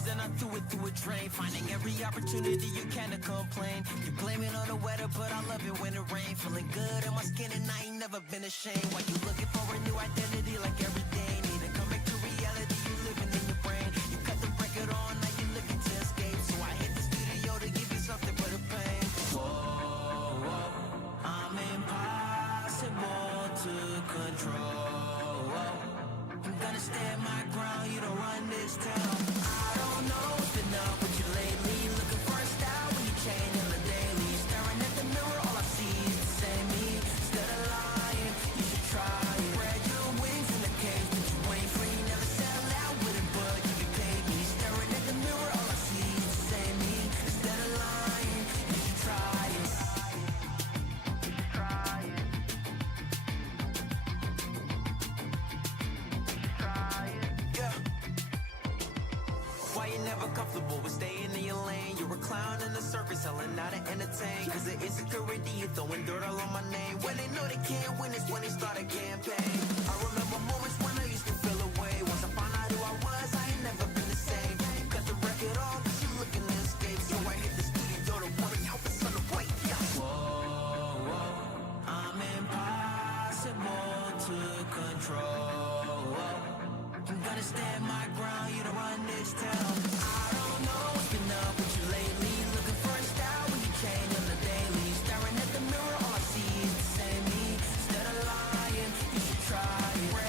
blues and I threw it through a drain. Finding every opportunity you can to complain. You blame it on the weather, but I love it when it rains. Feeling good in my skin and I ain't never been ashamed. While you looking for a new identity like every day. Need to come back to reality, you living in your brain. You cut the record on, now you looking to escape. So I hit the studio to give you something for the pain. Whoa, whoa, I'm impossible to control. I'm gonna stand my ground, you don't run this town. I don't know what's been up with you lately. Looking for a style when you change on the daily. Staring at the mirror, all I see is the same me. Instead of lying, you should try it. Spread your wings in the cage, but you ain't free. Never sell out with it, but you can pay me. Staring at the mirror, all I see is the same me. Instead of lying, you should try it. You should try it. Why you never comfortable with staying in your lane? You're a clown in the circus, selling out to entertain. Cause the insecurity, you throwing dirt all on my name. When they know they can't win, it's when they start a campaign. I remember moments when I used to feel away. Once I found out who I was, I ain't never been the same. Cut the record off, but you looking to escape. So I hit the studio to worry how it's on the way. Yeah. Whoa, whoa, I'm impossible to control. I'm gonna stand my ground, you don't run this town. I don't know what's been up with you lately. Looking for a style when you change on the daily. Staring at the mirror, all I see is the same me. Instead of lying, you should try it.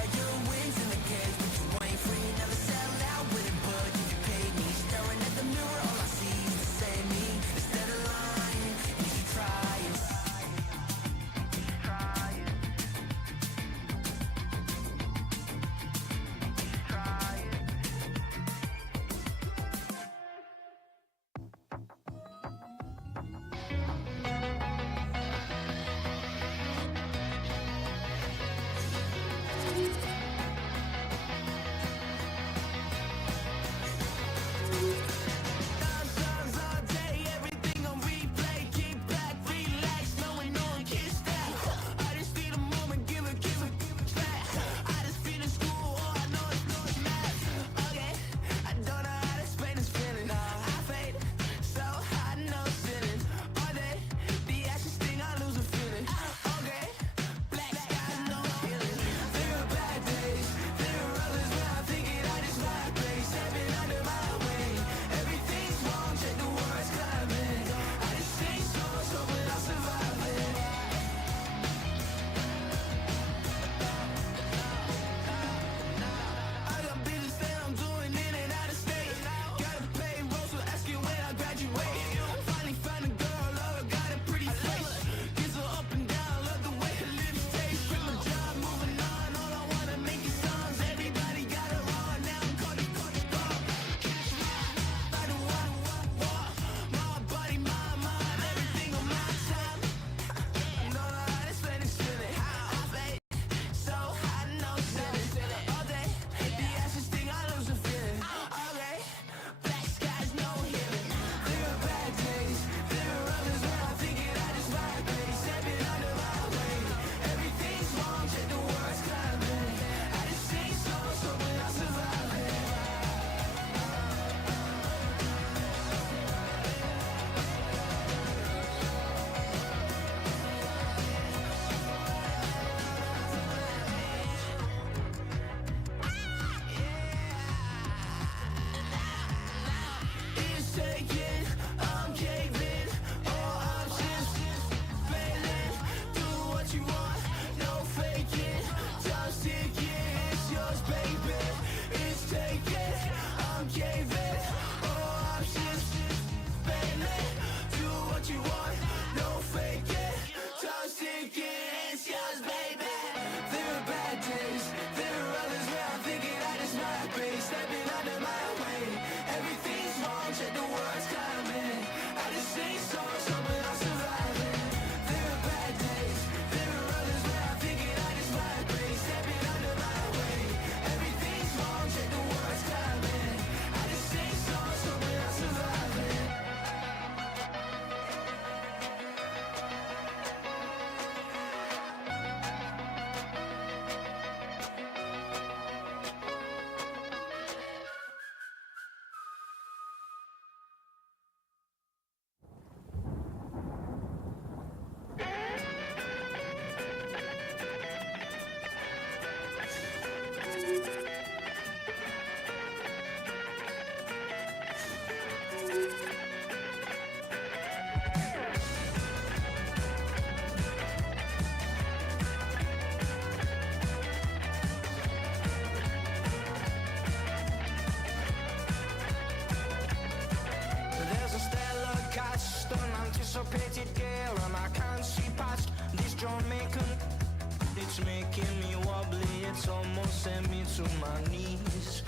to my knees.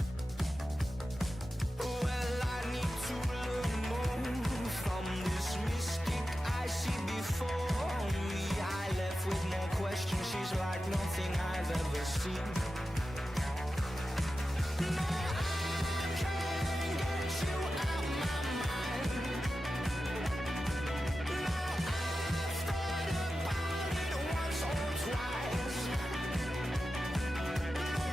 Well, I need to learn more from this mystic I see before me. I left with more questions, she's like nothing I've ever seen. No, I can't get you out my mind. No, I've thought about it once or twice. No,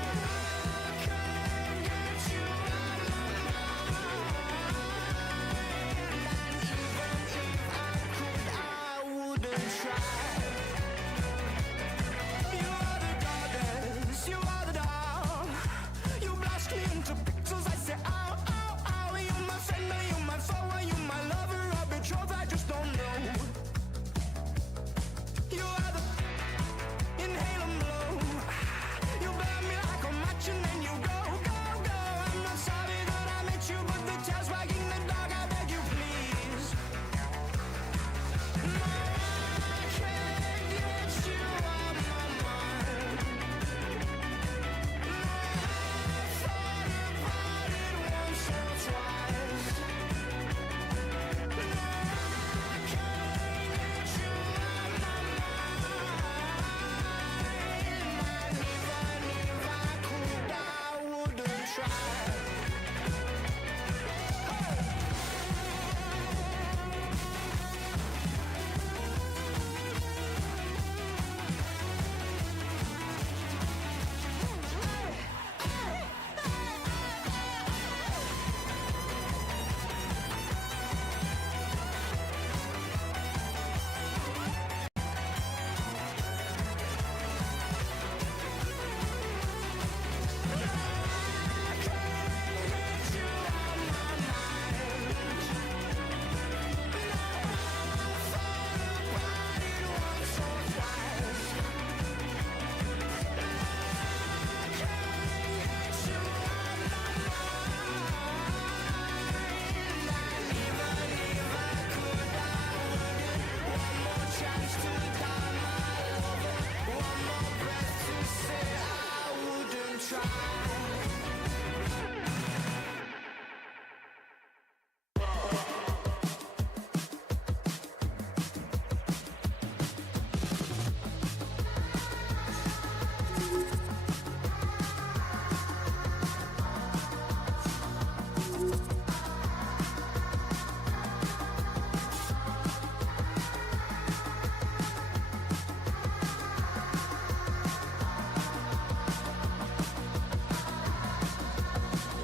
I can't get you out my mind. And even if I could, I wouldn't try. You are the goddess, you are the doll. You blast me into pixels, I say ow, ow, ow. You're my friend, or you're my foe, or you're my lover, or betrothed, I just don't know. You are the inhale and blow. You burn me like a match and then you go, go, go. I'm not sorry that I met you, but the tail's wagging the dog, I beg you please. No, I can't get you out my mind. No, I've thought about it once or twice. No, I can't get you out my mind. And even if I could, I wouldn't try.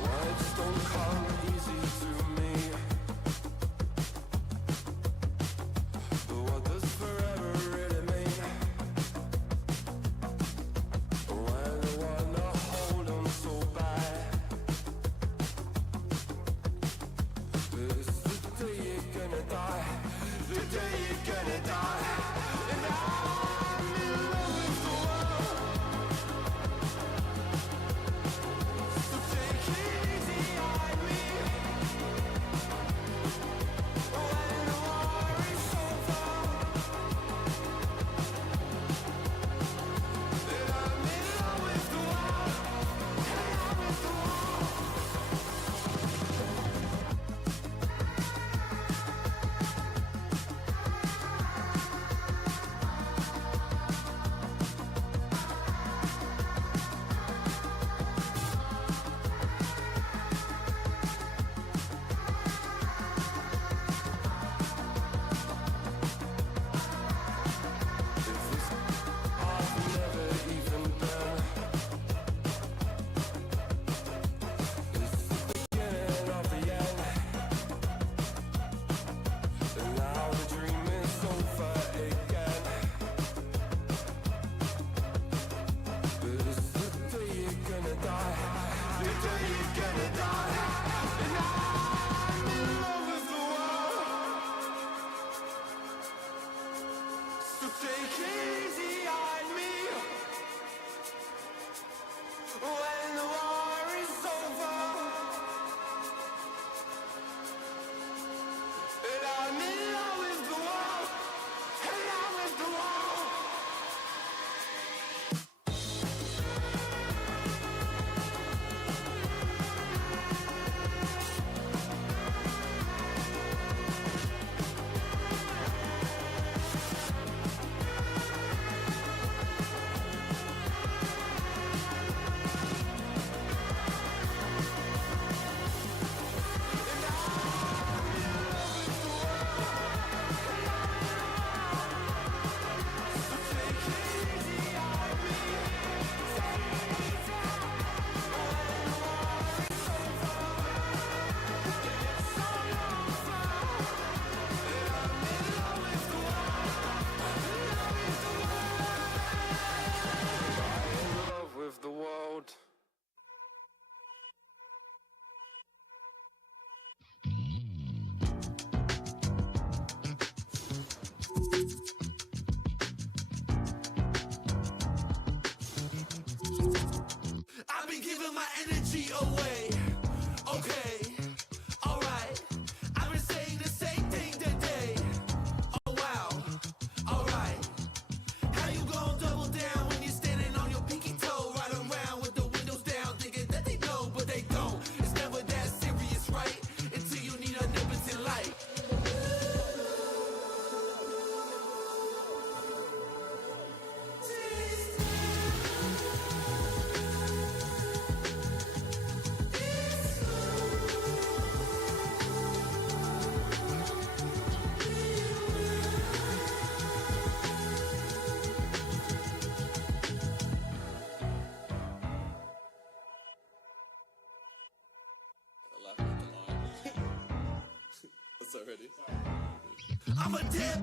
Words don't come easy to me, but what does forever really mean? When I wanna hold on so bad, it's the day you're gonna die, the day you're gonna die, and I'm in love with the world. So take it easy on me. When the war is over, then I'm in love with the world, in love with the world. already. I'm a dip,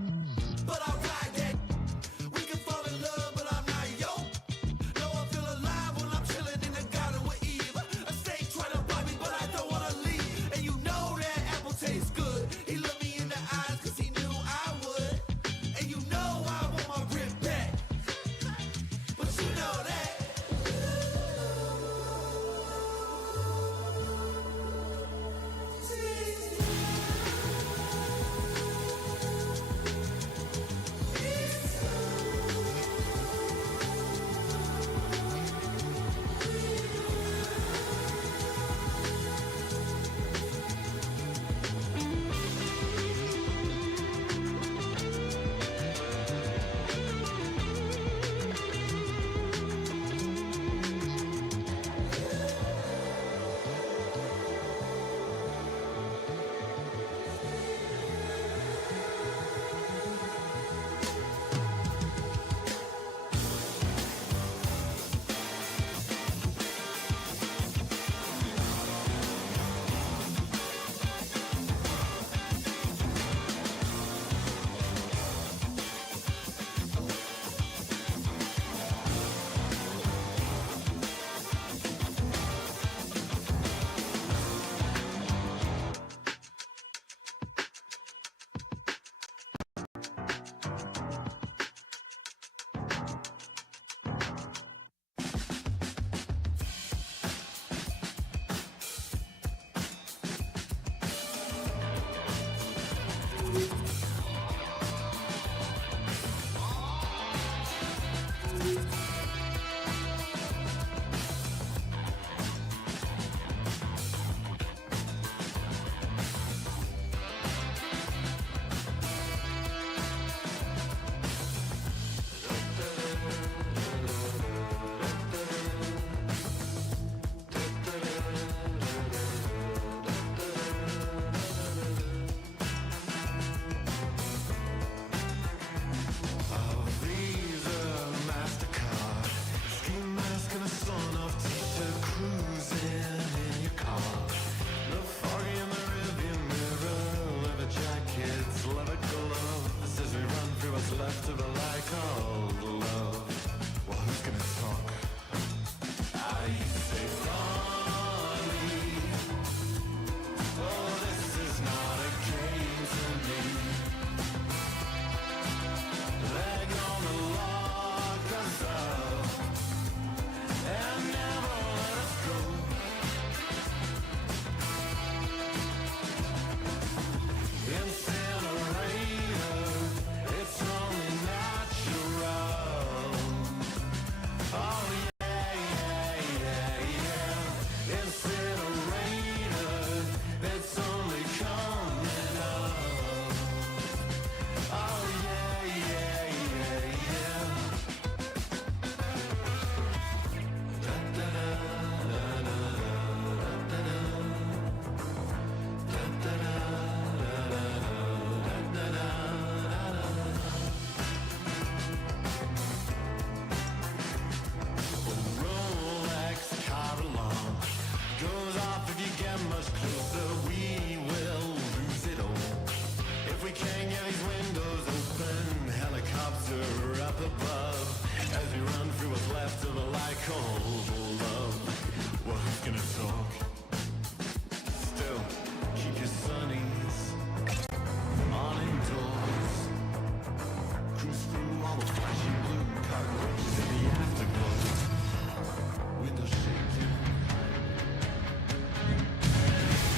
but I ride that. We can fall in love, but I'm not yo. No, I feel alive when I'm chilling in the garden with Eve. A snake trying to bite me, but I don't want to leave. And you know that apple tastes good. He looked me in the eyes because he knew I would. And you know I want my rip back. But you know that.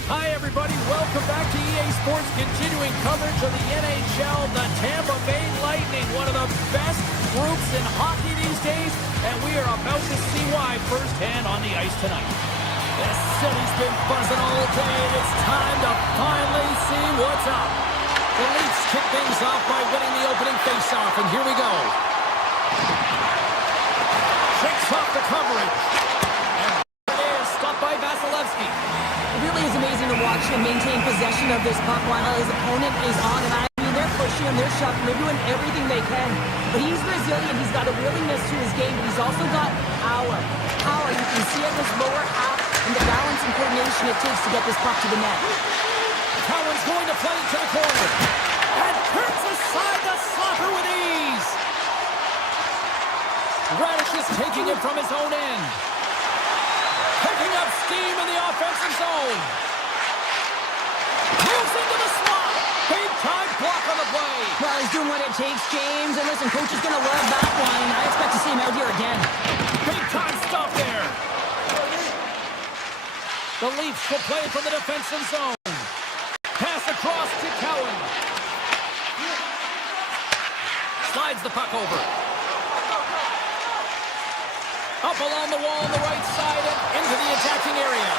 Hi, everybody. Welcome back to EA Sports, continuing coverage of the NHL. The Tampa Bay Lightning, one of the best groups in hockey these days, and we are about to see why firsthand on the ice tonight. The city's been buzzing all day. It's time to finally see what's up. The Leafs kick things off by winning the opening faceoff, and here we go. Shakes off the coverage. And it is stopped by Vasilevsky. It really is amazing to watch him maintain possession of this puck while his opponent is on. And I mean, they're pushing him, they're shoving, they're doing everything they can. But he's resilient. He's got a willingness to his game, but he's also got power. Power, you can see it in his lower half and the balance and coordination it takes to get this puck to the net. Power Cowan's going to play to the corner. And turns aside the slapper with ease. Radish is taking it from his own end. Picking up steam in the offensive zone. Moves into the slot. Big time block on the play. Well, he's doing what it takes, James. And listen, coach is going to love that one. And I expect to see him out here again. Big time stop there. The Leafs will play from the defensive zone. Pass across to Cowan. Slides the puck over. Up along the wall on the right side and into the attacking area.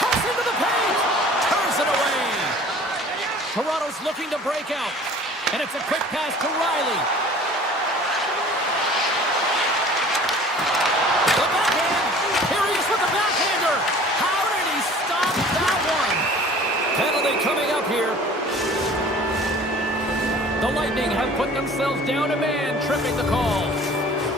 Toss into the paint. Turns it away. Toronto's looking to break out. And it's a quick pass to Riley. The backhand. Here he is with the backhander. How did he stop that one? Penalty coming up here. The Lightning have put themselves down a man, tripping the call.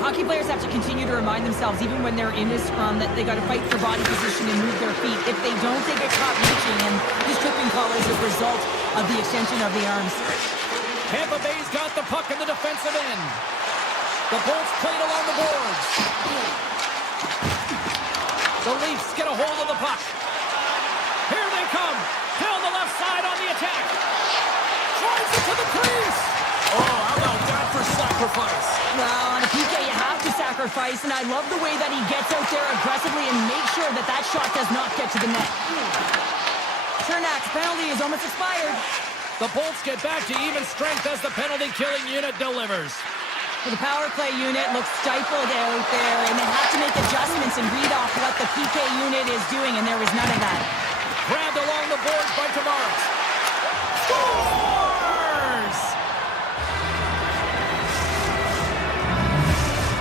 Hockey players have to continue to remind themselves, even when they're in this scrum, that they got to fight for body position and move their feet. If they don't, they get caught reaching, and this tripping call is a result of the extension of the arms. Tampa Bay's got the puck in the defensive end. The Bolts played along the boards. The Leafs get a hold of the puck. Here they come. Down the left side on the attack. Drives it to the crease. Oh, how about that for sacrifice? Well, on a PK, you have to sacrifice, and I love the way that he gets out there aggressively and makes sure that that shot does not get to the net. Cernak's penalty is almost expired. The Bolts get back to even strength as the penalty-killing unit delivers. The power play unit looks stifled out there, and they have to make adjustments and read off what the PK unit is doing, and there was none of that. Grabbed along the boards by Tavares. Scores!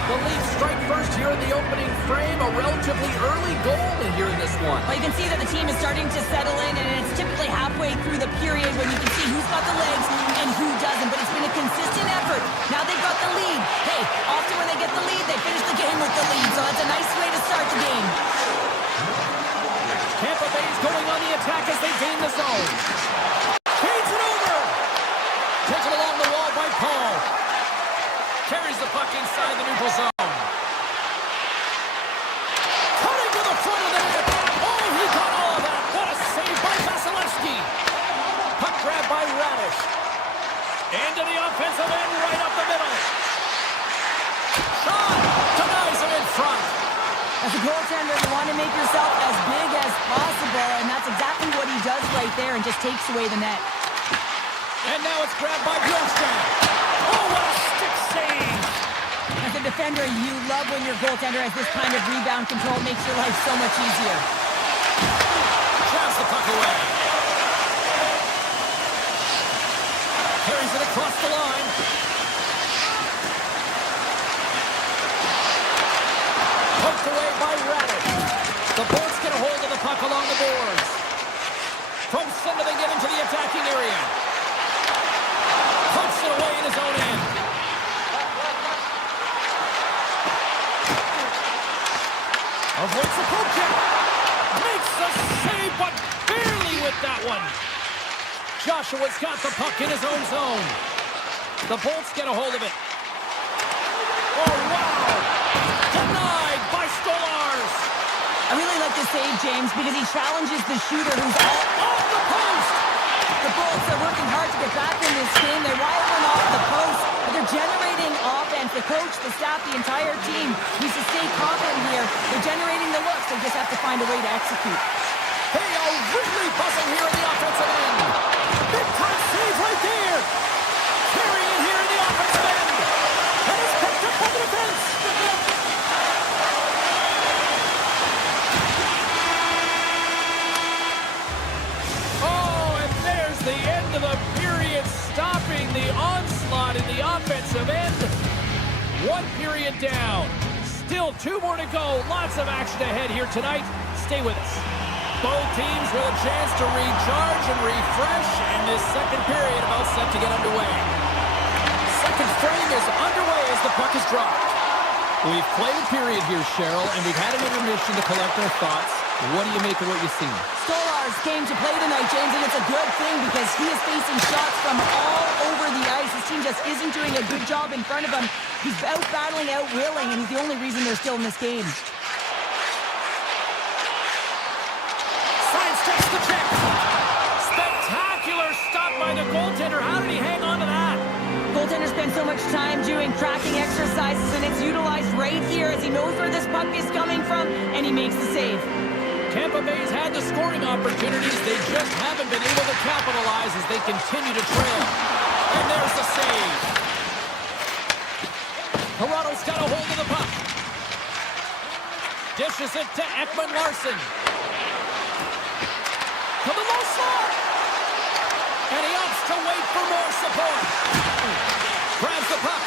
The Leafs strike first here in the opening frame. A relatively early goal here in this one. Well, you can see that the team is starting to settle in, and it's typically halfway through the period when you can see who's got the legs and who doesn't, but it's been a consistent effort. Now they've got the lead. Hey, often when they get the lead, they finish the game with the lead, so that's a nice way to start the game. Tampa Bay's going on the attack as they gain the zone. Feeds it over. Taken along the wall by Paul. Carries the puck inside the neutral zone. Cutting to the front of the net. Oh, he got all of that. What a save by Vasilevsky. Puck grab by Radish. Into the offensive end, right up the middle. Shot. Denies him in front. As a goaltender, you want to make yourself as big as possible, and that's exactly what he does right there and just takes away the net. And now it's grabbed by Bjorkstrand. Oh, what a stick save. As a defender, you love when your goaltender has this kind of rebound control. It makes your life so much easier. Grabs the puck away. Carries it across the line. Poked away by Radish. The Bolts get a hold of the puck along the boards. From center, they get into the attacking area. Pumps it away in his own end. Avoids the poke check. Makes the save, but barely with that one. Joshua's got the puck in his own zone. The Bolts get a hold of it. Oh, wow. Denied by Stolarz. I really like this save, James, because he challenges the shooter who's all Off the post. the Bolts are working hard to get back in this game. They wire one off the post, but they're generating offense. The coach, the staff, the entire team needs to stay confident here. They're generating the looks. They just have to find a way to execute. They are really buzzing here in the offensive end. Big time save right there. Carrying it here in the offensive end. And it's picked up by the defense. Oh, and there's the end of the period, stopping the onslaught in the offensive end. One period down. Still 2 more to go. Lots of action ahead here tonight. Stay with us. Both teams with a chance to recharge and refresh, and this second period about set to get underway. Second frame is underway as the puck is dropped. We've played a period here, Cheryl, and we've had an intermission to collect our thoughts. What do you make of what you've seen? Stolarz came to play tonight, James, and it's a good thing because he is facing shots from all over the ice. His team just isn't doing a good job in front of him. He's out-battling, out-willing, and he's the only reason they're still in this game. Sidesteps the check. Spectacular stop by the goaltender. How did he hang on to that? Goaltender spends so much time doing cracking exercises, and it's utilized right here as he knows where this puck is coming from, and he makes the save. Tampa Bay's had the scoring opportunities. They just haven't been able to capitalize as they continue to trail. And there's the save. Toronto's got a hold of the puck. Dishes it to Ekman-Larsson. To the low slot. And he opts to wait for more support. Grabs the puck.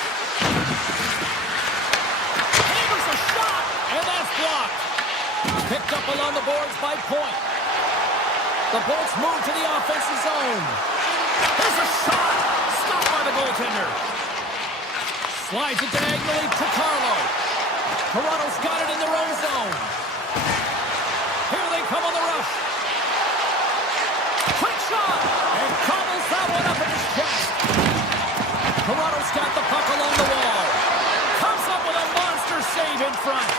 Hammers a shot. And that's blocked. Picked up along the boards by Point. The Bolts move to the offensive zone. There's a shot. Stopped by the goaltender. Slides it diagonally to Carlo. Toronto's got it in their own zone. Here they come on the rush. Quick shot. And cobbles that one up in his chest. Toronto's got the puck along the wall. Comes up with a monster save in front.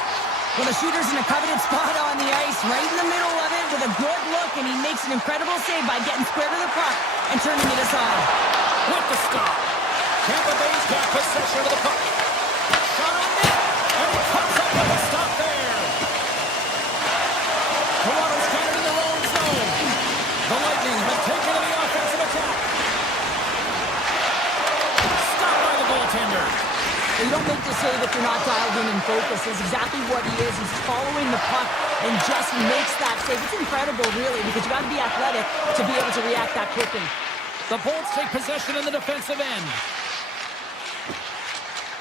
Well, the shooter's in a coveted spot on the ice, right in the middle of it with a good look, and he makes an incredible save by getting square to the puck and turning it aside. With the stop. Tampa Bay's got possession of the puck. Shot on net, and he comes up with a stop there. Toronto's got it in their own zone. The Lightning have taken to the offensive attack. Stopped by the goaltender. You don't make the save if you're not dialed in and focused. It's exactly what he is. He's following the puck and just makes that save. It's incredible, really, because you got to be athletic to be able to react that quickly. The Bolts take possession in the defensive end.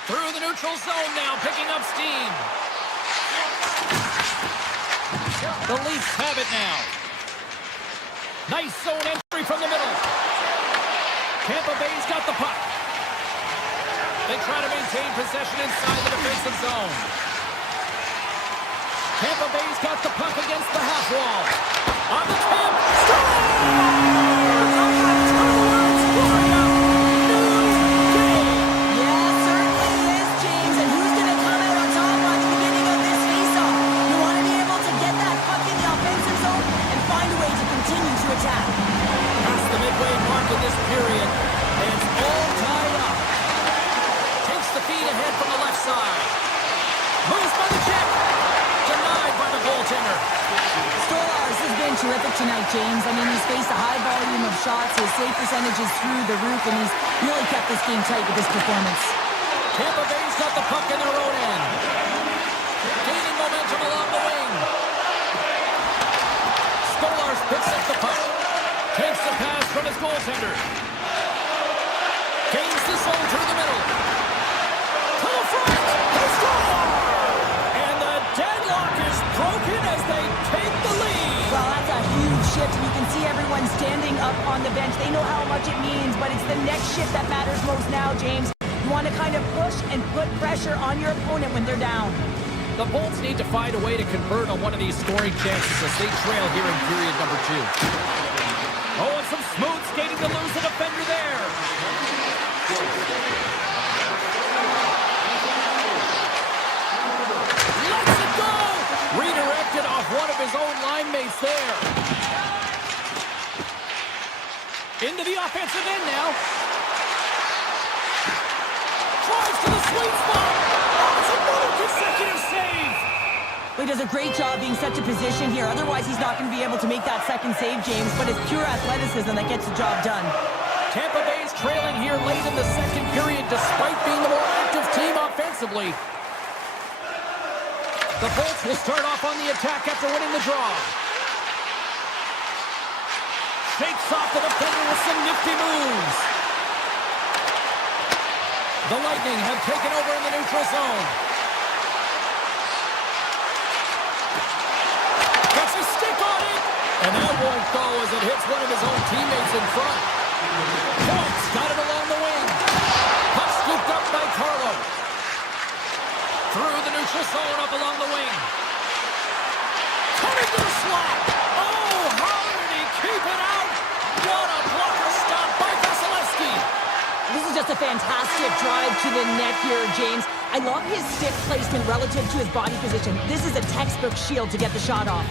Through the neutral zone now, picking up steam. The Leafs have it now. Nice zone entry from the middle. Tampa Bay's got the puck. They try to maintain possession inside the defensive zone. Tampa Bay's got the puck against the half wall. On the tip. Yeah, certainly is, James. And who's going to come out on top at the beginning of this faceoff? You want to be able to get that puck in the offensive zone and find a way to continue to attack. Past the midway mark in this period, and it's all tied up. The feed ahead from the left side. Moves by the check. Denied by the goaltender. Stolarz has been terrific tonight, James. I mean, he's faced a high volume of shots. His save percentage is through the roof, and he's really kept this game tight with his performance. Tampa Bay's got the puck in their own end. Gaining momentum along the wing. Stolarz picks up the puck. Takes the pass from his goaltender. Gains the zone through the middle. And the deadlock is broken as they take the lead. Well, that's a huge shift, and you can see everyone standing up on the bench. They know how much it means, but it's the next shift that matters most now, James. You want to kind of push and put pressure on your opponent when they're down. The Bolts need to find a way to convert on one of these scoring chances as they trail here in period number 2. Oh, and some smooth skating to lose the defender there. Redirected off one of his own line mates there. Into the offensive end now. Drives to the sweet spot. Oh, it's another consecutive save. He does a great job being set to position here. Otherwise, he's not going to be able to make that second save, James. But it's pure athleticism that gets the job done. Tampa Bay's trailing here late in the second period despite being the more active team offensively. The Bolts will start off on the attack after winning the draw. Shakes off the defender with some nifty moves. The Lightning have taken over in the neutral zone. Gets a stick on it. And that won't go as it hits one of his own teammates in front. Point's got it along the wing. Puck scooped up by Carlo. Through the neutral zone up along the wing. Coming to the Just a fantastic drive to the net here, James. I love his stick placement relative to his body position. This is a textbook shield to get the shot off.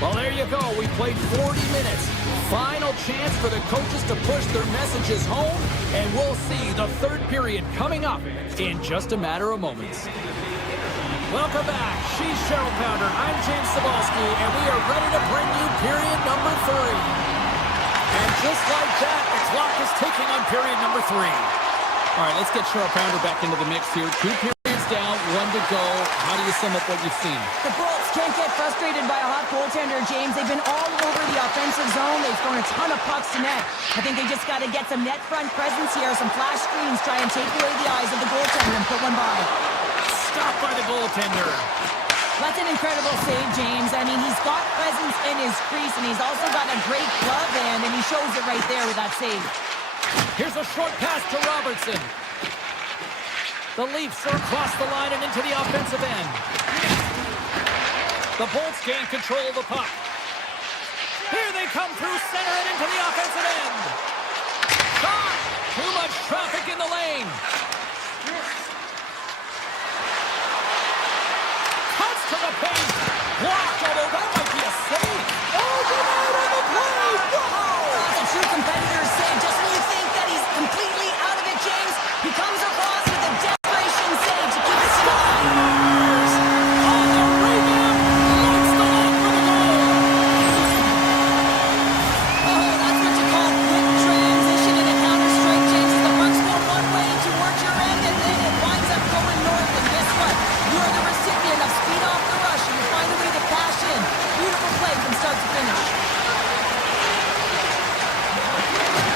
Well, there you go. We played 40 minutes. Final chance for the coaches to push their messages home, and we'll see the third period coming up in just a matter of moments. Welcome back. She's Cheryl Pounder. I'm James Cebulski, and we are ready to bring you period number 3. And just like that, the clock is ticking on period number 3. All right, let's get Cheryl Pounder back into the mix here. 2 periods down, 1 to go. How do you sum up what you've seen? The Bolts can't get frustrated by a hot goaltender, James. They've been all over the offensive zone. They've thrown a ton of pucks to net. I think they just got to get some net front presence here, some flash screens, try and take away the eyes of the goaltender and put one by. Stopped by the goaltender. That's an incredible save, James. I mean, he's got presence in his crease, and he's also got a great glove hand, and he shows it right there with that save. Here's a short pass to Robertson. The Leafs are across the line and into the offensive end. The Bolts gain control of the puck. Here they come through center and into the offensive end. Shot! Too much traffic in the lane. Cuts to the paint. Blocked, although that might be a save. Oh, get out of the play! Wow! That's a true competitor's save. Just when you think that he's completely out of it, James, he comes across with a desperation save to keep it alive. On the rebound, lights the lock for the goal. Oh, that's what you call quick transition in a counter-strike, James. The puck's going one way towards your end, and then it winds up going north. And guess what? You're the recipient of speed off the rush, and you find a way to cash in. Beautiful play from start to finish.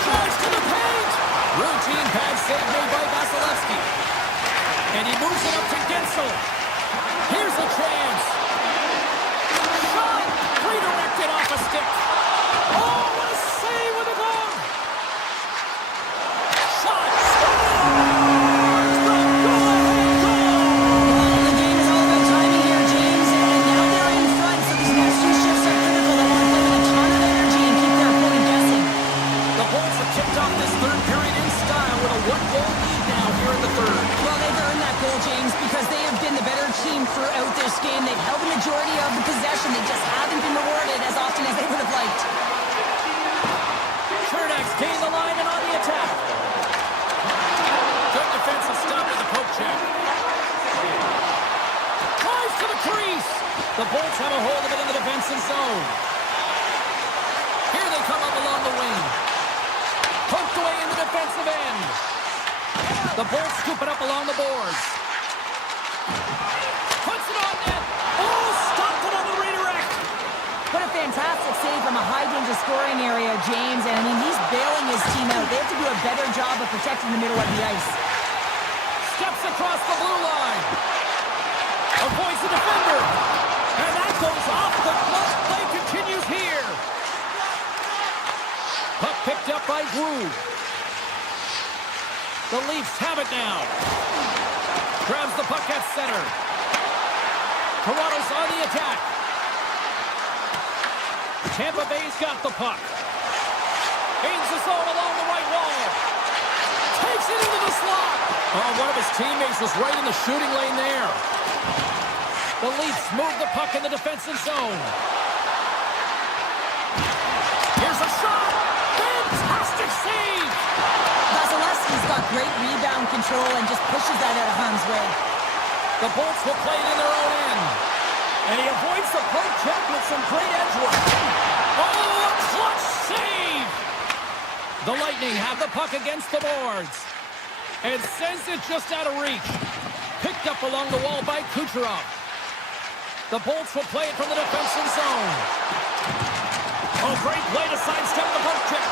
Drives to the paint. Routine pad save made by Vasilevsky. And he moves it up to Gensel. Here's a chance. Shot! Redirected off a stick. Oh, what a save with a glove! Shot! Scores! The go-ahead goal! The game is all about timing here, James, and now they're in front, so these next 2 shifts are critical. They want to play with a ton of energy and keep their opponent guessing. The Bolts have kicked off this third period in style with a 1-goal lead now here in the third. Well, they've earned that goal, James, because they have been the better team throughout this game. They've held the majority of the possession. They just haven't been rewarded as often as they would have liked. Chernak's gained the line and on the attack. Good defensive stop with the poke check. Drives to the crease. The Bolts have a hold of it in the defensive zone. Here they come up along the wing. Poked away in the defensive end. The Bolts scoop it up along the boards. Puts it on net. Oh, stopped it on the redirect. What a fantastic save from a high-danger scoring area, James. And, I mean, he's bailing his team out. They have to do a better job of protecting the middle of the ice. Steps across the blue line. Avoids the defender. And that goes off the glove. Play continues here. Puck picked up by Groove. The Leafs have it now. Grabs the puck at center. Toronto's on the attack. Tampa Bay's got the puck. Gains the zone along the right wall. Takes it into the slot. Oh, one of his teammates was right in the shooting lane there. The Leafs move the puck in the defensive zone. Here's a shot. Fantastic save. Vasilevsky's got great rebound control and just pushes that out of harm's way. The Bolts will play it in their own end. And he avoids the poke check with some great edge work. Oh, a clutch save! The Lightning have the puck against the boards. And sends it just out of reach. Picked up along the wall by Kucherov. The Bolts will play it from the defensive zone. Oh, great play to sidestep the poke check.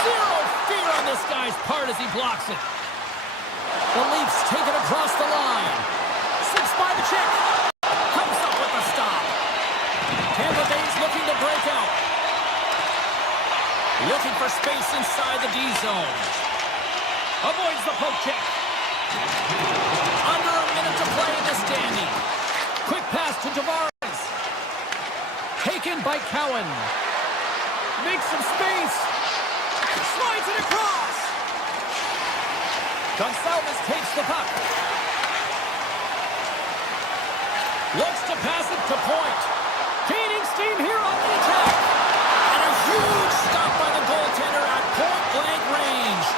Zero fear on this guy's part as he blocks it. The Leafs take it across the line. Slips by the check. Comes up with the stop. Tampa Bay's looking to break out. Looking for space inside the D zone. Avoids the poke check. Under a minute to play in this dandy. Quick pass to Tavares. Taken by Cowan. Makes some space. Slides it across. Gonçalves takes the puck. Looks to pass it to Point. Gaining steam here on the attack. And a huge stop by the goaltender at point-blank range.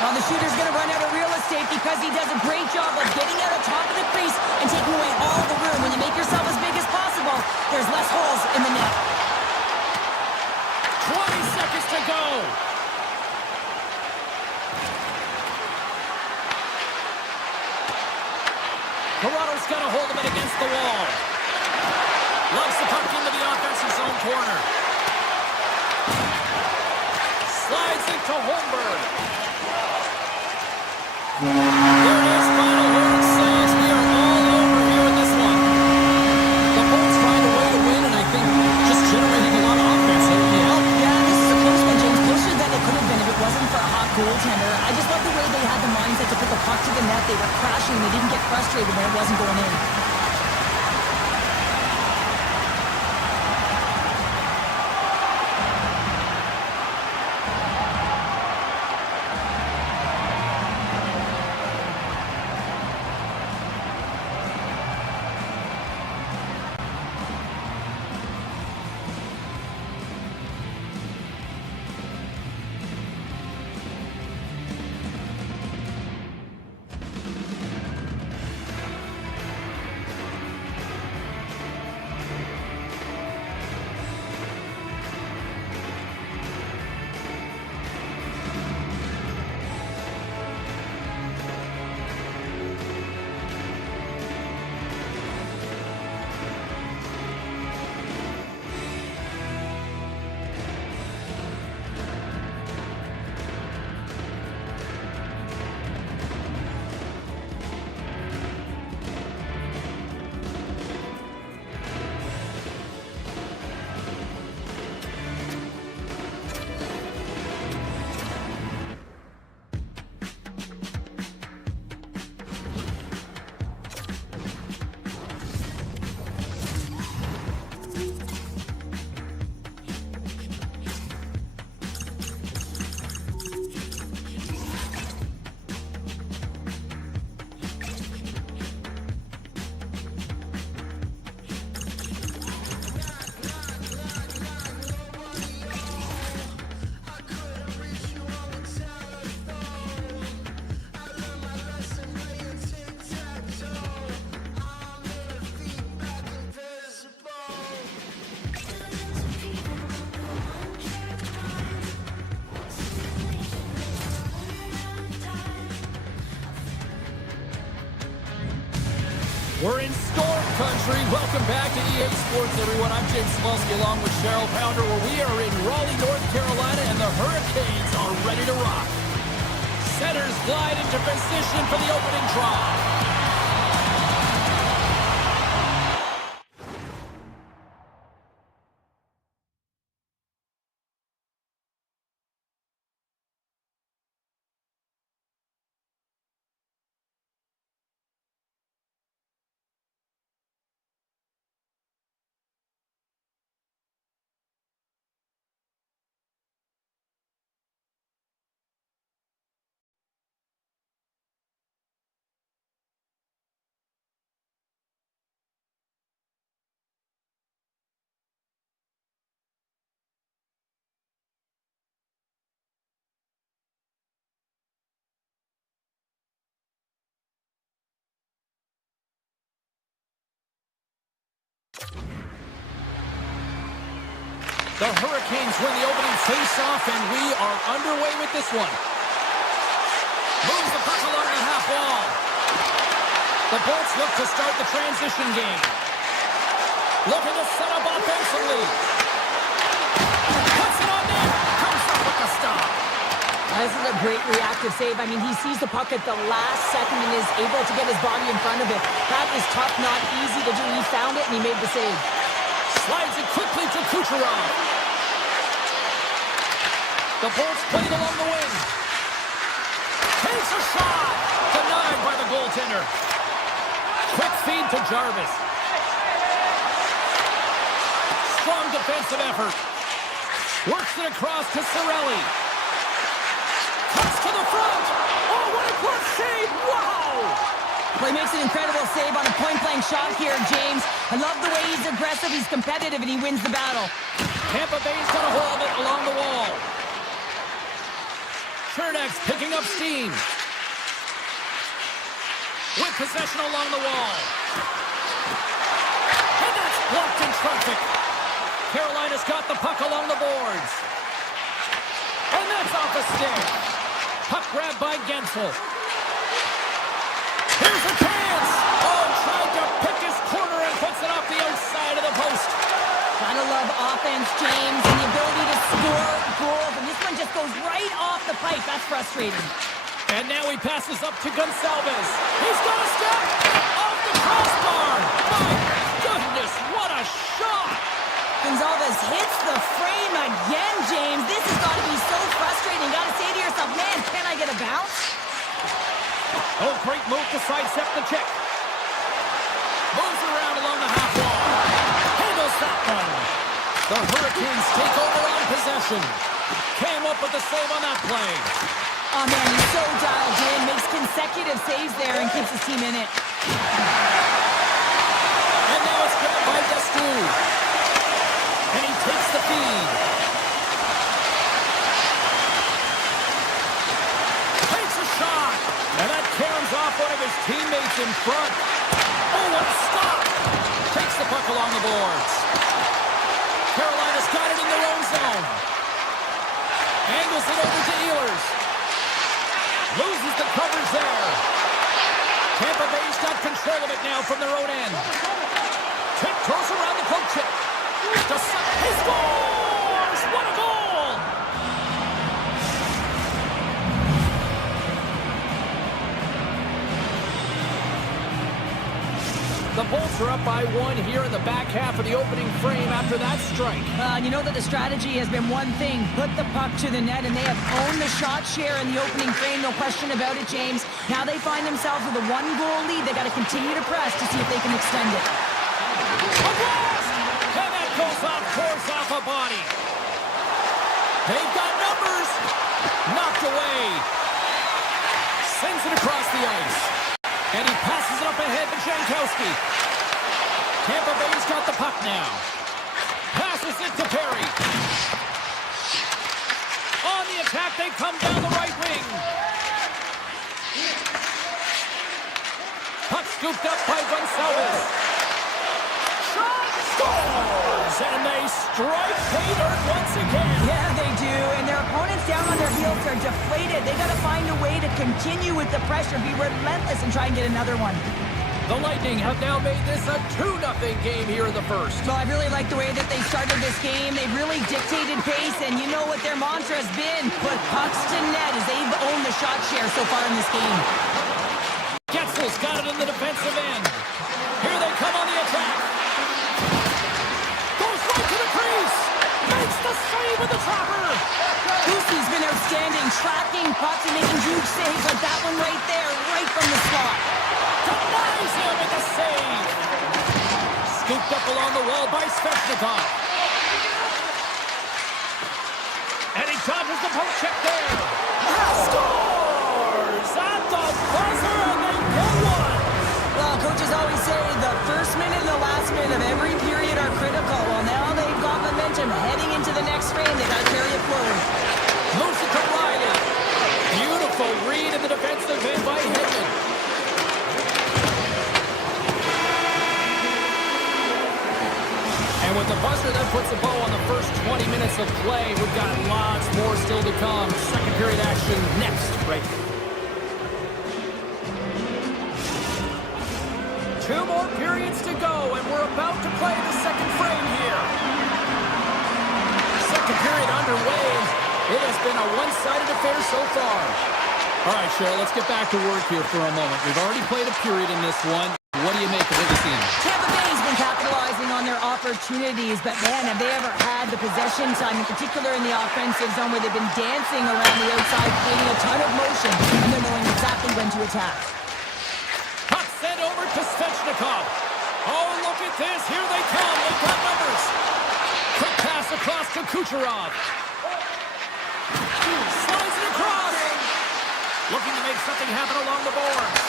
Well, the shooter's going to run out of real estate because he does a great job of getting out of top of the crease and taking away all the room. When you make yourself as big as possible, there's less holes in the net. 20 seconds to go. Toronto's got a hold of it against the wall. Loves the puck into the offensive zone corner. Slides it to Holmberg. There it is, final word says we are all over here in this one. The Bolts find a way to win, and I think just generating a lot of offense. Yeah, this is a close one, James. Closer than it could have been if it wasn't for a hot goaltender. I just love the way they had the mindset to put the puck to the net. They were crashing. They didn't get frustrated when it wasn't going in. We're in Storm Country. Welcome back to EA Sports, everyone. I'm James Cebulski along with Cheryl Pounder, where we are in Raleigh, North Carolina, and the Hurricanes are ready to rock. Centers glide into position for the opening draw. The Hurricanes win the opening face-off, and we are underway with this one. Moves the puck along the half wall. The Bolts look to start the transition game. Looking to set up offensively. Puts it on net. Comes up with the stop. This is a great reactive save. I mean, he sees the puck at the last second and is able to get his body in front of it. That is tough, not easy to do. He found it, and he made the save. Slides it quickly to Kucherov. The Bolts played along the wing. Takes a shot. Denied by the goaltender. Quick feed to Jarvis. Strong defensive effort. Works it across to Cirelli. Cuts to the front. Oh, what a glove Well, he makes an incredible save on a point-blank shot here, James. I love the way he's aggressive, he's competitive, and he wins the battle. Tampa Bay's got a hold of it along the wall. Chernak's picking up steam. With possession along the wall. And that's blocked in traffic. Carolina's got the puck along the boards. And that's off a stick. Puck grab by Gensel. Here's a chance. Oh, tried to pick his corner and puts it off the outside of the post. Gotta love offense, James, and the ability to score goals. And this one just goes right off the pipe. That's frustrating. And now he passes up to Gonçalves. He's got a step off the crossbar. My goodness, what a shot. Gonçalves hits the frame again, James. This has got to be so frustrating. You got to say to yourself, man, can I get a bounce? Oh, great move to sidestep the check. Moves around along the half wall. Handles that one. The Hurricanes take over on possession. Came up with the save on that play. Oh, man, he's so dialed in. Makes consecutive saves there and keeps his team in it. And now it's grabbed by Destu. And he takes the feed. Takes a shot. And that caroms off one of his teammates in front. Oh, what a stop. Takes the puck along the boards. Carolina's got it in their own zone. Angles it over to Ehlers. Loses the coverage there. Tampa Bay's got control of it now from their own end. Tiptoes around the poke check. He scores! What a goal! The Bolts are up by one here in the back half of the opening frame after that strike. You know that the strategy has been one thing, put the puck to the net, and they have owned the shot share in the opening frame, no question about it, James. Now they find themselves with a one-goal lead. They got to continue to press to see if they can extend it. A blast! And that goes off course off a body. They've got numbers. Knocked away. Sends it across the ice. And he passes it up ahead to Jankowski. Tampa Bay's got the puck now. Passes it to Perry. On the attack, they come down the right wing. Puck scooped up by Gonçalves. Shot scores! And they strike pay dirt once again. Yeah, they do. And their opponents down on their heels are deflated. They got to find a way to continue with the pressure, be relentless, and try and get another one. The Lightning have now made this a 2-0 game here in the first. Well, I really like the way that they started this game. They've really dictated pace, and you know what their mantra has been. Put pucks to net as they've owned the shot share so far in this game. Getzel's got it in the defensive end. Here they come on the attack. Goes right to the crease. Makes the save with the trapper. Lucy's been outstanding, tracking pucks and making huge saves like that one right there, right from the slot. Denies him with the save. Scooped up along the wall by Svechnikov. And he dodges the poke check there. Scores at the buzzer, and they get one. Well, coaches always say the first minute and the last minute of every period are critical. Well, now they've got momentum heading into the next frame. They got to carry it forward. Moves it to Riley. Beautiful read in the defensive end by Hedman. And with the buzzer, that puts a bow on the first 20 minutes of play. We've got lots more still to come. Second period action next, right? 2 more periods to go, and we're about to play the second frame here. Second period underway. It has been a one-sided affair so far. All right, Cheryl, let's get back to work here for a moment. We've already played a period in this one. What do you make of what you've seen? Tampa Bay's been capitalizing on their opportunities, but man, have they ever had the possession time, in particular in the offensive zone, where they've been dancing around the outside, creating a ton of motion, and they're knowing exactly when to attack. Puck sent over to Svechnikov. Oh, look at this. Here they come. They've got numbers. Quick pass across to Kucherov. Slides it across. Looking to make something happen along the boards.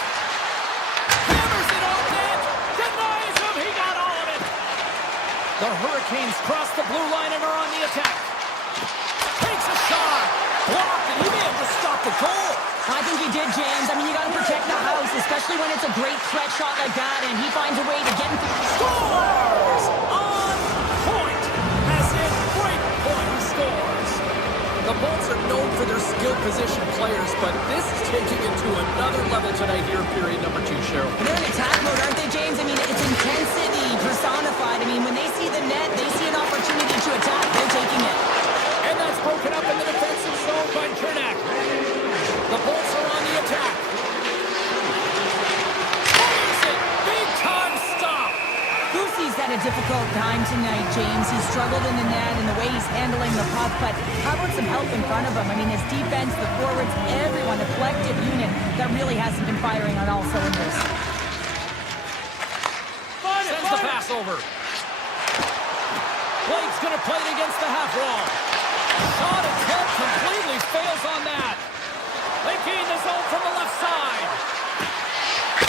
The Hurricanes cross the blue line and are on the attack. Takes a shot. Blocked, and he may have just stopped the goal. I think he did, James. I mean, you got to protect the house, especially when it's a great threat shot like that, and he finds a way to get into... Scores! On point! As in break point scores. The Bolts are known for their skilled position players, but this is taking it to another level tonight here in period number 2, Cheryl. They're in attack mode, aren't they, James? I mean, it's intensity personified. I mean, when they see the net, they see an opportunity to attack. They're taking it. And that's broken up in the defensive zone by Chernak. The Bolts are on the attack. Fires it! Big time stop! Goosey's had a difficult time tonight, James. He's struggled in the net and the way he's handling the puck, but how about some help in front of him? I mean, his defense, the forwards, everyone, a collective unit that really hasn't been firing on all cylinders. Sends the pass over. Blake's going to play it against the half wall. Shot attempt completely fails on that. They gain the zone from the left side.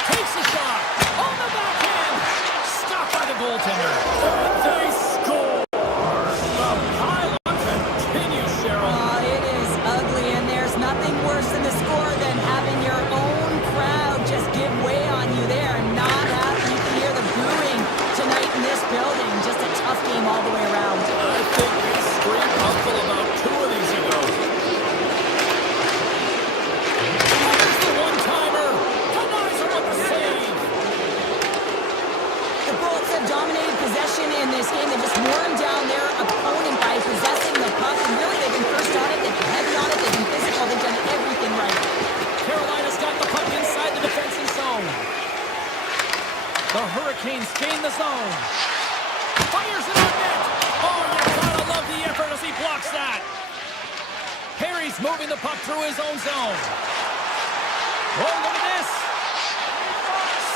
Takes a shot. On the backhand. Stopped by the goaltender. And they score. The pile continues, Cheryl. It is ugly, and there's nothing worse in the score than having your own crowd just give way on you there and not having you can hear the booing tonight in this building. Just a tough game all the way around. I think we screamed uncle about 2 of these ago. There's the one-timer. Kaiser with the save. The Bolts have dominated possession in this game. They just worn down their opponent by possessing the puck, and really they've been first on it, they've been heavy on it, they've been physical, they've done everything right. Carolina's got the puck inside the defensive zone. The Hurricanes gain the zone. Fires it on net. Oh, you gotta love the effort as he blocks that. Perry's moving the puck through his own zone. Oh, look at this.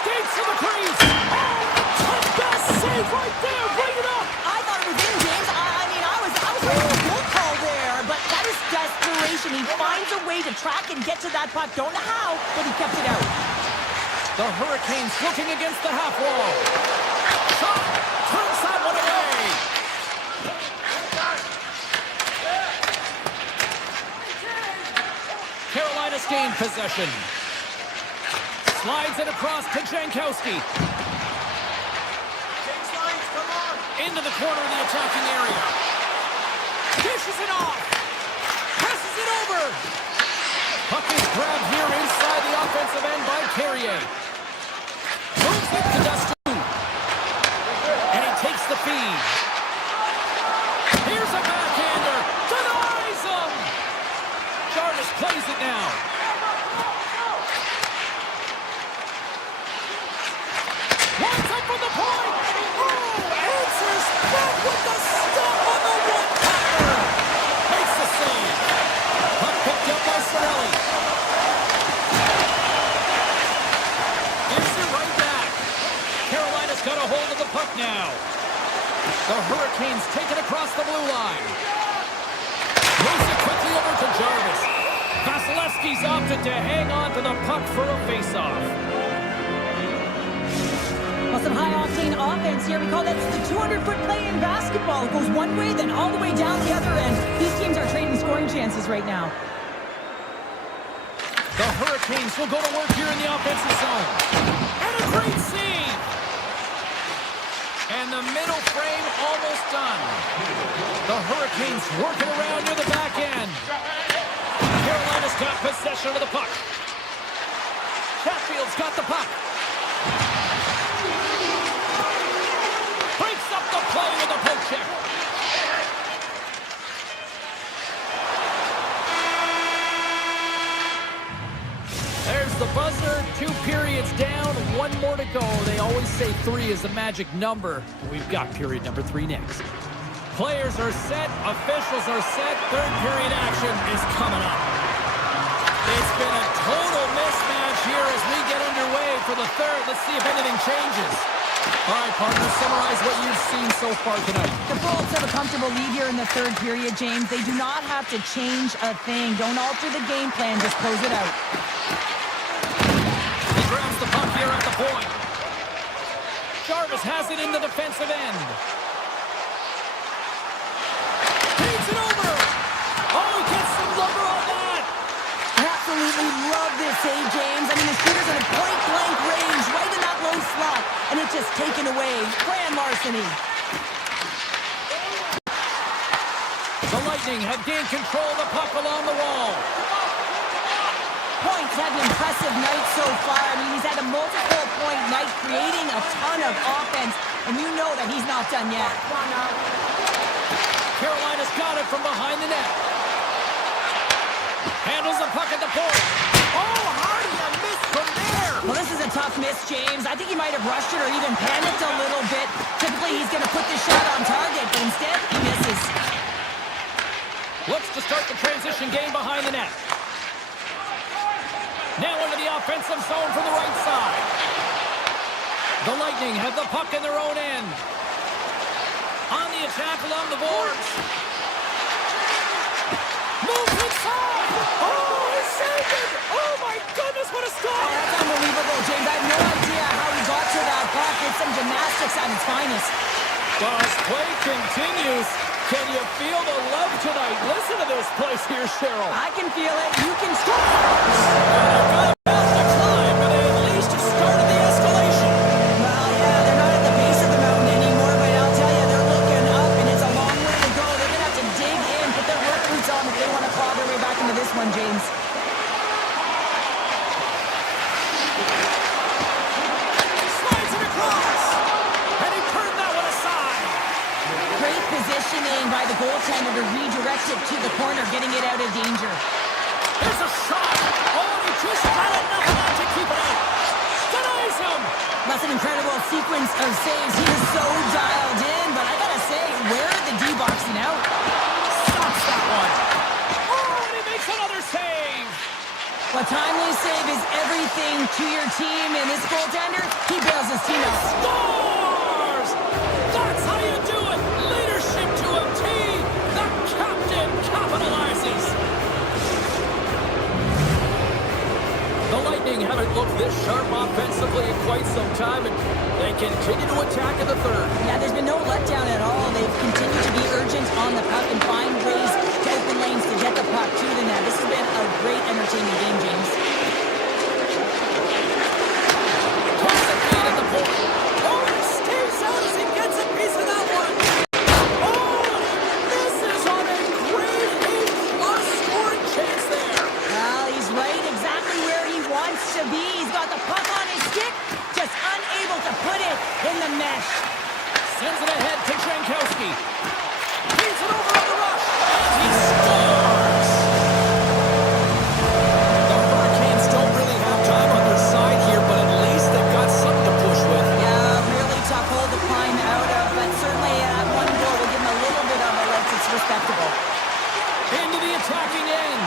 Skates to the crease. Oh, the best save right there. Bring it up. I thought it was in, James. I mean, I was ready for a goal call there, but that is desperation. He finds a way to track and get to that puck. Don't know how, but he kept it out. The Hurricanes looking against the half wall. Shot. Turns that one away. Carolina's gained possession. Slides it across to Jankowski. Into the corner of the attacking area. Dishes it off. Passes it over. Puck is grabbed here inside the offensive end by Carrier. Moves it to Dustin. And he takes the feed. Here's a backhander. Denies him. Jarvis plays it now. Winds up from the point. Oh, answers back with the stop on the one-timer. Makes the save. Puck picked up by Sorelli. Gives it right back. Carolina's got a hold of the puck now. The Hurricanes take it across the blue line. Moves it quickly over to Jarvis. Vasilevsky's opted to hang on to the puck for a face-off. Well, some high-octane offense here. We call that the 200-foot play in basketball. It goes one way, then all the way down the other end. These teams are trading scoring chances right now. The Hurricanes will go to work here in the offensive zone. And a great save! And the middle frame almost done. The Hurricanes working around near the back end. Carolina's got possession of the puck. Chatfield's got the puck. Breaks up the play with a poke check. There's the buzzer. 2 periods down, 1 more to go. They always say 3 is the magic number. We've got period number 3 next. Players are set. Officials are set. 3rd period action is coming up. It's been a total mismatch here as we get underway for the 3rd. Let's see if anything changes. All right, partners, summarize what you've seen so far tonight. The Bolts have a comfortable lead here in the 3rd period, James. They do not have to change a thing. Don't alter the game plan. Just close it out. He grabs the puck here at the point. Jarvis has it in the defensive end. absolutely love this save, James. I mean, the shooter's in a point-blank range, right in that low slot, and it's just taken away. Grand larceny. The Lightning have gained control of the puck along the wall. Point's had an impressive night so far. I mean, he's had a multiple-point night, creating a ton of offense, and you know that he's not done yet. Carolina's got it from behind the net. Handles the puck at the point. Oh, how did you miss from there? Well, this is a tough miss, James. I think he might have rushed it or even panicked a little bit. Typically, he's going to put this shot on target, but instead, he misses. Looks to start the transition game behind the net. Now into the offensive zone from the right side. The Lightning have the puck in their own end. On the attack along the boards. Moves inside. Oh, he saved it. Oh, my goodness, what a stop. Oh, that's unbelievable, James. I have no idea how he got to that puck. It's some gymnastics at its finest. Well, as play continues, can you feel the love tonight? Listen to this place here, Cheryl. I can feel it. You can score. Well, but they at least started the escalation. Well, yeah, they're not at the base of the mountain anymore, but I'll tell you, they're looking up, and it's a long way to go. They're going to have to dig in, put their work boots on if they want to claw their way back into this one, James. Slides it across. And he turned that one aside. Great positioning by the goaltender to redirect it to the corner, getting it out of danger. There's a shot. Oh, he just had enough of that to keep it out. Denies him. That's an incredible sequence of saves. He is so dialed in, but I gotta say, where are the D-boxing out? Stops that one. Oh, and he makes another save. A timely save is everything to your team, and this goaltender, he bails his team out. Scores! That's how you do it. Leadership to a team. The captain capitalizes. The Lightning haven't looked this sharp offensively in quite some time, and they continue to attack in the third. Yeah, there's been no letdown at all. They've continued to be urgent on the puck and find ways to open lanes to get the puck to the net. This has been a great, entertaining game, James. Puts the feed at the point. Oh, he stays out as he gets a piece of that one. Oh, and he misses on a great A-plus scoring chance there. Well, he's right exactly where he wants to be. He's got the puck on his stick, just unable to put it in the mesh. Sends it ahead to Jankowski. Feeds it over on the rush. And he scores! The Hurricanes don't really have time on their side here, but at least they've got something to push with. Yeah, really tough hole to climb out of, but certainly one goal will give him a little bit of a lift. It's respectable. Into the attacking end.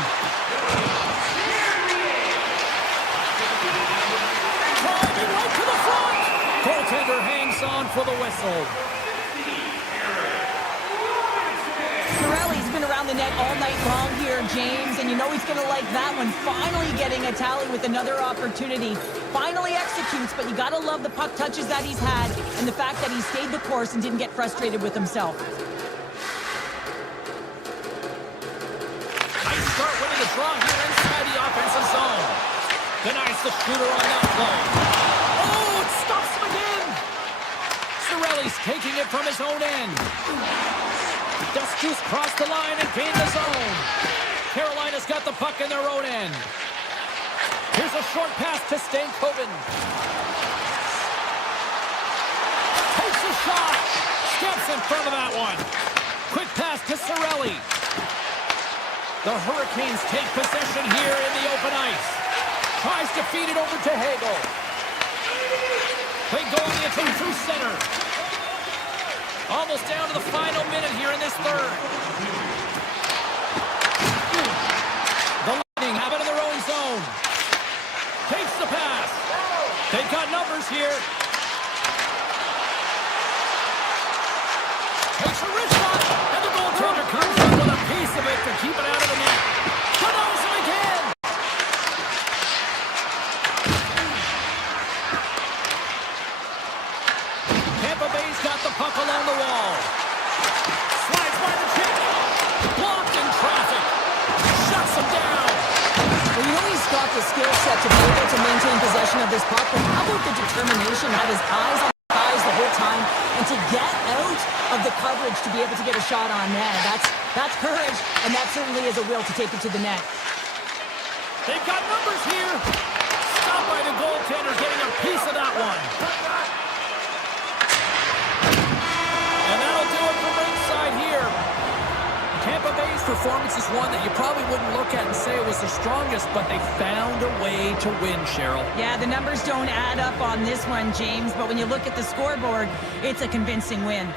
Driving right to the front. Goaltender hangs on for the whistle. Sorelli's been around the net all night long here, James, and you know he's going to like that one. Finally getting a tally with another opportunity. Finally executes, but you got to love the puck touches that he's had and the fact that he stayed the course and didn't get frustrated with himself. Nice start winning the draw here inside the offensive zone. Denies the shooter on that play. Oh, it stops him again. Sorelli's taking it from his own end. Duskus crossed the line and gained the zone. Carolina's got the puck in their own end. Here's a short pass to Stankoven. Takes a shot. Steps in front of that one. Quick pass to Sorelli. The Hurricanes take possession here in the open ice. Tries to feed it over to Hagel. They go on the attack through center. Almost down to the final minute here in this third. The Lightning have it in their own zone. Takes the pass. They've got numbers here. Takes a wrist shot, and the goaltender comes up with a piece of it to keep it out of the net. Denies him again. Tampa Bay's got the puck along the wall. Slides by the check. Blocked in traffic. Shuts him down. Well, you know he's possession of this puck, but how about the determination, have his eyes on the guys the whole time, and to get out of the coverage to be able to get a shot on net. That's courage, and that certainly is a will to take it to the net. They've got numbers here. Stopped by the goaltender, getting a piece of that one. And that'll do it from ringside here. Tampa Bay's performance is one that you probably wouldn't look at and say it was the strongest, but they found a way to win, Cheryl. Yeah, the numbers don't add up on this one, James, but when you look at the scoreboard, it's a convincing win.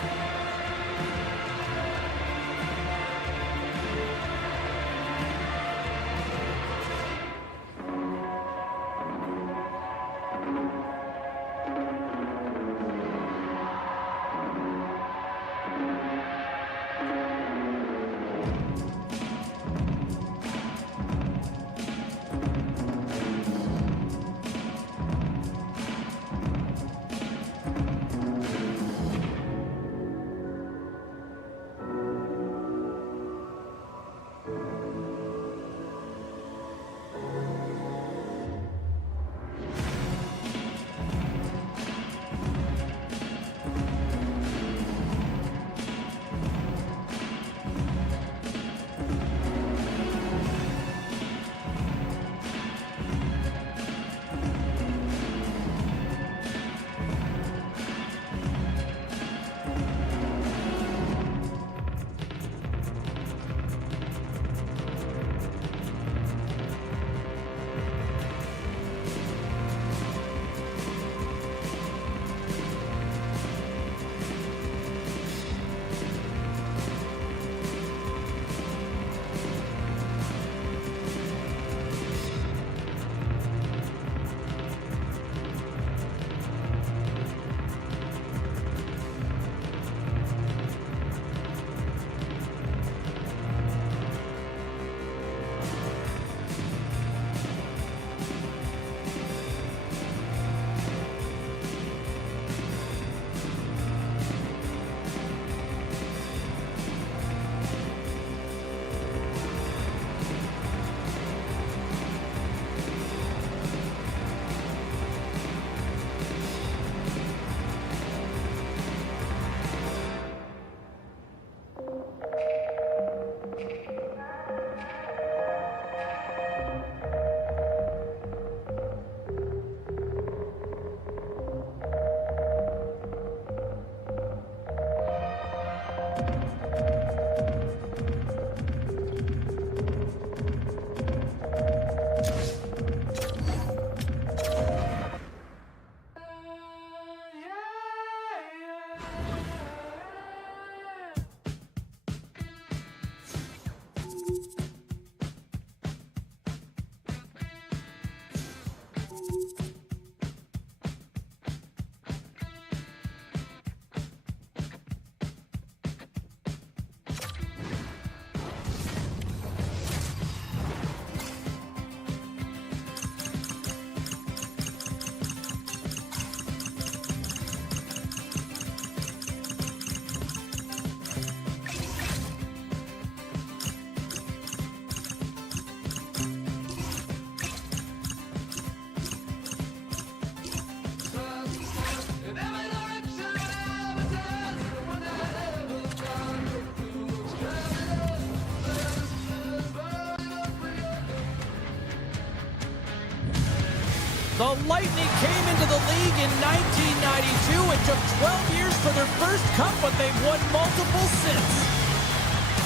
The Lightning came into the league in 1992. It took 12 years for their first cup, but they've won multiple since.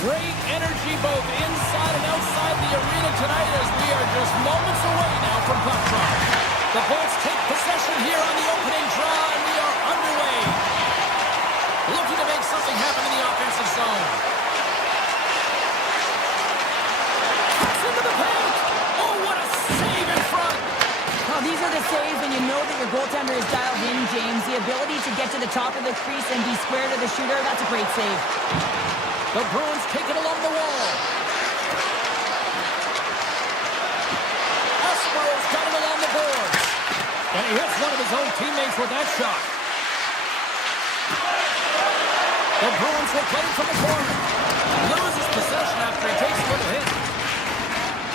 Great energy both inside and outside the arena tonight as we are just moments away now from puck drop. The Bolts take possession here on the opening draw, and we are underway. Looking to make something happen in the offensive zone. Cuts into the paint. Oh, what a save in front. Well, these are the saves when you know that your goaltender is dialed in, James. The ability to get to the top of the crease and be square to the shooter, that's a great save. The Bruins take it along the wall. Espero's got it along the boards. And he hits one of his own teammates with that shot. The Bruins will play from the corner. Loses possession after he takes a little hit.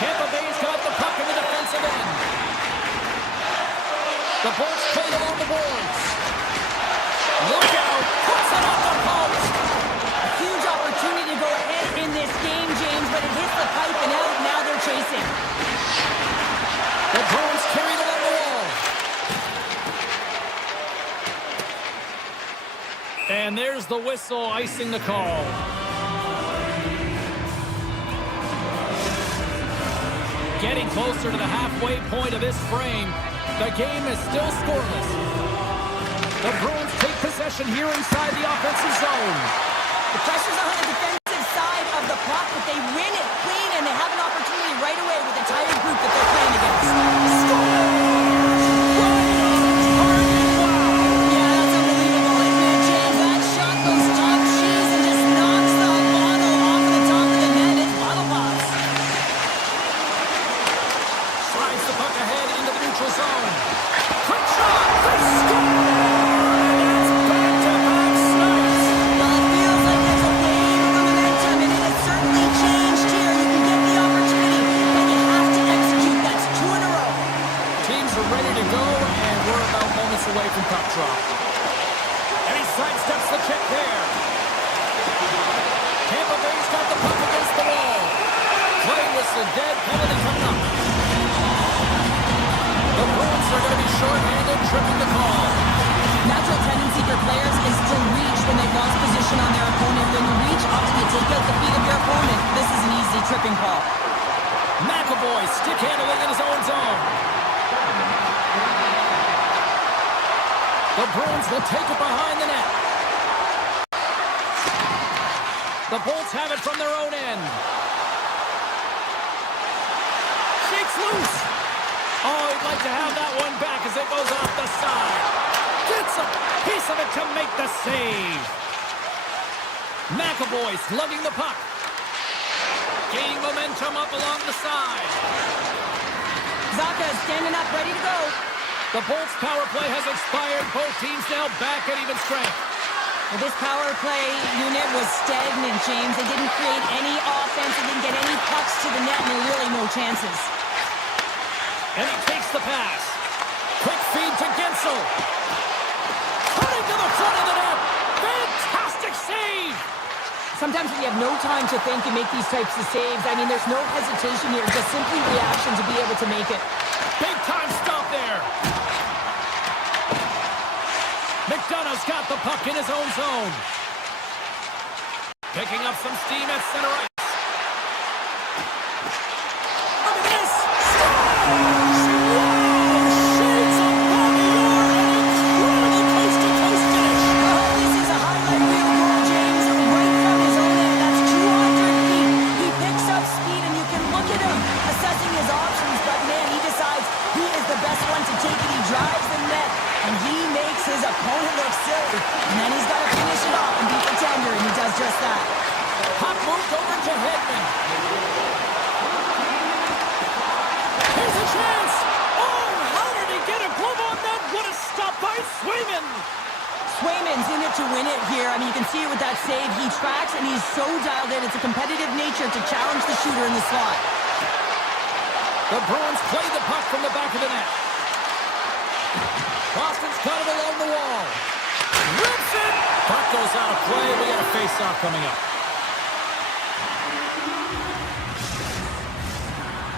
Tampa Bay's got the puck in the defensive end. The Bolts played along the boards. Look out. Puts it off the post. A huge opportunity to go ahead in this game, James, but it hits the pipe and out. Now they're chasing. The Bruins carried along the wall. And there's the whistle icing the call. Getting closer to the halfway point of this frame. The game is still scoreless. The Bruins take possession here inside the offensive zone. The pressure's on the defensive side of the puck, but they win it clean, and they have an opportunity right away with the tired group that they're playing against. Yeah, that's unbelievable, isn't it, James? That shot goes top cheese and just knocks the bottle off the top of the net. It's bottle box. Slides the puck ahead into the neutral zone. Quick shot! They score! That's back-to-back snipes! Well, it feels like there's a wave of momentum, and it has certainly changed here. You can get the opportunity, but you have to execute. That's 2 in a row. Teams are ready to go, and we're about moments away from puck drop. And he sidesteps the check there. Tampa Bay's got the puck against the wall. Play whistle dead, penalty coming up. The Bruins are going to be short-handed, tripping the call. Natural tendency for players is to reach when they've lost position on their opponent. When you reach, often you take out the feet of your opponent. This is an easy tripping call. McAvoy stick handling in his own zone. The Bruins will take it behind the net. The Bolts have it from their own end. Shakes loose. Oh, he'd like to have that one back as it goes off the side. Gets a piece of it to make the save. McAvoy slugging the puck. Gaining momentum up along the side. Zaka is standing up, ready to go. The Bolts power play has expired. Both teams now back at even strength. Well, this power play unit was stagnant, James. They didn't create any offense. They didn't get any pucks to the net, and there were really no chances. And he takes the pass. Quick feed to Gensel. Cutting to the front of the net. Fantastic save. Sometimes when you have no time to think, you make these types of saves. I mean, there's no hesitation here. Just simply reaction to be able to make it. Big time stop there. McDonough's got the puck in his own zone. Picking up some steam at center ice. Look at this. Scores! Wow! Shades of Bobby Orr. An incredible coast-to-coast finish. Oh, this is a highlight reel goal, James. Right from his own end. That's 200 feet. He picks up speed, and you can look at him assessing his options. But, man, he decides he is the best one to take it. He drives the net, and he makes his opponent look silly. And then he's got to finish it off and beat the tender, and he does just that. Puck moved over to Hedman. Here's a chance. Oh, how did he get a glove on that? What a stop by Swayman. Swayman's in it to win it here. I mean, you can see it with that save. He tracks, and he's so dialed in. It's a competitive nature to challenge the shooter in the slot. The Bruins play the puck from the back of the net. Boston's got it along the wall. Rips it. Puck goes out of play. We got a face-off coming up.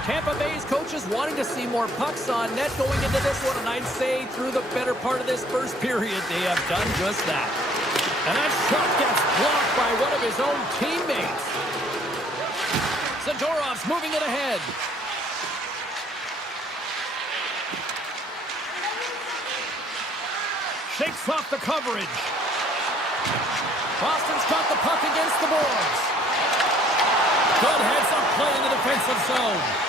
Tampa Bay's coaches wanting to see more pucks on net going into this one, and I'd say through the better part of this first period, they have done just that. And that shot gets blocked by one of his own teammates. Zadorov's moving it ahead. Shakes off the coverage. Boston's got the puck against the boards. Good heads-up play in the defensive zone.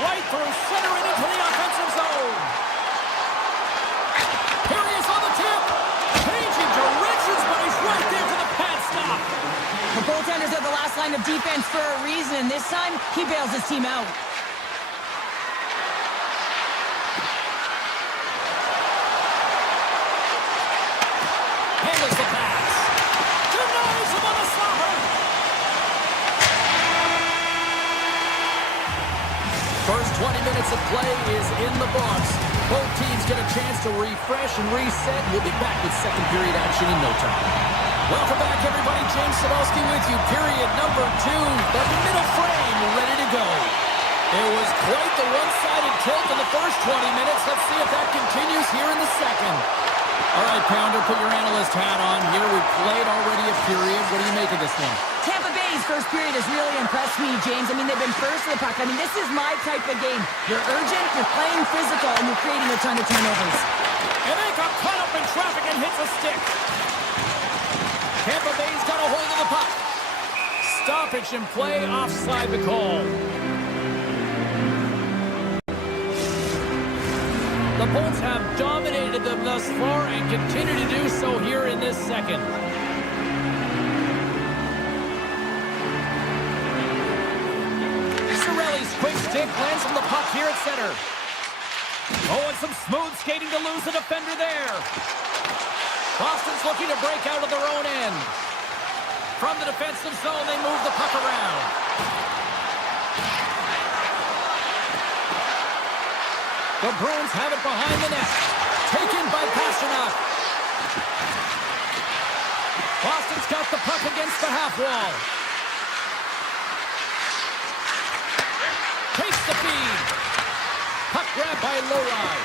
Right through center and into the offensive zone. Here he is on the tip. Changing directions, but he's right there for the pad stop. The goaltenders are the last line of defense for a reason, and this time he bails his team out. Handles the pass. Denies him on the slapper. First 20 minutes minutes of play is in the books. Both teams get a chance to refresh and reset. We'll be back with second period action in no time. Welcome back, everybody. James Cebulski with you. Period number 2. The middle frame ready to go. It was quite the one-sided tilt in the first 20 minutes. Let's see if that continues here in the second. All right, Pounder, put your analyst hat on here. We've played already a period. What do you make of this one? Tampa Bay's first period has really impressed me, James. I mean, they've been first to the puck. I mean, this is my type of game. You're urgent, you're playing physical, and you're creating a ton of turnovers. And they got caught up in traffic and hits a stick. Tampa Bay's got a hold of the puck. Stoppage in play, offside the call. The Bolts have dominated them thus far and continue to do so here in this second. Cirelli's quick stick lands on the puck here at center. Oh, and some smooth skating to lose the defender there. Boston's looking to break out of their own end. From the defensive zone, they move the puck around. The Bruins have it behind the net. Taken by Pasternak. Boston's got the puck against the half wall. Takes the feed. Puck grab by Lowry.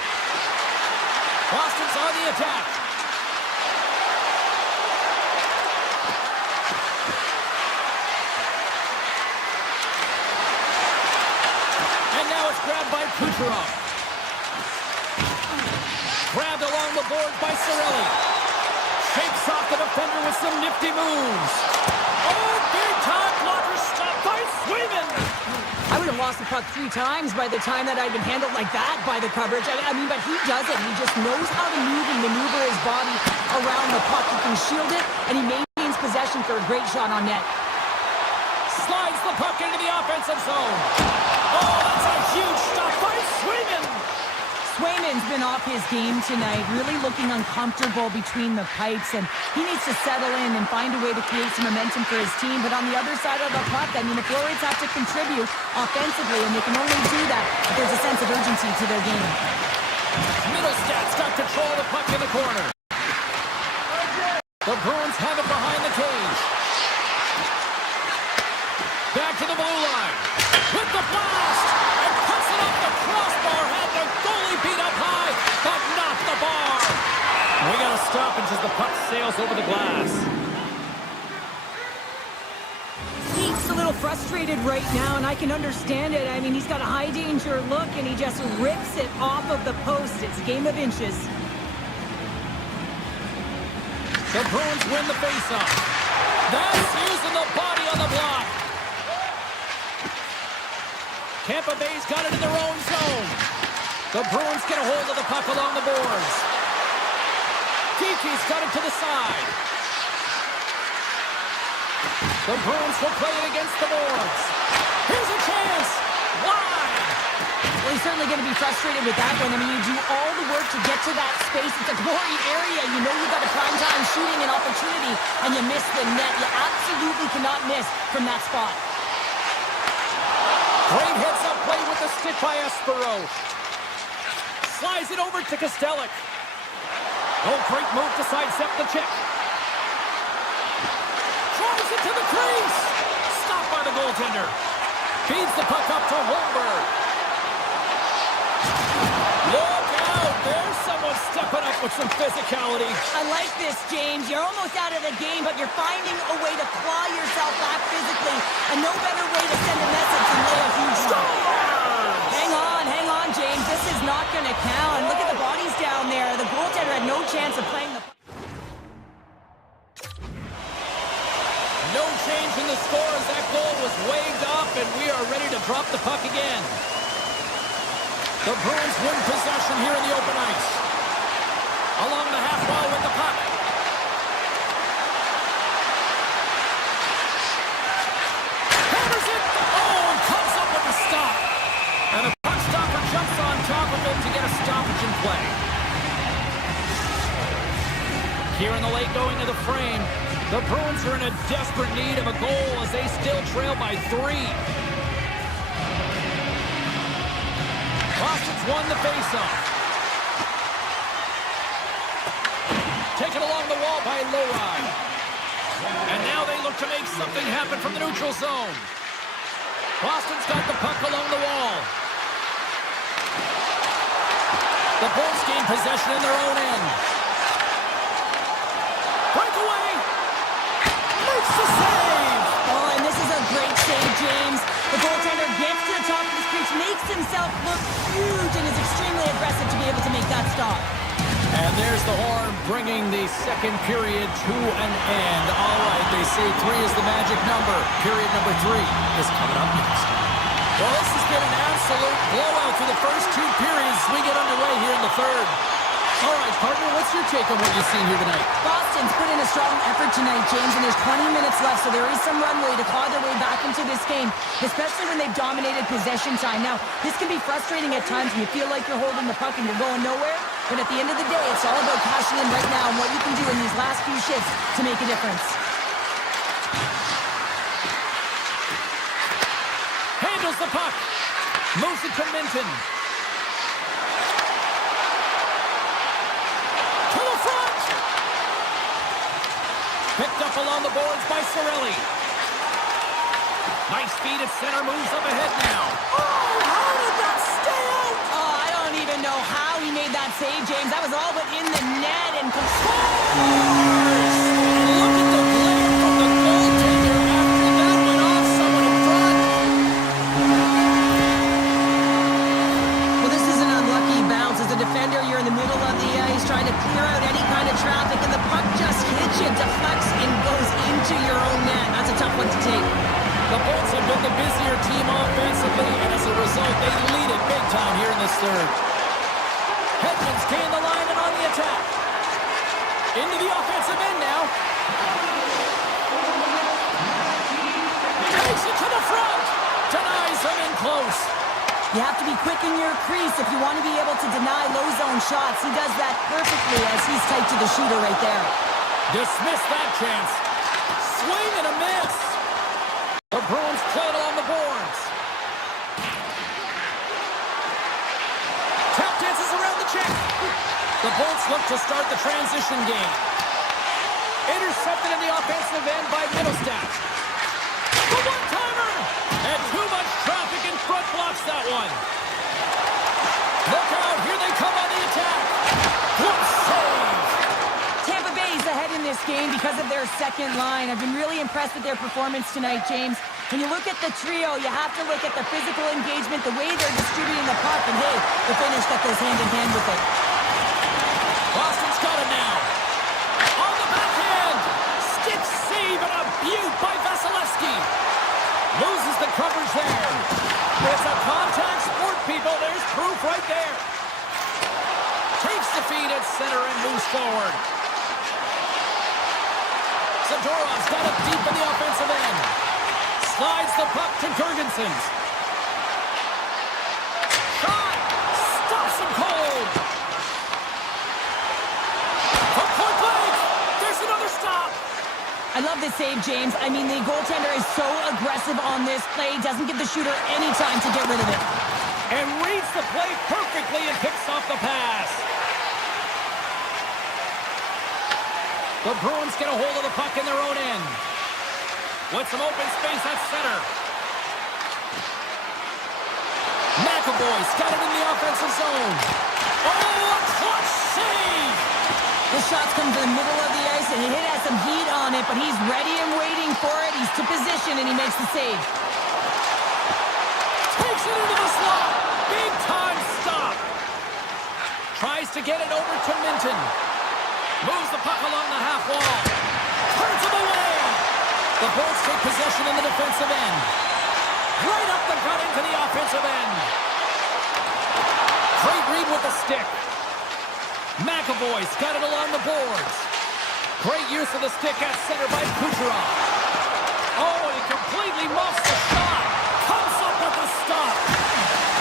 Boston's on the attack. And now it's grabbed by Kucherov. Grabbed along the board by Cirelli. Shakes off the defender with some nifty moves. Oh, big-time blocker stop by Swayman. I would have lost the puck 3 times by the time that I'd been handled like that by the coverage. I mean, but he does it. He just knows how to move and maneuver his body around the puck. He can shield it, and he maintains possession for a great shot on net. Slides the puck into the offensive zone. Oh, that's a huge stop by Swayman. Swayman's been off his game tonight, really looking uncomfortable between the pipes, and he needs to settle in and find a way to create some momentum for his team. But on the other side of the puck, I mean, the Florids have to contribute offensively, and they can only do that if there's a sense of urgency to their game. Middlestad's got control of the puck in the corner. The Bruins have it behind the cage. Back to the blue line. With the blast! And puts it off the crossbar. Had the goalie beat up high, but not the bar. We got a stoppage as the puck sails over the glass. He's a little frustrated right now, and I can understand it. I mean, he's got a high-danger look, and he just rips it off of the post. It's a game of inches. The Bruins win the faceoff. That's using the body on the block. Tampa Bay's got it in their own zone. The Bruins get a hold of the puck along the boards. Kiki's got it to the side. The Bruins will play it against the boards. Here's a chance. Wide. Well, he's certainly going to be frustrated with that one. I mean, you do all the work to get to that space. It's a glory area. You know you've got a prime-time shooting and opportunity, and you miss the net. You absolutely cannot miss from that spot. Great heads-up play with the stick by Espero. Slides it over to Kostelic. Oh, great move to sidestep the check. Drives it to the crease. Stopped by the goaltender. Feeds the puck up to Holmberg. Look out! There's someone stepping up with some physicality. I like this, James. You're almost out of the game, but you're finding a way to claw yourself back physically. And no better way to send a message than lay a huge one. Hang on, James. This is not going to count. And look at the bodies down there. The goaltender had no chance of playing the... No change in the score as that goal was waved off, and we are ready to drop the puck again. The Bruins win possession here in the open ice. Along the half wall with the puck. Hammers it! Oh, and comes up with the stop. And the puck stopper jumps on top of him to get a stoppage in play. Here in the late going of the frame, the Bruins are in a desperate need of a goal as they still trail by 3. won the faceoff. Taken along the wall by Lowry. And now they look to make something happen from the neutral zone. Boston's got the puck along the wall. The Bulls gain possession in their own end. Breakaway! Makes the save! Oh, and this is a great save, James. The goaltender gets to the top of the crease, makes himself look huge, and is extremely aggressive to be able to make that stop. And there's the horn bringing the second period to an end. All right, they say 3 is the magic number. Period number 3 is coming up next. Well, this has been an absolute blowout for the first 2 periods as we get underway here in the third. All right, partner, what's your take on what you've seen here tonight? Boston's put in a strong effort tonight, James, and there's 20 minutes left, so there is some runway to claw their way back into this game, especially when they've dominated possession time. Now, this can be frustrating at times when you feel like you're holding the puck and you're going nowhere, but at the end of the day, it's all about cashing in right now and what you can do in these last few shifts to make a difference. Handles the puck. Moves it to Minton. To the front. Picked up along the boards by Cirelli. Nice feed at center. Moves up ahead now. Oh, how did that stay out? Oh, I don't even know how he made that save, James. That was all but in the net and scores! Look at the glare from the goaltender after that went off someone in front. Well, this is an unlucky bounce. As a defender, you're in the middle of the ice trying to clear out any kind of traffic, and the puck just hits you, deflects, and goes into your own net. That's a tough one to take. The Bolts have been the busier team offensively, and as a result, they lead it big time here in this third. Hedman's gained the line and on the attack. Into the offensive end now. Takes it to the front. Denies him in close. You have to be quick in your crease if you want to be able to deny low zone shots. He does that perfectly as he's tight to the shooter right there. Dismiss that chance. Swing and a miss. The Bruins play it along the boards. Tap dances around the check. The Bolts look to start the transition game. Intercepted in the offensive end by Middlestat. The one-timer! And too much traffic in front blocks that one. Look out, here they come on the attack. Good save! Tampa Bay's ahead in this game because of their second line. I've been really impressed with their performance tonight, James. When you look at the trio, you have to look at the physical engagement, the way they're distributing the puck, and hey, the finish that goes hand in hand with it. Boston's got it now. On the backhand. Stick save and a beaut by Vasilevsky. Loses the coverage there. It's a contact sport, people. There's proof right there. Takes the feed at center and moves forward. Zadorov's got it deep in the offensive end. Slides the puck to Gergensons. Shot! Stops him cold! From point blank! There's another stop! I love this save, James. I mean, the goaltender is so aggressive on this play. Doesn't give the shooter any time to get rid of it. And reads the play perfectly and picks off the pass. The Bruins get a hold of the puck in their own end. With some open space at center. McAvoy's got it in the offensive zone. Oh, a clutch save! The shots come to the middle of the ice, and he has some heat on it, but he's ready and waiting for it. He's to position, and he makes the save. Takes it into the slot. Big time stop. Tries to get it over to Minton. Moves the puck along the half wall. Turns him away. The Bolts take possession in the defensive end. Right up the gut into the offensive end. Great read with the stick. McAvoy's got it along the boards. Great use of the stick at center by Kucherov. Oh, he completely muffs the shot. Comes up with the stop.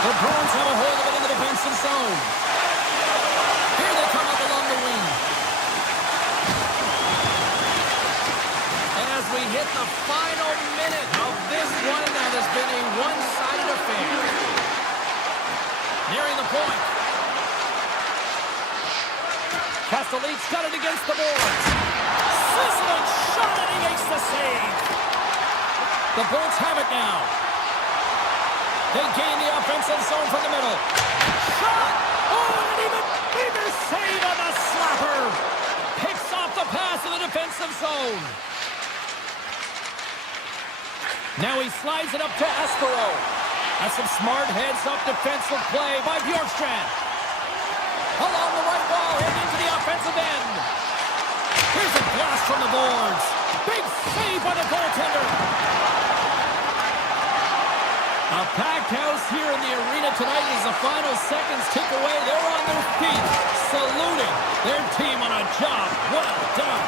The Bruins have a hold of it in the defensive zone. Here they come up along the wing. And as we hit the final minute of this one, that has been a one-sided affair. Nearing the point. Castelli's got it against the boards. Sizzling shot, and he makes the save. The Bolts have it now. They gain the offensive zone from the middle. Shot! Oh, and even bigger save on the slapper. Picks off the pass in the defensive zone. Now he slides it up to Espero. That's some smart heads-up defensive play by Bjorkstrand. Along the right wall, heading into the offensive end. Here's a blast from the boards. Big save by the goaltender. A packed house here in the arena tonight as the final seconds tick away. They're on their feet, saluting their team on a job well done.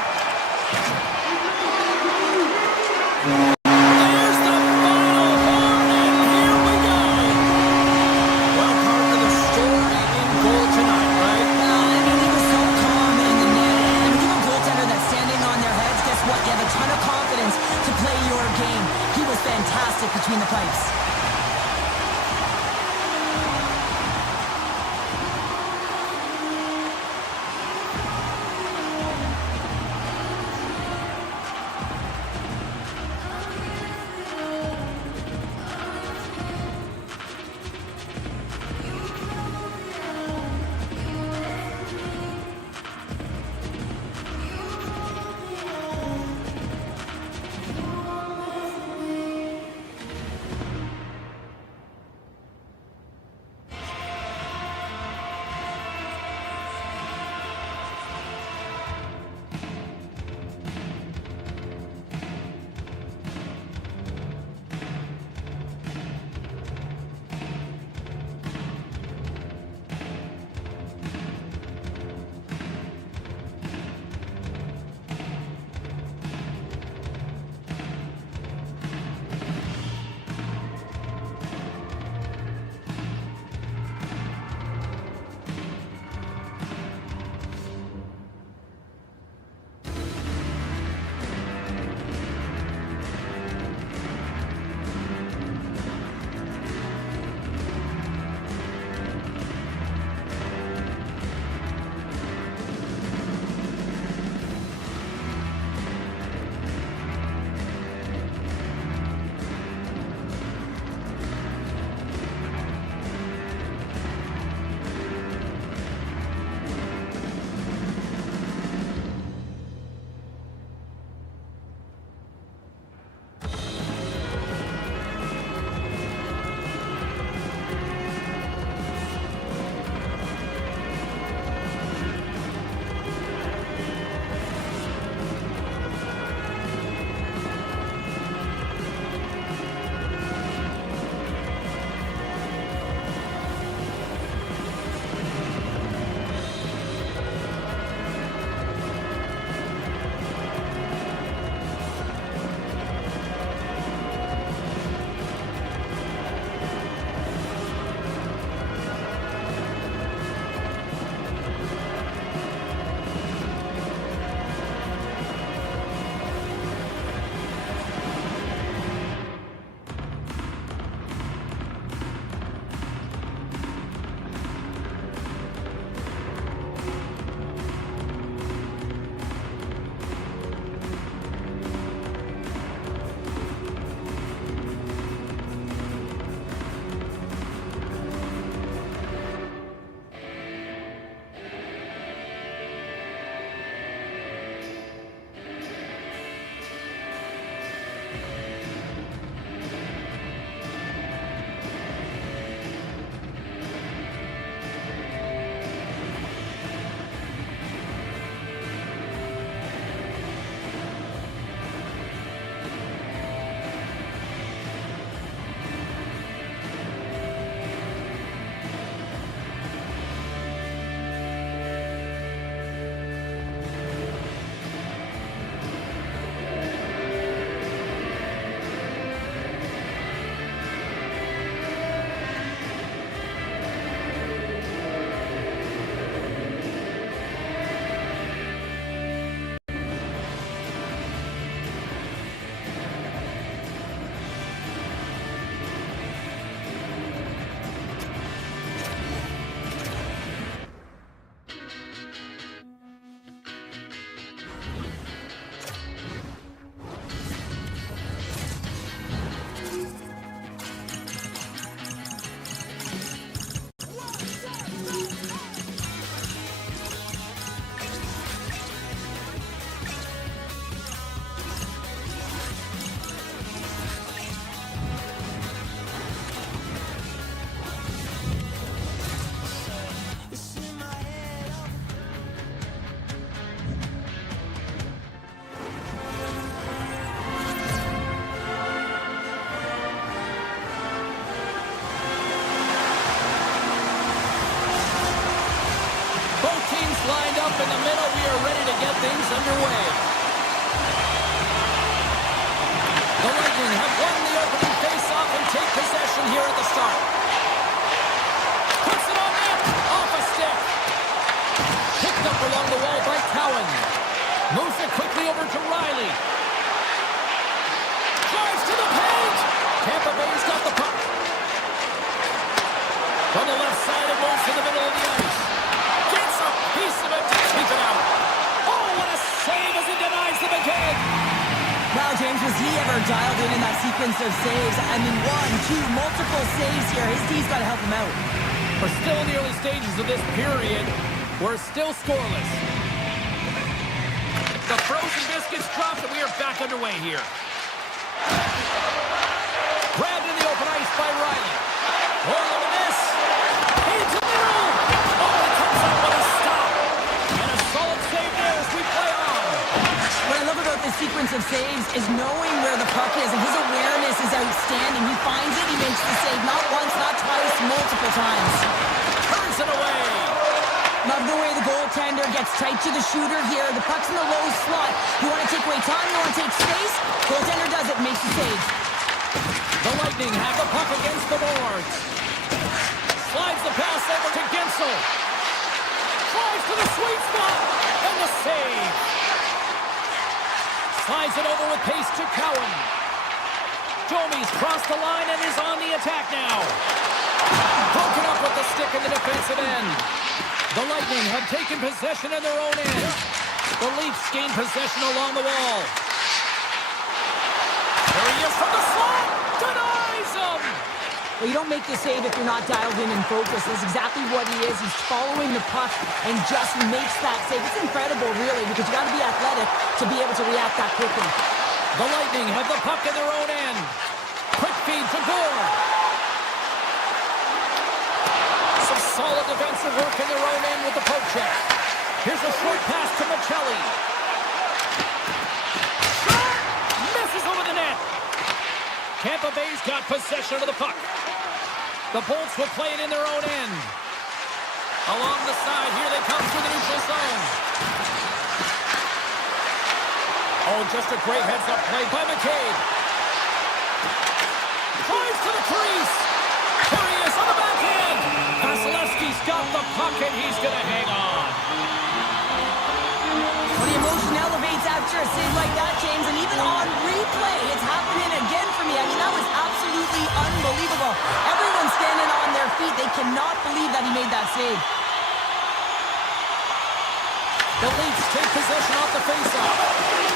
There's the final horn, and here we go. Well, part of the story in goal tonight, right? I mean, he was so calm in the net. And when you have a goaltender that's standing on their heads, guess what? You have a ton of confidence to play your game. He was fantastic between the pipes. lined up in the middle. We are ready to get things underway. The Lightning have won the opening face-off and take possession here at the start. Puts it on net. Off a stick. Picked up along the wall by Cowan. Moves it quickly over to Riley. Drives to the paint. Tampa Bay's got the puck. From the left side, it moves to the middle of the ice. Gets a piece of it to keep it out. Oh, what a save as he denies the McKay. Wow, James, was he ever dialed in that sequence of saves? I mean, 1, 2, multiple saves here. His team's got to help him out. We're still in the early stages of this period. We're still scoreless. The frozen biscuits dropped, and we are back underway here. Grabbed in the open ice by Riley. Oh, look at this. He's in the middle. Oh, it comes out with a stop. And a solid save there as we play on. What I love about this sequence of saves is knowing where the puck is, and his awareness is outstanding. He finds it, he makes the save not once, not twice, multiple times. Turns it away. Love the way the goaltender gets tight to the shooter here. The puck's in the low slot. You want to take away time, you want to take space. Goaltender does it, makes the save. The Lightning have the puck against the boards. Slides the pass over to Gensel. Drives to the sweet spot. And the save. Slides it over with pace to Cowan. Domi's crossed the line and is on the attack now. Broken up with the stick in the defensive end. The Lightning have taken possession in their own end. The Leafs gain possession along the wall. There he is from the slot. Denies him. Well, you don't make the save if you're not dialed in and focused. That's exactly what he is. He's following the puck and just makes that save. It's incredible, really, because you got to be athletic to be able to react that quickly. The Lightning have the puck in their own end. Quick feed to Gore. Some solid defensive work in their own end with the poke check. Here's a short pass to Michelli. Shot! Misses over the net. Tampa Bay's got possession of the puck. The Bolts will play it in their own end. Along the side, here they come through the neutral zone. Oh, just a great heads-up play by McCabe. Drives to the crease. There he is on the backhand. Vasilevsky's got the puck, and he's going to hang on. Well, the emotion elevates after a save like that, James, and even on replay, it's happening again for me. I mean, that was absolutely unbelievable. Everyone's standing on their feet. They cannot believe that he made that save. The Leafs take possession off the faceoff.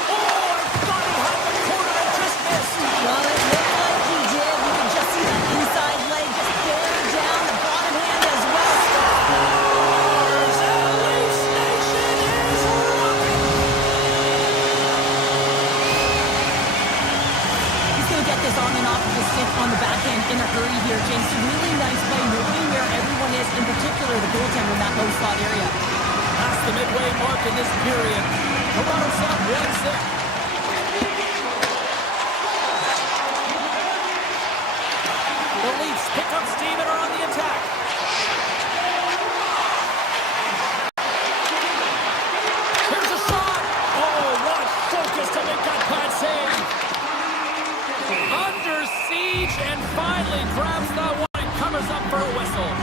Oh, I thought he had the corner and just missed. Well, it looked like he did. You can just see that inside leg just bear down the bottom hand as well. Scores! And Leafs Nation is rocking! He's going to get this on and off of the stick on the backhand in a hurry here, James. Really nice play, knowing where everyone is, in particular the goaltender in that low slot area. Past the midway mark in this period. Toronto's up 1-0. The Leafs pick up steam and are on the attack. Here's a shot. Oh, what focus to make that bad save. Under siege and finally grabs that one and covers up for a whistle.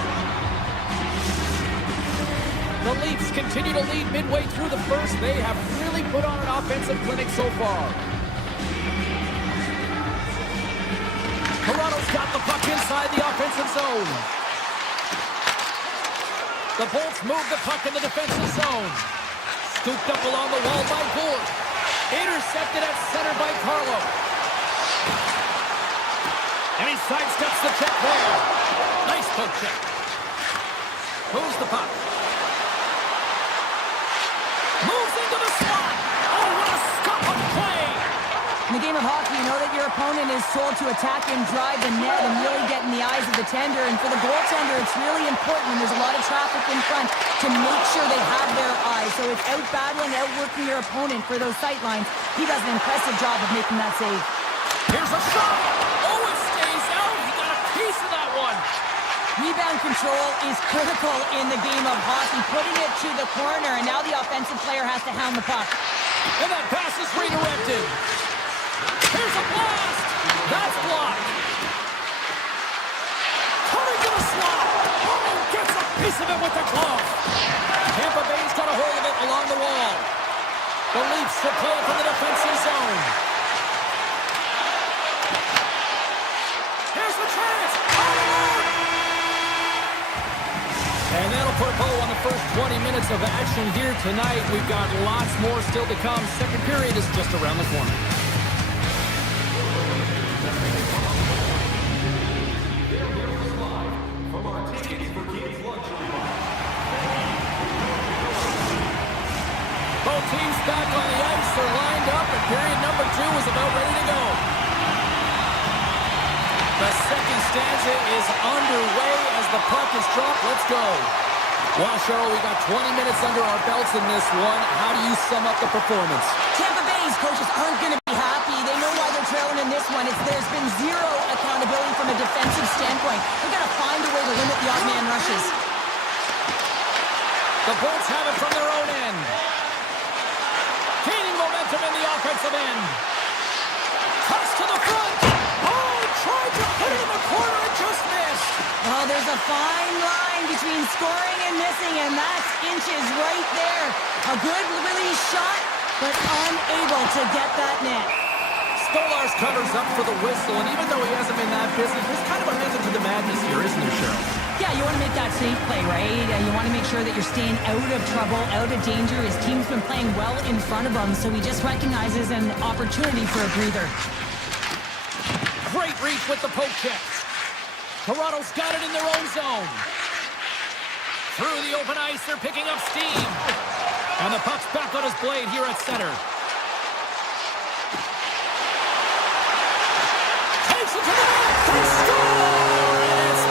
The Leafs continue to lead midway through the first. They have really put on an offensive clinic so far. Toronto's got the puck inside the offensive zone. The Bolts move the puck in the defensive zone. Scooped up along the wall by Gourde. Intercepted at center by Carlo. And he sidesteps the check there. Nice poke check. Moves the puck. Moves into the slot. Oh, what a stop of play. In the game of hockey, you know that your opponent is told to attack and drive the net and really get in the eyes of the tender. And for the goaltender, it's really important when there's a lot of traffic in front to make sure they have their eyes. So it's out-battling, outworking your opponent for those sight lines. He does an impressive job of making that save. Here's a shot. Oh, it stays out. He got a piece of that one. Rebound control is critical in the game of hockey. Putting it to the corner, and now the offensive player has to hound the puck. And that pass is redirected. Here's a blast. That's blocked. Coming to the slot. Oh, gets a piece of it with the glove. Tampa Bay's got a hold of it along the wall. The Leafs will play it from the defensive zone. Here's the chance. And that'll put a bow on the first 20 minutes of action here tonight. We've got lots more still to come. Second period is just around the corner. Both teams back on the ice. They're lined up, and period number 2 is about ready to go. The second stanza is underway as the puck is dropped. Let's go. Well, Cheryl, we got 20 minutes under our belts in this one. How do you sum up the performance? Tampa Bay's coaches aren't going to be happy. They know why they're trailing in this one. There's been zero accountability from a defensive standpoint. They've got to find a way to limit the odd man rushes. The Bolts have it from their own end. Gaining momentum in the offensive end. Toss to the front. Oh, tried to put it in the corner and just missed. Oh, there's a fine line between scoring and missing, and that's inches right there. A good release shot, but unable to get that net. Stolarz covers up for the whistle, and even though he hasn't been that busy, there's kind of a method to the madness here, isn't there, Cheryl? Yeah, you want to make that safe play, right? You want to make sure that you're staying out of trouble, out of danger. His team's been playing well in front of him, so he just recognizes an opportunity for a breather. Great reach with the poke check. Toronto's got it in their own zone. Through the open ice, they're picking up steam. And the puck's back on his blade here at center. Takes it to the net. They score! And it's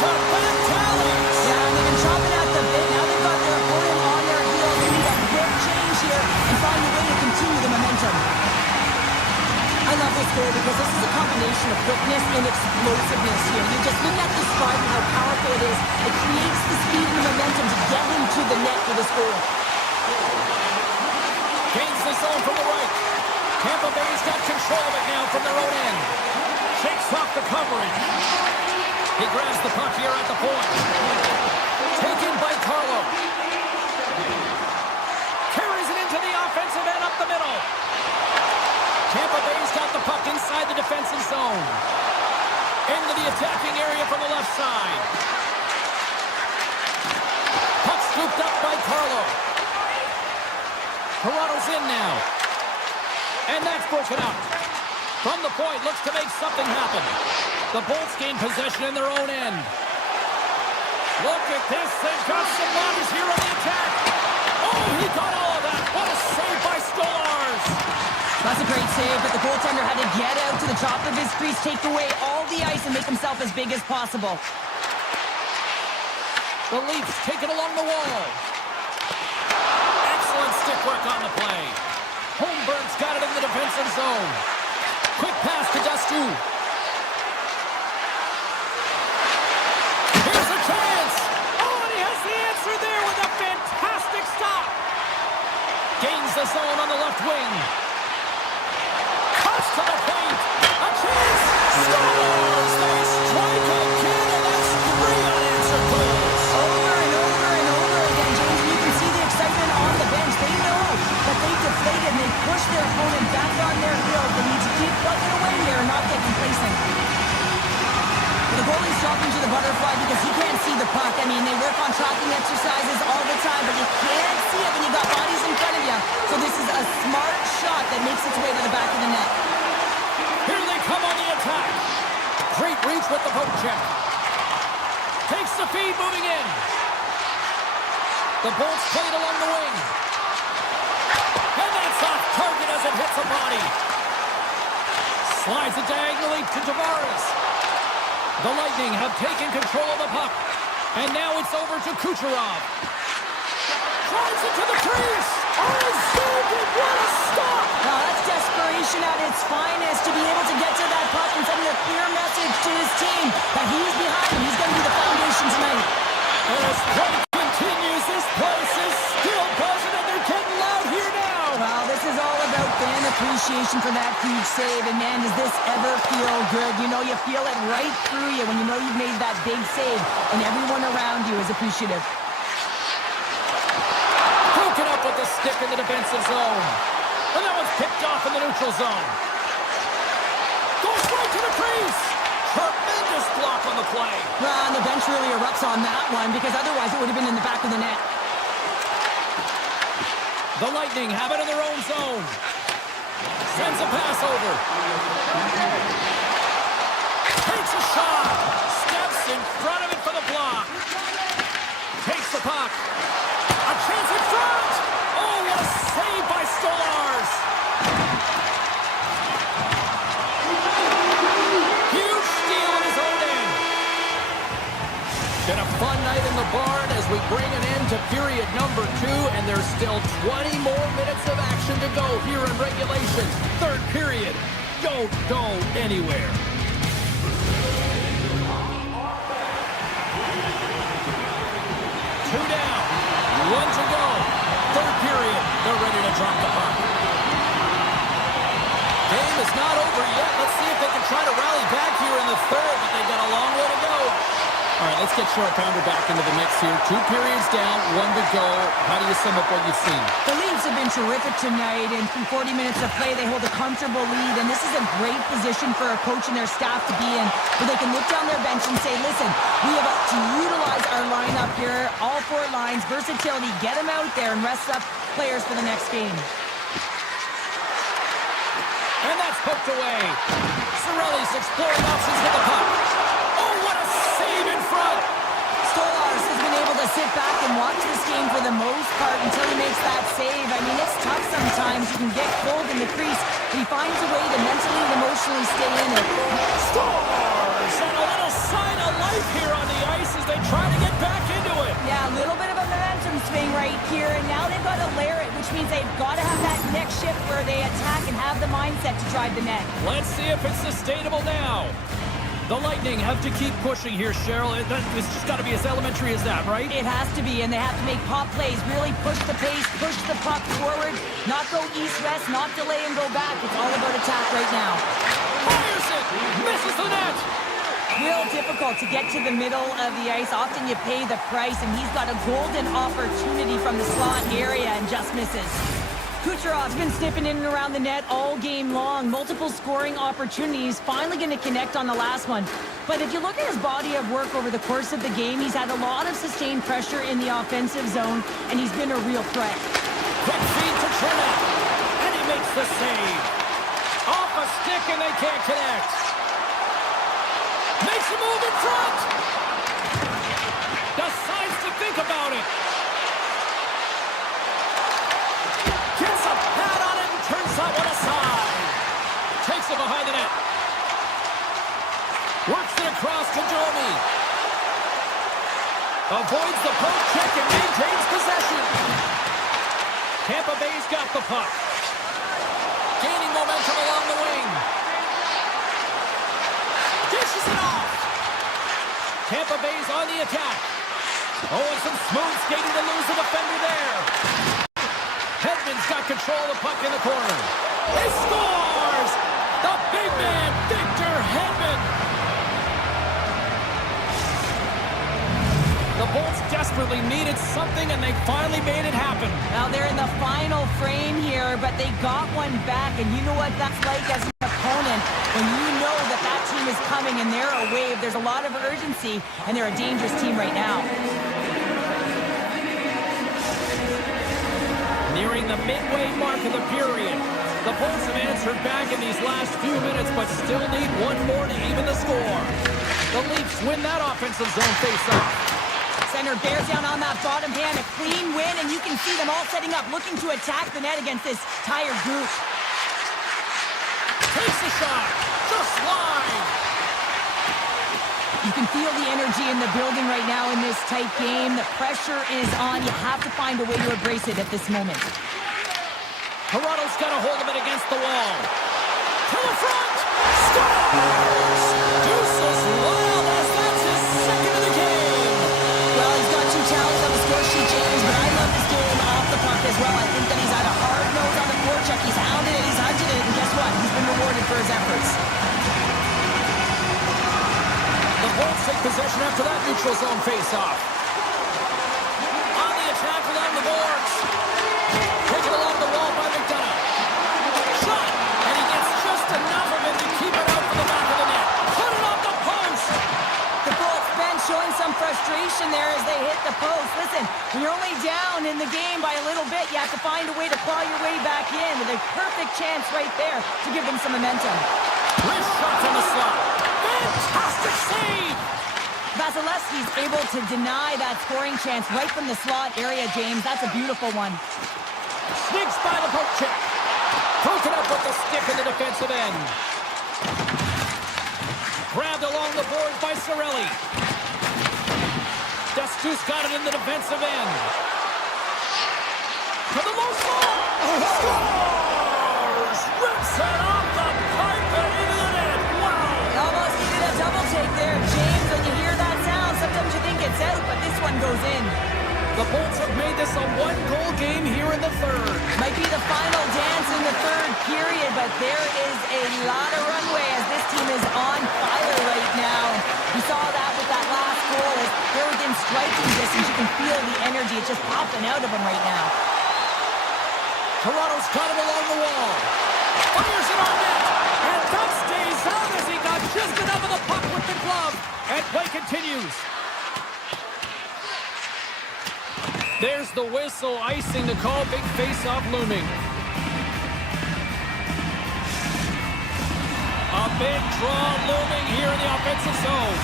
back-to-back tallies. Yeah, and they've been chopping at the bit. Now they've got their opponent on their heels. They need a quick change here and find a way to continue the momentum. I love this goal because this is a combination of quickness and explosiveness here. You just look at the stride and how powerful it is. It creates the speed and the momentum to get him to the net for this goal. Gains the zone from the right. Tampa Bay's got control of it now from their own end. Shakes off the coverage. He grabs the puck here at the point. Taken by Carlo. Carries it into the offensive end up the middle. Tampa Bay's got the puck inside the defensive zone. Into the attacking area from the left side. Puck scooped up by Carlo. Toronto's in now. And that's broken up. From the point, looks to make something happen. The Bolts gain possession in their own end. Look at this. They've got some bodies here on the attack. Oh, he got all of that. What a save by Stolarz. That's a great save, but the goaltender had to get out to the top of his crease, take away all the ice, and make himself as big as possible. The Leafs take it along the wall. Excellent stick work on the play. Holmberg's got it in the defensive zone. Quick pass to Dastu. Here's a chance. Oh, and he has the answer there with a fantastic stop. Gains the zone on the left wing. Cuts to the paint. A chance. Scores. They strike again, and that's 3 unanswered goals. Over and over and over again, James, and you can see the excitement on the bench. They know that they deflated and they pushed their opponent back on their heels. They need to keep plugging away here and not get complacent. The goalie's dropping to the butterfly because he can't see the puck. I mean, they work on tracking exercises all the time, but you can't see it when you got bodies in front of you. So this is a smart shot that makes its way to the back of the net. Here they come on the attack. Great reach with the poke check. Takes the feed, moving in. The Bolts played along the wing. And that's off target as it hits a body. Slides it diagonally to Tavares. The Lightning have taken control of the puck. And now it's over to Kucherov. Drives it to the crease. Oh, Zubin, what a stop! Now that's desperation at its finest to be able to get to that puck and sending a clear message to his team that he's behind him. He's going to be the foundation tonight. As play continues, this place is still buzzing and they're getting loud here now. Well, this is all about fan appreciation for that huge save. And man, does this ever feel good. You know, you feel it right through you when you know you've made that big save and everyone around you is appreciative. Broken up with the stick in the defensive zone. And that one's picked off in the neutral zone. Goes right to the crease. Tremendous block on the play. Well, and the bench really erupts on that one because otherwise it would have been in the back of the net. The Lightning have it in their own zone. Sends a pass over. Takes a shot. Steps in front of it for the block. Takes the puck. A chance in front. Oh, what a save by Stolarz. Huge steal in his own end. Been a fun night in the barn as we bring an end to period number 2, and there's still 20 more minutes of action to go here in regulation. Third period. Don't go anywhere. Two down. One to go. Third period. They're ready to drop the puck. Game is not over yet. Let's see if they can try to rally back here in the third, but they've got a long way to go. All right, let's get Short Pounder back into the mix here. 2 periods down, 1 to go. How do you sum up what you've seen? The Leafs have been terrific tonight, and through 40 minutes of play, they hold a comfortable lead, and this is a great position for a coach and their staff to be in, where they can look down their bench and say, listen, we have to utilize our lineup here, all 4 lines, versatility, get them out there and rest up players for the next game. And that's poked away. Cirelli's exploring options with the puck. Oh, what a save in front! Stolarz has been able to sit back and watch this game for the most part until he makes that save. I mean, it's tough sometimes. You can get cold in the crease, but he finds a way to mentally and emotionally stay in it. Stolarz! And a little sign of life here on the ice as they try to get back into it. Yeah, a little bit of a momentum swing right here, and now they've got to layer it, which means they've got to have that next shift where they attack and have the mindset to drive the net. Let's see if it's sustainable now. The Lightning have to keep pushing here, Cheryl. It's just got to be as elementary as that, right? It has to be, and they have to make pop plays, really push the pace, push the puck forward, not go east-west, not delay and go back. It's all about attack right now. Fires it! Misses the net! Real difficult to get to the middle of the ice. Often you pay the price, and he's got a golden opportunity from the slot area and just misses. Kucherov's been sniffing in and around the net all game long. Multiple scoring opportunities. Finally going to connect on the last one. But if you look at his body of work over the course of the game, he's had a lot of sustained pressure in the offensive zone, and he's been a real threat. Quick feed to Trinnet, and he makes the save. Off a stick, and they can't connect. Makes a move in front. Decides to think about it. Gets a pad on it and turns that one aside. Takes it behind the net. Works it across to Domi. Avoids the poke check and maintains possession. Tampa Bay's got the puck. Gaining momentum along the wing. Dishes it off. Tampa Bay's on the attack. Oh, and some smooth skating to lose the defender there. Hedman's got control of the puck in the corner. He scores! The big man, Victor Hedman. The Bolts desperately needed something, and they finally made it happen. Now they're in the final frame here, but they got one back, and you know what that's like as an opponent. When you know that that team is coming and they're a wave, there's a lot of urgency, and they're a dangerous team right now. Nearing the midway mark of the period. The Bolts have answered back in these last few minutes, but still need one more to even the score. The Leafs win that offensive zone face-off. Center bears down on that bottom hand, a clean win, and you can see them all setting up, looking to attack the net against this tired group. Takes the shot, just line. You can feel the energy in the building right now in this tight game. The pressure is on. You have to find a way to embrace it at this moment. Toronto's got a hold of it against the wall. To the front! Scores! Deuces Wild as that's his second of the game. Well, he's got 2 talents on the score sheet, James, but I love this game off the puck as well. I think that he's had a hard nose on the forecheck. He's hounded it, he's hunted it, and guess what? He's been rewarded for his efforts. The Bolts take possession after that neutral zone face-off. On the attack along the boards. Taken along the wall by McDonough. Shot! And he gets just enough of it to keep it out for the back of the net. Put it off the post! The Bolts bench showing some frustration there as they hit the post. Listen, when you're only down in the game by a little bit, you have to find a way to claw your way back in with a perfect chance right there to give them some momentum. Wrist shot from the slot. Fantastic save! Vasilevsky's able to deny that scoring chance right from the slot area, James. That's a beautiful one. Sneaks by the poke check. Broken up with the stick in the defensive end. Grabbed along the boards by Cirelli. Destou's got it in the defensive end. To the low slot. Scores! Rips it off the pipe and into the net. Wow! He almost needed a double take there, James. When you hear that sound, sometimes you think it's out, but this one goes in. The Bolts have made this a 1-goal game here in the third. Might be the final dance in the third period, but there is a lot of runway as this team is on fire right now. You saw that with that last goal. As they're within striking distance, you can feel the energy. It's just popping out of them right now. Toronto's got it along the wall. Fires it on net. And that stays out as he got just enough of the puck with the glove. And play continues. There's the whistle, icing the call, big face-off looming. A big draw looming here in the offensive zone.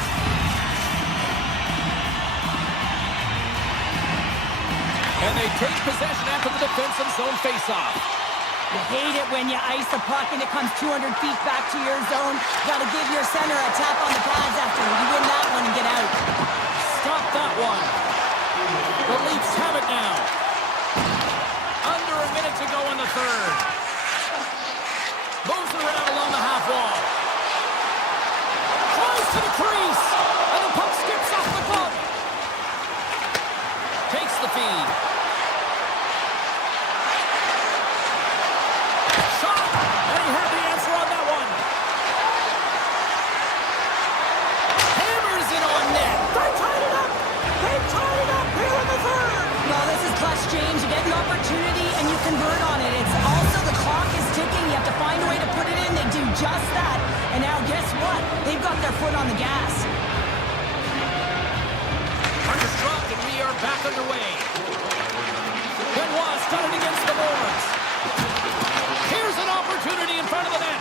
And they take possession after the defensive zone face-off. You hate it when you ice the puck and it comes 200 feet back to your zone. Got to give your center a tap on the pads after you win that one and get out. Stop that one. The Leafs have it now. Under a minute to go in the third. Moves around along the half wall. Close to the crease. And the puck skips off the glove. Takes the feed. Shot. And he had the answer on that one. Hammers it on net. They tied it up. They tied it up here in the third. No, this is clutch, James. You get the opportunity and you convert on it. It's also the clock is ticking. You have to find a way to put it in. They do just that. And now guess what? They've got their foot on the gas. Puck is dropped and we are back underway. Benoit's got it against the boards. Here's an opportunity in front of the net.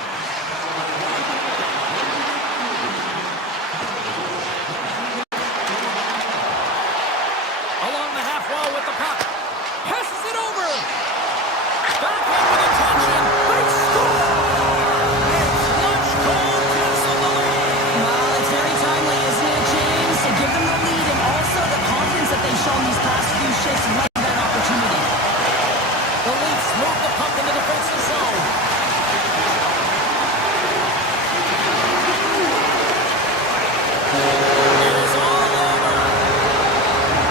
Along the half wall with the puck. Passes it over. Backhand with intention. They score! It's clutch goal gives them the lead. Well, it's very timely, isn't it, James? To give them the lead and also the confidence that they've shown these past few shifts. Like that opportunity. The Leafs move the puck in the defensive zone. It is all over.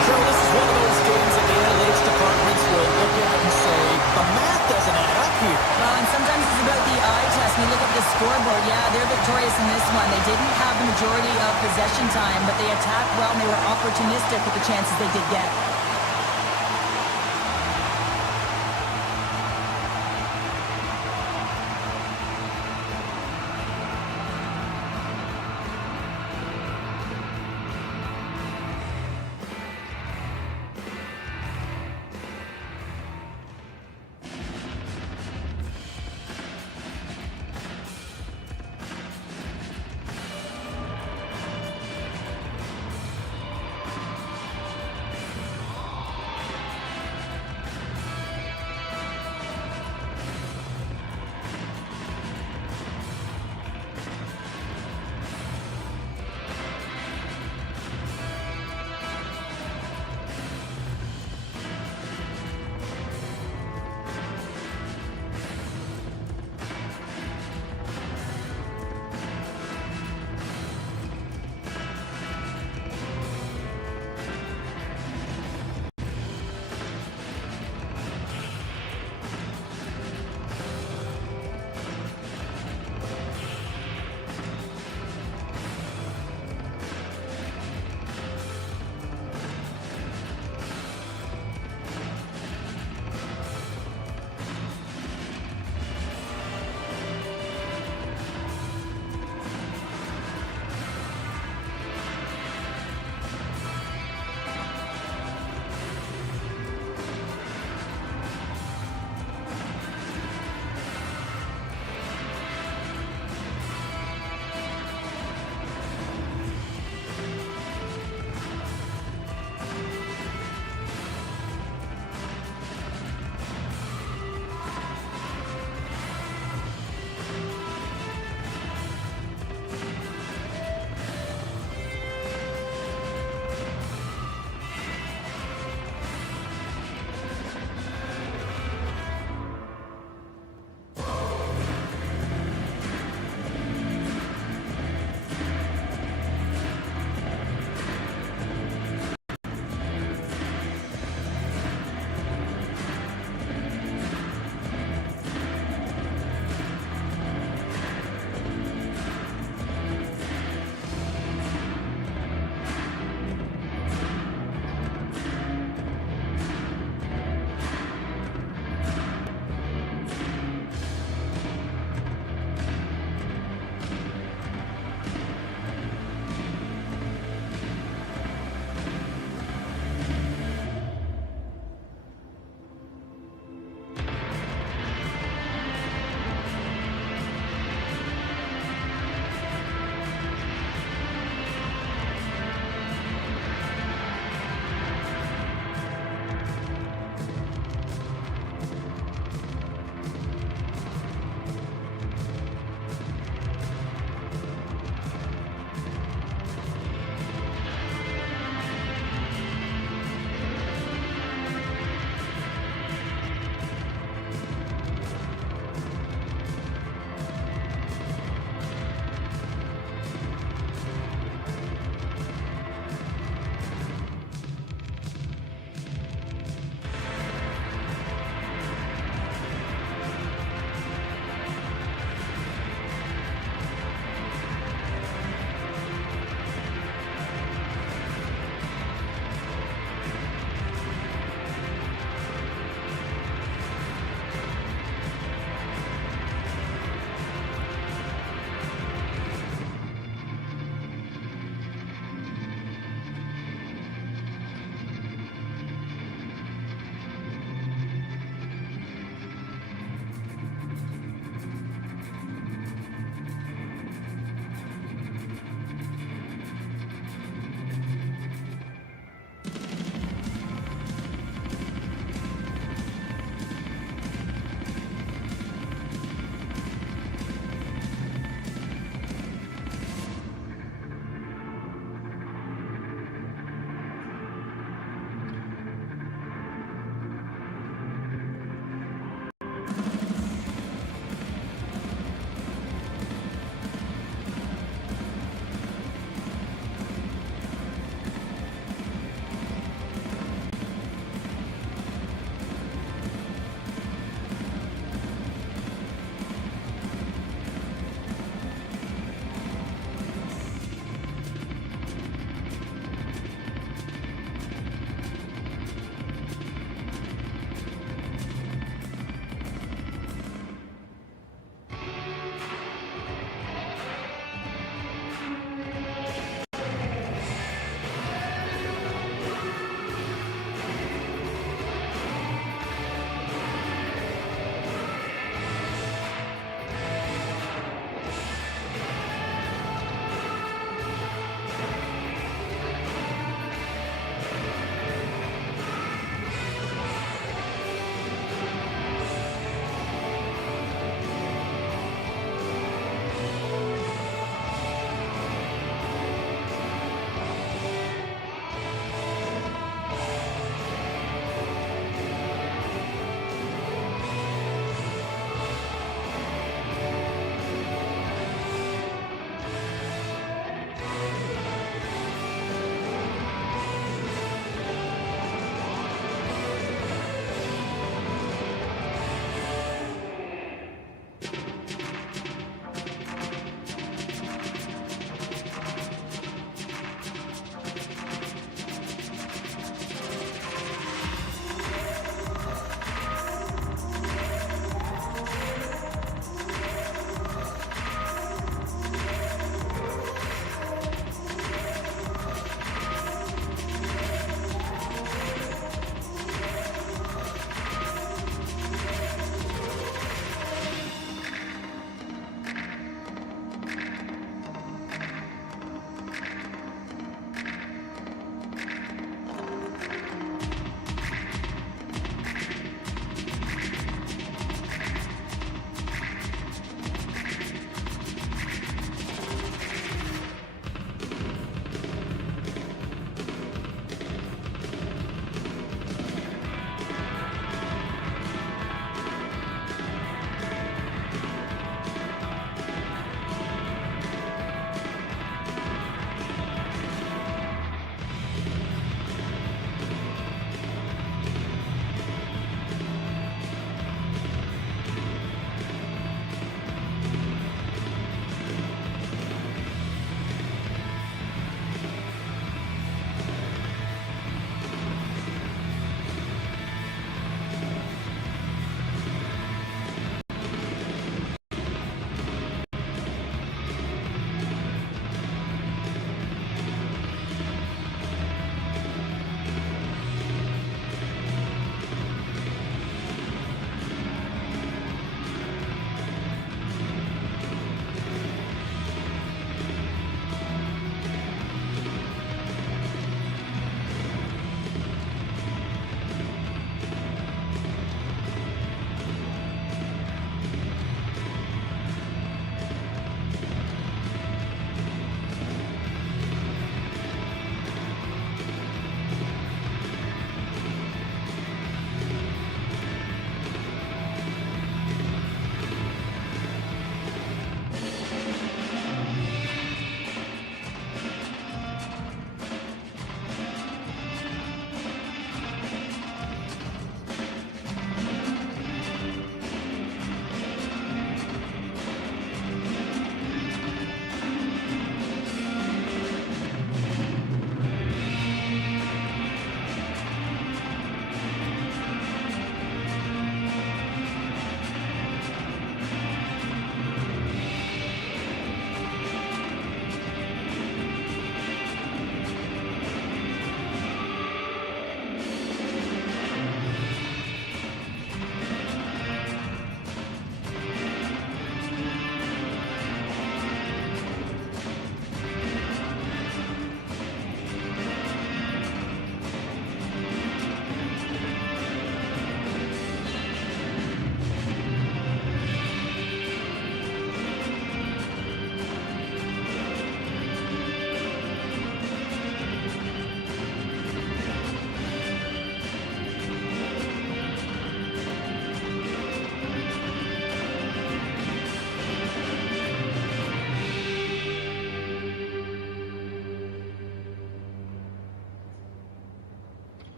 Sure, this is one of those games that the analytics departments will look at and say, the math doesn't add up here. Well, and sometimes it's about the eye test. When you look at the scoreboard, yeah, they're victorious in this one. They didn't have the majority of possession time, but they attacked well and they were opportunistic with the chances they did get.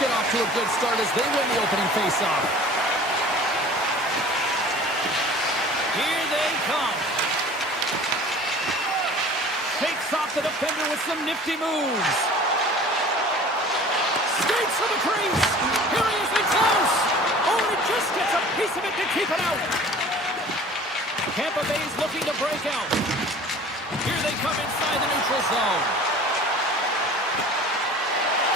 get off to a good start as they win the opening faceoff. Here they come. Shakes off the defender with some nifty moves. Skates for the crease. Here he is in close. Oh, and he just gets a piece of it to keep it out. Tampa Bay's looking to break out. Here they come inside the neutral zone.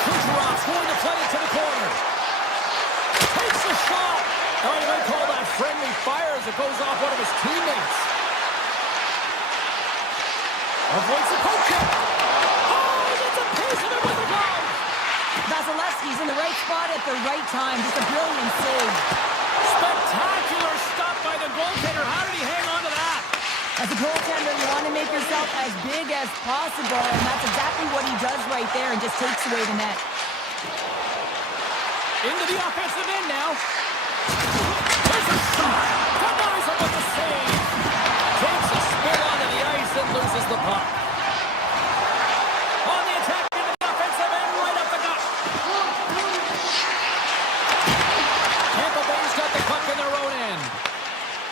Kucherov's going to play it to the corner. Takes a shot. Oh, you might call that friendly fire as it goes off one of his teammates. Avoids the poke check. Oh, he gets a piece of it with the glove. Vasilevsky's in the right spot at the right time. Just a brilliant save. Spectacular stop by the goaltender. How did he hang on to that? As a goaltender, you want to make yourself as big as possible, and that's exactly what he does right there and just takes away the net. Into the offensive end now. There's a shot. Denies him with the save. Takes a spin onto the ice and loses the puck. On the attack into the offensive end, right up the gut. Tampa Bay's got the puck in their own end.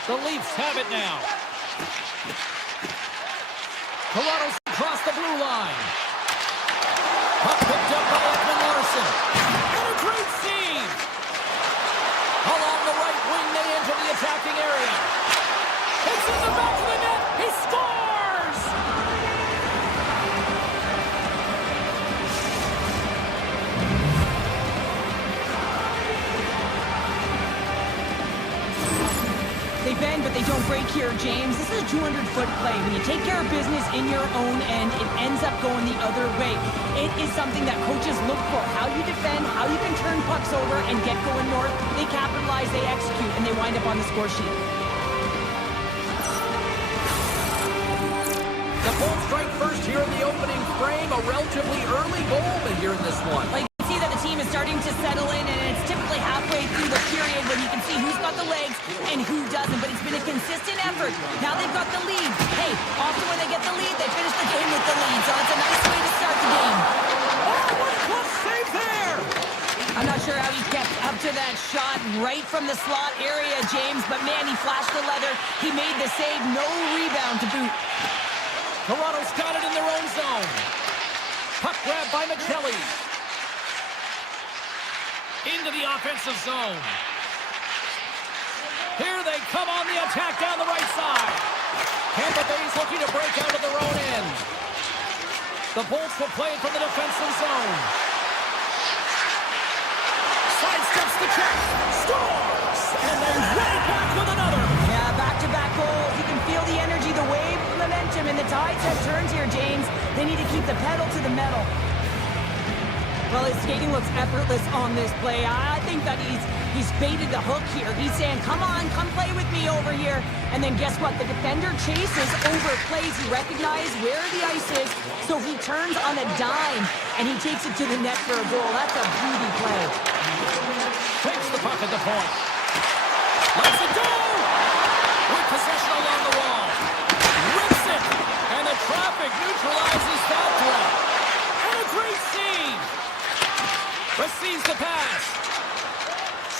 The Leafs have it now. Toronto's across the blue line. Puck picked up by Edmund Larson. And a great save. Along the right wing, they enter the attacking area. It's in the back of the net. He scores! They bend, but they don't break here, James. This is a 200-foot play. When you take care of business in your own end, it ends up going the other way. It is something that coaches look for. How you defend, how you can turn pucks over and get going north. They capitalize, they execute, and they wind up on the score sheet. The Bolts strike first here in the opening frame. A relatively early goal here in this one. Like, you can see that the team is starting to settle in, and it's typically halfway through the period when you can see who's got the legs and who doesn't, but it's been a consistent effort. Now they've got the lead. Hey, often when they get the lead, they finish the game with the lead, so it's a nice way to start the game. Oh, what a close save there! I'm not sure how he kept up to that shot right from the slot area, James, but man, he flashed the leather. He made the save, no rebound to boot. Toronto's got it in their own zone. Puck grab by McKelly. Into the offensive zone. Here they come on the attack down the right side. Tampa Bay's looking to break out of their own end. The Bolts will play it from the defensive zone. Sidesteps the check. Scores! And then right back with another. Yeah, back-to-back goals. You can feel the energy, the wave, the momentum, and the tides have turned here, James. They need to keep the pedal to the metal. Well, his skating looks effortless on this play. I think that he's baited the hook here. He's saying, come on, come play with me over here. And then guess what? The defender chases, overplays. He recognizes where the ice is, so he turns on a dime, and he takes it to the net for a goal. That's a beauty play. Takes the puck at the point. Lets it go! With possession along the wall. Rips it! And the traffic neutralizes that threat. And a great save! Receives the pass.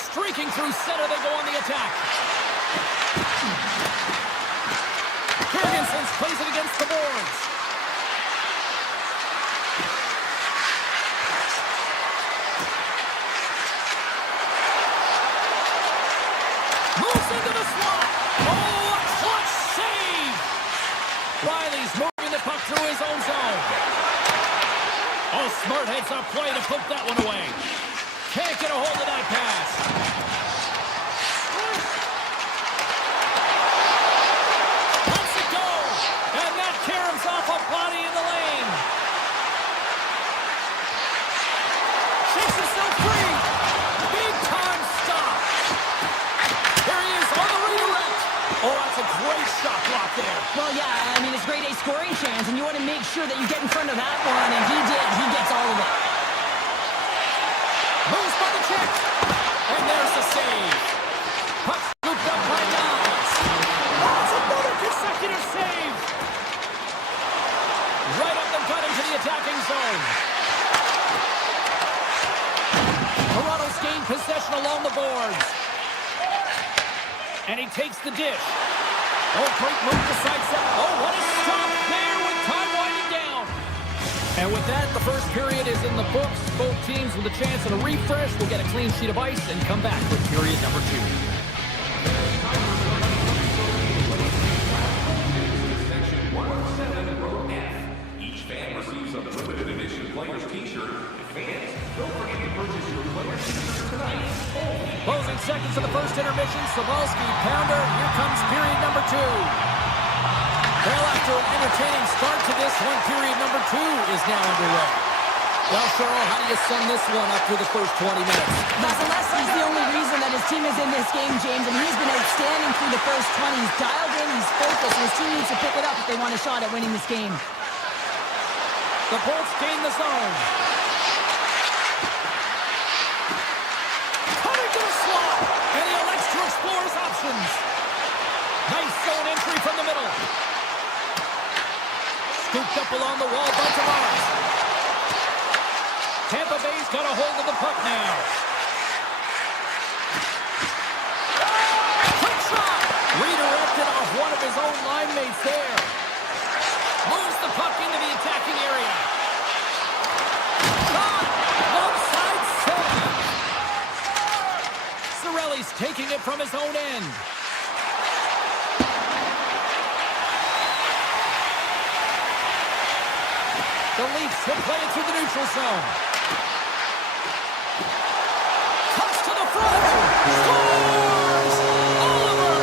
Streaking through center, they go on the attack. Jorgensen plays it against the boards. Moves into the slot. Oh, a clutch save! Riley's moving the puck through his own zone. Oh, smart heads-up play to put that one away. Can't get a hold of that pass. Lets it go. And that caroms off a body in the lane. Shakes himself free. Big-time stop. There he is on the redirect. Oh, that's a great shot block there. Well, yeah, I mean, it's grade A scoring chance, and you want to make sure that you get in front of that one, and he did. He gets all of it. Moves by the check. And there's the save. Puck scooped up by Niles. That's another consecutive save. Right up the gut into the attacking zone. gain possession along the boards. And he takes the dish. Oh, great move to sidestep. Oh, what a stop there with time winding down. And with that, the first period is in the books. Both teams with a chance at a refresh will get a clean sheet of ice and come back with period number 2. Each fan receives a limited edition player's t-shirt. Fans, don't forget to purchase your player's t-shirt tonight. Closing seconds of the first intermission. Sabalski, pounder. Here comes period number 2. Well, after an entertaining start to this one, period number 2 is now underway. Well, Cheryl, how do you sum this one up through the first 20 minutes? Vasilevsky's the only reason that his team is in this game, James, and he's been outstanding through the first 20. He's dialed in, he's focused, and his team needs to pick it up if they want a shot at winning this game. The Bolts gain the zone. Coming to the slot, and he elects to explore his options. Nice zone entry from the middle. Scooped up along the wall by Tavares. Tampa Bay's got a hold of the puck now. Quick shot! Redirected off one of his own line mates there. Moves the puck into the attacking area. Shot! Left side save. Cirelli's taking it from his own end. The Leafs will play it through the neutral zone. Cuts to the front. Scores! Oliver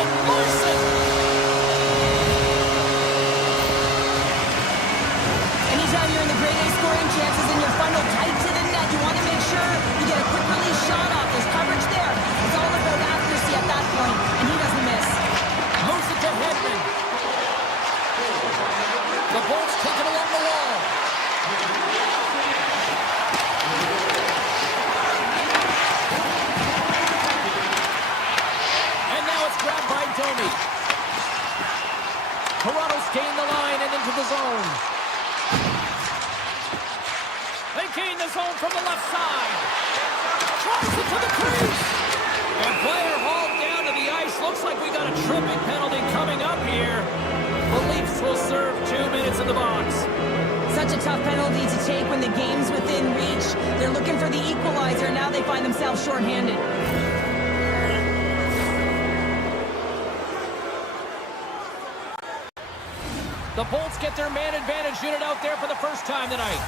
Ekman-Larsson. Anytime you're in the grade A scoring chances and you're funneled tight to the net, you want to make sure you get a quick release shot off. There's coverage there. It's all about accuracy at that point, and he doesn't miss. Moves it to Hedman. The Bolts take it along the wall. And now it's grabbed by Domi. Toronto's gained the line and into the zone. They gain the zone from the left side. Tries it to the crease. And player hauled down to the ice. Looks like we got a tripping penalty coming up here. The Leafs will serve 2 minutes in the box. Such a tough penalty to take when the game's within reach. They're looking for the equalizer, and now they find themselves shorthanded. The Bolts get their man advantage unit out there for the first time tonight.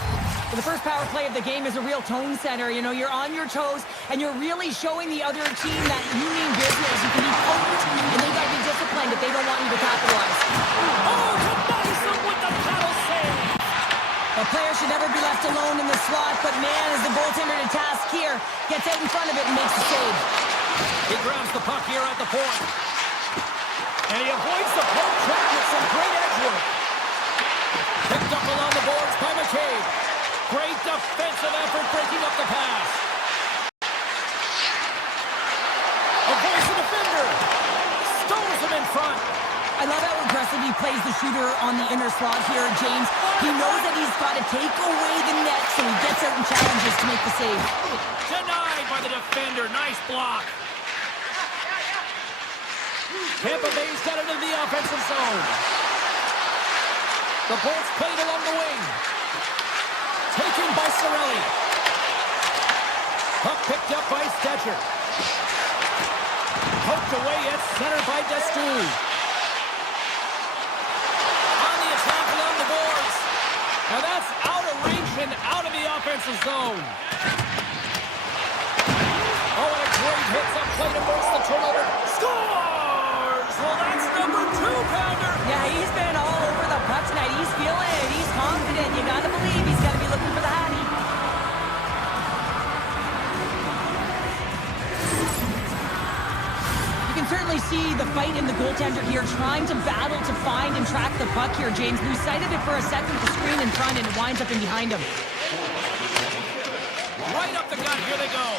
The first power play of the game is a real tone setter. You know, you're on your toes, and you're really showing the other team that you mean business. You can be potent, and they got to be disciplined if they don't want you to capitalize. Oh, to Madison with the paddle save. A player should never be left alone in the slot, but man, as the goaltender to task here, gets out in front of it and makes the save. He grabs the puck here at the point. And he avoids the poke check with some great edge work. Picked up along the boards by McCabe. Great defensive effort breaking up the pass. Avoids the defender. Stones him in front. I love how aggressive he plays the shooter on the inner slot here, James. He knows that he's got to take away the net, so he gets out and challenges to make the save. Denied by the defender. Nice block. Tampa Bay's got it into the offensive zone. The Bolts played along the wing. Taken by Cirelli. Puck picked up by Stetcher. Poked away at center by Destoux. On the attack along the boards. Now that's out of reach and out of the offensive zone. Oh, and a great hits up play to force the turnover. Scores! Well, that's number 2-pounder. Yeah, he's been all over the puck tonight. He's feeling it. He's confident. You got to believe he's got to be looking for the hattie. You can certainly see the fight in the goaltender here, trying to battle to find and track the puck here, James. Lose sight of it for a second, the screen in front, and it winds up in behind him. Right up the gut. Here they go.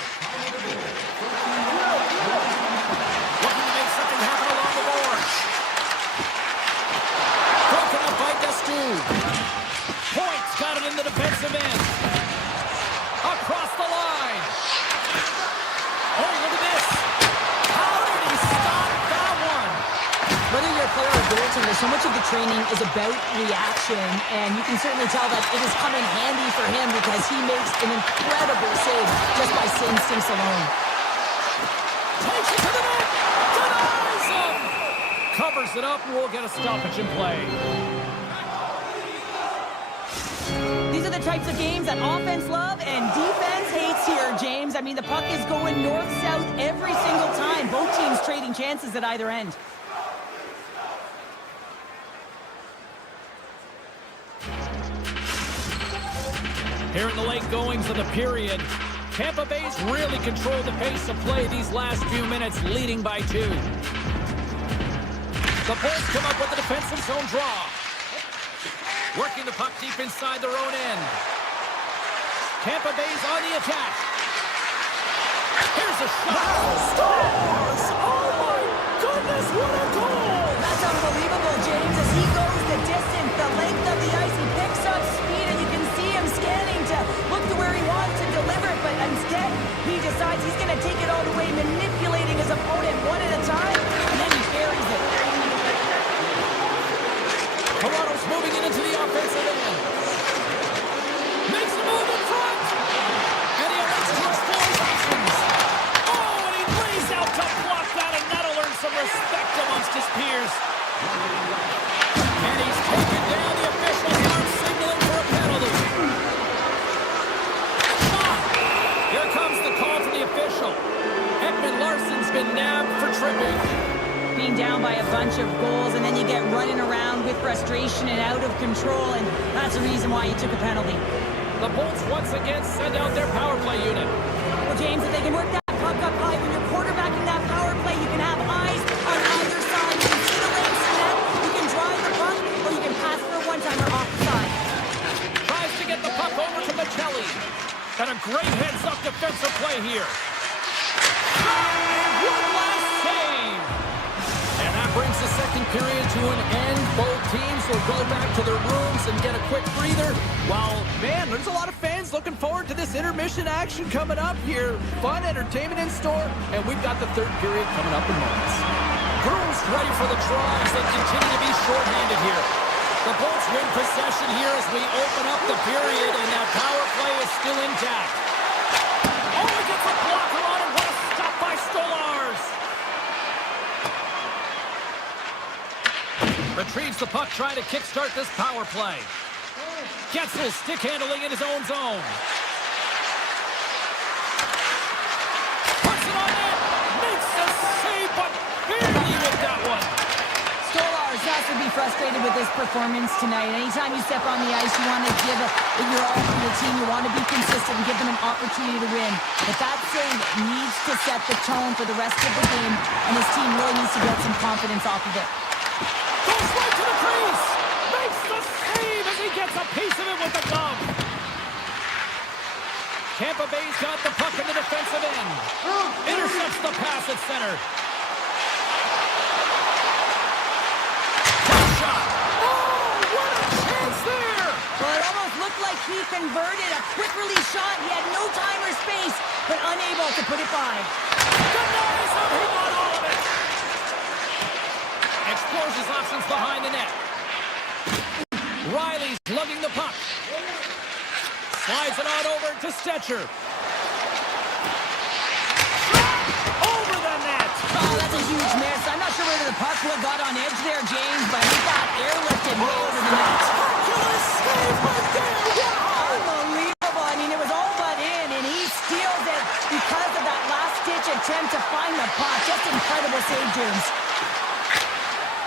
Looking to make something happen along the boards. Broken up by Destoux. Point's got it in the defensive end. Across the line. much of the training is about reaction, and you can certainly tell that it has come in handy for him because he makes an incredible save just by instincts alone. Takes it to the net. Denies him. Covers it up, and we'll get a stoppage in play. These are the types of games that offense love and defense hates here, James. I mean, the puck is going north-south every single time. Both teams trading chances at either end. Here in the late goings of the period, Tampa Bay's really controlled the pace of play these last few minutes, leading by 2. The Bulls come up with a defensive zone draw. Working the puck deep inside their own end. Tampa Bay's on the attack. Here's a shot. Scores! Oh my goodness, what a goal! That's unbelievable, James. As he goes the distance, the length of the ice, he picks up speed, and you can see him scanning to look to where he wants to deliver it, but instead, he decides he's going to take it all the way, manipulating his opponent one at a time, and then he carries it. Toronto's moving it into the offensive end. Makes a move in front. And he elects to explore his options. Oh, and he lays out to block that, and that'll earn some respect amongst his peers. And he's taken down. The officials are signaling for a penalty. Here comes the call from the official. Ekman Larsson's been nabbed for tripping. Being down by a bunch of goals, and then you get running around with frustration and out of control, and that's the reason why you took a penalty. The Bolts once again send out their power play unit. Well, James, if they can work that puck up high, when you're quarterbacking that power play, you can have eyes on either side. You can see the lanes in net, you can drive the puck, or you can pass for a one-timer off the side. Tries to get the puck over to Michelli. And a great heads-up defensive play here. One last save. And that brings the second period to an end. Both teams will go back to their rooms and get a quick breather. While, man, there's a lot of fans looking forward to this intermission action coming up here. Fun entertainment in store, and we've got the third period coming up in moments. Bruins ready for the draw as they continue to be shorthanded here. The Bolts win possession here as we open up the period, and that power play is still intact. Oh, he gets a blocker on it. What a stop by Stolars. Retrieves the puck, trying to kickstart this power play. Getzel stick handling in his own zone. Puts it on net. Makes the save, but barely with that one. Stolars has to be frustrated with this performance tonight. Anytime you step on the ice, you want to give your all to your team. You want to be consistent and give them an opportunity to win. But that save needs to set the tone for the rest of the game, and his team really needs to get some confidence off of it. Goes right to the crease. Makes the save as he gets a piece of it with the glove. Tampa Bay's got the puck in the defensive end. Intercepts the pass at center. Shot. Oh, what a chance there. Well, it almost looked like he converted a quick release shot. He had no time or space, but unable to put it by. Denies him. He got all of it. Explores his options behind the net. Riley's lugging the puck. Slides it on over to Stetcher. Over the net. Oh, that's a huge miss. I'm not sure whether the puck would have got on edge there, James, but he got airlifted way over the net. Spectacular save right there. Wow. Unbelievable. I mean, it was all but in, and he steals it because of that last-ditch attempt to find the puck. Just incredible save, James.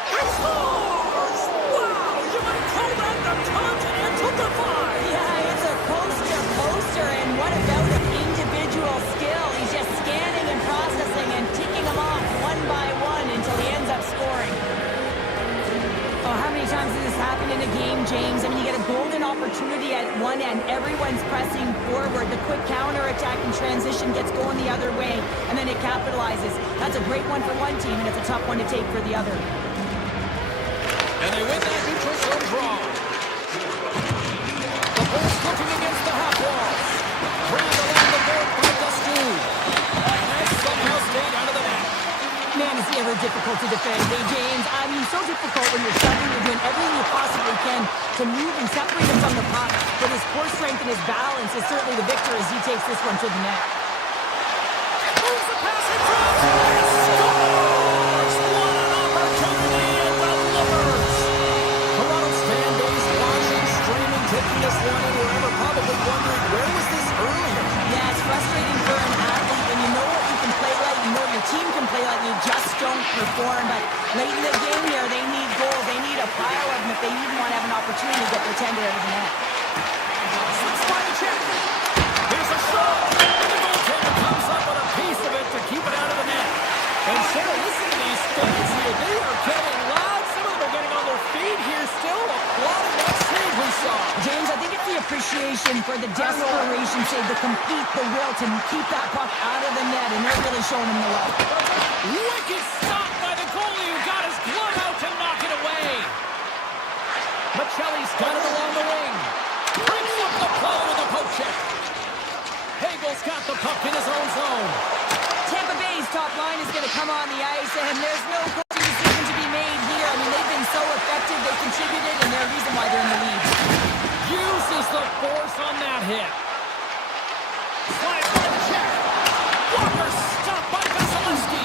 He scores! Wow, you might call that the continental divide. Yeah, it's a coaster, and what about an individual skill? He's just scanning and processing and ticking them off one by one until he ends up scoring. Oh, how many times has this happened in a game, James? I mean, you get a golden opportunity at one end. Everyone's pressing forward. The quick counter-attack and transition gets going the other way, and then it capitalizes. That's a great one for one team, and it's a tough one to take for the other. And they win that neutral zone draw. The Bulls looking against the half wall. Grabbed along the board by Dustu. And that somehow stayed out of the net. Man, has he ever difficult to defend. Hey, James, I mean, so difficult when you're shoving, you're doing everything you possibly can to move and separate him from the puck. But his core strength and his balance is certainly the victor as he takes this one to the net. Moves the pass in front, and scores! What an opportunity and delivers! Toronto's fan base watching, streaming, taking this one in wherever, probably wondering, where was this earlier? Yeah, it's frustrating for an athlete when you know what you can play like, you know your team can play like, you just don't perform. But late in the game here, they need goals. They need a pile of them if they even want to have an opportunity to get their tender out of the net. Slips by the check. Here's a shot. And the goaltender comes up with a piece of it to keep it out of the net. And Cheryl, listen to these fans here. They are getting loud. Some of them are getting on their feet here still. Applauding that save we saw. James, I think it's the appreciation for the desperation save, the compete, the will to keep that puck out of the net, and they're really showing him the love. Wicked stop by the goalie who got his glove out to knock it away. Michelli's got it along the wing. Breaks up the play with a poke check. Hagel's got the puck in his own zone. Tampa Bay's top line is going to come on the ice, and there's no coaching decision to be made here. I mean, they've been so effective, they've contributed, and they're the reason why they're in the lead. Uses the force on that hit. Slides by the check. Walker stopped by Vasilevsky.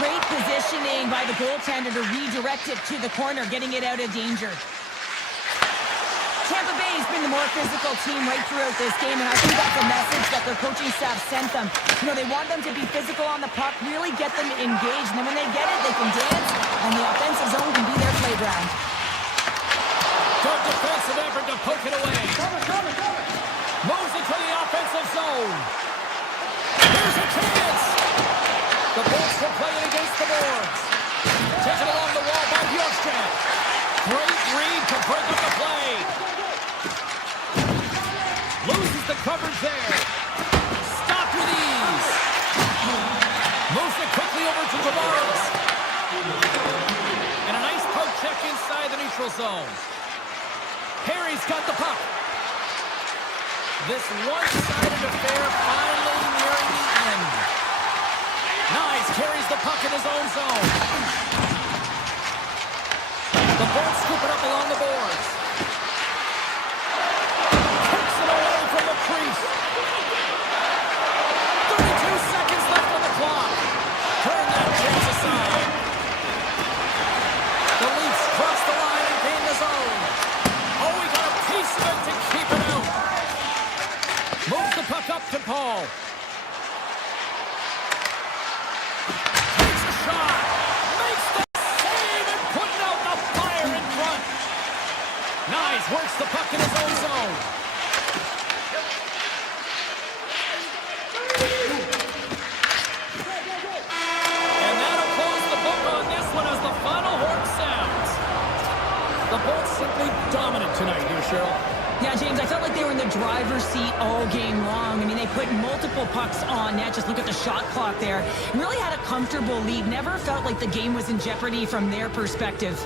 Great positioning by the goaltender to redirect it to the corner, getting it out of danger. Tampa Bay's been the more physical team right throughout this game, and I think that's a message that their coaching staff sent them. You know, they want them to be physical on the puck, really get them engaged, and then when they get it, they can dance, and the offensive zone can be their playground. Good defensive effort to poke it away. Moves it to the offensive zone. Here's a chance. The Bolts will play it against the boards. Taken along the wall by Bjorkstrand. Great read to break up the play. Loses the coverage there. Stopped with ease. Moves it quickly over to Tavares. And a nice poke check inside the neutral zone. Harry's got the puck. This one-sided affair finally nearing the end. Nice, carries the puck in his own zone. The Bolts scoop it up along the boards. Kicks it away from the crease. 32 seconds left on the clock. Turn that chance aside. The Leafs cross the line and gain the zone. Oh, we got a piece of it to keep it out. Moves the puck up to Paul. Takes a shot. Makes the save and putting out the fire in front. Nice. Works the puck in his own zone. And that'll close the book on this one as the final horn sounds. The Bolts simply dominant tonight here, Cheryl. Yeah, James, I felt like they were in the driver's seat all game long. I mean, they put multiple pucks on net. Just look at the shot clock there. Really had a comfortable lead. Never felt like the game was in jeopardy from their perspective.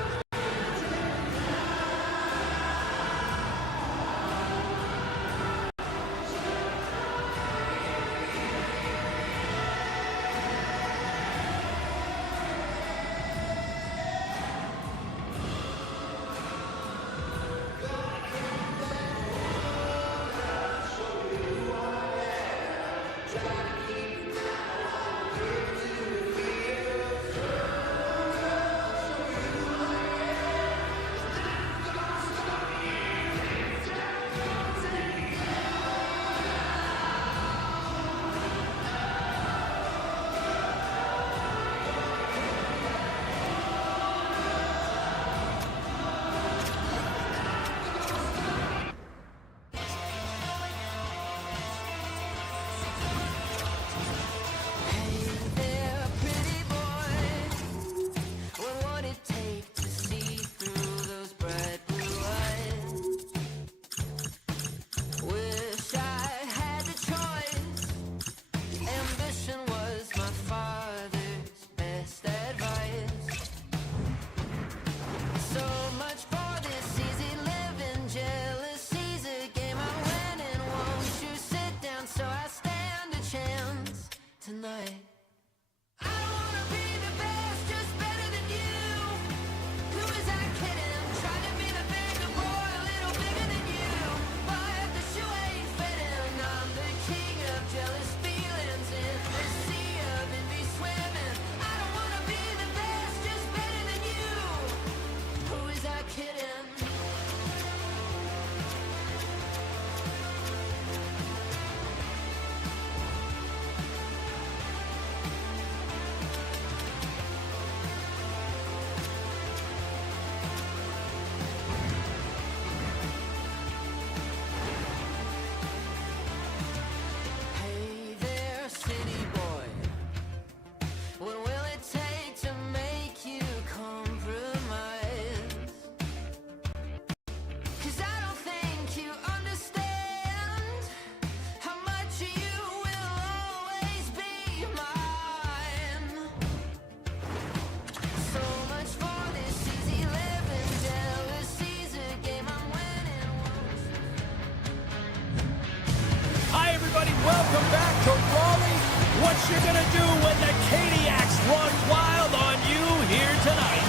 welcome back to Raleigh. What you gonna do when the Cadiacs run wild on you here tonight?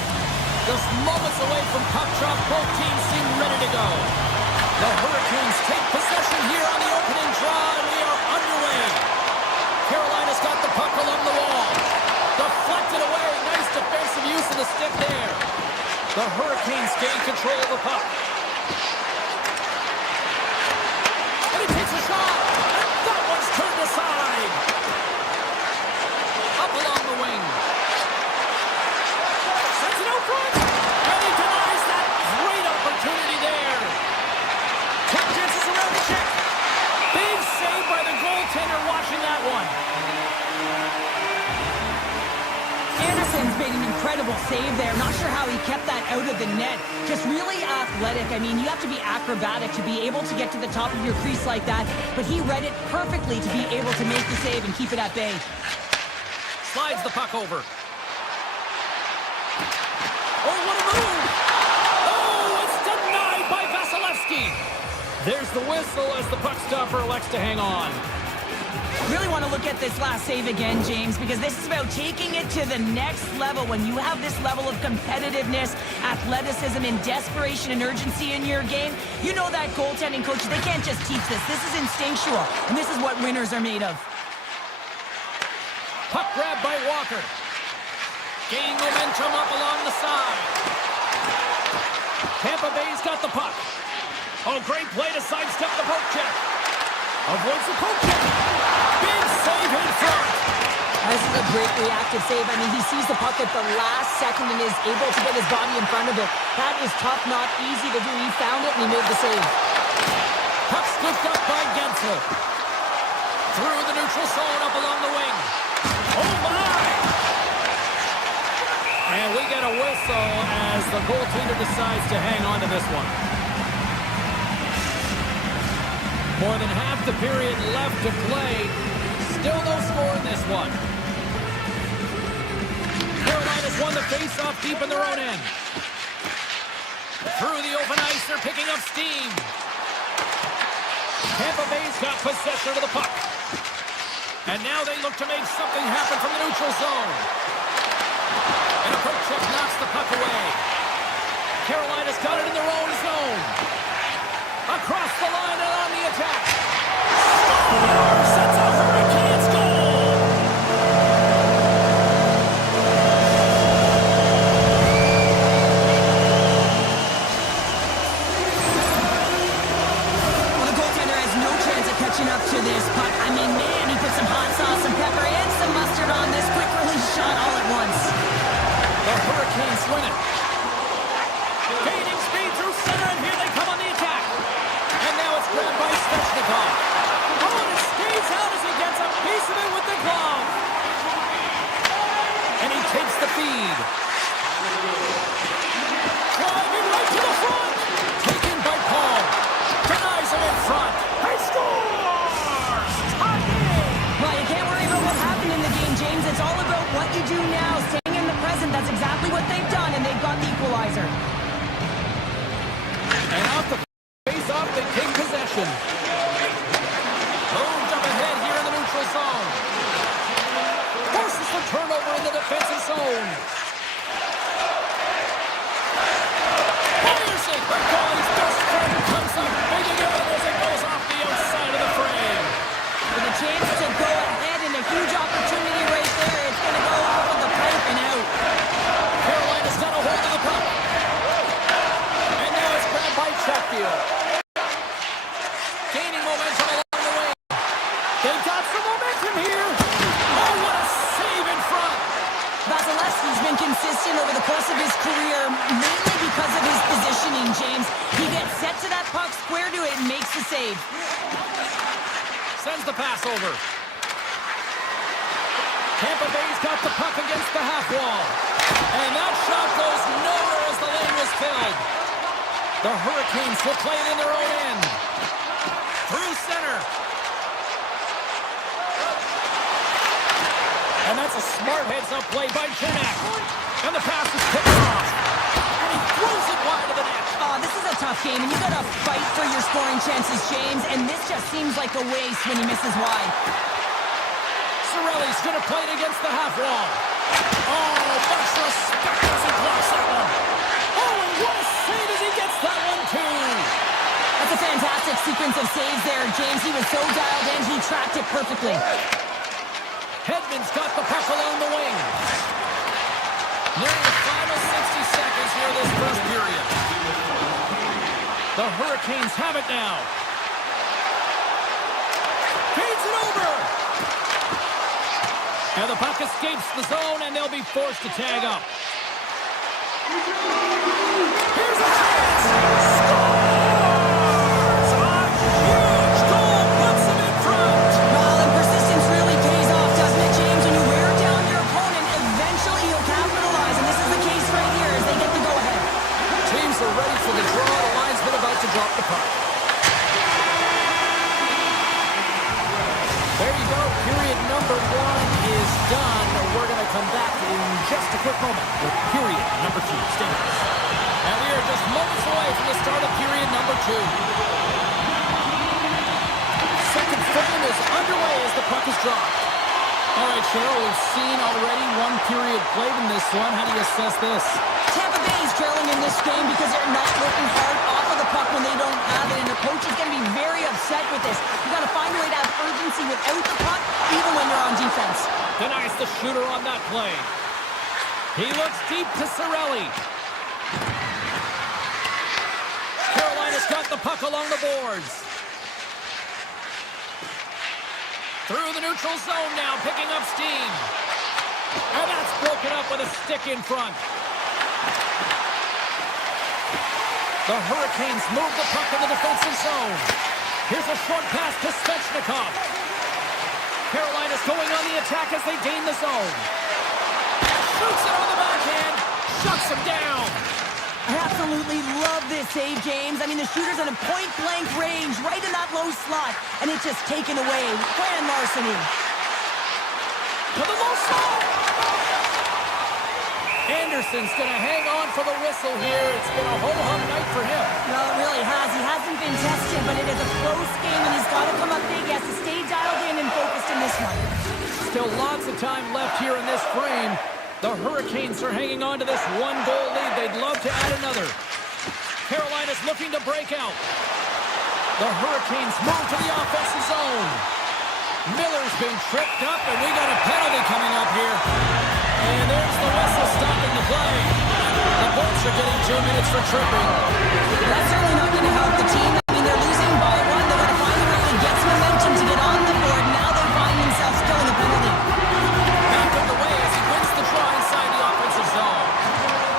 Just moments away from puck drop, both teams seem ready to go. The Hurricanes take possession here on the opening draw, and we are underway. Carolina's got the puck along the wall. Deflected away. Nice defensive use of the stick there. The Hurricanes gain control of the puck. And he takes a shot. And that one's turned aside. Up along the wing. Sends it out front. And he denies that. Great opportunity there. Tap dances around the check. Big save by the goaltender watching that one. Anderson's made an incredible save there. Not sure how he kept that out of the net. Just really athletic. I mean, you have to be acrobatic to be able to get to the top of your crease like that. But he read it perfectly to be able to make the save and keep it at bay. Slides the puck over. Oh, what a move! Oh, it's denied by Vasilevsky. There's the whistle as the puck stopper elects to hang on. Really want to look at this last save again, James, because this is about taking it to the next level. When you have this level of competitiveness, athleticism, and desperation and urgency in your game, you know that goaltending coaches, they can't just teach this. This is instinctual, and this is what winners are made of. Puck grab by Walker. Gaining momentum up along the side. Tampa Bay's got the puck. Oh, great play to sidestep the poke check. Avoids the poke check. Big save in front. This is a great reactive save. I mean, he sees the puck at the last second and is able to get his body in front of it. That is tough, not easy to do. He found it and he made the save. Puck scooped up by Gensel. Through the neutral zone up along the wing. Oh, my! And we get a whistle as the goaltender decides to hang on to this one. More than half the period left to play. Still no score in this one. Carolina's won the face-off deep in their own end. Through the open ice, they're picking up steam. Tampa Bay's got possession of the puck. And now they look to make something happen from the neutral zone. And a poke check knocks the puck away. Carolina's got it in their own zone. Across the line and on the attack. Scores! That's a Hurricanes goal! Well, the goaltender has no chance of catching up to this puck. I mean, man, he put some hot sauce, some pepper, and some mustard on this quick release shot all at once. The Hurricanes win it. Gaining speed through center, and here they come on the attack. And now it's grabbed by Svechnikov. Oh, and it skates out as he gets a piece of it with the glove. And he takes the feed. Driving right to the front. Taken by Paul. Denies him in front. He scores! Tie game! Well, you can't worry about what happened in the game, James. It's all about what you do now, staying in the present. That's exactly what they've done, and they've got the equalizer. And off the face-off, they take possession. Moved up ahead here in the neutral zone. Forces the turnover in the defensive zone. Fires it. The goalie's best friend comes up big again as it goes off the outside of the frame. With a chance to go ahead and a huge opportunity right there. It's going to go off of the pipe and out. Carolina's got a hold of the puck. And now it's grabbed by Chatfield. Gaining momentum along the way. They've got some momentum here. Oh, what a save in front. Vasilevsky's been consistent over the course of his career, mainly because of his positioning, James. He gets set to that puck, square to it, and makes the save. Sends the pass over. Tampa Bay's got the puck against the half wall. And that shot goes nowhere as the lane was filled. The Hurricanes will play it in their own end. Through center. And that's a smart heads-up play by Cernak. And the pass is picked off. And he throws it wide of the net. This is a tough game, and you got to fight for your scoring chances, James, and this just seems like a waste when he misses wide. Cirelli's going to play it against the half wall. Oh, much respect as he blocks that one. Oh, and what a save as he gets that one, too. That's a fantastic sequence of saves there, James. He was so dialed in, he tracked it perfectly. Hedman's got the puck along the wing. Nearing the final 60 seconds here this first period. The Hurricanes have it now. Feeds it over. And the puck escapes the zone, and they'll be forced to tag up. Here's a chance. Scores! A huge goal puts them in front. Well, and persistence really pays off, doesn't it, James? When you wear down your opponent, eventually you'll capitalize, and this is the case right here as they get the go-ahead. Teams are ready for the draw. The linesman about to drop the puck. There you go. Period number 1 is done. We're going to come back in just a quick moment with period number 2. Stay with us. And we are just moments away from the start of period number 2. Second frame is underway as the puck is dropped. All right, Cheryl, we've seen already one period played in this one. How do you assess this? Tampa Bay is trailing in this game because they're not working hard off of the puck when they don't have it, and the coach is going to be very upset with this. You got to find a way to have urgency without the puck, even when you're on defense. Denies the shooter on that play. He looks deep to Cirelli. Carolina's got the puck along the boards. Through the neutral zone now, picking up steam. And that's broken up with a stick in front. The Hurricanes move the puck in the defensive zone. Here's a short pass to Svechnikov. Carolina's going on the attack as they gain the zone. Shoots it on the backhand. Shuts him down. I absolutely love this save, James. I mean, the shooter's at a point-blank range, right in that low slot, and it's just taken away. Grand larceny. To the low slot. Anderson's going to hang on for the whistle here. It's been a ho-hum night for him. No, it really has. He hasn't been tested, but it is a close game, and he's got to come up big. He has to stay dialed in and focused in this one. Still lots of time left here in this frame. The Hurricanes are hanging on to this one-goal lead. They'd love to add another. Carolina's looking to break out. The Hurricanes move to the offensive zone. Miller's been tripped up, and we got a penalty coming up here. And there's the whistle stopping the play. The Bolts are getting 2 minutes for tripping. That's certainly not going to help the team. I mean, they're losing by 1. They've got to find a way to get some momentum to get on the board. Now they find themselves killing a penalty. Back on the way as he wins the draw inside the offensive zone.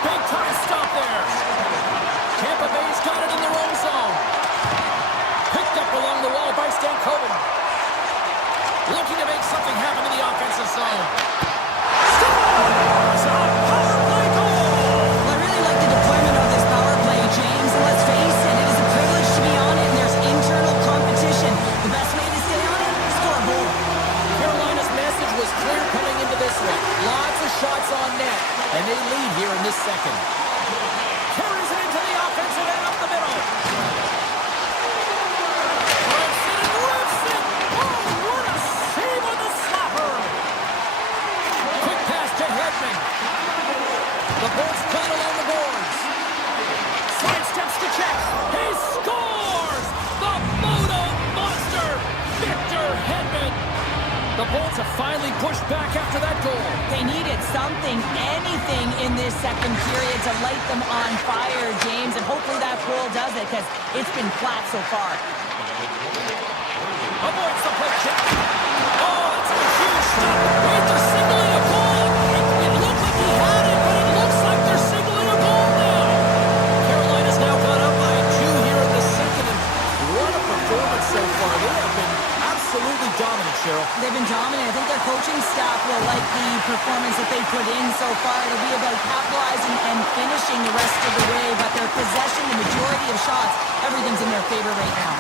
Big time stop there. Tampa Bay's got it in their own zone. Picked up along the wall by Stankoven. Looking to make something happen in the offensive zone. Scores! A power play goal! Well, I really like the deployment of this power play, James. And let's face it, it is a privilege to be on it, and there's internal competition. The best way to stay on it, score a goal. Carolina's message was clear coming into this one. Lots of shots on net, and they lead here in this second. Carries it into the offensive end up the middle. Rips it and rips it. Oh, what a save on the slapper. Quick pass to Hedman. The Bolts play along the boards. Sidesteps to check. He scores! The Moto Monster, Victor Hedman. The Bolts have finally pushed back after that goal. They needed something, anything in this second period to light them on fire, James, and hopefully that goal does it, because it's been flat so far. Avoids the play check. Oh, that's a huge stop. Wait, they're signaling a goal. It looked like he had it, but it looks like they're signaling a goal now. Carolina's now gone up by 2 here in the second, and what a performance so far. They have been absolutely dominant, Cheryl. They've been dominant. I think their coaching staff will like the performance that they put in so far. It'll be about capitalizing and finishing the rest of the way, but their possession, the majority of shots, everything's in their favor right now.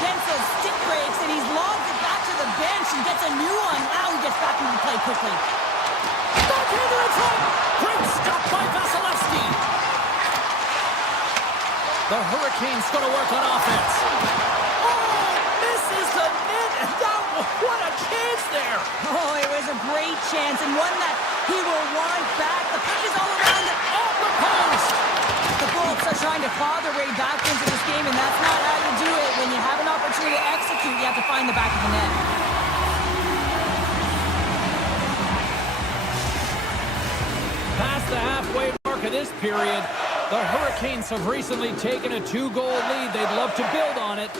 Gensel stick breaks, and he's lobbed it back to the bench and gets a new one. Wow, he gets back into the play quickly. Backhander in front. Great stop by Vasilevsky. The Hurricanes going to work on offense. Oh, misses the net, and what a chance there. Oh, it was a great chance, and one that he will want back. The puck is all around it. Off the post. The Bolts are trying to claw their way back into this game, and that's not how you do it. When you have an opportunity to execute, you have to find the back of the net. Past the halfway mark of this period, the Hurricanes have recently taken a 2-goal lead. They'd love to build on it.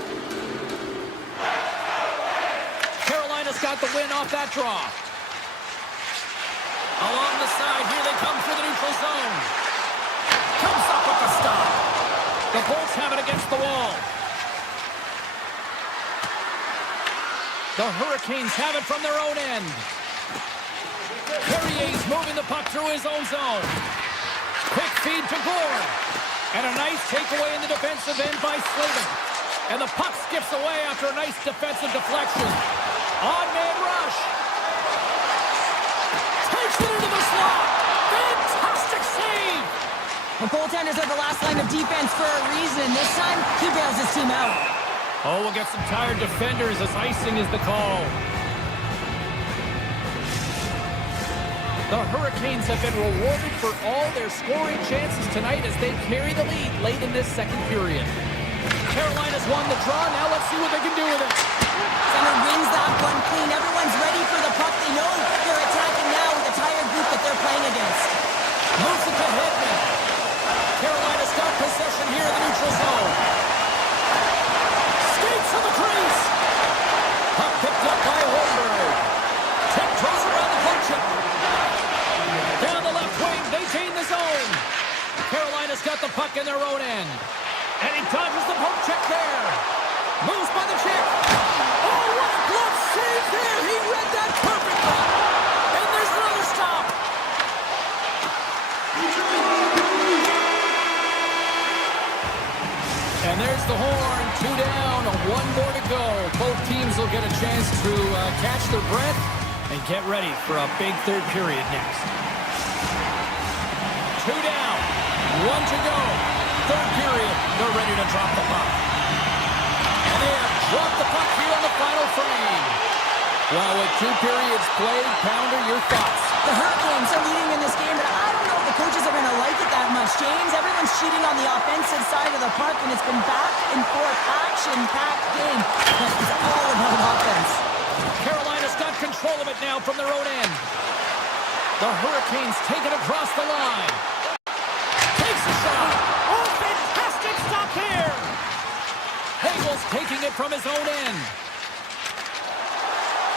Carolina's got the win off that draw. Along the side, here they come through the neutral zone. Comes up with the stop. The Bolts have it against the wall. The Hurricanes have it from their own end. Perrier's moving the puck through his own zone. Quick feed to Gore. And a nice takeaway in the defensive end by Slavin. And the puck skips away after a nice defensive deflection. On-man rush. Takes it into the slot. Fantastic save. The goaltenders are the last line of defense for a reason. This time, he bails his team out. Oh, we'll get some tired defenders as icing is the call. The Hurricanes have been rewarded for all their scoring chances tonight as they carry the lead late in this second period. Carolina's won the draw. Now let's see what they can do with it. Center wins that one clean. Everyone's ready for the puck. They know they're attacking now with a tired group that they're playing against. Moves it to Hedman. Carolina's got possession here in the neutral zone. Skates to the crease. Puck picked up by Holmberg. Tiptoes around the poke check. Down the left wing, they gain the zone. Carolina's got the puck in their own end. And he dodges the poke check there. Moves by the check. Oh, what a glove save there. He read that perfectly. And there's another stop. And there's the horn. 2 down, 1 more to go. Both teams will get a chance to catch their breath and get ready for a big third period next. 2 down, 1 to go. Third period, they're ready to drop the puck. And they have dropped the puck here on the final frame. Well, with 2 periods played, Pounder, your thoughts? The Hurricanes are leading in this game, but I don't know if the coaches are going to like it that much. James, everyone's cheating on the offensive side of the puck, and it's been back and forth, action-packed game. But it's all about offense. Carolina's got control of it now from their own end. The Hurricanes take it across the line. Takes a shot. Oh, fantastic stop here. Hagel's taking it from his own end.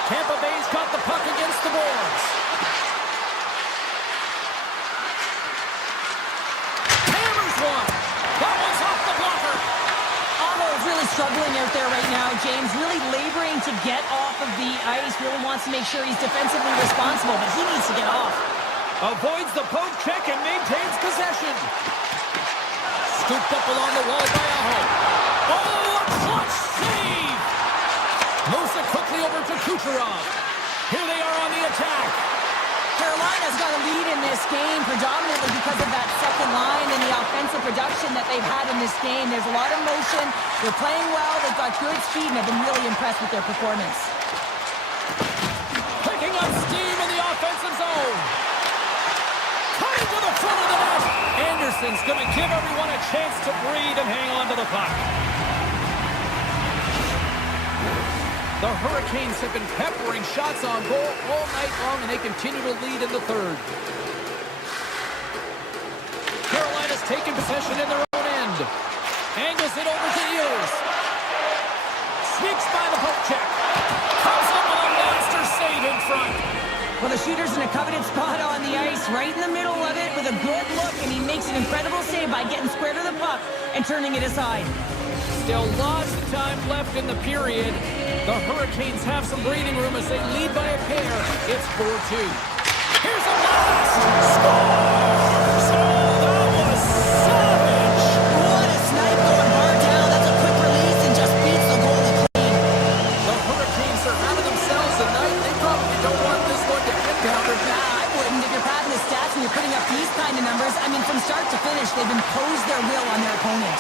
Tampa Bay's got the puck against the boards. Hammers one. That one's off the blocker. Otto is really struggling out there right now, James. Really laboring to get off of the ice. Really wants to make sure he's defensively responsible, but he needs to get off. Avoids the poke check and maintains possession. Scooped up along the wall by Aho. Oh, a clutch save! Moves it quickly over to Kucherov. Here they are on the attack. Carolina's got a lead in this game predominantly because of that second line and the offensive production that they've had in this game. There's a lot of motion. They're playing well. They've got good speed, and I've been really impressed with their performance. Picking up steam in the offensive zone. Cutting to the front of the net. Anderson's going to give everyone a chance to breathe and hang on to the puck. The Hurricanes have been peppering shots on goal all night long, and they continue to lead in the third. Carolina's taken possession in their own end. Angles it over to Ehlers. Sneaks by the poke check. Comes up with a monster save in front. Well, the shooter's in a coveted spot on the ice, right in the middle of it with a good look, and he makes an incredible save by getting square to the puck and turning it aside. Still lots of time left in the period. The Hurricanes have some breathing room as they lead by a pair. It's 4-2. Here's a blast! Scores! Oh, that was savage! What a snipe going hard down. That's a quick release and just beats the goalie clean. The Hurricanes are having themselves a night. They probably don't want this one to end down. Nah, I wouldn't. If you're padding the stats and you're putting up these kind of numbers, I mean, from start to finish, they've imposed their will on their opponent.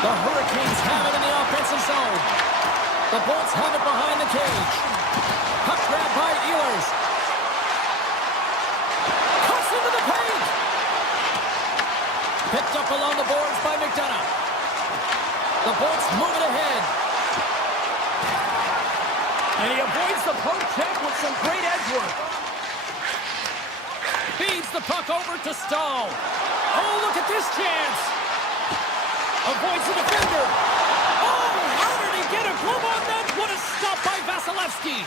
The Hurricanes have it in the offensive zone. The Bolts have it behind the cage. Puck grabbed by Ehlers. Cuts into the paint. Picked up along the boards by McDonough. The Bolts move it ahead. And he avoids the poke check with some great edge work. Feeds the puck over to Stahl. Oh, look at this chance. Avoids the defender. Oh, how did he get a glove on that? What a stop by Vasilevsky.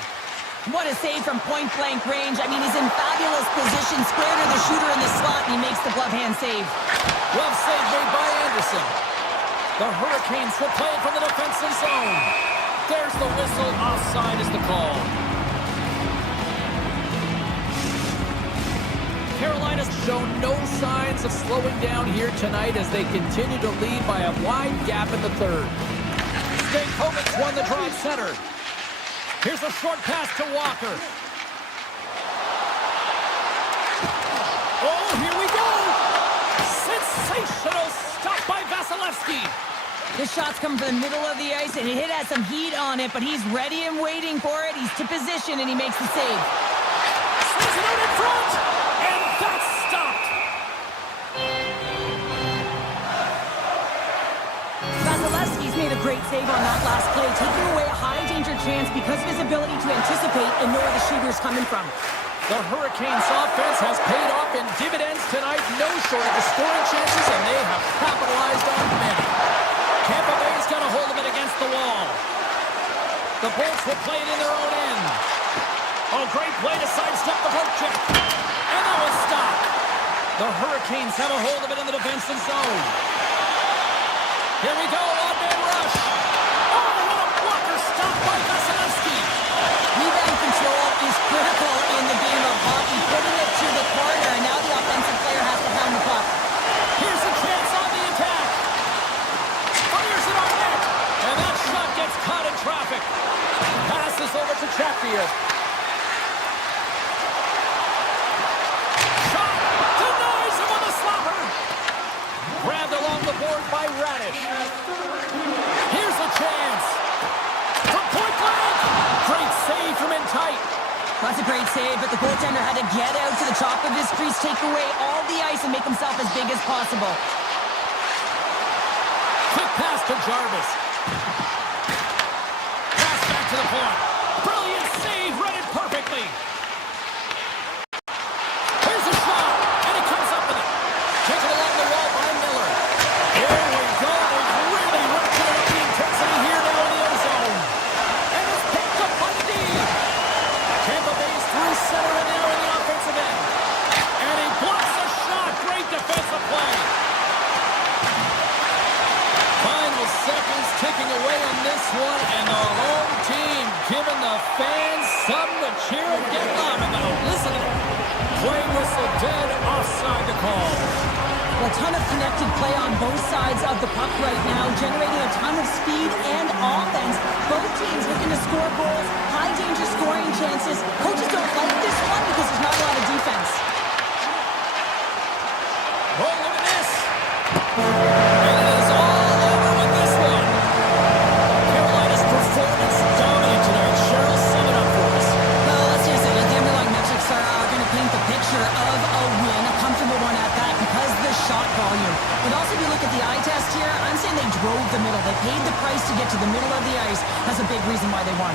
What a save from point-blank range. I mean, he's in fabulous position, square to the shooter in the slot, and he makes the glove hand save. Glove save made by Anderson. The Hurricanes will play it from the defensive zone. There's the whistle. Offside is the call. Carolina's shown no signs of slowing down here tonight as they continue to lead by a wide gap in the third. Stankovic's won the draw at center. Here's a short pass to Walker. Oh, here we go! Sensational stop by Vasilevsky. The shot's coming from the middle of the ice, and it has some heat on it, but he's ready and waiting for it. He's to position, and he makes the save. Slings it out in front, and that's stopped. Vasilevsky's made a great save on that last play, taking away a high-danger chance because of his ability to anticipate and know where the shooter's coming from. The Hurricanes' offense has paid off in dividends tonight. No shortage of scoring chances, and they have capitalized on many. Tampa Bay's got a hold of it against the wall. The Bolts will play it in their own end. Oh, great play to sidestep the poke check. And that was stopped. The Hurricanes have a hold of it in the defensive zone. Here we go, one-man rush. Oh, what a blocker stop by Vasilevsky. Rebound control is critical in the game of hockey, putting it to the corner, and now the offensive player has to hound the puck. Here's a chance on the attack. Fires it on net. And that shot gets caught in traffic. Passes over to Chatfield. Shot. Denies him on the slapper. Grabbed along the board by Radish. Here's a chance. From point blank. Great save from in tight. That's a great save, but the goaltender had to get out to the top of his crease, take away all the ice, and make himself as big as possible. Quick pass to Jarvis. Pass back to the point. Brilliant save, read it perfectly. Here's a shot, and he comes up with it. Taken along the wall by Miller. Here we go. They've really ratcheted up the intensity here now in the end zone. And it's picked up by the D. Tampa Bay's through center and now in the offensive end. And he blocks a shot. Great defensive play. Final seconds ticking away on this one, and the home team giving the fans something to cheer and get loud about. Listen to it. Play whistle dead, offside the call. A ton of connected play on both sides of the puck right now, generating a ton of speed and offense. Both teams looking to score goals, high-danger scoring chances. Coaches don't like this one because there's not a lot of defense. Oh, look at this. And it is all over with this one. Carolina's performance dominant tonight. Cheryl, sum it up for us. Well, let's just say that the underlying metrics are going to paint the picture of a win, a comfortable one at that, because of the shot volume. But also, if you look at the eye test here, I'm saying they drove the middle. They paid the price to get to the middle of the ice. That's a big reason why they won.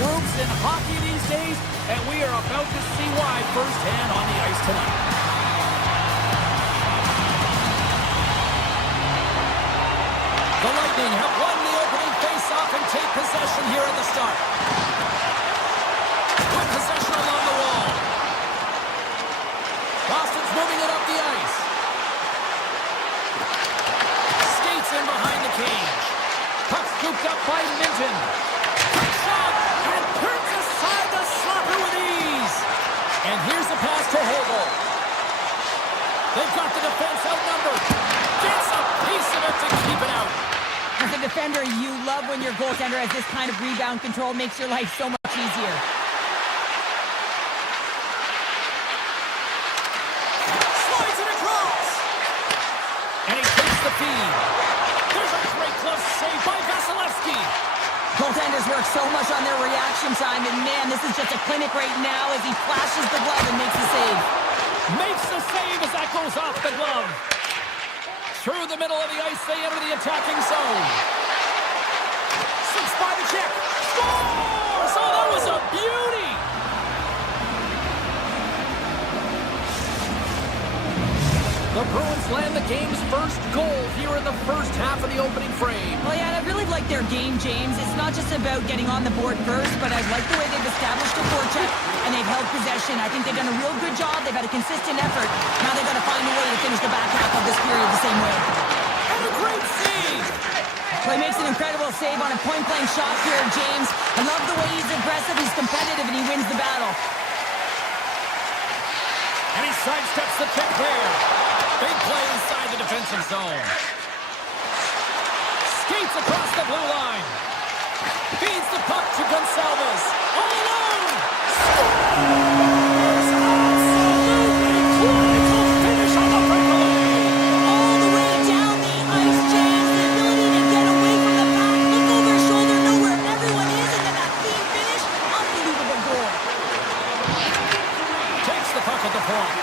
groups in hockey these days, and we are about to see why firsthand on the ice tonight. The Lightning have won the opening face-off and take possession here at the start. Good possession along the wall. Boston's moving it up the ice. Skates in behind the cage. Puck scooped up by Minton. Quick shot, and turns aside the slapper with ease. And here's the pass to Hagel. They've got the defense outnumbered. Gets a piece of it to keep it out. As a defender, you love when your goaltender has this kind of rebound control. Makes your life so much easier. Slides it across. And he takes the feed. There's a great glove save by Vasilevsky. Goaltenders work so much on their reaction time, and man, this is just a clinic right now as he flashes the glove and makes the save. Makes the save as that goes off the glove. Through the middle of the ice, they enter the attacking zone. Slips by the check. Scores! Oh, that was a beauty! The Bruins land the game's first goal here in the first half of the opening frame. Well, yeah, and I really like their game, James. It's not just about getting on the board first, but I like the way they've established a forecheck and they've held possession. I think they've done a real good job. They've had a consistent effort. Now they've got to find a way to finish the back half of this period the same way. And a great save! Well, he makes an incredible save on a point-blank shot here, James. I love the way he's aggressive, he's competitive, and he wins the battle. And he sidesteps the check there. Big play inside the defensive zone. Skates across the blue line. Feeds the puck to Gonçalves. All alone! Scores! Absolutely clinical finish on the breakaway! All the way down the ice, James. The ability to get away from the pack, look over his shoulder, know where everyone is, and then that clean finish. Unbelievable goal. Takes the puck at the point.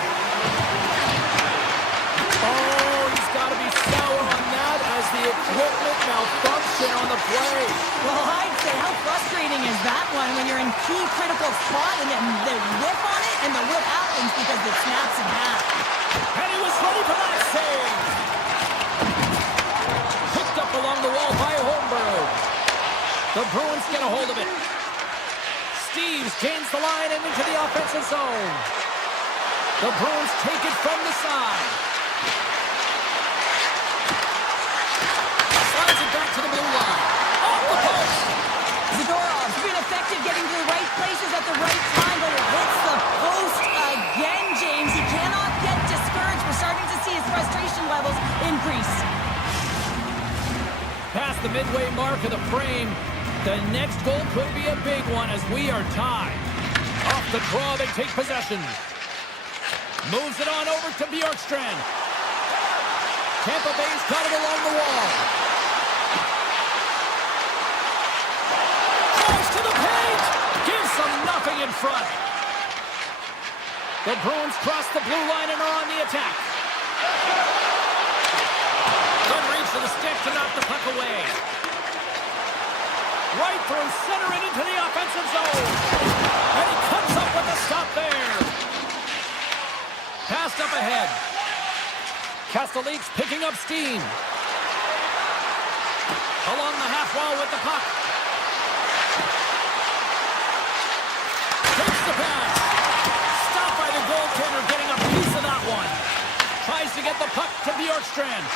Oh, he's got to be sour on that as the equipment malfunction on the play. Well, I'd say how frustrating is that one when you're in key critical spot and then they whip on it and the whip happens because it snaps in half. And he was ready for that save. Picked up along the wall by Holmberg. The Bruins get a hold of it. Steves gains the line and into the offensive zone. The Bruins take it from the side. Slides it back to the blue line. Off the post. Zadorov's been effective getting to the right places at the right time, but it hits the post again, James. He cannot get discouraged. We're starting to see his frustration levels increase. Past the midway mark of the frame, the next goal could be a big one as we are tied. Off the draw, they take possession. Moves it on over to Bjorkstrand. Tampa Bay's got it along the wall. Tries to the paint. Gives them nothing in front. The Bruins cross the blue line and are on the attack. Good reach to the stick to knock the puck away. Right through center and into the offensive zone. And he comes up with a stop there. Passed up ahead. Castellique's picking up steam. Along the half wall with the puck. Takes the pass. Stopped by the goaltender getting a piece of that one. Tries to get the puck to Bjorkstrand.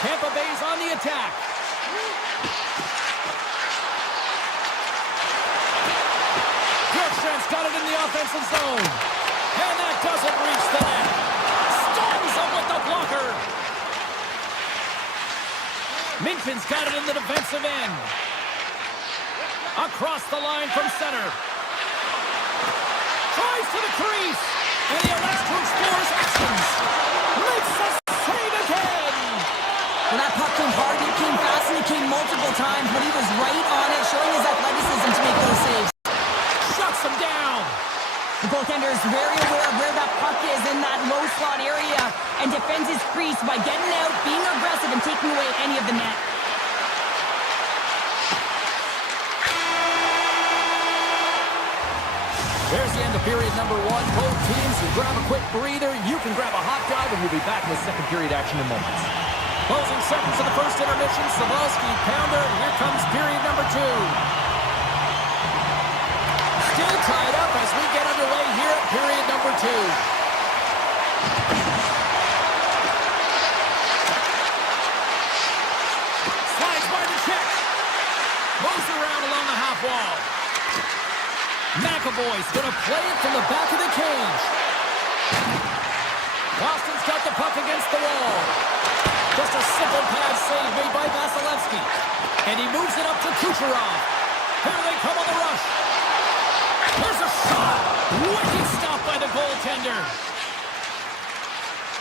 Tampa Bay's on the attack. Bjorkstrand's got it in the offensive zone. And that doesn't reach the net. Storms up with the blocker. Minton's got it in the defensive end. Across the line from center. Tries to the crease. And he elects to explore his options. Makes the save again. Well, that puck came hard, it came fast, and it came multiple times, but he was right on it, showing his athleticism to make those saves. Shuts him down. The goaltender is very aware of where that puck is in that low slot area and defends his crease by getting out, being aggressive, and taking away any of the net. period number one. Both teams will grab a quick breather. You can grab a hot dog, and we'll be back with second period action in moments. Closing seconds of the first intermission. Savalsky, pounder, and here comes period number two. Still tied up as we get underway here at period number two. Slides by the check. Moves around along the half wall. McAvoy's going to play it from the back of the cage. Boston's got the puck against the wall. Just a simple pass save made by Vasilevsky. And he moves it up to Kucherov. Here they come on the rush. There's a shot. Wicked stop by the goaltender.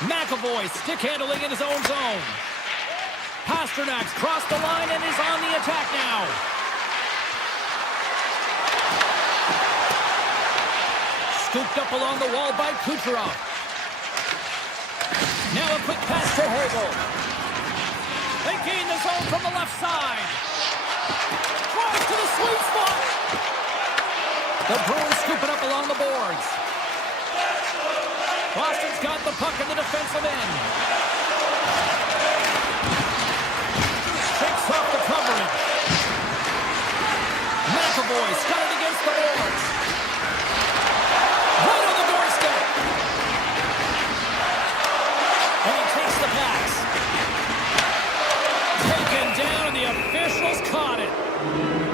McAvoy stick handling in his own zone. Pasternak's crossed the line and is on the attack now. Scooped up along the wall by Kucherov. Now a quick pass to Hagel. They gain the zone from the left side. Drives to the sweet spot. The Bruins scoop it up along the boards. Boston's got the puck in the defensive end. Shakes off the coverage. McAvoy's got it against the boards. Right on the doorstep. And he takes the pass. Taken down, and the officials caught it.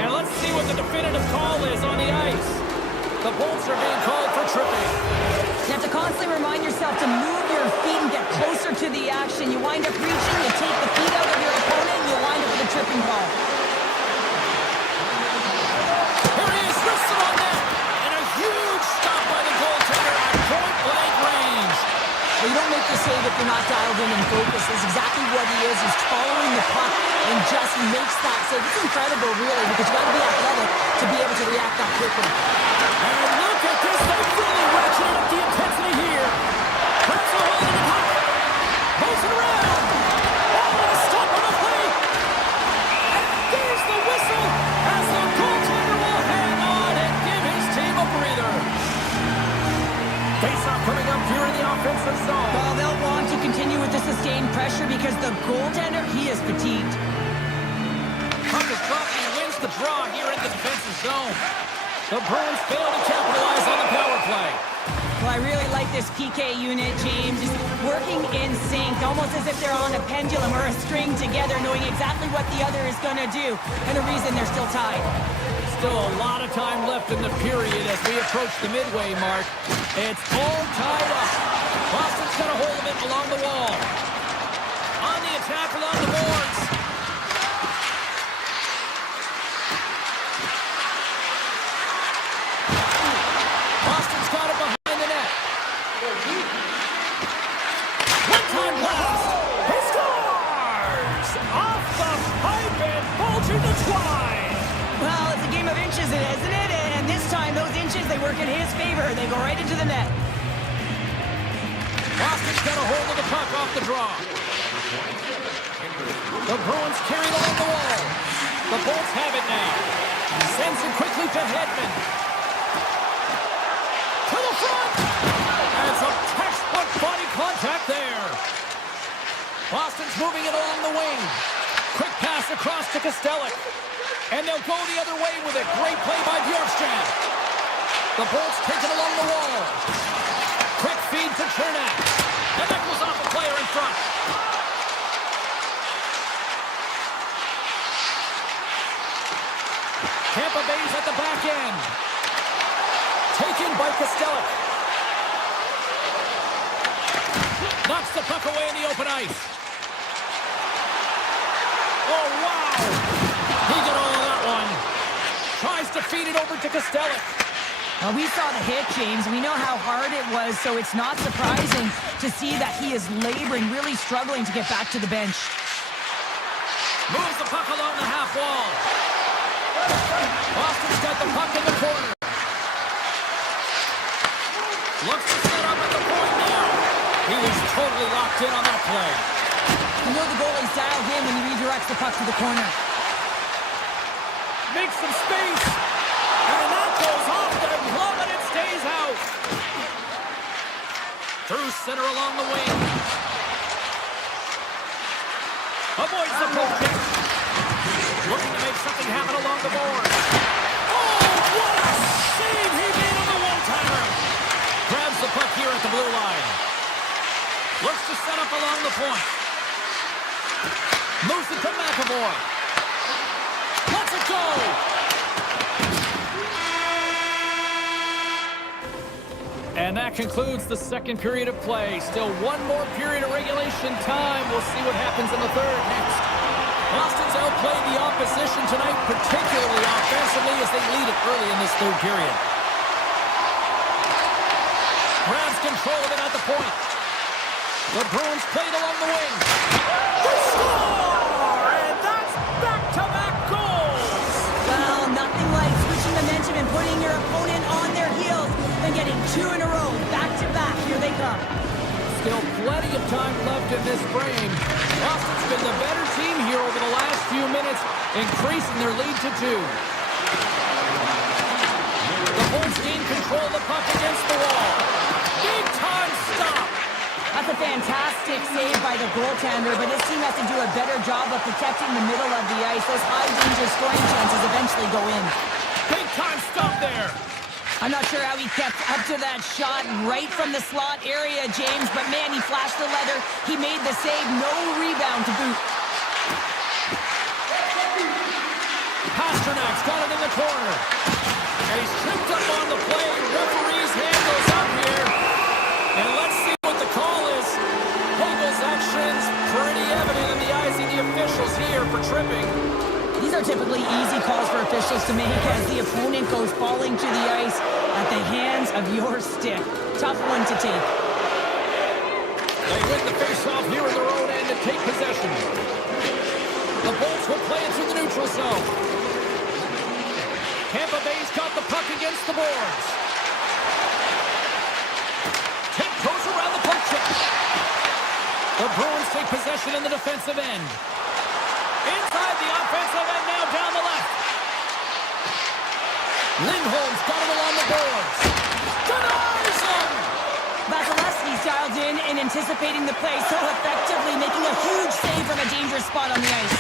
And let's see what the definitive call is on the ice. The Bolts are being called for tripping. You have to constantly remind yourself to move your feet and get closer to the action. You wind up reaching, you take the feet out of your opponent, and you wind up with a tripping call. Here he is, whistle on net. And a huge stop by the goaltender at point-blank range. Well, you don't make the save if you're not dialed in and focused. That's exactly what he is. He's following the puck and just makes that save. It's incredible, really, because you got to be athletic to be able to react that quickly. And look at this. They really ratcheted up the intensity here. Grabs a hold of the puck. Moves it around. Oh, a stop on the play. And there's the whistle as the goaltender will hang on and give his team a breather. Face-off coming up here in the offensive zone. Well, they'll want to continue with the sustained pressure because the goaltender, he is fatigued. Puck is dropped and wins the draw here in the defensive zone. The Bruins fail to capitalize on the power play. Well, I really like this PK unit, James. Just working in sync, almost as if they're on a pendulum or a string together, knowing exactly what the other is going to do, and the reason they're still tied. Still a lot of time left in the period as we approach the midway mark. It's all tied up. Boston's got a hold of it along the wall. On the attack along the boards. Boston's got it behind the net. One-time blast. He scores! Off the pipe and bulging the twine. Well, it's a game of inches, isn't it? And this time, those inches, they work in his favor. They go right into the net. Boston's got a hold of the puck off the draw. The Bruins carried along the wall. The Bolts have it now. Sends it quickly to Hedman. To the front! And some textbook body contact there. Boston's moving it along the wing. Quick pass across to Kostelic. And they'll go the other way with it. Great play by Bjorkstrand. The Bolts take it along the wall. Quick feed to Chernak. And that goes off a player in front. Tampa Bay's at the back end. Taken by Kostelic. Knocks the puck away in the open ice. Oh, wow! He did all of that one. Tries to feed it over to Kostelic. Well, we saw the hit, James. We know how hard it was, so it's not surprising to see that he is laboring, really struggling to get back to the bench. Moves the puck along the half wall. Boston's got the puck in the corner. Looks to set up at the point now. He was totally locked in on that play. You know the goalie's dialed in when he redirects the puck to the corner. Makes some space. And that goes off the glove and it stays out. Through center along the wing. Avoids the poke check. Looking to make something happen along the board. Oh, what a save he made on the one-timer. Grabs the puck here at the blue line. Looks to set up along the point. Moves it to McAvoy. Lets it go. And that concludes the second period of play. Still one more period of regulation time. We'll see what happens in the third next. Boston's outplayed the opposition tonight, particularly offensively, as they lead it early in this third period. Grabs control of it at the point. The Bruins played along the wing. They score! And that's back-to-back goals! Well, nothing like switching momentum and putting your opponent on their heels than getting two in a row, back-to-back. Here they come. Still plenty of time left in this frame. Boston's been the better team here over the last few minutes, increasing their lead to 2. The Bulls gain control of the puck against the wall. Big-time stop. That's a fantastic save by the goaltender, but his team has to do a better job of protecting the middle of the ice. Those high-danger scoring chances eventually go in. Big-time stop there. I'm not sure how he kept up to that shot right from the slot area, James, but man, he flashed the leather. He made the save. No rebound to boot. Pasternak's got it in the corner. And he's tripped up on the play. Referee's hand goes up here. And let's see what the call is. Hogel's actions pretty evident in the eyes of the officials here for tripping. These are typically easy calls for officials to make as the opponent goes falling to the ice at the hands of your stick. Tough one to take. They win the face-off here in their own end and take possession. The Bolts will play it through the neutral zone. Tampa Bay's got the puck against the boards. Goes around the puck check. The Bruins take possession in the defensive end. Inside the offensive end now down the left. Lindholm's got it along the boards. Denies him! Vasilevsky's dialed in and anticipating the play so effectively, making a huge save from a dangerous spot on the ice.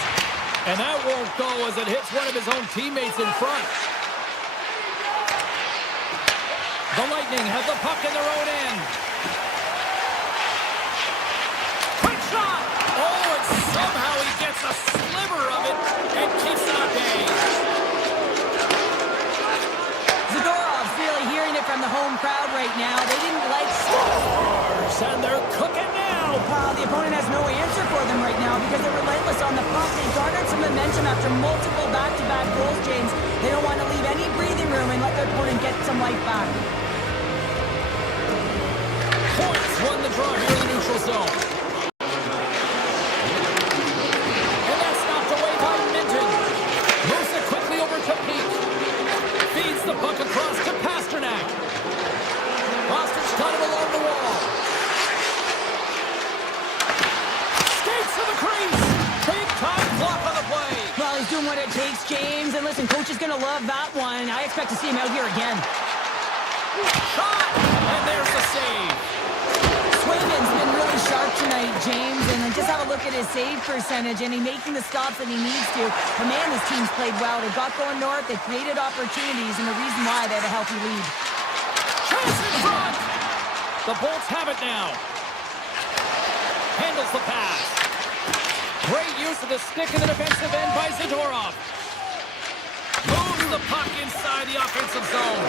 And that won't go as it hits one of his own teammates in front. The Lightning have the puck in their own end. Quick shot! Oh, and somehow he gets a sliver of it and keeps it at bay. Zadorov's really hearing it from the home crowd right now. They didn't like scores, and they're cooking now. Wow, the opponent has no answer for them right now because they're relentless on the puck. They garnered some momentum after multiple back-to-back goals, James. They don't want to leave any breathing room and let their opponent get some life back. Points won the draw here in the neutral zone. And that's knocked away by Minton. Moves it quickly over to Peak. Feeds the puck across to Pasternak. Boston's got it along the wall. Skates to the crease. Big time block on the play. Well, he's doing what it takes, James. And listen, coach is going to love that one. I expect to see him out here again. Shot! And there's the save. Swayman's been really sharp tonight, James, and just have a look at his save percentage, and he's making the stops that he needs to. But man, his team's played well. They got going north, they created opportunities, and the reason why they have a healthy lead. Chance in front! The Bolts have it now. Handles the pass. Great use of the stick in the defensive end by Zadorov. Moves the puck inside the offensive zone.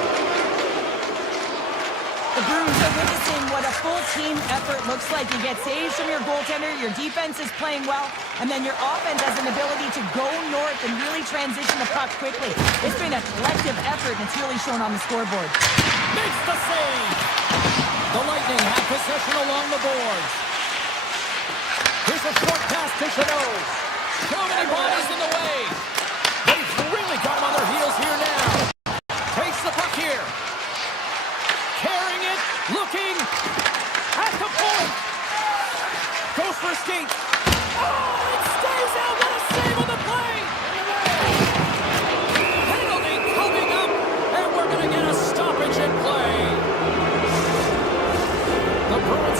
The Bruins are witnessing what a full team effort looks like. You get saves from your goaltender, your defense is playing well, and then your offense has an ability to go north and really transition the puck quickly. It's been a collective effort, and it's really shown on the scoreboard. Makes the save! The Lightning have possession along the boards. Here's a short pass to Chanot. Too many bodies in the way. They've really got them on their heels here now. Takes the puck here. Carrying it, looking at the point. Goes for a skate. Oh, it stays out. What a save on the play. Penalty coming up, and we're going to get a stoppage in play. The Bruins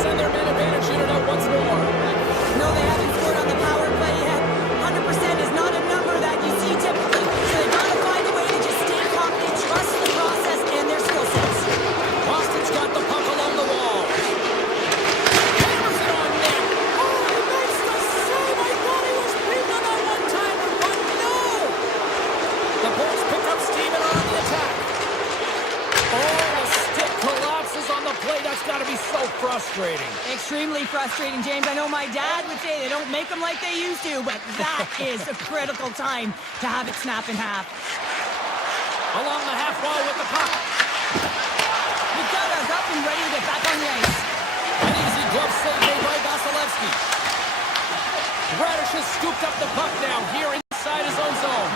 the play. That's got to be so frustrating. Extremely frustrating, James. I know my dad would say they don't make them like they used to, but that is a critical time to have it snap in half. Along the half wall with the puck. Mikuta's up and ready to get back on the ice. An easy glove save made by Vasilevsky. Radish has scooped up the puck now here inside his own zone.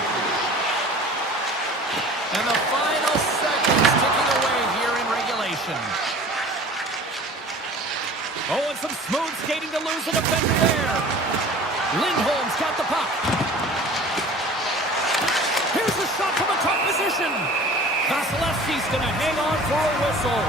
And the final seconds ticking away here in regulation. Oh, and some smooth skating to lose the defender there. Lindholm's got the puck. Here's a shot from a tough position. Vasilevsky's going to hang on for a whistle.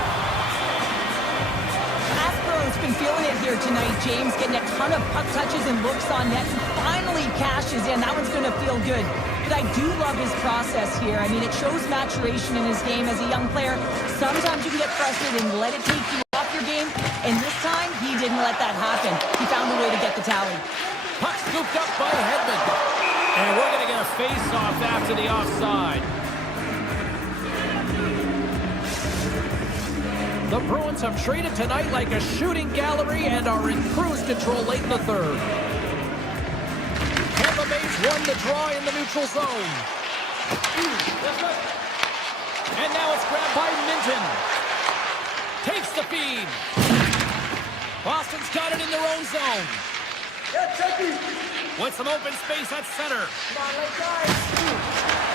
Aspero's been feeling it here tonight, James, getting a ton of puck touches and looks on net, and finally cashes in. That one's going to feel good. But I do love his process here. I mean, it shows maturation in his game as a young player. Sometimes you can get frustrated and let it take you off your game, and this time, he didn't let that happen. He found a way to get the tally. Puck scooped up by Hedman. And we're going to get a face-off after the offside. The Bruins have traded tonight like a shooting gallery and are in cruise control late in the third. Tampa Bay's won the draw in the neutral zone. And now it's grabbed by Minton. Takes the feed. Boston's got it in their own zone. With some open space at center.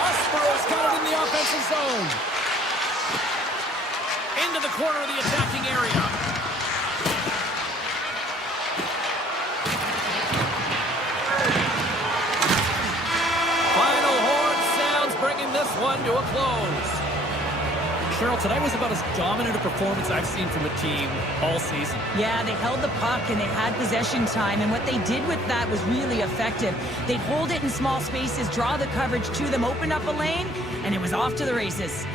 Aspero's got it in the offensive zone. Into the corner of the attacking area. Final horn sounds, bringing this one to a close. Cheryl, tonight was about as dominant a performance I've seen from a team all season. Yeah, they held the puck and they had possession time, and what they did with that was really effective. They'd hold it in small spaces, draw the coverage to them, open up a lane, and it was off to the races.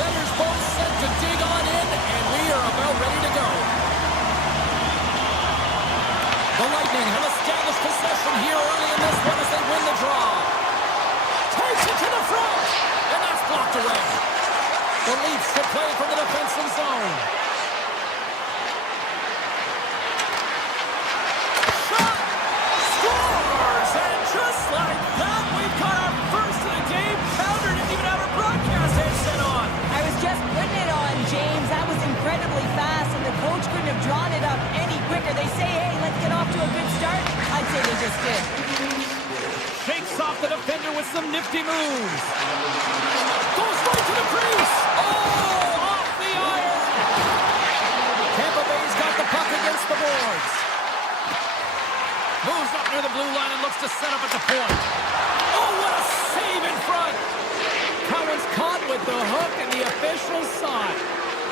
Center's both set to dig on in, and we are about ready to go. The Lightning have established possession here early in this one as they win the draw. Takes it to the front, and that's blocked away. The Leafs should play from the defensive zone. Shot! Scores! And just like that, we've got our first of the game. Pounder didn't even have a broadcast headset on. I was just putting it on, James. That was incredibly fast, and the coach couldn't have drawn it up any quicker. They say, hey, let's get off to a good start. I'd say they just did. Shakes off the defender with some nifty moves. Goes right to the crease. Oh, off the iron. Tampa Bay's got the puck against the boards. looks to set up at the point. Oh, what a save in front. Cowan's caught with the hook, and the officials saw it.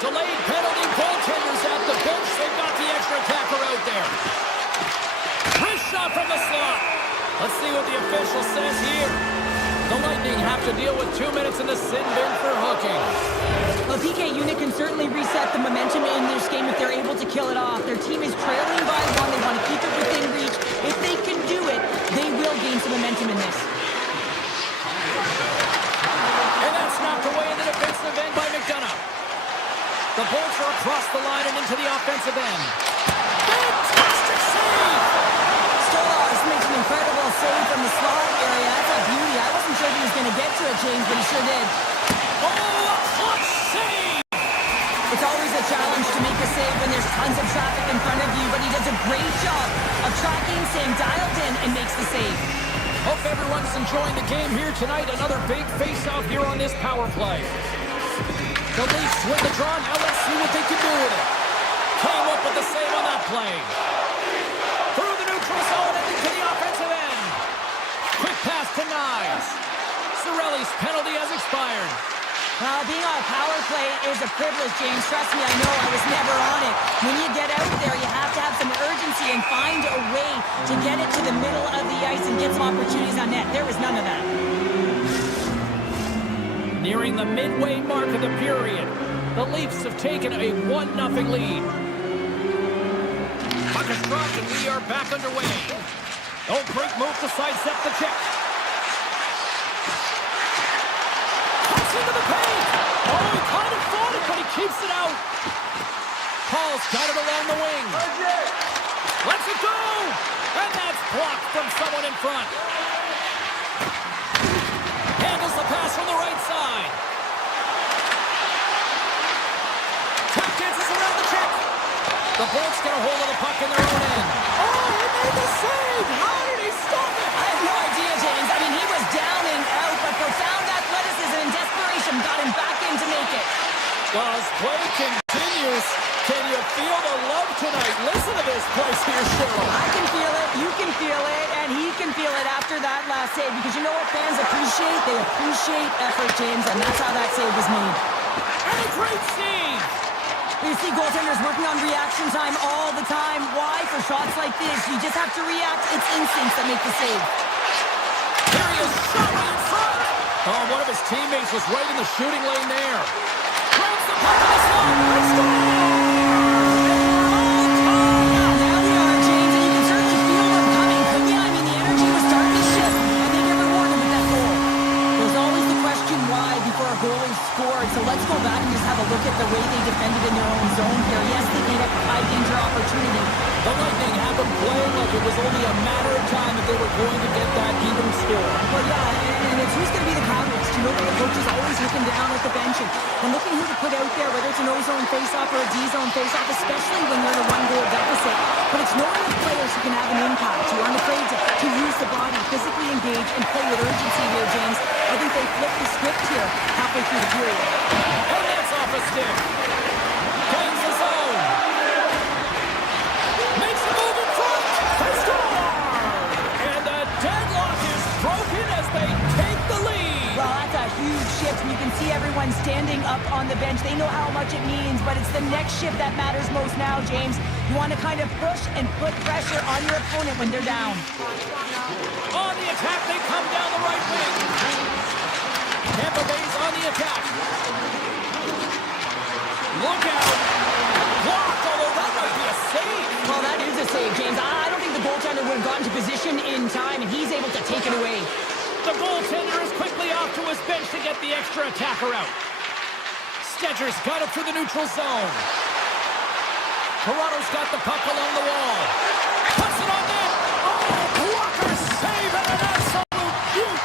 Delayed penalty, goaltenders at the bench. They've got the extra attacker out there. Wrist shot from the slot. Let's see what the official says here. The Lightning have to deal with 2 minutes in the sin bin for hooking. Well, PK unit can certainly reset the momentum in this game if they're able to kill it off. Their team is trailing by 1. They want to keep it within reach. If they can do it, they will gain some momentum in this. And that's knocked away in the defensive end by McDonough. The Bolts are across the line and into the offensive end. Fantastic save! Stolarz makes an incredible save from the slot area. That's a beauty. I wasn't sure he was going to get to it, James, but he sure did. Oh, a clutch save! It's always a challenge to make a save when there's tons of traffic in front of you, but he does a great job of tracking, staying dialed in, and makes the save. Hope everyone's enjoying the game here tonight. Another big face-off here on this power play. The Leafs win the draw. Now let's see what they can do with it. Came up with the save on that play. Through the neutral zone and into the offensive end. Quick pass to Nyes. Cirelli's penalty has expired. Being on a power play is a privilege, James. Trust me, I know. I was never on it. When you get out there, you have to have some urgency and find a way to get it to the middle of the ice and get some opportunities on net. There was none of that. Nearing the midway mark of the period, the Leafs have taken a 1-0 lead. Puck is dropped and we are back underway. Oh, great move to sidestep the check. Cuts into the paint. Oh, he kind of fought it, but he keeps it out. Paul's got it along the wing. Lets it go. And that's blocked from someone in front. Handles the pass from the right side. Tap dances around the check. The Bolts get a hold of the puck in their own end. Oh, he made the save. How did he stop it? I have no idea, James. I mean, he was down and out, but profound athleticism and desperation got him back in to make it. As play continues, can you feel the love tonight? Listen to this place here, Cheryl. I can feel it, you can feel it, and he can feel it after that last save, because you know what fans appreciate? They appreciate effort, James, and that's how that save was made. And a great save! You see goaltenders working on reaction time all the time. Why? For shots like this, you just have to react. It's instincts that make the save. Here he is, shot right in front! Oh, one of his teammates was right in the shooting lane there. Grabs the puck in the slot, they score! Now we are, James, and you can certainly feel them coming, couldn't you? I mean, the energy was starting to shift, and they get rewarded with that goal. There's always the question why before a goal is scored, so let's go back and just have a look at the way they defended in their own zone here. Yes, they gave up a high-danger opportunity. The Lightning have them playing like it was only a matter of time that they were going to get that even score. Well, yeah, and it's who's going to be the catalyst. You know that the coach is always looking down at the bench and looking who to put out there, whether it's an O-zone face-off or a D-zone face-off, especially when you're in a one-goal deficit. But it's knowing the players who can have an impact, who aren't afraid to use the body, physically engage, and play with urgency here, James. I think they flipped the script here halfway through the period. And that's off a stick. Gains the zone. Makes a move in front. They score! And the deadlock is broken as they take the lead. Well, that's a huge shift. You can see everyone standing up on the bench. They know how much it means, but it's the next shift that matters most now, James. You want to kind of push and put pressure on your opponent when they're down. On the attack, they come down the right wing. Tampa Bay's on the attack. Look out. Blocked, although that might be a save. Well, that is a save, James. I don't think the goaltender would have gotten to position in time, and he's able to take it away. The goaltender is quickly off to his bench to get the extra attacker out. Stetcher's got it through the neutral zone. Toronto's got the puck along the wall. Puts it on net. Oh, blocker save and an absolute beaut.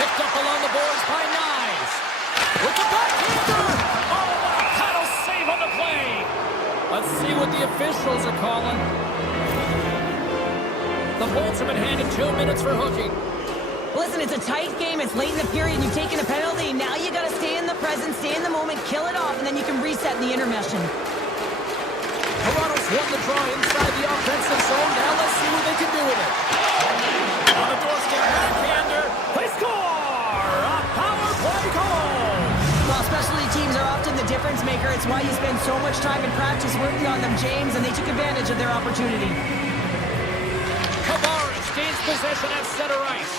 Picked up along the boards by Nyes. With the backhander. Oh, what a paddle save on the play. Let's see what the officials are calling. The Bolts have been handed 2 minutes for hooking. Listen, it's a tight game. It's late in the period. You've taken a penalty. Now you got to stay in the present, stay in the moment, kill it off, and then you can reset in the intermission. Toronto's won the draw inside the offensive zone. Now let's see what they can do with it. On the doorstep, backhander. They score! A power play goal! Well, specialty teams are often the difference maker. It's why you spend so much time in practice working on them, James, and they took advantage of their opportunity. Tavares gains possession at center ice.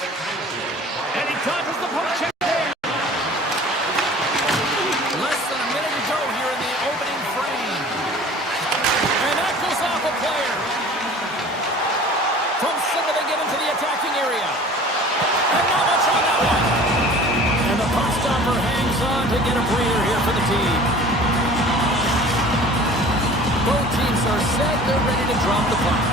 And he conquers the poke check there. Less than a minute to go here in the opening frame. And that goes off a player. From center they get into the attacking area. And not much on that one. And the puck stopper hangs on to get a breather here for the team. Both teams are set. They're ready to drop the puck.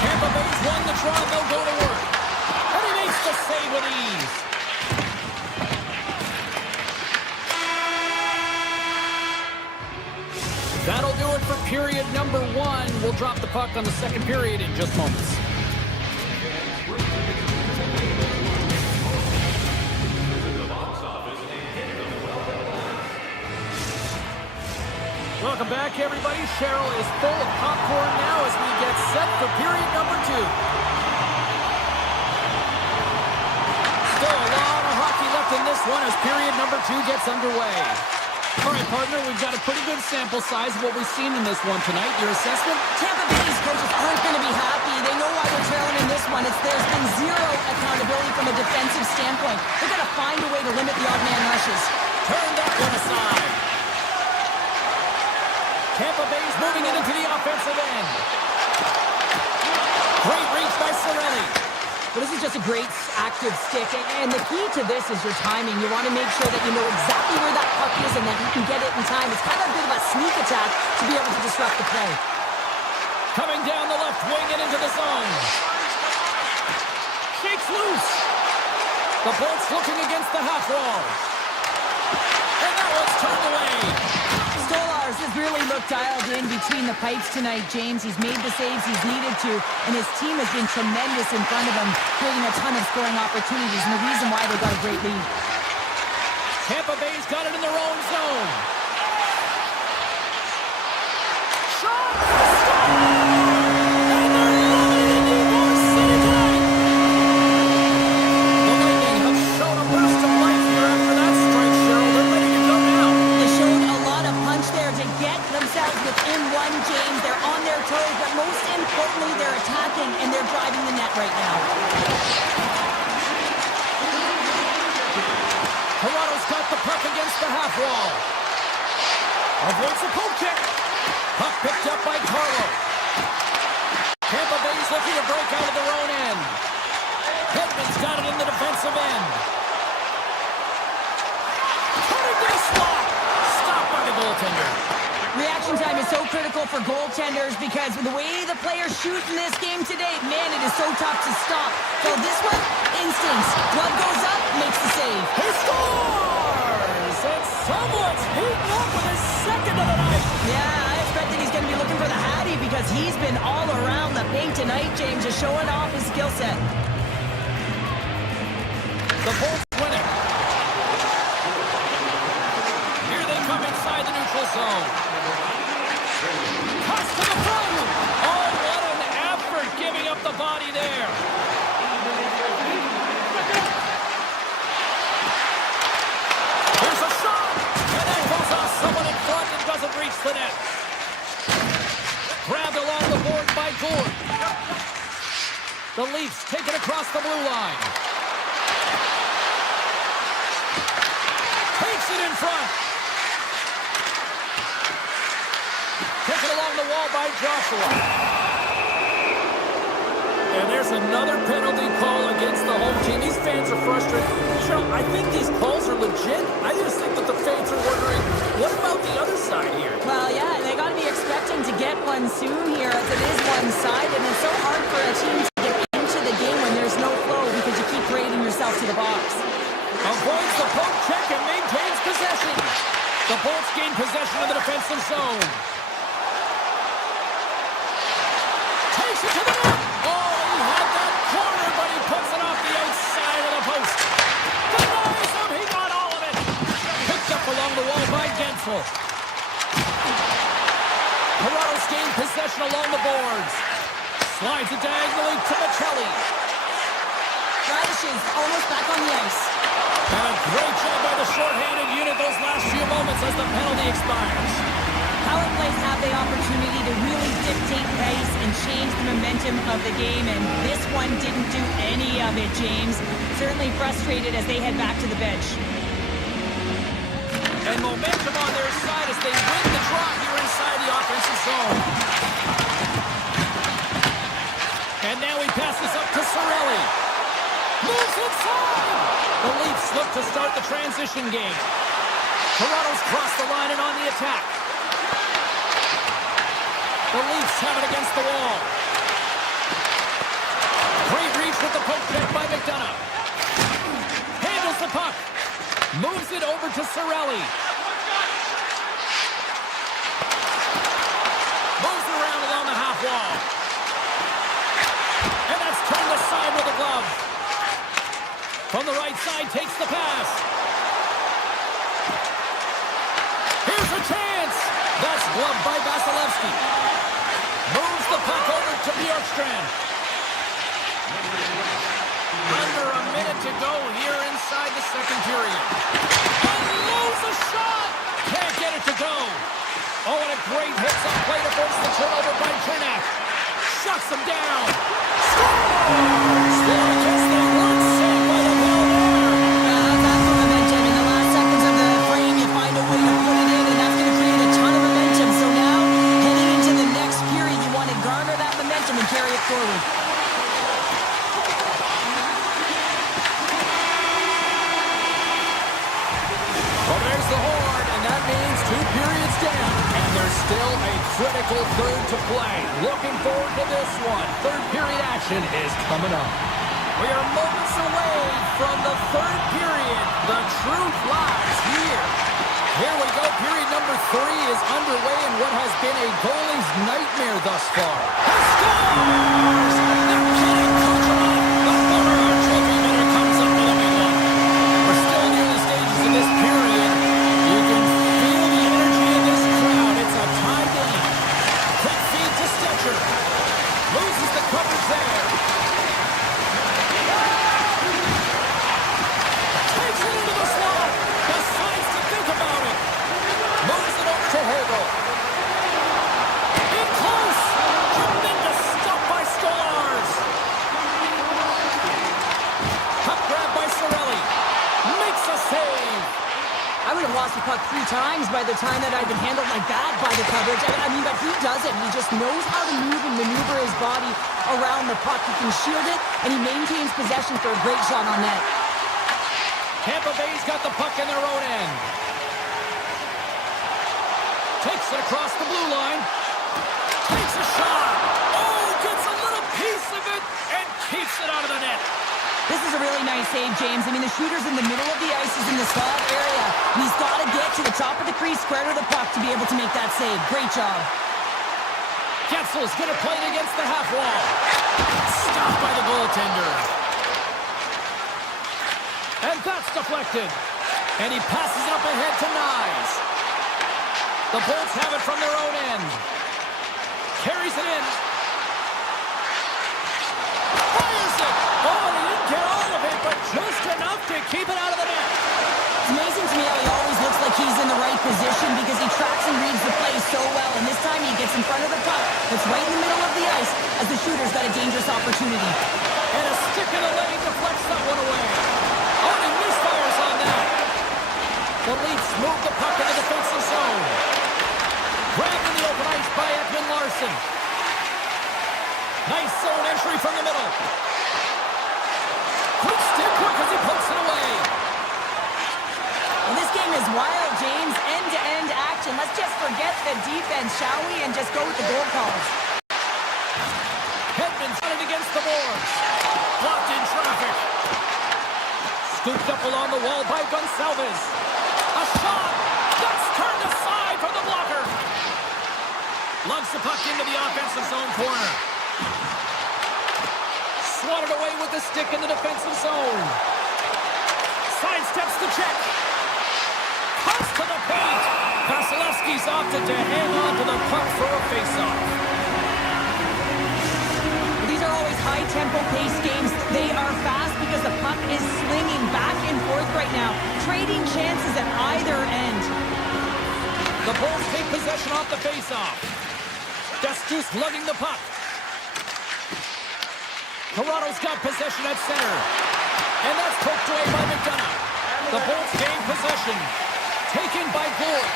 Tampa Bay's won the draw. They'll go to work. And he makes the save with ease. That'll do it for period number 1. We'll drop the puck on the second period in just moments. Welcome back, everybody. Cheryl is full of popcorn now as we get set for period number 2. Still a lot of hockey left in this one as period number 2 gets underway. All right, partner, we've got a pretty good sample size of what we've seen in this one tonight. Your assessment? Tampa Bay's coaches aren't going to be happy. They know why they're trailing in this one. There's been zero accountability from a defensive standpoint. They've got to find a way to limit the odd man rushes. Turn that one aside. Tampa Bay's moving it into the offensive end. Great reach by Cirelli. Well, this is just a great active stick, and the key to this is your timing. You want to make sure that you know exactly where that puck is and that you can get it in time. It's kind of a bit of a sneak attack to be able to disrupt the play. Coming down the left wing and into the zone. Shakes loose. The Bolts looking against the half wall. And that one's turned away. Stolarz has really looked dialed in between the pipes tonight, James. He's made the saves he's needed to, and his team has been tremendous in front of him, creating a ton of scoring opportunities, and the reason why they got a great lead. Tampa Bay's got it in their own zone. Shot! Stop! And they're limited in Ybor City tonight. The Lightning have shown a burst of life here after that strike, Cheryl. They're ready to go now. They showed a lot of punch there to get themselves within one, James. They're on their toes, but most importantly, they're attacking and they're driving the net right now. Toronto's got the puck against the half wall. Avoids the poke check. Puck picked up by Carlo. Tampa Bay's looking to break out of their own end. Hedman's got it in the defensive end. Cutting to the slot. Stopped by the goaltender. Reaction time is so critical for goaltenders because the way the players shoot in this game today, man, it is so tough to stop. So this one, instincts. Glove goes up, makes the save. He scores! And someone's heating up with his second of the night. Yeah, I expect that he's going to be looking for the Hattie because he's been all around the paint tonight, James, just showing off his skill set. The Bolts win it. Here they come inside the neutral zone. Cuts to the front. Oh, what an effort giving up the body there. Here's a shot. And that goes off someone in front and doesn't reach the net. Grabbed along the board by Gourde. The Leafs take it across the blue line. Takes it in front. Taken along the wall by Joshua. And there's another penalty call against the home team. These fans are frustrated. Cheryl, I think these calls are legit. I just think that the fans are wondering, what about the other side here? Well, yeah, they got to be expecting to get one soon here as it is one-sided. And it's so hard for a team to get into the game when there's no flow because you keep parading yourself to the box. Avoids the poke check and maintains possession. The Bolts gain possession of the defensive zone. Takes it to the net. Oh, he had that corner, but he puts it off the outside of the post. Denies him. He got the boards. Slides it diagonally to Michelli. Radish is almost back on the ice. And a great job by the shorthanded unit those last few moments as the penalty expires. Power plays have the opportunity to really dictate pace and change the momentum of the game, and this one didn't do any of it, James. Certainly frustrated as they head back to the bench. And momentum on their side as they win the draw here inside the offensive zone. And now he passes up to Cirelli. Moves inside! The Leafs look to start the transition game. Toronto's crossed the line and on the attack. The Leafs have it against the wall. Great reach with the poke check by McDonough. Handles the puck. Moves it over to Cirelli. Moves it around along the half wall. And that's turned aside with a glove. From the right side, takes the pass. Here's a chance. That's gloved by Vasilevsky. Moves the puck over to Bjorkstrand. Under a minute to go here inside the second period. Unloads a shot. Can't get it to go. Oh, and a great hits up play to force the turnover by Chernak. Shuts him down. Scores! Still against the one save by the ball there. That's the momentum. In the last seconds of the frame, you find a way to put it in, and that's going to create a ton of momentum. So now, heading into the next period, you want to garner that momentum and carry it forward. Well, there's the horn, and that means 2 periods down. And there's still a critical third to play. Looking forward to this one. Third period action is coming up. We are moments away from the third period. The truth lies here. Here we go. Period number 3 is underway in what has been a goalie's nightmare thus far. He scores! They're killing Kucherov. The Bummer Trophy winner comes up with a big one. We're still near the stages of this period. You can feel the energy in this crowd. It's a tie game. Quick feed to Stetcher. Loses the coverage there. Takes it into the slot. Decides to think about it. Moves it over to Hagel. In close. Tremendous stop by Stolarz. Puck grab by Cirelli. Makes a save. I would have lost the puck 3 times by the time that I'd been handled like that by the coverage. I mean, but he does it. He just knows how to move and maneuver his body around the puck. He can shield it, and he maintains possession for a great shot on net. Tampa Bay's got the puck in their own end. Takes it across the blue line. Takes a shot. Oh, gets a little piece of it and keeps it out of the net. This is a really nice save, James. I mean, the shooter's in the middle of the ice. He's in the slot area. And he's got to get to the top of the crease, square to the puck to be able to make that save. Great job. Getzel's going to play it against the half wall. Stopped by the goaltender. And that's deflected. And he passes it up ahead to Nyes. The Bolts have it from their own end. Carries it in. Fires it. Oh, he didn't get all of it, but just enough to keep it out of the net. It's amazing to me how he always looks like he's in the right position because he tracks and reads the play so well. And this time he gets in front of the puck. It's right in the middle of the ice as the shooter's got a dangerous opportunity. And a stick in the lane deflects that one away. Oh, and he misfires on that. The Leafs move the puck in the defensive zone. Grabbed in the open ice by Edmund Larson. Nice zone entry from the middle. Quick stick quick as he pokes it away. And this game is wild, James. End-to-end action. Let's just forget the defense, shall we? And just go with the goal calls. Hedman's got it against the boards. Blocked in traffic. Scooped up along the wall by Gonçalves. A shot. That's turned aside from the blocker. Lugs the puck into the offensive zone corner. Swatted away with the stick in the defensive zone. Sidesteps the check. Comes to the paint. Vasilevsky's opted to hang on to the puck for a faceoff. high-tempo pace games. They are fast because the puck is slinging back and forth right now, trading chances at either end. The Bulls take possession off the faceoff. Destus lugging the puck. Toronto's got possession at center. And that's poked away by McDonough. The Bulls gain possession. Taken by Gould.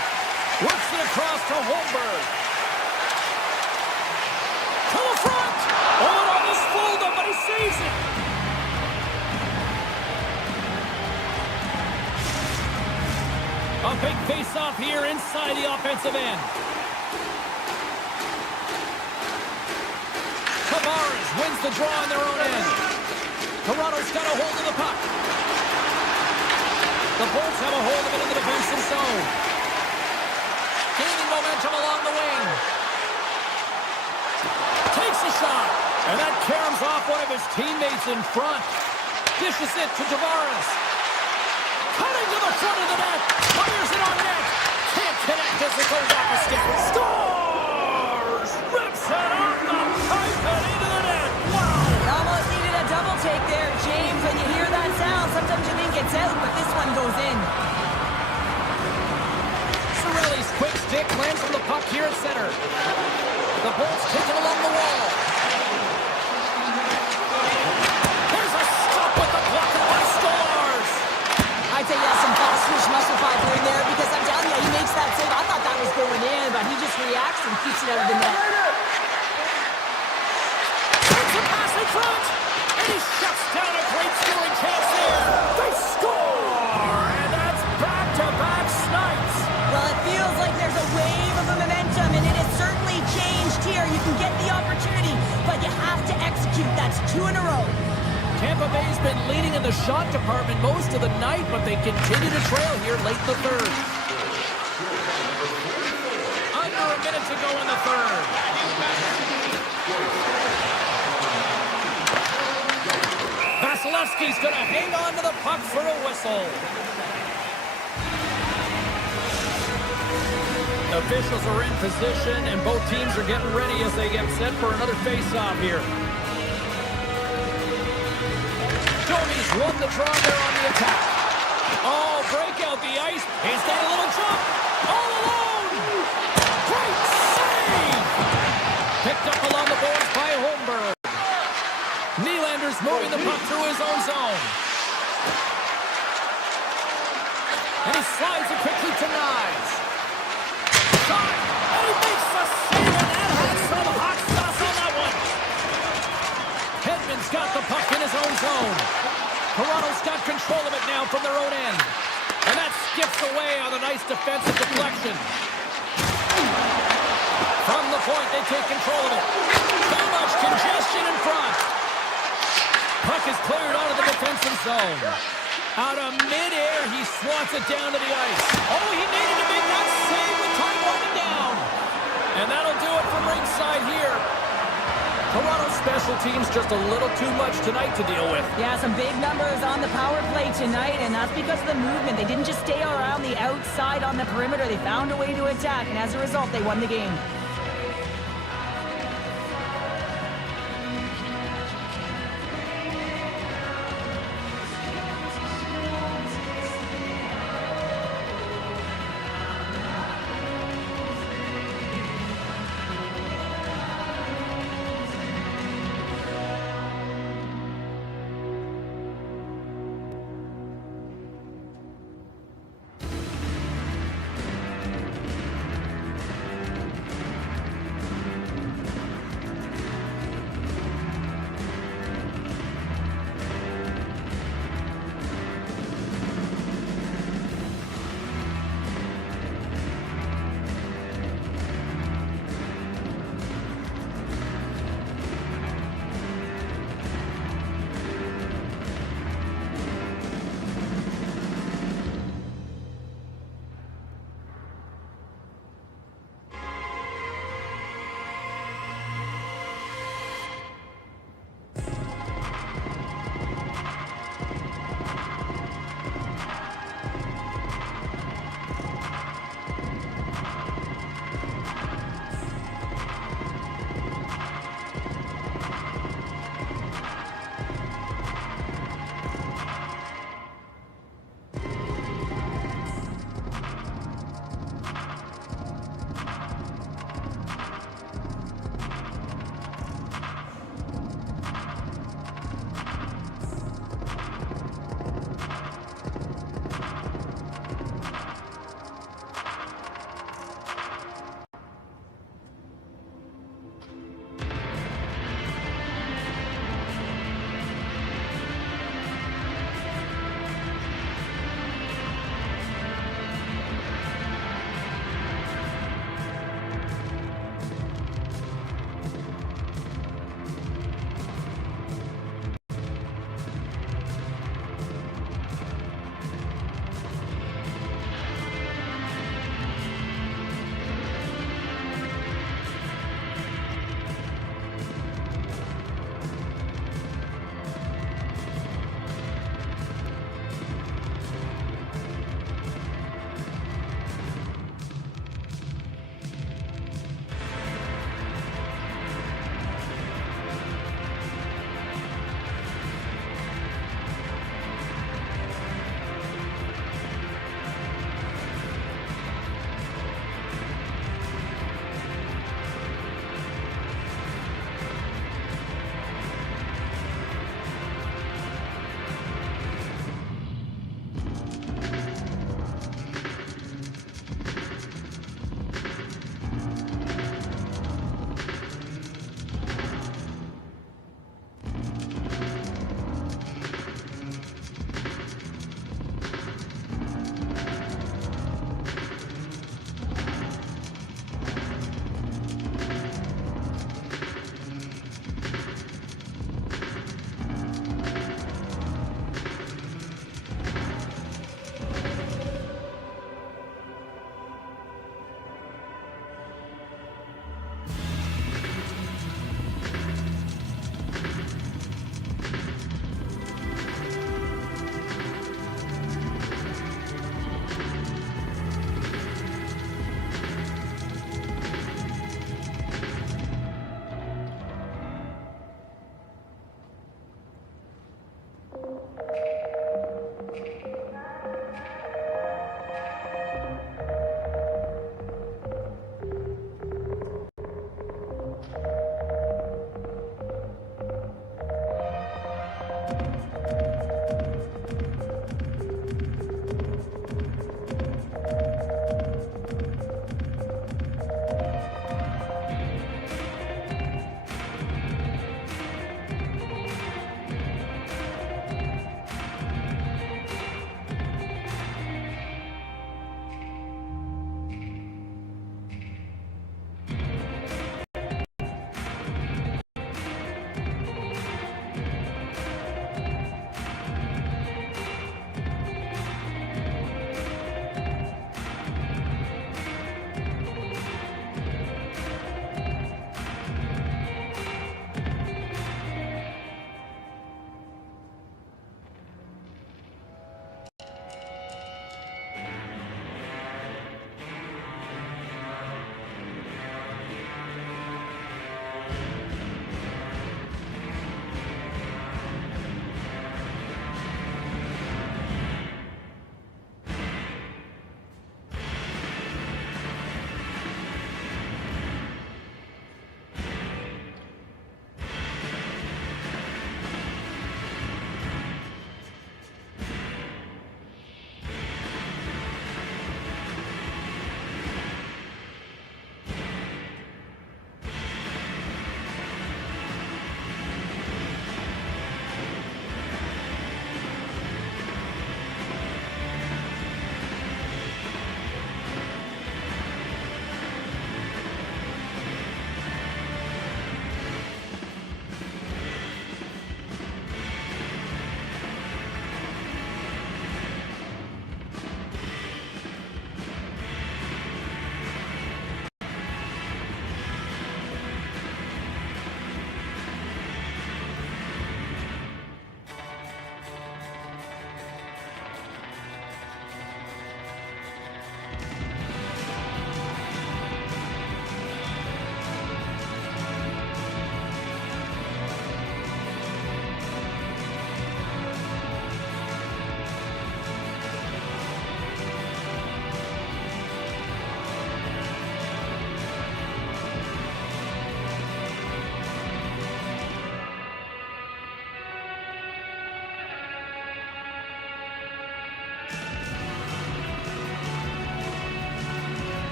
Works it across to Holmberg. To the front! Oh, it almost fooled him, but he saves it! A big face-off here inside the offensive end. Tavares wins the draw on their own end. Toronto's got a hold of the puck. The Bulls have a hold of it in the defensive zone. Gaining momentum along the wing. Takes a shot. And that caroms off one of his teammates in front. Dishes it to Tavares. Cutting to the front of the net. Fires it on net. Can't connect as it goes off the stick. Scores! Rips it off the pipe and into the net. Wow! You almost needed a double take there, James. When you hear that sound, sometimes you think it's out, but this one goes in. Cirelli's quick stick lands on the puck here at center. The Bulls take it along the wall. There's a stop with the blocker by Stars. I'd say yes, some fast switch muscle fiber in there because I'm telling you, he makes that save. I thought that was going in, but he just reacts and keeps it out of the net. Takes a pass in front, and he shuts down a great scoring chance there. They score, and that's back-to-back snipes. Well, it feels like there's a wave of momentum, and it has certainly changed here. You can get the opportunity, but you have to execute. That's 2 in a row. Tampa Bay's been leading in the shot department most of the night, but they continue to trail here late in the third. Under a minute to go in the third. Vasilevsky's going to hang on to the puck for a whistle. Officials are in position, and both teams are getting ready as they get set for another face-off here. Domi's won the draw there on the attack. Oh, break out the ice. He's got a little jump. All alone. Great save. Picked up along the boards by Holmberg. Nylander's moving the puck through his own zone. And he slides it quickly to Nyes. Shot. And he makes the save, and that had some hot sauce on that one. Hedman's got the puck in his own zone. Toronto's got control of it now from their own end. And that skips away on a nice defensive deflection. From the point, they take control of it. Too much congestion in front. Puck is cleared out of the defensive zone. Out of midair, he swats it down to the ice. Oh, he needed to make that save with time running down. And that'll do it from ringside here. Toronto's special teams just a little too much tonight to deal with. Yeah, some big numbers on the power play tonight, and that's because of the movement. They didn't just stay around the outside on the perimeter. They found a way to attack, and as a result, they won the game.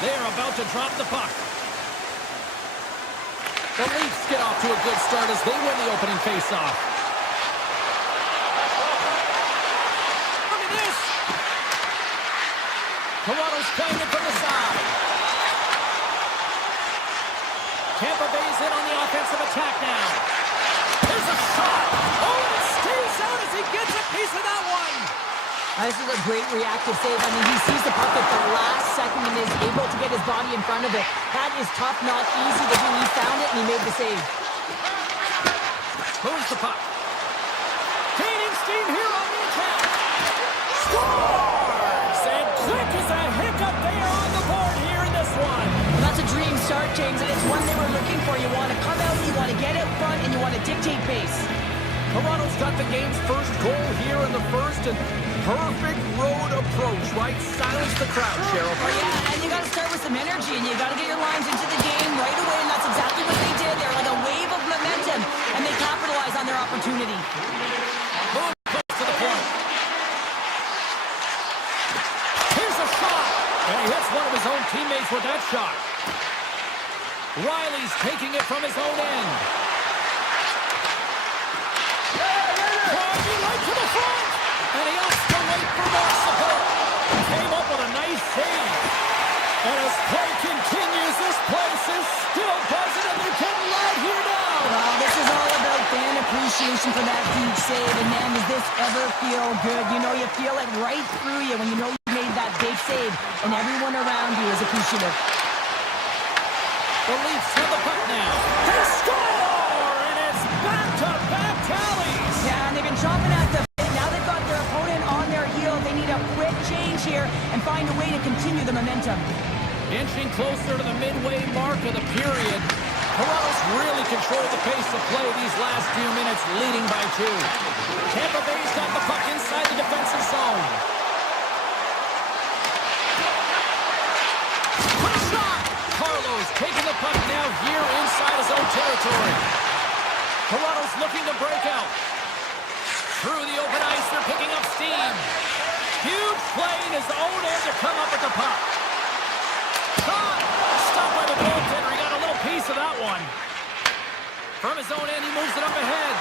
They are about to drop the puck. The Leafs get off to a good start as they win the opening faceoff. Look at this! Toronto's playing it from the side. Tampa Bay's in on the offensive attack now. Here's a shot! Oh, and it stays out as he gets a piece of that one! This is a great reactive save. I mean, he sees the puck at the last second and is able to get his body in front of it. That is tough, not easy to do. He found it and he made the save. Moves the puck. Gaining steam here on the attack. Scores! And quick as a hiccup, they are on the board here in this one. And that's a dream start, James, and it's one they were looking for. You want to come out, you want to get out front, and you want to dictate pace. Toronto's got the game's first goal here in the first, and perfect road approach, right? Silence the crowd, Cheryl. Oh, yeah, and you got to start with some energy, and you got to get your lines into the game right away, and that's exactly what they did. They're like a wave of momentum, and they capitalize on their opportunity. Move close to the point. Here's a shot, and he hits one of his own teammates with that shot. Riley's taking it from his own end. Driving right to the front, and he opts to wait for more support. Came up with a nice save. And as play continues, this place is still buzzing, and they're getting loud here now. Well, this is all about fan appreciation for that huge save, and man, does this ever feel good. You know, you feel it right through you when you know you made that big save, and everyone around you is appreciative. The Leafs have the puck now. They score, and it's back-to-back tallies. Yeah, and they've been chomping at the bit. Now they've got their opponent on their heel. They need a quick change here and find a way to continue the momentum. Inching closer to the midway mark of the period. Toronto's really controlled the pace of play these last few minutes, leading by 2. Tampa Bay's got the puck inside the defensive zone. Quick shot! Carlos taking the puck now here inside his own territory. Toronto's looking to break out. Through the open ice, they're picking up steam. Huge play in his own end to come up with the puck. Shot! Stopped by the goaltender. He got a little piece of that one. From his own end, he moves it up ahead.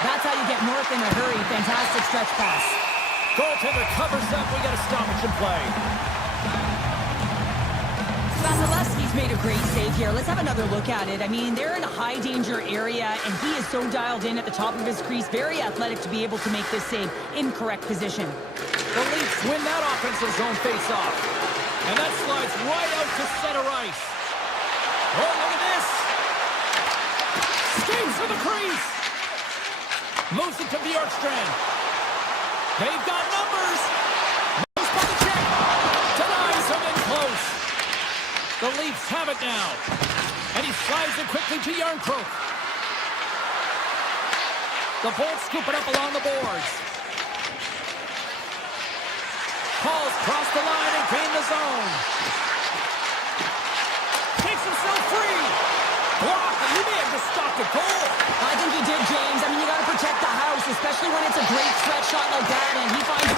That's how you get north in a hurry. Fantastic stretch pass. Goaltender covers up. We got a stoppage in play. Vasilevsky's made a great save here. Let's have another look at it. I mean, they're in a high-danger area, and he is so dialed in at the top of his crease. Very athletic to be able to make this save in correct position. The Leafs win that offensive zone face-off. And that slides right out to center ice. Oh, look at this. Skates to the crease. Moves it to Bjorkstrand. They've got numbers. Moves by the check. Denies him in close. The Leafs have it now. And he slides it quickly to Järnkrok. The Bolts scoop it up along the boards. Paul's crossed the line and gained the zone. Takes himself free. Blocked, and he may have just stopped a goal. I think he did, James. I mean, you got to protect the house, especially when it's a great stretch shot like that, and he finds...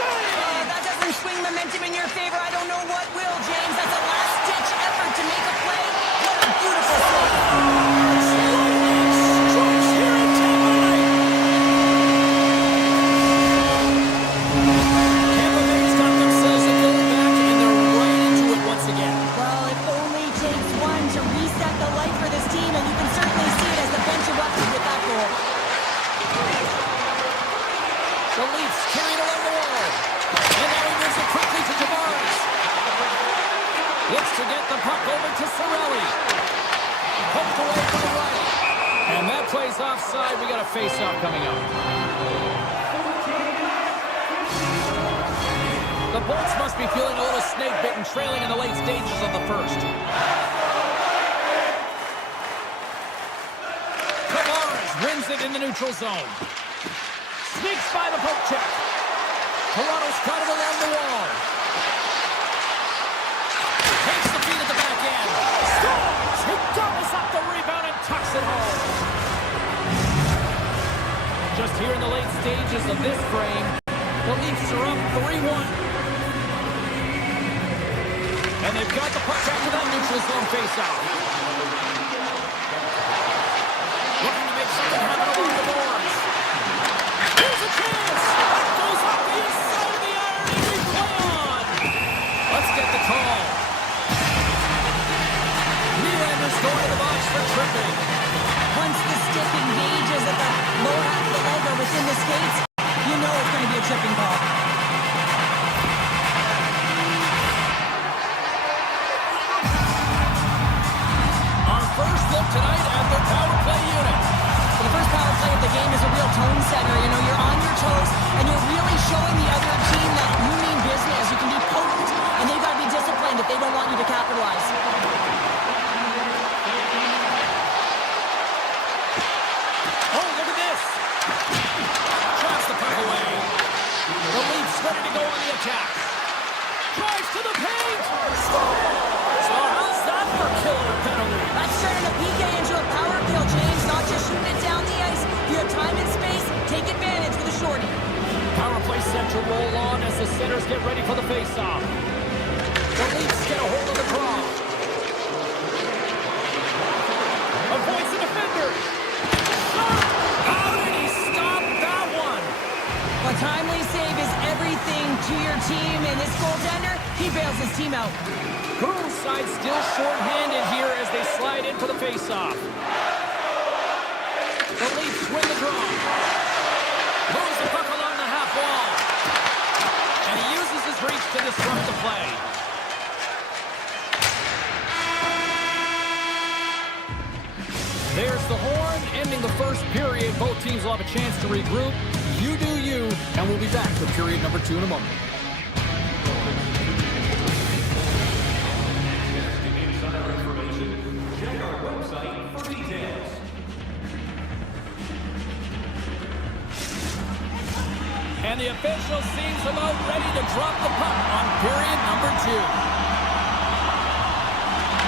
Save! That doesn't swing momentum in your favor. I don't know what will, James. That's a last-ditch effort to make a play. What a beautiful save. Strikes here in Tampa Bay. Tampa Bay's got themselves a goal back, and they're right into it once again. Well, it only takes one to reset the light for this team, and you can certainly see it as the bench erupted with that goal. The Leafs carried along the wall. And now he moves it quickly to Tavares. Looks to get the puck over to Cirelli. Poked away from the right. And that plays offside. We got a face-off coming up. The Bolts must be feeling a little snake-bitten, trailing in the late stages of the first. Tavares wins it in the neutral zone. Sneaks by the poke check. Toronto's got it along the wall. Takes the feed at the back end. Scores! He doubles up the rebound and tucks it home. Just here in the late stages of this frame, the Leafs are up 3-1. And they've got the puck after that neutral zone faceoff. Looking to make something happen along the boards. Here's a chance. Goes up the east side of the iron and we play on. Let's get the call. Nylander's going to the box for tripping. Once the stick engages at the lower half of the leg or within the skates, you know it's going to be a tripping call. Our first look tonight at the power play unit. The first power play of the game is a real tone setter. You know, you're on your toes, and you're really showing the other team that you mean business. You can be potent, and they've got to be disciplined if they don't want you to capitalize. Oh, look at this. Shots the puck away. The Leafs ready to go on the attack. Drives to the paint. So how's that for killer penalty? That's turning a PK into a power kill, James. Not just shooting it down the ice. If you have time and space, take advantage with a shorty. Power play set to roll on as the centers get ready for the faceoff. The Leafs get a hold of the draw. Avoids the defender. How did he stop that one? A timely save is everything to your team, and this goaltender, he bails his team out. Girls side still short-handed here as they slide in for the faceoff. The Leafs win the draw. Moves the puck along the half wall. And he uses his reach to disrupt the play. There's the horn, ending the first period. Both teams will have a chance to regroup. You do you, and we'll be back for period number 2 in a moment. Insider information, check our website for details. And the official seems about ready to drop the puck on period number 2.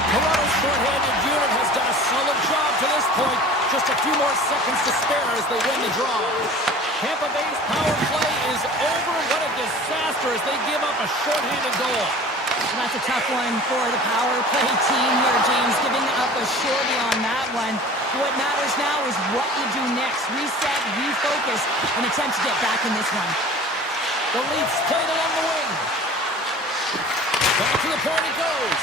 Toronto's short-handed unit has done a solid job to this point. Just a few more seconds to spare as they win the draw. Tampa Bay's power play is over. What a disaster as they give up a short-handed goal. And that's a tough one for the power play team here, James, giving up a shorty on that one. What matters now is what you do next. Reset, refocus, and attempt to get back in this one. The Leafs played along the wing. Back to the point it goes.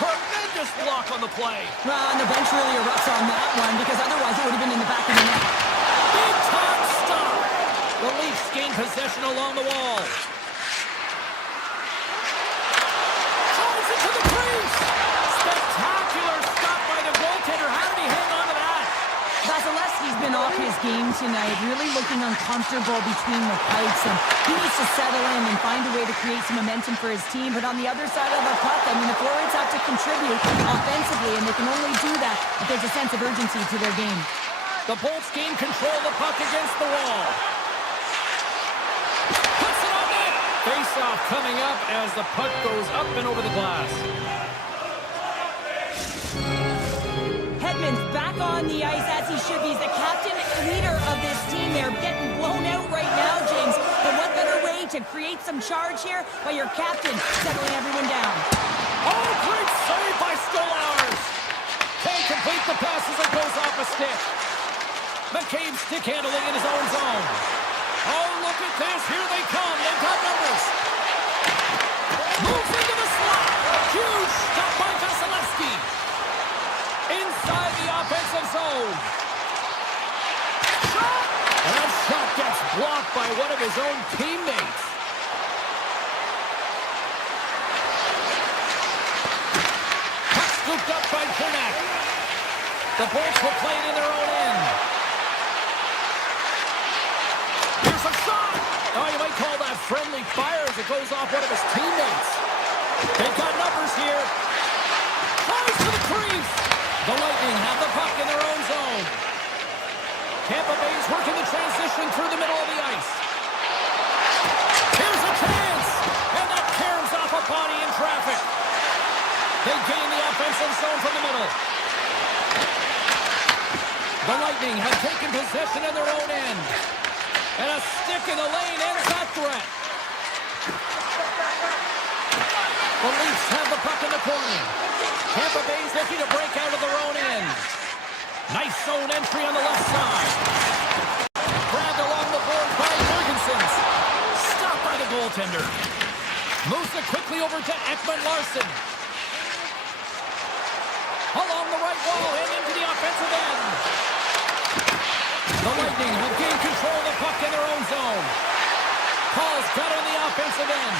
Tremendous block on the play. And the bench really erupts on that one because otherwise it would have been in the back of the net. Big time stop. The Leafs gain possession along the wall. Drives it to the crease. Spectacular stop by the goaltender. How did he hang on to that? Vasilevsky's been off his game tonight, really looking uncomfortable between the pipes, and he needs to settle in and find a way to create some momentum for his team. But on the other side of the puck, I mean, the forwards have to contribute offensively, and they can only do that if there's a sense of urgency to their game. The Bolts gain control of the puck against the wall. Puts it on net. Face-off coming up as the puck goes up and over the glass. Hedman's back on the ice as he should be. He's the captain leader of this team. They're getting blown out right now, James. But what better way to create some charge here by your captain settling everyone down? Oh, great save by Stolarz. Can't complete the pass as it goes off a stick. McCabe stick handling in his own zone. Oh, look at this. Here they come. They've got numbers. Moves into the slot. Huge stop by Vasilevsky. Inside the offensive zone. Shot! And that shot gets blocked by one of his own teammates. Puck scooped up by Kernak. The Bolts will play it in their own end. Here's a shot! Oh, you might call that friendly fire as it goes off one of his teammates. They've got numbers here. Tries to the crease. The Lightning have the puck in their own zone. Tampa Bay's working the transition through the middle of the ice. Here's a chance! And that caroms off a body in traffic. They gain the offensive zone from the middle. The Lightning have taken possession in their own end. And a stick in the lane ends that threat. The Leafs have the puck in the corner. Tampa Bay's looking to break out of their own end. Nice zone entry on the left side. Grabbed along the board by Jorgensen's. Stopped by the goaltender. Moves it quickly over to Ekman-Larsson. Along the right wall and into the offensive end. The Lightning have gained control of the puck in their own zone. Paul's got it on the offensive end.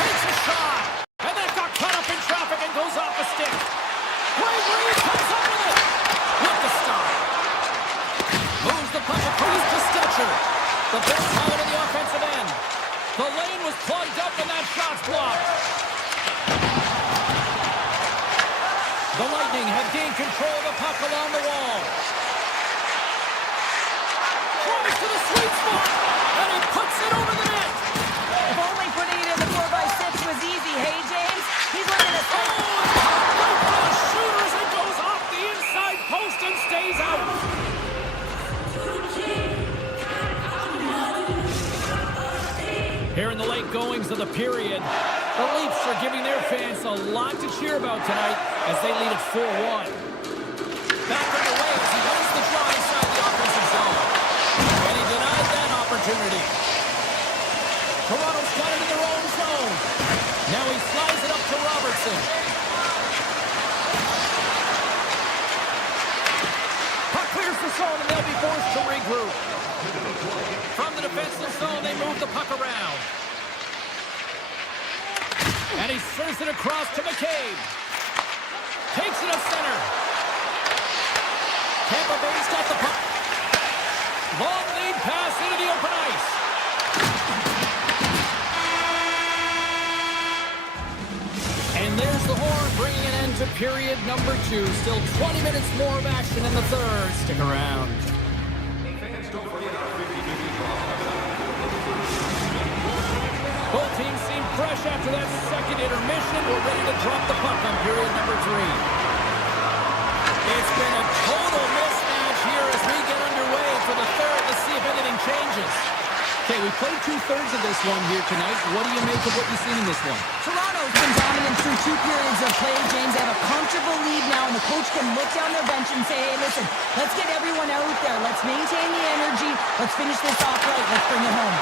Takes a shot. And that got caught up in traffic and goes off the stick. Great read, comes up with it. With the stop. Moves the puck across to Stetcher. The Bills have it on the offensive end. The lane was plugged up and that shot's blocked. The Lightning have gained control of the puck along the wall. Tries to the sweet spot, and he puts it over the net. If only putting it in the 4x6 was easy, hey, James? He's looking at Oh, right for the shooters. It goes off the inside post and stays out. Here in the late goings of the period, the Leafs are giving their fans a lot to cheer about tonight as they lead at 4-1. Back on the way as he wins the draw inside the offensive zone. And he denied that opportunity. Toronto's got it in their own zone. Now he slides it up to Robertson. Puck clears the zone and they'll be forced to regroup. From the defensive zone, they move the puck around. And he serves it across to McCabe. Takes it up center. Tampa Bay's got the puck. Long lead pass into the open ice. And there's the horn, bringing an end to period number 2. Still 20 minutes more of action in the third. Stick around. Both teams seem fresh after that second intermission. We're ready to drop the puck on period number 3. It's been a total mismatch here as we get underway for the third. Let's see if anything changes. Okay, we played 2/3 of this one here tonight. What do you make of what you've seen in this one? Toronto's been dominant through 2 periods of play, James. They have a comfortable lead now, and the coach can look down their bench and say, hey, listen, let's get everyone out there. Let's maintain the energy. Let's finish this off right. Let's bring it home.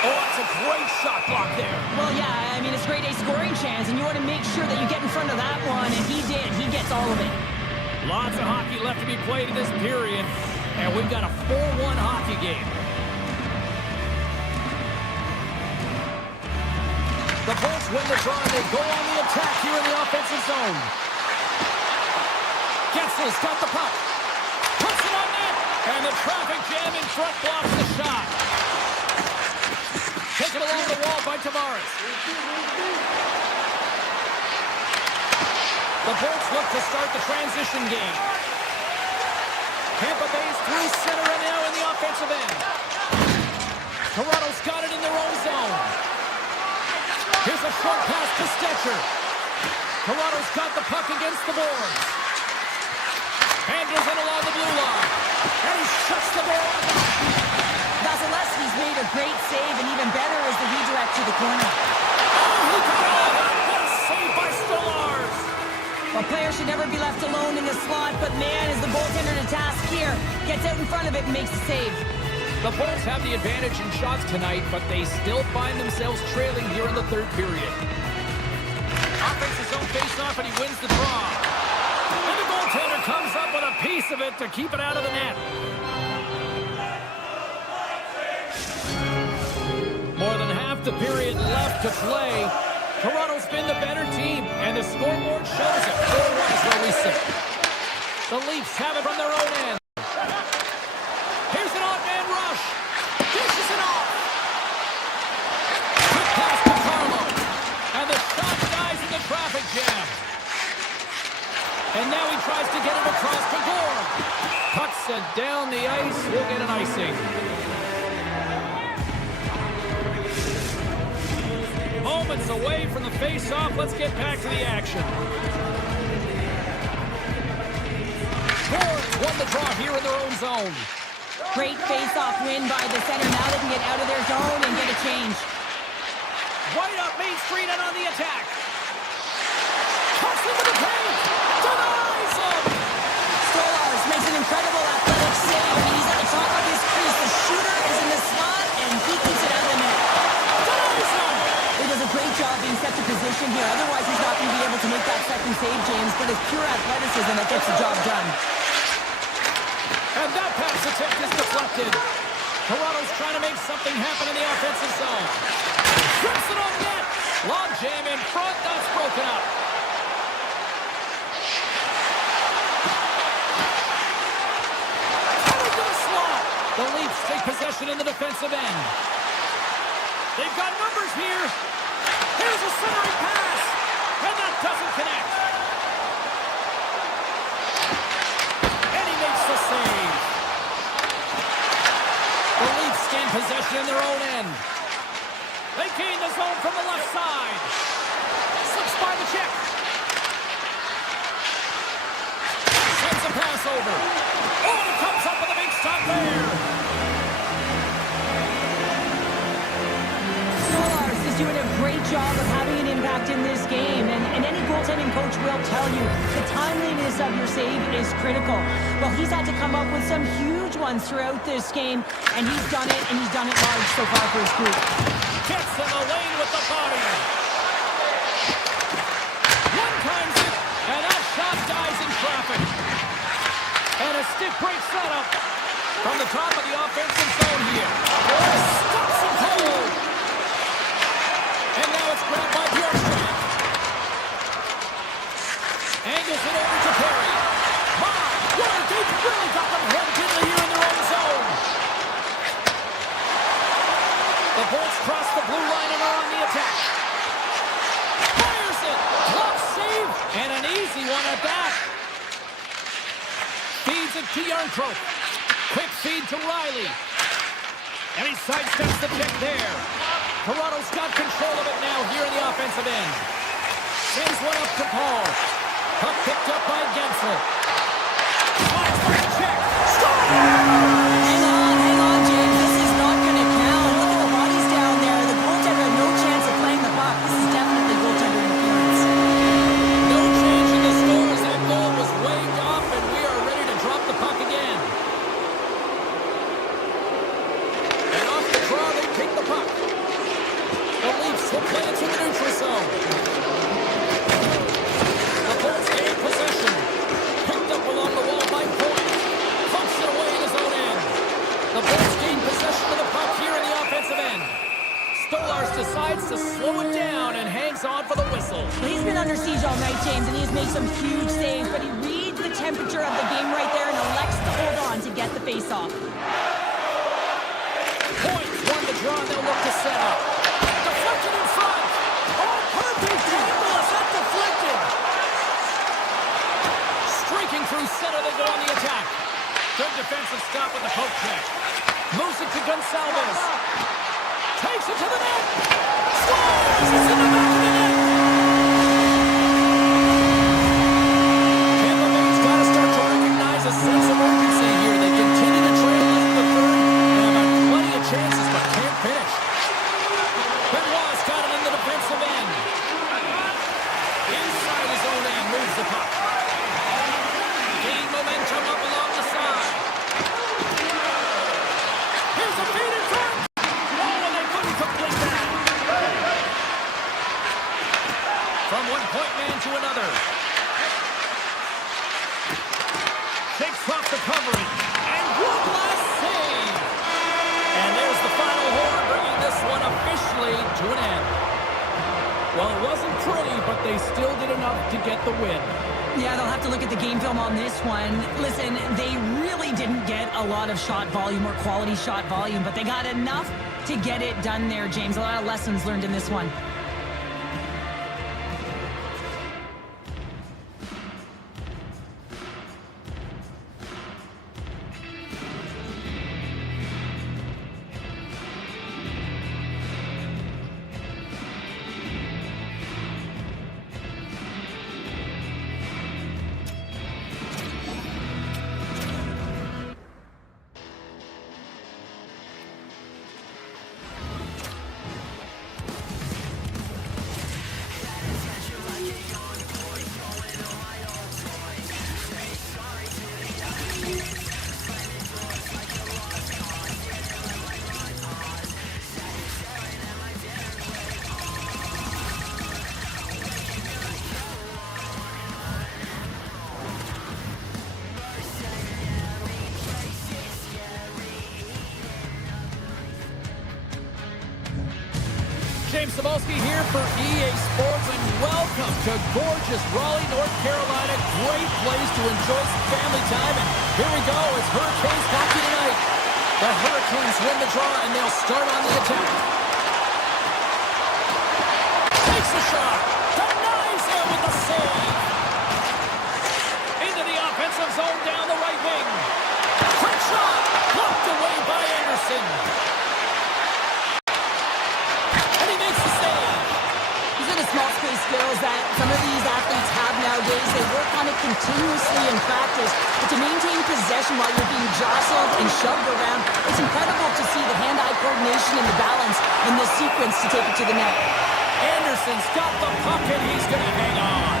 Oh, that's a great shot block there. Well, yeah, I mean, it's grade A scoring chance, and you want to make sure that you get in front of that one, and he did. He gets all of it. Lots of hockey left to be played in this period, and we've got a 4-1 hockey game. The Bolts win the draw, and they go on the attack here in the offensive zone. Getzel's got the puck. Puts it on net, and the traffic jam in front blocks the shot. Taken along the wall by Tavares. The Bolts look to start the transition game. Tampa Bay's through center and now in the offensive end. Toronto's got it in their own zone. Here's a short pass to Stetcher. Toronto's got the puck against the boards. Handles it along the blue line. And he shuts the board. Vasilevsky's made a great save, and even better is the redirect to the corner. Oh, he got all that. What a save by Stolarz. A player should never be left alone in the slot, but man, is the goaltender to task here. Gets out in front of it and makes the save. The Bolts have the advantage in shots tonight, but they still find themselves trailing here in the third period. Offensive zone face-off, and he wins the draw. And the goaltender comes up with a piece of it to keep it out of the net. More than half the period left to play. Toronto's been the better team, and the scoreboard shows it. 4-1 is where we sit. The Leafs have it from their own end. Here's an odd-man rush. Dishes it off. Quick pass to Carlo. And the shot dies in the traffic jam. And now he tries to get it across to Gore. Puts it down the ice. We'll get an icing. Moments away from the face-off. Let's get back to the action. Gore won the draw here in their own zone. Great face-off win by the center. Now they can get out of their zone and get a change. right up Main Street and on the attack. Cuts into the paint. Denies him. Stolarz makes an incredible athletic save. I mean, he's at the top of his crease. The shooter is in the slot, and he keeps it out of the net. Denies him. He does a great job being set to position here. Otherwise, he's not going to be able to make that second save, James. But it's pure athleticism that gets the job done. And that pass attempt is deflected. Toronto's trying to make something happen in the offensive zone. Trips it on net. Long jam in front. That's broken up. Coming to the slot. The Leafs take possession in the defensive end. They've got numbers here. Here's a centering pass. And that doesn't connect. And he makes the save. The Leafs gain possession in their own end. They gain the zone from the left side. Slips by the check. Sends a pass over. Oh, he comes up with a big stop there. Stolarz is doing a great job of having an impact in this game, and any goaltending coach will tell you the timeliness of your save is critical. Well, he's had to come up with some huge ones throughout this game, and he's done it, and he's done it large so far for his group. Gets in the lane with the body. One times it, and that shot dies in traffic. And a stick break setup from the top of the offensive zone here. Stops him cold. And now it's grabbed by Bjorkstrand. Angles it over to Perry. Wow, they've really got them hemmed in here in their own zone. The Bolts cross the blue line and are on the attack. Fires it. Glove save. And an easy one at that. Feeds it to Yarncroke. Quick feed to Riley. And he sidesteps the check there. Toronto's got control of it now here in the offensive end. Sends one up to Paul. Puck picked up by Gensel. Slides by the check. Score! Hang on, James. This is not going to count. Look at the bodies down there. The goaltender had no chance of playing the puck. This is definitely goaltender interference. No change in the score as that goal was waved off, and we are ready to drop the puck again. And off the draw, they take the puck. The Leafs will play it to the neutral zone. The Bolts gain possession. Picked up along the wall by Point. Pumps it away in his own end. The Bolts gain possession of the puck here in the offensive end. Stolarz decides to slow it down and hangs on for the whistle. He's been under siege all night, James, and he's made some huge saves, but he reads the temperature of the game right there and elects to hold on to get the face-off. Point won the draw, and they'll look to set up. Deflected in front. Oh, perfect angle as that deflected. Streaking through center, they go on the attack. Good defensive stop with the poke check. Moves it to Gonsalves. Takes it to the net. Scores! It's in the back of the net. Tampa Bay's got to start to recognize a sense of urgency here. They continue to trail late in the third and have had plenty of chances but can't finish. Benoit's got it in the defensive end. Inside his own end, moves the puck. Gain momentum up along the side. Here's a feed in front. Complete that. From one point man to another. Takes off the coverage. And one last save. And there's the final horn, bringing this one officially to an end. Well, it wasn't pretty, but they still did enough to get the win. Yeah, they'll have to look at the game film on this one. Listen, they really didn't get a lot of shot volume or quality shot volume, but they got enough to get it done there, James. A lot of lessons learned in this one. James Cebulski here for EA Sports, and welcome to gorgeous Raleigh, North Carolina. Great place to enjoy some family time, and here we go. It's Hurricanes hockey tonight. The Hurricanes win the draw, and they'll start on the attack. Takes the shot. Denies him with the save. Into the offensive zone down the right wing. Quick shot. Blocked away by Anderson. Small space skills that some of these athletes have nowadays. They work on it continuously in practice. But to maintain possession while you're being jostled and shoved around, it's incredible to see the hand-eye coordination and the balance in this sequence to take it to the net. Anderson's got the puck and he's going to hang on.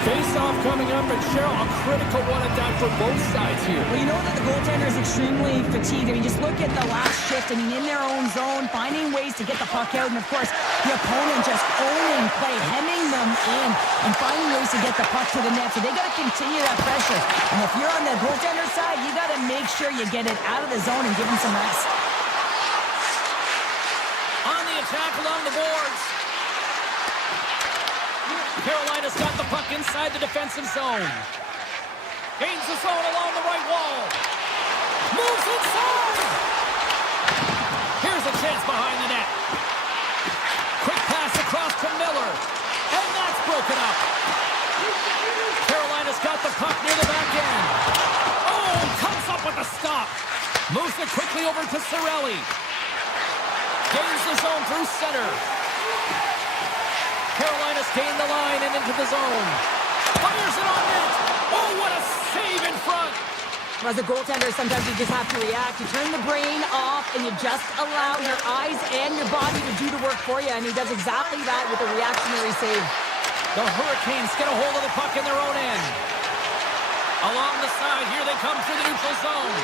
Face-off coming up, and Cheryl, a critical one at that for both sides here. Well, you know that the goaltender is extremely fatigued. I mean, just look at the last shift. I mean, in their own zone, finding ways to get the puck out. And, of course, the opponent just owning play, hemming them in, and finding ways to get the puck to the net. So they got to continue that pressure. And if you're on the goaltender side, you got to make sure you get it out of the zone and give them some rest. On the attack along the boards. Carolina's got the puck inside the defensive zone. Gains the zone along the right wall. Moves inside. Here's a chance behind the net. Quick pass across to Miller. And that's broken up. Carolina's got the puck near the back end. Oh, comes up with a stop. Moves it quickly over to Cirelli. Gains the zone through center. Carolina's gained the line and into the zone. Fires it on net. Oh, what a save in front. As a goaltender, sometimes you just have to react. You turn the brain off and you just allow your eyes and your body to do the work for you. And he does exactly that with a reactionary save. The Hurricanes get a hold of the puck in their own end. Along the side, here they come through the neutral zone.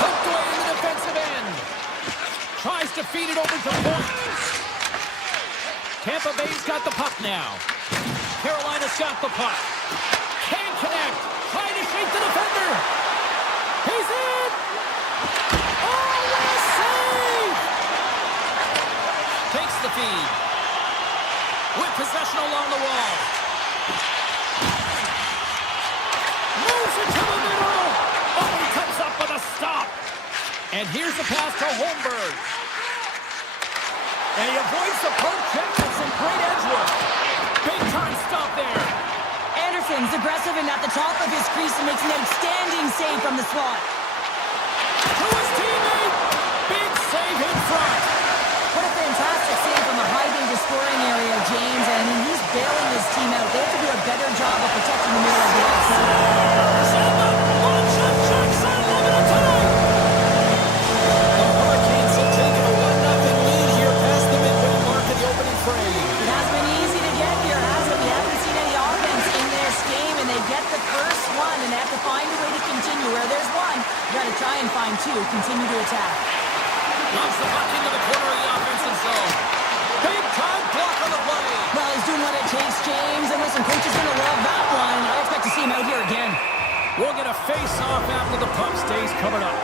Poked away in the defensive end. Tries to feed it over to Point. Tampa Bay's got the puck now. Carolina's got the puck. Can't connect. Trying to shake the defender. He's in. Oh, what a save! Takes the feed. With possession along the wall. Moves it to the middle. Oh, he comes up with a stop. And here's the pass to Holmberg. And he avoids the poke check with some great edge work. Big time stop there. Anderson's aggressive and at the top of his crease and makes an outstanding save from the slot. To his teammate. Big save in front. What a fantastic save from a high danger scoring area, James. I mean, he's bailing his team out. They have to do a better job of protecting the middle of the ice. It has been easy to get here, hasn't it? We haven't seen any offense in this game, and they get the first one, and they have to find a way to continue. Where there's one, you got to try and find two. Continue to attack. Loves the puck into the corner of the offensive zone. Big time block on the play. Well, he's doing what it takes, James. And listen, coach is going to love that one. I expect to see him out here again. We'll get a face-off after the puck stays covered up.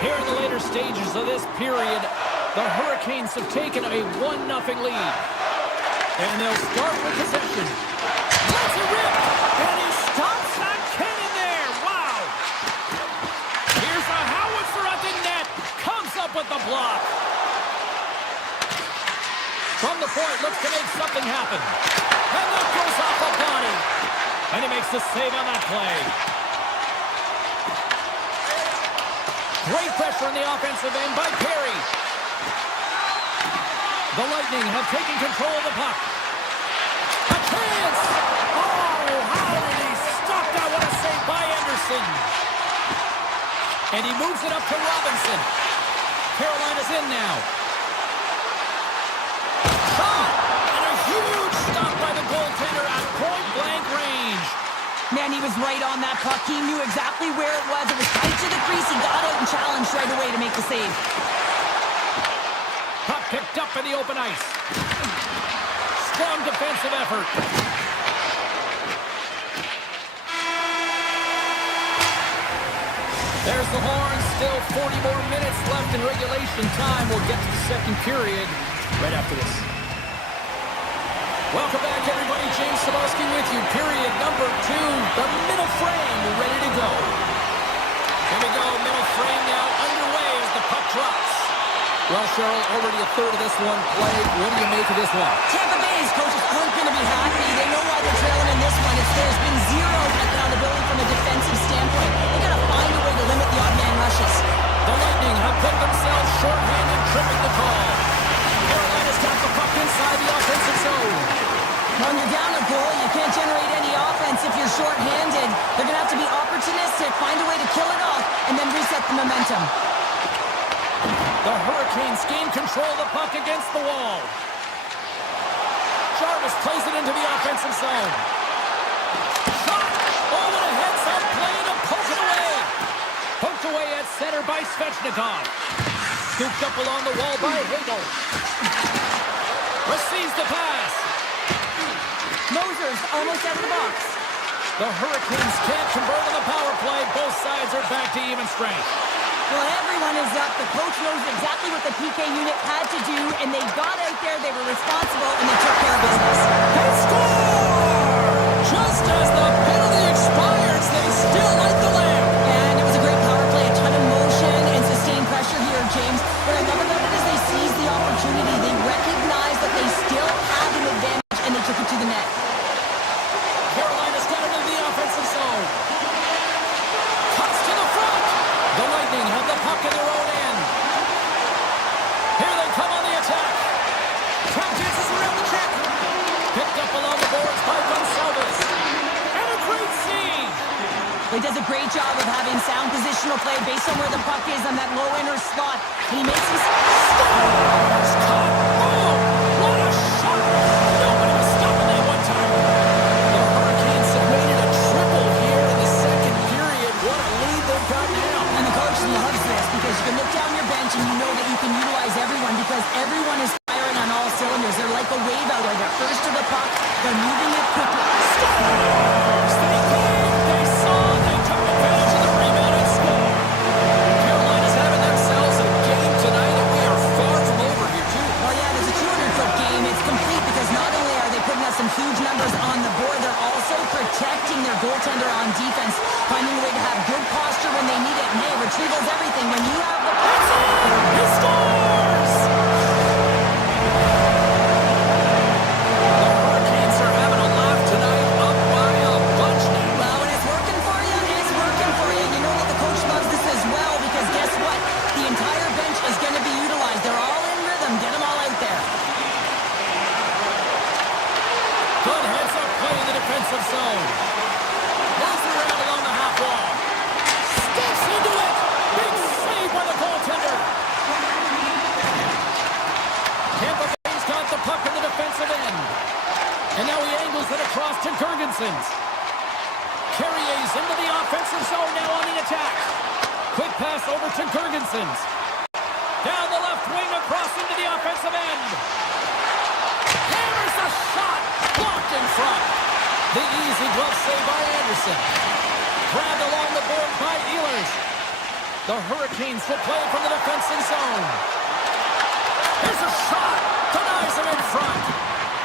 Here in the later stages of this period, the Hurricanes have taken a 1-0 lead. And they'll start with possession. Let's it rip! And he stops that cannon there! Wow! Here's a howitzer at the net. Comes up with the block. From the point, looks to make something happen. And that goes off the body. And he makes the save on that play. Great pressure on the offensive end by Perry. The Lightning have taken control of the puck. A chance! Oh, how did he stop that? What a save by Anderson. And he moves it up to Robinson. Carolina's in now. Shot! And a huge stop by the goaltender at point-blank range. Man, he was right on that puck. He knew exactly where it was. It was tight to the crease. He got out and challenged right away to make the save. Puck picked up in the open ice. Strong defensive effort. There's the horn. Still 40 more minutes left in regulation time. We'll get to the second period right after this. Welcome back, everybody. James Cebulski with you. Period number 2. The middle frame ready to go. Here we go. Middle frame now underway as the puck drops. Well, Cheryl, already a third of this one played. What do you make of this one? Tampa Bay's coaches aren't going to be happy. They know why they're trailing in this one. There's been zero accountability from a defensive standpoint. They got to find a way to limit the odd man rushes. The Lightning have put themselves shorthanded, tripping the call. Carolina's got the puck inside the offensive zone. When you're down a goal, you can't generate any offense if you're shorthanded. They're going to have to be opportunistic, find a way to kill it off, and then reset the momentum. The Hurricanes gain control of the puck against the wall. Jarvis plays it into the offensive zone. Shot! Over the heads-up play to poke it away. Poked away at center by Svechnikov. Scooped up along the wall by Hagel. Receives the pass. Moser's almost out of the box. The Hurricanes can't convert on the power play. Both sides are back to even strength. Well, everyone is up. The coach knows exactly what the PK unit had to do, and they got out there, they were responsible, and they took care of business. They score! Just as the penalty expires, they still light the lamp. And it was a great power play, a ton of motion and sustained pressure here, James. What I love about it is they seized the opportunity. They recognized that they still had an advantage, and they took it to the net. Carolina's got it into the offensive zone. Cuts to the front. The Lightning have the puck in their own end. Here they come on the attack. Chances around the check. Picked up along the boards by Gonçalves. And a great save. He does a great job of having sound positional play based on where the puck is on that low inner slot. And he makes him scores. Oh, what a shot. Nobody was stopping that one time. The Hurricanes have made it a triple here in the second period. What a lead they've got now. And the coach loves this because you can look down your bench and you know that you can utilize everyone because everyone is firing on all cylinders. They're like a wave out there. They're first to the puck. They're moving it quickly. Scores! They came, they saw, they took advantage of the rebound and scored. Carolina's having themselves a game tonight, and we are far from over here, too. Well, yeah, it's a 200-foot game. It's complete because not only are they putting up some huge numbers on the board, they're also protecting their goaltender on defense, finding a way to have good posture when they need it. And, hey, retrieval's everything. When you have the puck, he scores! The Hurricanes are having a laugh tonight, up by a bunch now. Well, when it's working for you, it's working for you. You know that the coach loves this as well because guess what? The entire bench is going to be utilized. They're all in rhythm. Get them all out there. Good heads-up play in the defensive zone. Moves around along the half wall. Steps into it. Big save by the goaltender. Tampa Bay's got the puck in the defensive end. And now he angles it across to Girgensons. Carriers into the offensive zone now on the attack. Quick pass over to Girgensons. Down the left wing across into the offensive end. Hammers a shot. Blocked in front. The easy glove save by Anderson. Grabbed along the board by Ehlers. The Hurricanes will play from the defensive zone. Here's a shot. Denies him in front.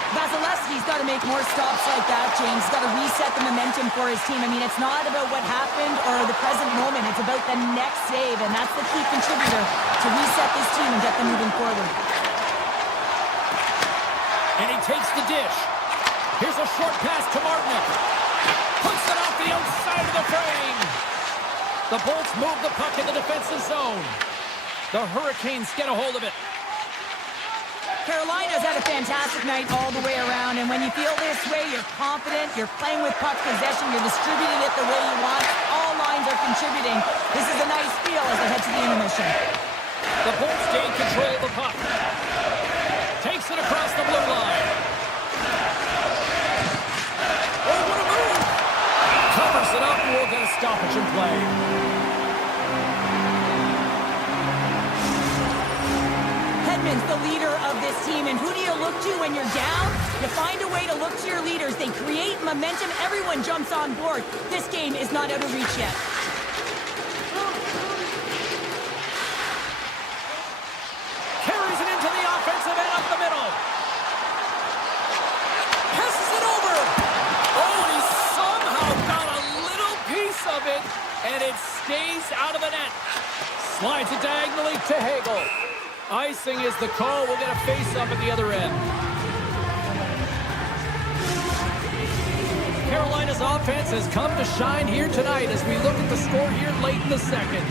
Vasilevsky's got to make more stops like that, James. He's got to reset the momentum for his team. I mean, it's not about what happened or the present moment. It's about the next save, and that's the key contributor to reset this team and get them moving forward. And he takes the dish. Here's a short pass to Martinook. Puts it off the outside of the frame. The Bolts move the puck in the defensive zone. The Hurricanes get a hold of it. Carolina's had a fantastic night all the way around, and when you feel this way, you're confident, you're playing with puck possession, you're distributing it the way you want. All lines are contributing. This is a nice feel as they head to the intermission. The Bolts gain control of the puck. Takes it across the blue line. Oh, what a move! Covers it up, and we'll get a stoppage in play. Hedman's the leader of this team, and who do you look to when you're down? You find a way to look to your leaders. They create momentum. Everyone jumps on board. This game is not out of reach yet. and it stays out of the net. Slides it diagonally to Hagel. Icing is the call. We'll get a face-up at the other end. Carolina's offense has come to shine here tonight as we look at the score here late in the second.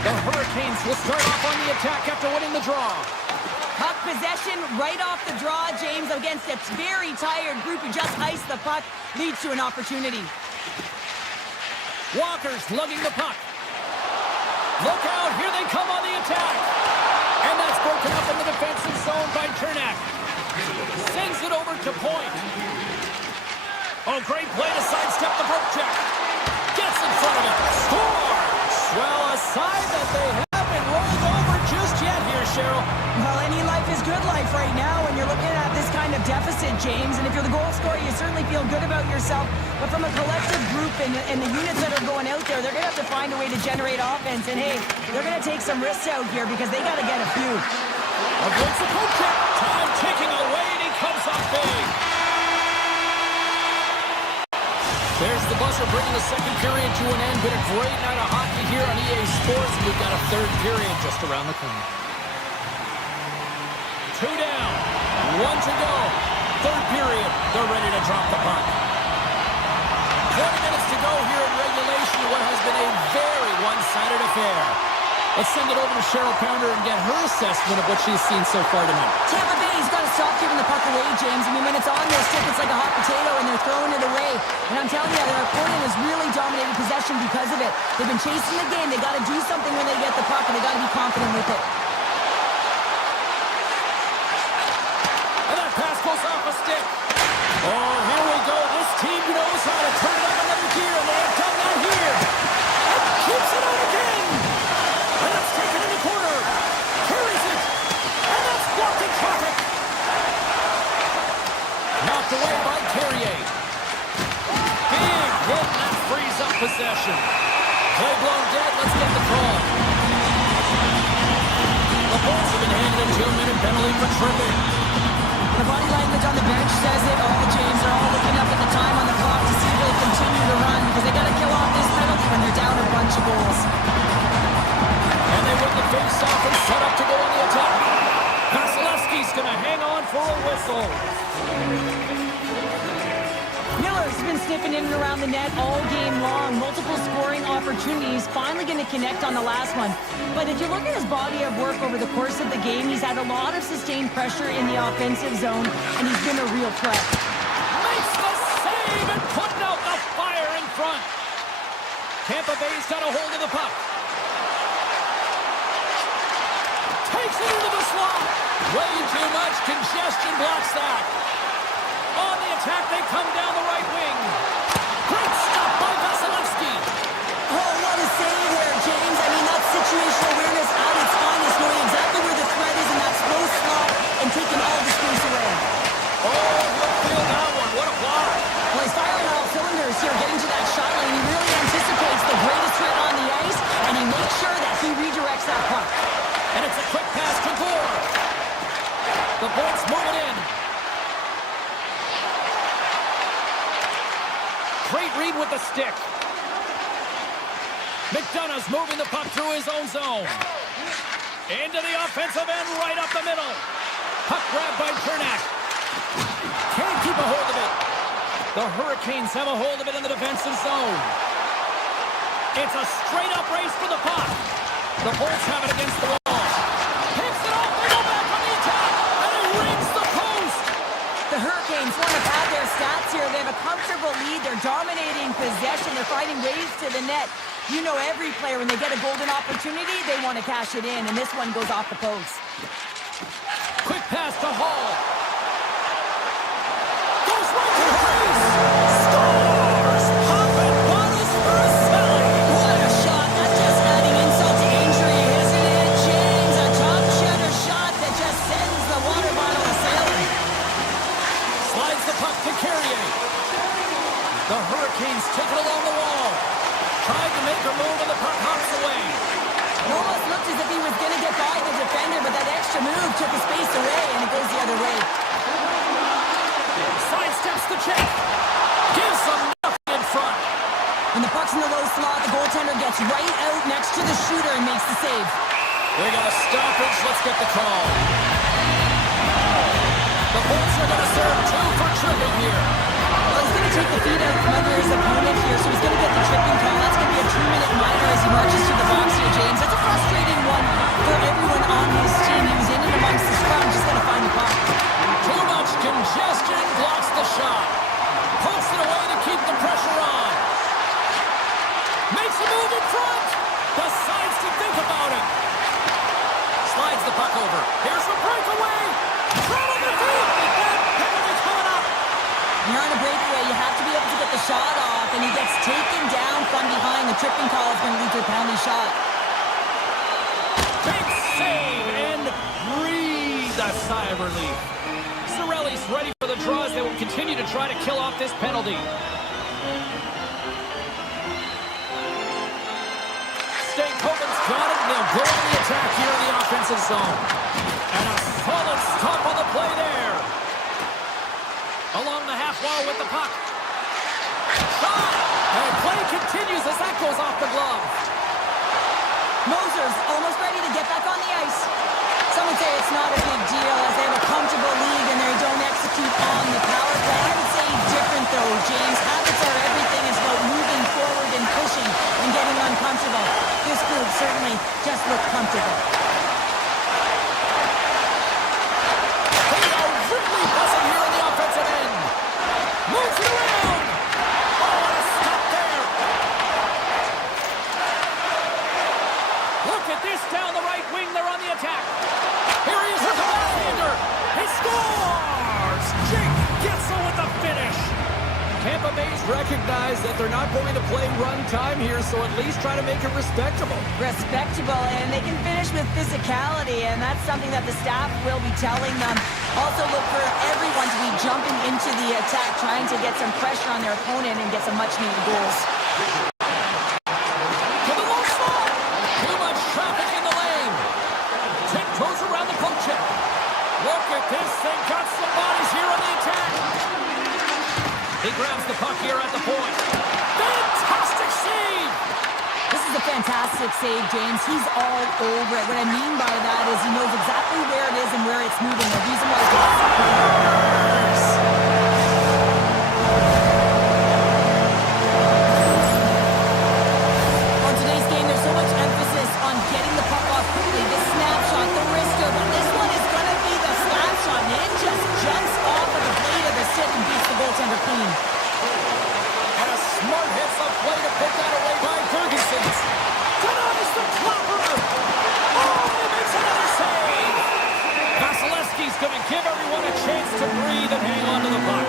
The Hurricanes will start off on the attack after winning the draw. Puck possession right off the draw, James, against a very tired group who just iced the puck, leads to an opportunity. Walker's lugging the puck. Look out, here they come on the attack. And that's broken up in the defensive zone by Chernak. Sends it over to point. Oh, great play to sidestep the poke check. Gets in front of it. Scores! Well, a sign that they haven't rolled over just yet here, Cheryl. Well, any life is good life right now when you're looking at this kind of deficit, James. And if you're the goal scorer, you certainly feel good about yourself. But from a collective group and the units that are going out there, they're going to have to find a way to generate offense. And, hey, they're going to take some risks out here because they got to get a few. Against the poke check. Time ticking away, and he comes up big. There's the buzzer bringing the second period to an end. Been a great night of hockey here on EA Sports. We've got a third period just around the corner. 2 down, 1 to go. Third period, they're ready to drop the puck. 20 minutes to go here in regulation. What has been a very one-sided affair. Let's send it over to Cheryl Pounder and get her assessment of what she's seen so far tonight. Tampa Bay's got to stop giving the puck away, James. I mean, when it's on their stick, it's like a hot potato, and they're throwing it away. And I'm telling you, their opponent has really dominated possession because of it. They've been chasing the game. They got to do something when they get the puck, and they got to be confident with it. And that pass goes off a stick. Oh, here we go. This team knows how to turn it up another gear, and they have done that here. And keeps it out again. And that's taken in the corner. Carries it. And that's blocked in traffic. Knocked away by Carrier. Big hit, and that frees up possession. Play blown dead. Let's get the call. The Bolts have been handed a 2-minute penalty for tripping. The body language on the bench says it all, James. They're all looking up at the time on the clock to see if they'll continue to run because they got to kill off this penalty when they're down a bunch of goals. And they win the face-off and set up to go on the attack. Vasilevsky's going to hang on for a whistle. Miller's been sniffing in and around the net all game long. Multiple scoring opportunities. Finally going to connect on the last one. But if you look at his body of work over the course of the game, he's had a lot of sustained pressure in the offensive zone, and he's been a real threat. Makes the save and putting out the fire in front. Tampa Bay's got a hold of the puck. Takes it into the slot. Way too much congestion blocks that. On the attack, they come down the right wing. Great stop by Vasilevsky. Oh, what a save there, James. I mean, that's situational awareness at its finest, knowing exactly where the threat is in that slow slot and taking all the space away. Oh, he'll feel that one. What a block. Well, he's firing on all cylinders here, getting to that shot line. He really anticipates the greatest threat on the ice, and he makes sure that he redirects that puck. And it's a quick pass to Gore. The Bolts move it in. Great read with the stick. McDonough's moving the puck through his own zone. Into the offensive end, right up the middle. Puck grabbed by Chernak. Can't keep a hold of it. The Hurricanes have a hold of it in the defensive zone. It's a straight-up race for the puck. The Bolts have it against the wall. Hits it off, they go back on the attack, and it rings the post. The Hurricanes want to pad their stats here. They have a comfortable lead. They're dominating possession. They're finding ways to the net. You know every player, when they get a golden opportunity, they want to cash it in, and this one goes off the post. Quick pass to Hall. Goes right to Hayes. Scores! Popping bottles for a Sally. What a shot. That's just adding insult to injury, isn't it, James? A top shutter shot that just sends the water bottle a-sailing. Slides the puck to Carrier. The Hurricanes take it along the wall. Tried to make a move, and the puck hops away. It almost looked as if he was going to get by the defender, but that extra move took his space away, and it goes the other way. Sidesteps the check. Gives them nothing in front. gets right out next to the shooter and makes the save. They got a stoppage. Let's get the call. The Bolts are going to serve 2 for tripping here. Well, he's going to take the feet out from under his opponent here, so he's going to get the tripping call. That's going to be a 2-minute minor as he marches to the box here, James. That's a frustrating one for everyone on his team. He was in and amongst the scrum, just got to find the puck. Too much congestion blocks the shot. Pokes it away to keep the pressure on. Makes a move in front. Decides to think about it. Slides the puck over. Here's the breakaway. Throw in the feet. Penalty coming up. You're on a breakaway. You have to be able to get the shot off, and he gets taken down from behind. The tripping call is going to lead to a penalty shot. Big save and breathe a sigh of relief. Cirelli's ready for the draw as they will continue to try to kill off this penalty. Stankoven's got it, and they'll go on the attack here in the offensive zone. And a solid stop on the play there. Along the half wall with the puck. Shot! And play continues as that goes off the glove. Moser's almost ready to get back on the ice. Some would say it's not a big deal as they have a comfortable lead and they don't execute on the power play. I would say different though, James. Habits are everything. It's about moving forward and pushing and getting uncomfortable. This group certainly just looked comfortable. They are really buzzing here on the offensive end. Moves it around. Oh, what a stop there. Look at this down the right wing. They're on the attack. Here he is with the backhander. He scores! Jake gets it with the finish. Tampa Bay's recognized that they're not going to play run time here, so at least try to make it respectable. Respectable, and they can finish with physicality, and that's something that the staff will be telling them. Also look for everyone to be jumping into the attack, trying to get some pressure on their opponent and get some much-needed goals. To the low slot. Too much traffic in the lane. Tiptoes around the poke check. Look at this. They got some bodies here on the attack. He grabs the puck here at the point. Fantastic save! This is a fantastic save, James. He's all over it. What I mean by that is he knows exactly where it is and where it's moving. The reason why it's on today's game, there's so much emphasis on getting the puck off quickly. This snapshot, the wrister, but this one is going to be the slap shot. And it just jumps off of the blade of the stick and beats the goaltender clean. And a smart hits up play to put that away by Ferguson. Denies the clopper. Oh, he makes another save. Vasilevsky's going to give everyone a chance to breathe and hang on to the puck.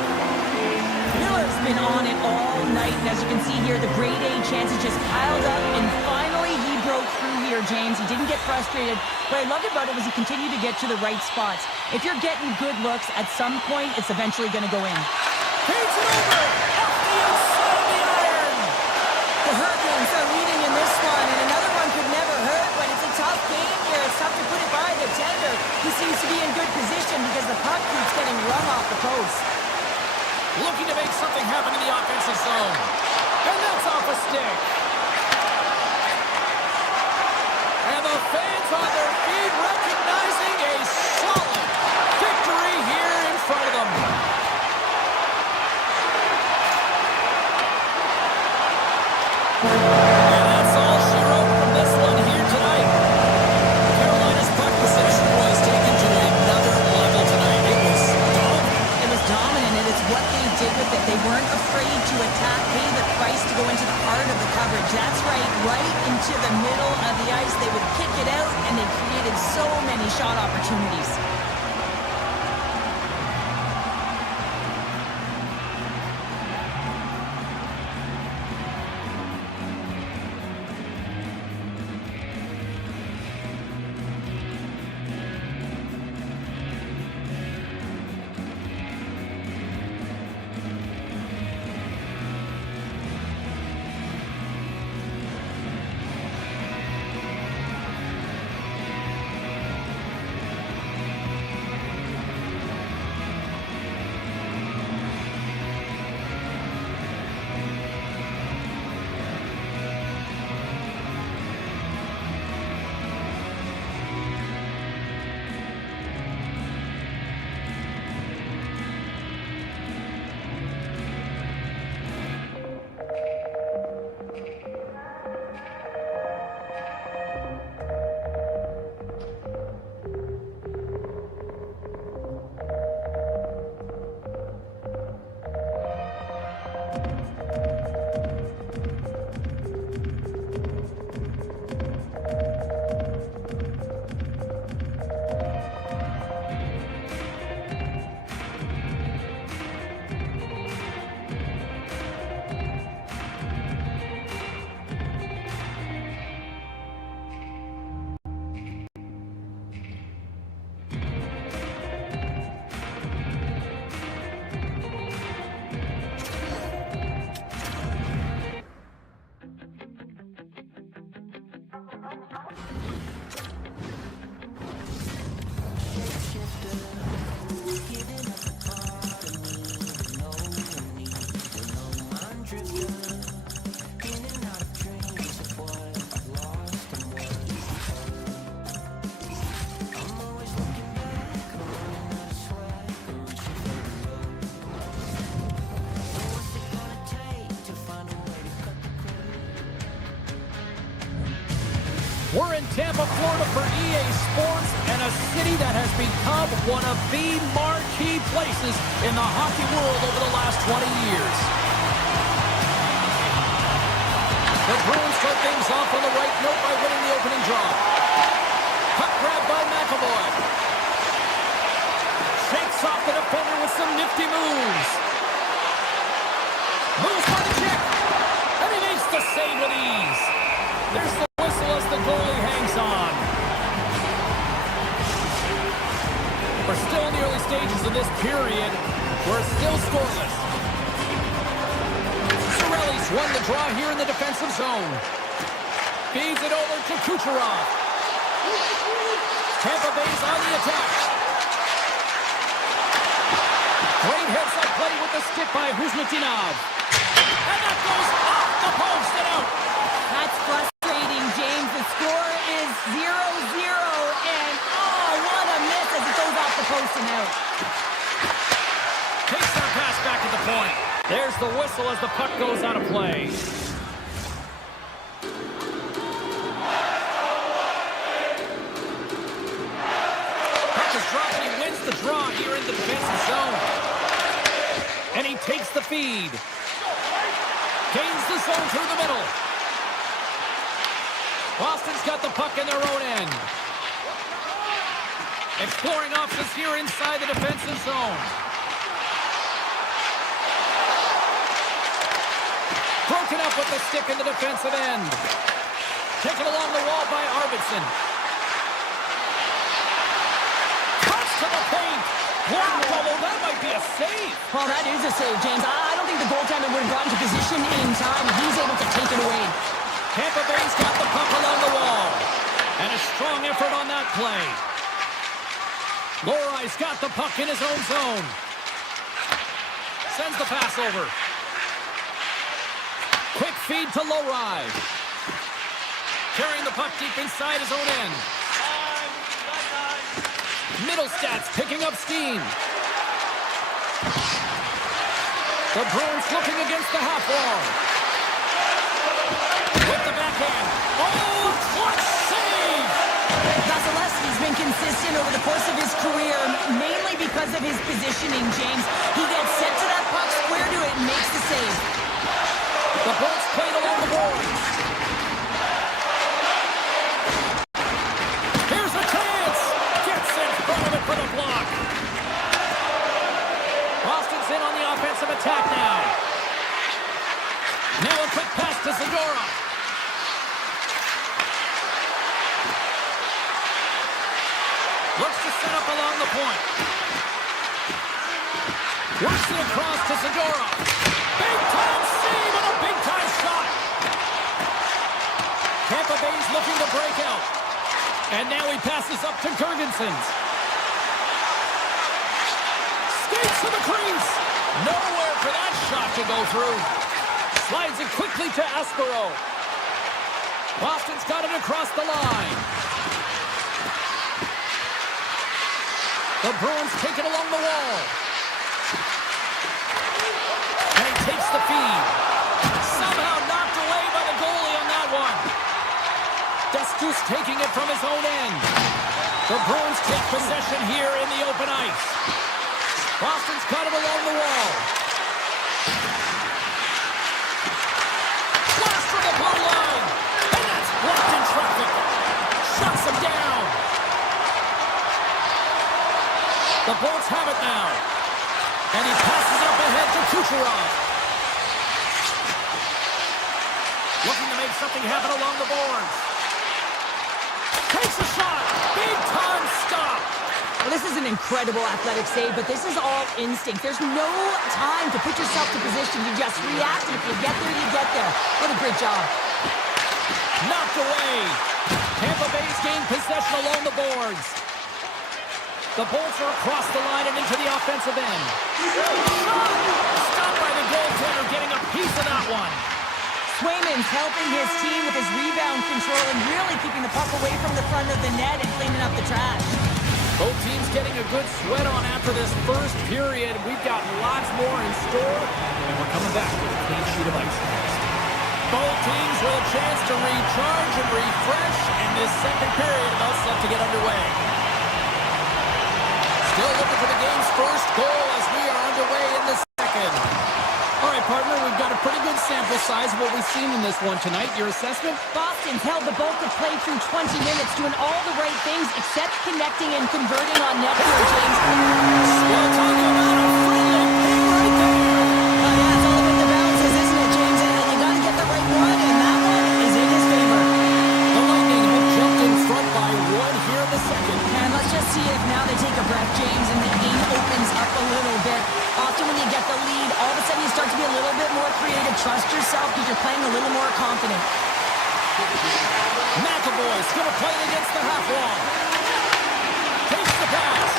Miller's been on it all night, and as you can see here, the grade A chances just piled up, and finally he broke through here, James. He didn't get frustrated. What I loved about it was he continued to get to the right spots. If you're getting good looks, at some point, it's eventually going to go in. Feeds it over. Off the inside of the iron. The Hurricanes are leading in this one, and another one could never hurt, but it's a tough game here. It's tough to put it by the tender. He seems to be in good position because the puck keeps getting run off the post. Looking to make something happen in the offensive zone. And that's off a stick. And the fans on their feet recognizing a solid victory here in front of them. And that's all she wrote from this one here tonight. Carolina's puck possession was taken to another level tonight. It was dominant. It was dominant, and it's what they did with it. They weren't afraid to attack, pay the price to go into the heart of the coverage. That's right into the middle of the ice. They would kick it out, and they created so many shot opportunities. in Tampa, Florida for EA Sports, and a city that has become one of the marquee places in the hockey world over the last 20 years. The Bruins start things off on the right note by winning the opening draw. Puck grab by McAvoy. Shakes off the defender with some nifty moves. Moves by the check. And he makes the save with ease. There's the whistle as the goalie hangs on. We're still in the early stages of this period. We're still scoreless. Cirelli's won the draw here in the defensive zone. Feeds it over to Kucherov. Tampa Bay's on the attack. Great heads-up play with the stick by Huzmatinov. And that goes off the post and out. That's frustrating, James. The score is 0-0, and oh, what a miss as it goes off the post and out. Takes that pass back at the point. There's the whistle as the puck goes out of play. Puck is dropped, and he wins the draw here in the defensive zone. And he takes the feed. Gains the zone through the middle. Boston's got the puck in their own end. Exploring options here inside the defensive zone. Broken up with the stick in the defensive end. Taken along the wall by Arvidsson. Cuts to the paint. Wow, although that might be a save. Well, that is a save, James. I don't think the goaltender would have gotten to position in time, and he's able to take it away. Tampa Bay's got the puck along the wall. And a strong effort on that play. Lorai's got the puck in his own zone. Sends the pass over. Quick feed to Lorai. Carrying the puck deep inside his own end. Middlestats picking up steam. The Bruins looking against the half wall. With the backhand. Oh, what save! Vasilevsky's been consistent over the course of his career, mainly because of his positioning, James. He gets sent to that puck, square to it, and makes the save. The Bolts played along the boards. Here's a chance. Gets in front of it for the block. Boston's in on the offensive attack now. Now a quick pass to Zadorov. Looks to set up along the point. Works it across to Zadorov. Big-time save and a big-time shot. Tampa Bay's looking to break out. And now he passes up to Girgensons. Skates to the crease. Nowhere for that shot to go through. Slides it quickly to Aspero. Boston's got it across the line. The Bruins take it along the wall. And he takes the feed. Somehow knocked away by the goalie on that one. Destus taking it from his own end. The Bruins take possession here in the open ice. Boston's got it along the wall. Blast from the blue line. And that's blocked in traffic. Shuts him down. The Bolts have it now. And he passes up ahead to Kucherov. Looking to make something happen along the boards. Takes a shot. Big time stop. Well, this is an incredible athletic save, but this is all instinct. There's no time to put yourself to position. You just react, and if you get there, you get there. What a great job. Knocked away. Tampa Bay's gained possession along the boards. The Bolts are across the line and into the offensive end. Stopped by the goaltender, getting a piece of that one. Swayman's helping his team with his rebound control and really keeping the puck away from the front of the net and cleaning up the trash. Both teams getting a good sweat on after this first period. We've got lots more in store, and we're coming back with a clean sheet of ice next. Both teams with a chance to recharge and refresh, and this second period about set to get underway. Still looking for the game's first goal as we are underway in the second. All right, partner, we've got a pretty good sample size of what we've seen in this one tonight. Your assessment? Boston's held the bulk of play through 20 minutes, doing all the right things except connecting and converting on net here, James. Well, talking about a friendly ping right there. Yeah, it's all about the bounces, isn't it, James? And you got to get the right one, and that one is in his favor. The Lightning have jumped in front by one here in the second. And let's just see if now they take a breath, James, and the game opens up a little bit. Often when you get the lead, all of a sudden you start to be a little bit more creative. Trust yourself because you're playing a little more confident. McAvoy's going to play against the half wall. Takes the pass.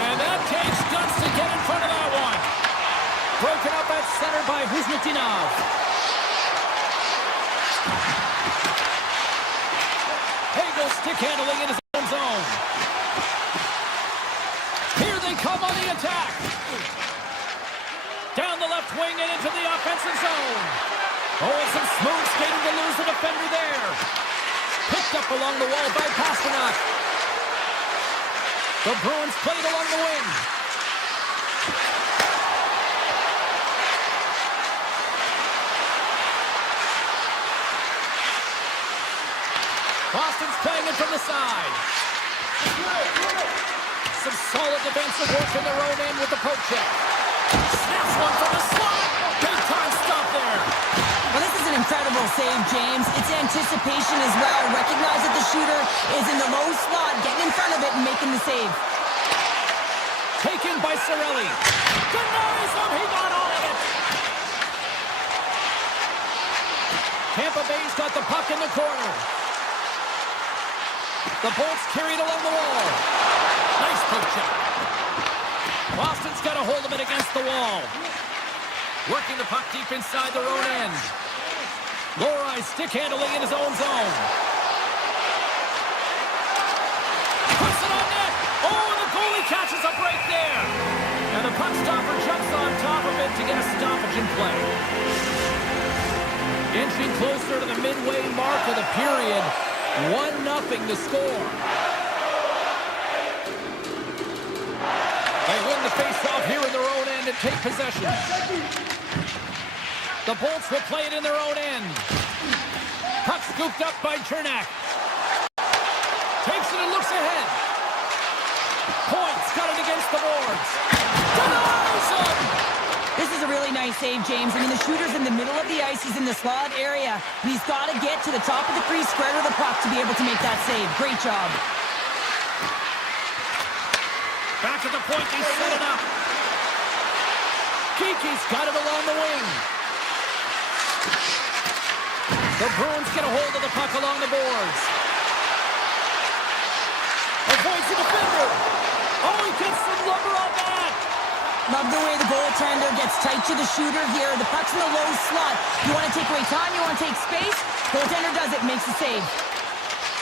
And that takes guts to get in front of that one. Broken up at center by Huznitinov. Hagel stick handling in his own zone. Here they come on the attack. Down the left wing and into the offensive zone. Oh, and some smooth skating to lose the defender there. Picked up along the wall by Pasternak. The Bruins played along the wing. Boston's playing it from the side. Some solid defensive work in their own end with the poke check. Snaps one from the slot. Big time stop there. Well, this is an incredible save, James. It's anticipation as well. Recognize that the shooter is in the low slot, getting in front of it and making the save. Taken by Cirelli. Denies him. He got all of it. Tampa Bay's got the puck in the corner. The Bolts carried along the wall. Nice poke check. Boston's got a hold of it against the wall. Working the puck deep inside their own end. Lohrei stick handling in his own zone. Puts it on net. Oh, and the goalie catches a break there. And the puck stopper jumps on top of it to get a stoppage in play. Inching closer to the midway mark of the period. 1-0 to score. They win the face-off here in their own end and take possession. The Bolts will play it in their own end. Puck scooped up by Chernak. Takes it and looks ahead. Points got it against the boards. Denies him! This is a really nice save, James. I mean, the shooter's in the middle of the ice. He's in the slot area. And he's got to get to the top of the crease, square to the puck to be able to make that save. Great job. Back at the point, they set it up. Kiki's got it along the wing. The Bruins get a hold of the puck along the boards. Avoids the defender. Oh, he gets some lumber on that. Love the way the goaltender gets tight to the shooter here. The puck's in the low slot. You want to take away time, you want to take space. Goaltender does it, makes the save.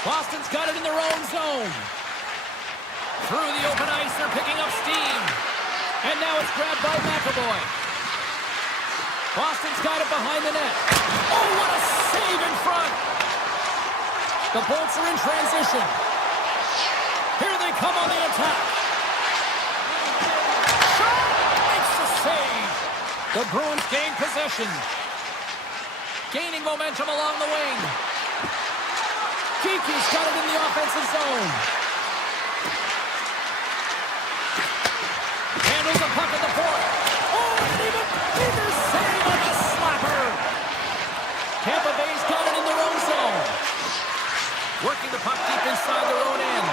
Boston's got it in their own zone. Through the open ice, they're picking up steam. And now it's grabbed by McAvoy. Boston's got it behind the net. Oh, what a save in front. The Bolts are in transition. Here they come on the attack. Shot! Makes the save. The Bruins gain possession. Gaining momentum along the wing. Kiki's got it in the offensive zone. Handles the puck at the point. Oh, and even bigger save on the slapper. Tampa Bay's got it in their own zone. Working the puck deep inside their own end.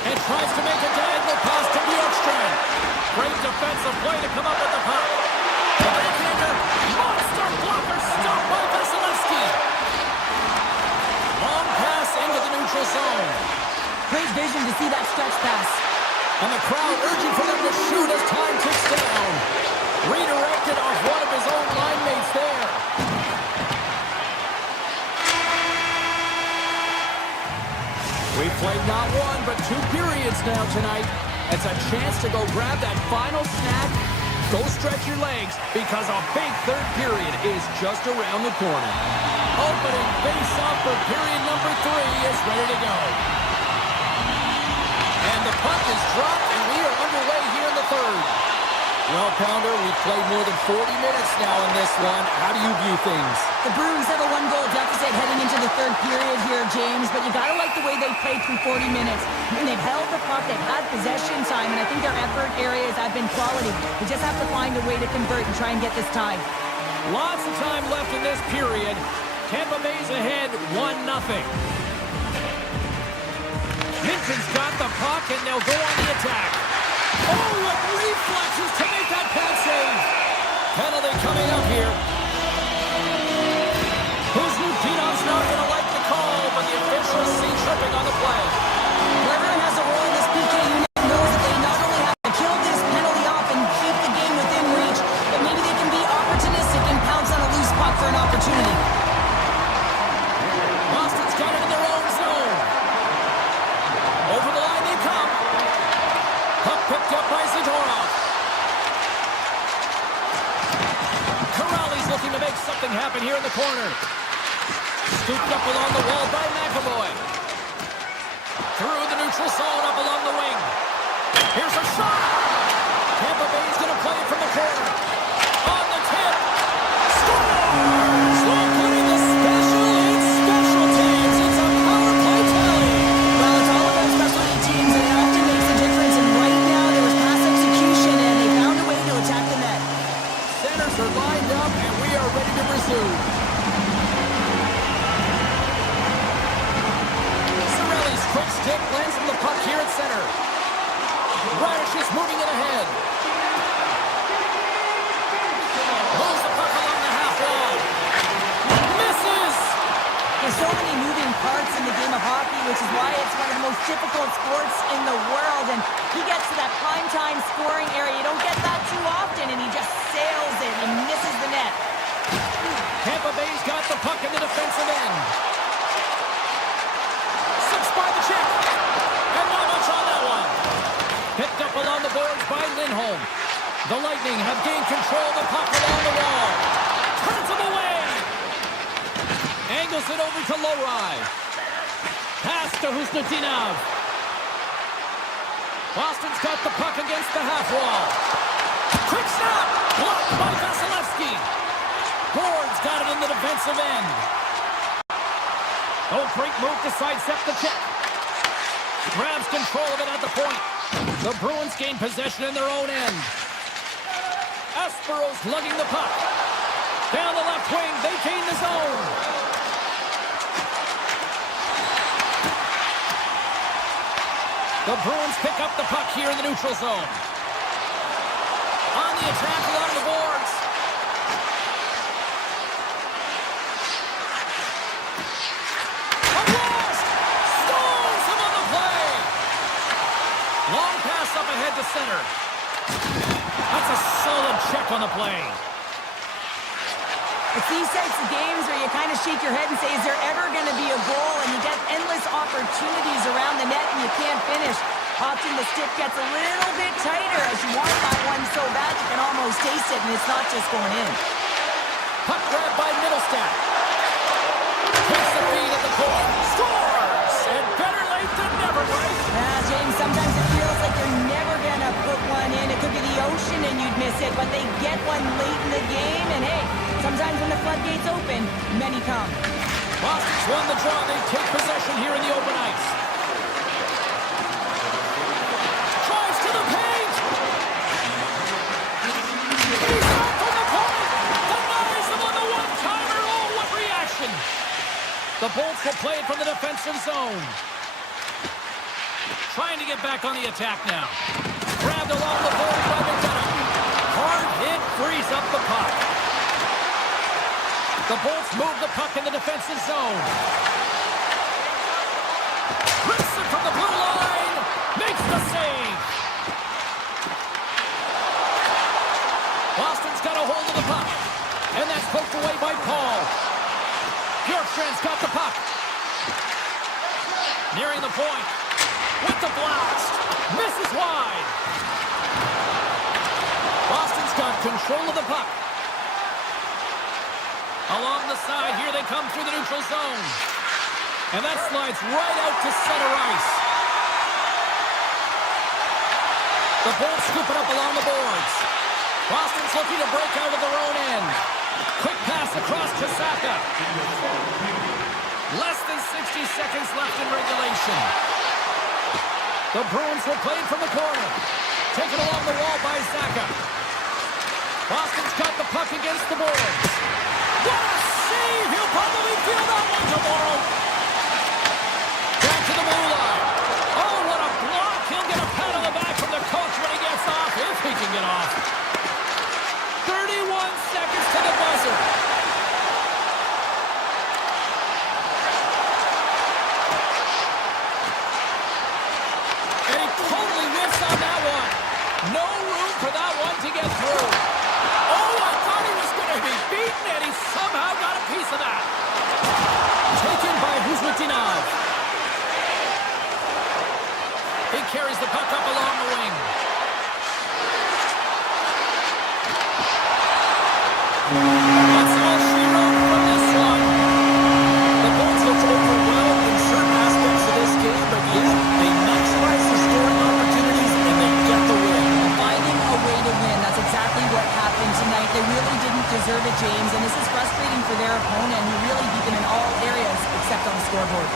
And tries to make a diagonal pass to Bjorkstrand. Great defensive play to come up with the puck. The backhander, monster blocker, stopped by Vasilevsky. Long pass into the neutral zone. Great vision to see that stretch pass. And the crowd urging for them to shoot as time ticks down. Redirected off one of his own line mates there. We've played not one, but 2 periods now tonight. It's a chance to go grab that final snack Go stretch your legs because a big third period is just around the corner. Opening face-off for period number 3 is ready to go. And the puck is dropped, and we are underway here in the third. Well, Pounder, we've played more than 40 minutes now in this one. How do you view things? The Bruins have a 1-goal deficit heading into the third period here, James, but you got to like the way they played through 40 minutes. I mean, they've held the puck, they've had possession time, and I think their effort areas have been quality. We just have to find a way to convert and try and get this tied. Lots of time left in this period. Tampa Bay's ahead 1-0. Minton's got the puck, and they'll go on the attack. Oh, with reflexes to make that pass save. Penalty coming up here. Kuznikov's not going to like the call, but the officials see tripping on the play. Whoever has a role in this PK unit knows that they not only have to kill this penalty off and keep the game within reach, but maybe they can be opportunistic and pounce on a loose puck for an opportunity. Boston's got it in their own zone. Over the line they come. Puck picked up by Zadorov. Corrali's looking to make something happen here in the corner. Scooped up along the wall by McAvoy. Through the neutral zone up along the wing. Here's a shot. Tampa Bay's going to play it from the corner. On the tip. Scores! Putting the special in special teams. It's a power play tally. Well, it's all about specialty teams, and it often makes a difference. And right now, there was pass execution, and they found a way to attack the net. Centers are lined up, and we are ready to resume. Cirelli's quick stick lands on the puck here at center. Radish is moving it ahead. Moves the puck along the half wall. Misses! There's so many moving parts in the game of hockey, which is why it's one of the most difficult sports in the world. And he gets to that primetime scoring area. You don't get that too often, and he just sails it and misses the net. Tampa Bay's got the puck in the defensive end. Six by the check. And not much on that one. Picked up along the boards by Lindholm. The Lightning have gained control of the puck along the wall. Turns him away. Angles it over to Lowry. Pass to Husnutinov. Boston's got the puck against the half wall. Quick snap. Blocked by Vasilevsky. Ford's got it in the defensive end. Oh, great move to sidestep the check. Grabs control of it at the point. The Bruins gain possession in their own end. Aspero's lugging the puck. Down the left wing, they gain the zone. The Bruins pick up the puck here in the neutral zone. On the attack along the boards. A blast! Stones him on the play! Long pass up ahead to center. That's a solid check on the play. It's these types of games where you kind of shake your head and say, is there ever going to be a goal? And you get endless opportunities around the net and you can't finish. Often the stick gets a little bit tighter as you want that one so bad you can almost taste it, and it's not just going in. Puck grab by Middlestat. Takes the feed at the point. Scores! And better late than never, right? James, sometimes it feels like you're never going to put one in. It could be the ocean and you'd miss it, but they get one late in the game, and hey, sometimes when the floodgates open, many come. Boston's won the draw. They take possession here in the open ice. Tries to the paint. He's out from the point. Denies him on the one-timer. Oh, what reaction. The Bolts will play it from the defensive zone. Trying to get back on the attack now. Grabbed along the board by McDonough. Hard hit frees up the puck. The Bolts move the puck in the defensive zone. Rips it from the blue line. Makes the save. Boston's got a hold of the puck. And that's poked away by Paul. Bjorkstrand's got the puck. Nearing the point. With the blast. Misses wide. Boston's got control of the puck. Along the side, here they come through the neutral zone. And that slides right out to center ice. The Bolts scoop it up along the boards. Boston's looking to break out of their own end. Quick pass across to Saka. Less than 60 seconds left in regulation. The Bruins will play it from the corner. Taken along the wall by Saka. Boston's got the puck against the boards. What a save! He'll probably feel that one tomorrow. Back to the blue line. Oh, what a block! He'll get a pat on the back from the coach when he gets off, if he can get off. 31 seconds to the buzzer. And he totally whiffs on that one. No room for that one to get through. Oh, I thought he was going to be beaten, and he somehow got a piece of that. Taken by Huzmatinov. He carries the puck up along the wing. That's all she wrote from this one. The Bolts looked overwhelmed in certain aspects of this game, but yet they maximize their scoring opportunities and they get the win. Finding a way to win, that's exactly what happened tonight. They really didn't deserve it, James, and this is frustrating for their opponent, who really beat them in all areas except on the scoreboard.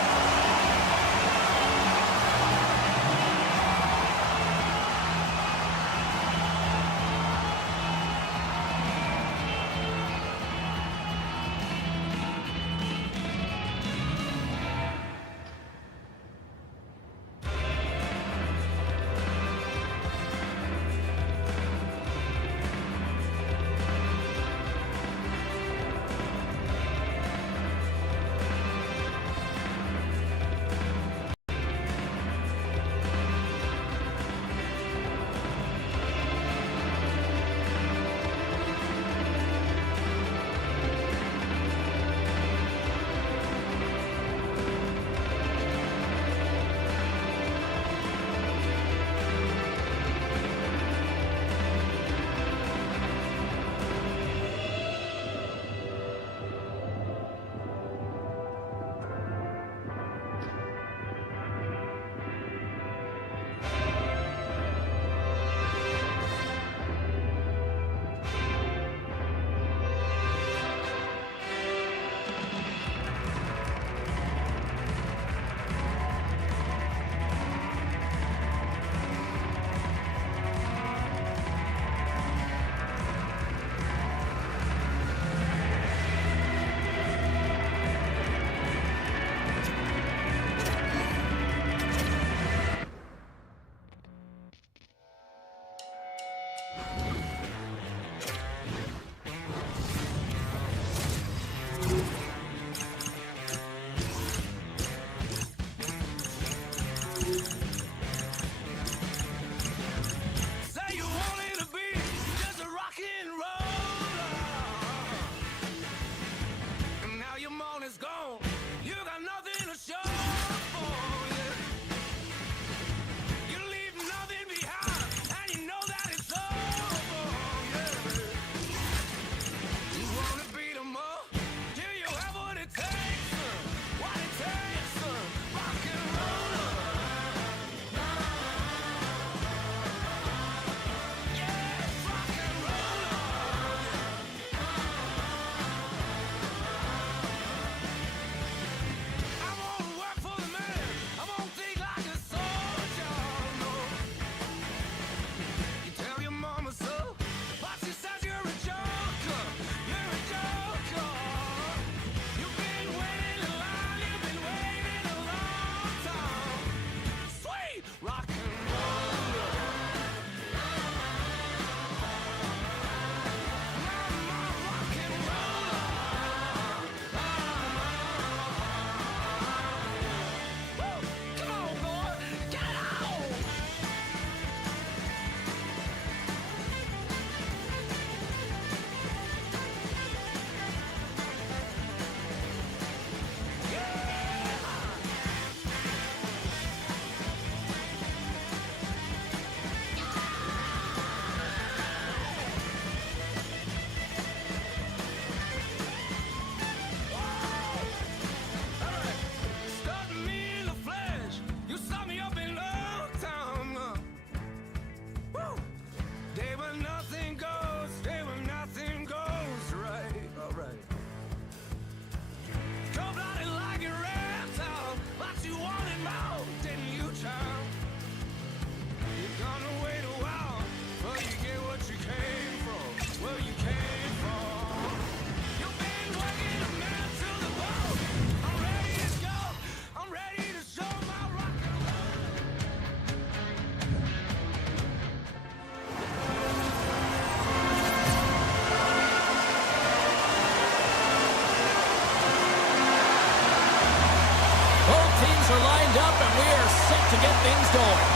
we're set to get things going.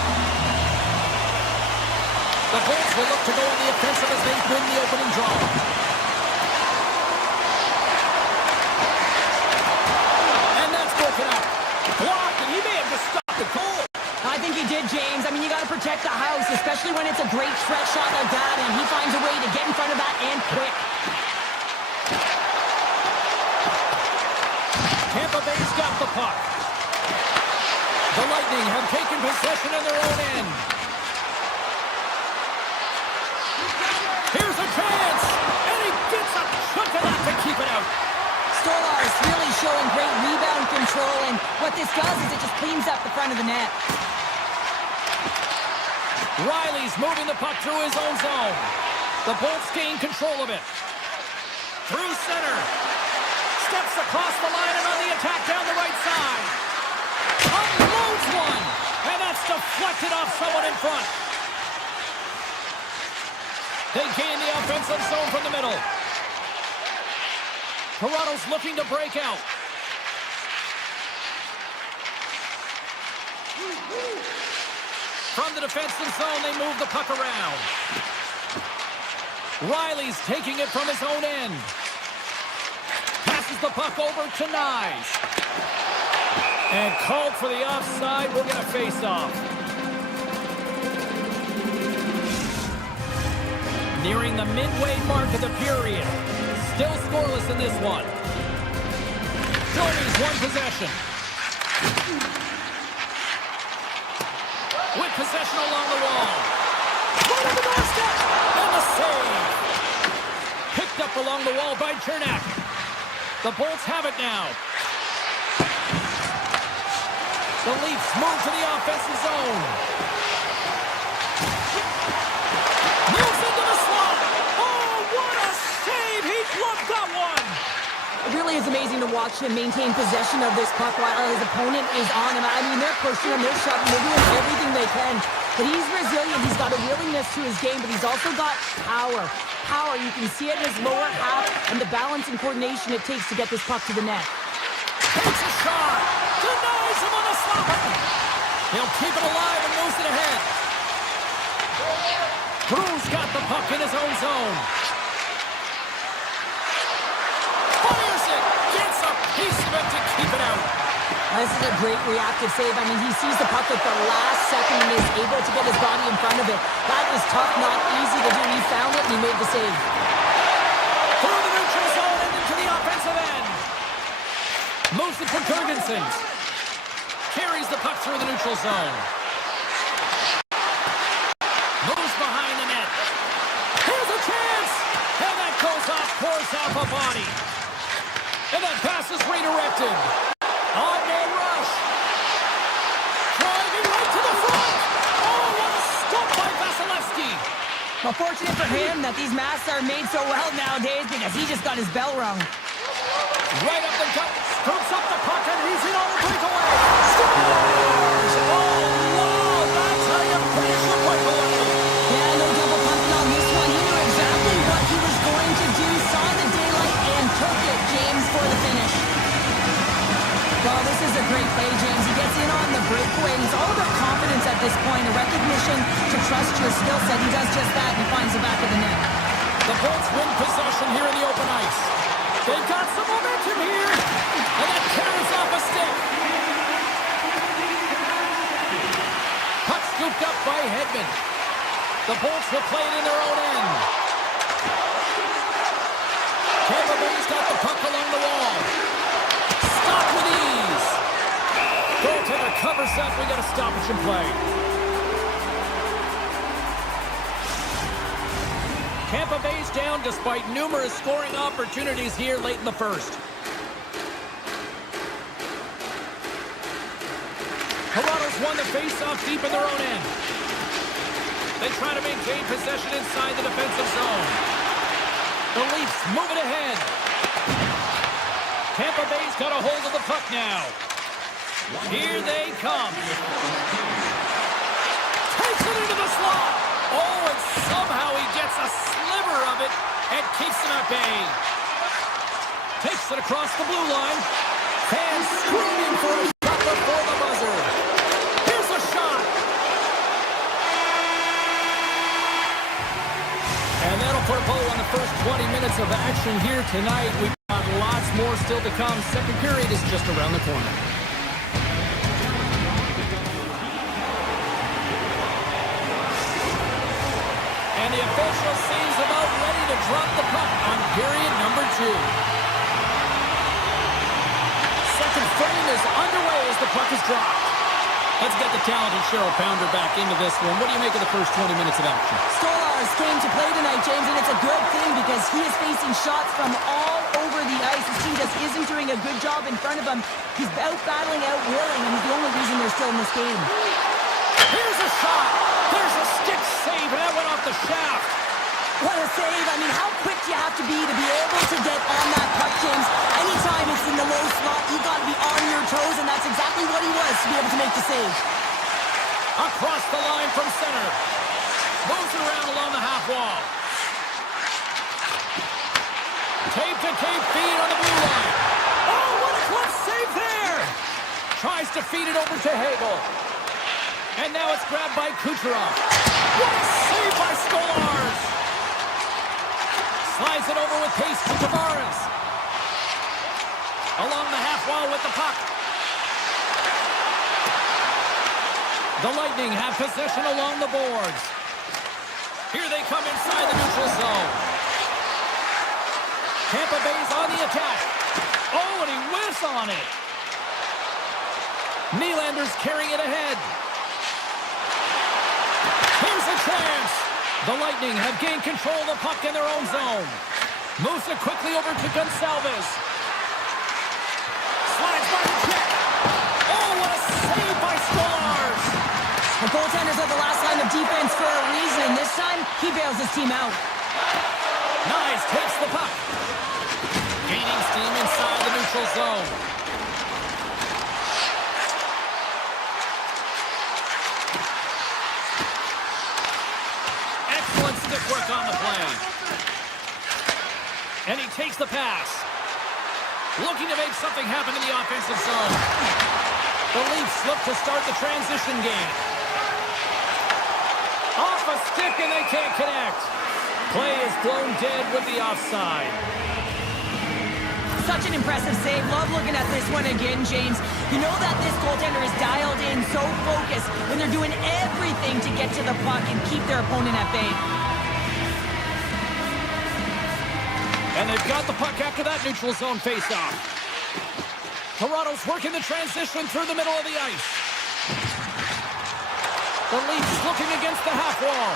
The Bolts will look to go on the offensive as they win the opening draw. And that's broken up. Blocked, and he may have just stopped the goal. I think he did, James. I mean, you got to protect the house, especially when it's a great stretch shot like that, and he finds a way to get in front of that and quick. Tampa Bay's got the puck. The Lightning have taken possession of their own end. Here's a chance, and he gets a chunk of that to keep it out. Stolar's really showing great rebound control, and what this does is it just cleans up the front of the net. Riley's moving the puck through his own zone. The Bolts gain control of it. Through center. Steps across the line and on the attack down the right side. Unloads one. And that's deflected off someone in front. They gain the offensive zone from the middle. Toronto's looking to break out. From the defensive zone, they move the puck around. Riley's taking it from his own end. Passes the puck over to Nyes. And called for the offside. We'll get a face-off. Nearing the midway mark of the period. Still scoreless in this one. Domi's one possession. With possession along the wall. Right on the doorstep. And the save. Picked up along the wall by Chernak. The Bolts have it now. The Leafs move to the offensive zone. Moves into the slot. Oh, what a save. He gloved that one. It really is amazing to watch him maintain possession of this puck while his opponent is on him. I mean, they're pushing him, they're shoving, they're doing everything they can. But he's resilient. He's got a willingness to his game, but he's also got power. Power, you can see it in his lower half and the balance and coordination it takes to get this puck to the net. Takes a shot. Denies him on the slapper. He'll keep it alive and moves it ahead. Cruz got the puck in his own zone. Fires it. Gets a piece of it to keep it out. This is a great reactive save. I mean, he sees the puck at the last second and is able to get his body in front of it. That is tough, not easy to do. He found it and he made the save. Through the neutral zone and into the offensive end. Moves it for Jurgensen. Carries the puck through the neutral zone. Moves behind the net. Here's a chance. And that goes off, pours off a body. And that pass is redirected. On the rush. Driving right to the front. Oh, what a stop by Vasilevsky. Well, fortunate for him that these masks are made so well nowadays because he just got his bell rung. Right up the gut. Scoops up the puck and he's in on the breakaway. Scores! Oh, wow. That's how you finish the breakaway. Yeah, no double pumping on this one. He knew exactly what he was going to do. Saw the daylight and took it, James, for the finish. Well, this is a great play, James. He gets in on the breakaway. He's all about confidence at this point, a recognition to trust your skill set. He does just that and he finds the back of the net. The Bolts win possession here in the open ice. They've got some momentum here. And that carries off a stick. Puck scooped up by Hedman. The Bolts will play it in their own end. Tampa Bay's got the puck along the wall. Stop with ease. Goaltender covers up. We got a stoppage in play. Tampa Bay's down despite numerous scoring opportunities here late in the first. Toronto's won the face-off deep in their own end. They try to maintain possession inside the defensive zone. The Leafs move it ahead. Tampa Bay's got a hold of the puck now. Here they come. Takes it into the slot. Oh, and somehow he gets a sliver of it and keeps them at bay. Takes it across the blue line. Fans screaming for a shot before the buzzer. put a bow on the first 20 minutes of action here tonight. We've got lots more still to come. Second period is just around the corner. And the official seems about ready to drop the puck on period number 2. Second frame is underway as the puck is dropped. Let's get the talented Cheryl Pounder back into this one. What do you make of the first 20 minutes of action? Stolarz came to play tonight, James, and it's a good thing because he is facing shots from all over the ice. His team just isn't doing a good job in front of him. He's out-battling, out-willing, and he's the only reason they're still in this game. Here's a shot. There's a stick save, and that went off the shaft. What a save. I mean, how quick do you have to be able to get on that puck, James? Anytime it's in the low slot, you got to be on your toes, and that's exactly what he was to be able to make the save. Across the line from center. Moves it around along the half wall. Tape-to-tape feed on the blue line. Oh, what a close save there! Tries to feed it over to Hagel. And now it's grabbed by Kucherov. What a save by Stolarz! Slides it over with pace to Tavares. Along the half wall with the puck. The Lightning have possession along the boards. Here they come inside the neutral zone. Tampa Bay's on the attack. Oh, and he whiffs on it. Nylander's carrying it ahead. Here's a chance. The Lightning have gained control of the puck in their own zone. Moves it quickly over to Gonsalves. Slides by the check. Oh, what a save by Stolarz. The goaltenders are the last line of defense for a reason. This time, he bails his team out. Nyes takes the puck. Gaining steam inside the neutral zone. Excellent stick work on the play. And he takes the pass. Looking to make something happen in the offensive zone. The Leafs look to start the transition game. Off a stick and they can't connect. Play is blown dead with the offside. Such an impressive save. Love looking at this one again, James. You know that this goaltender is dialed in, so focused, when they're doing everything to get to the puck and keep their opponent at bay. And they've got the puck after that neutral zone faceoff. Toronto's working the transition through the middle of the ice. The Leafs looking against the half wall.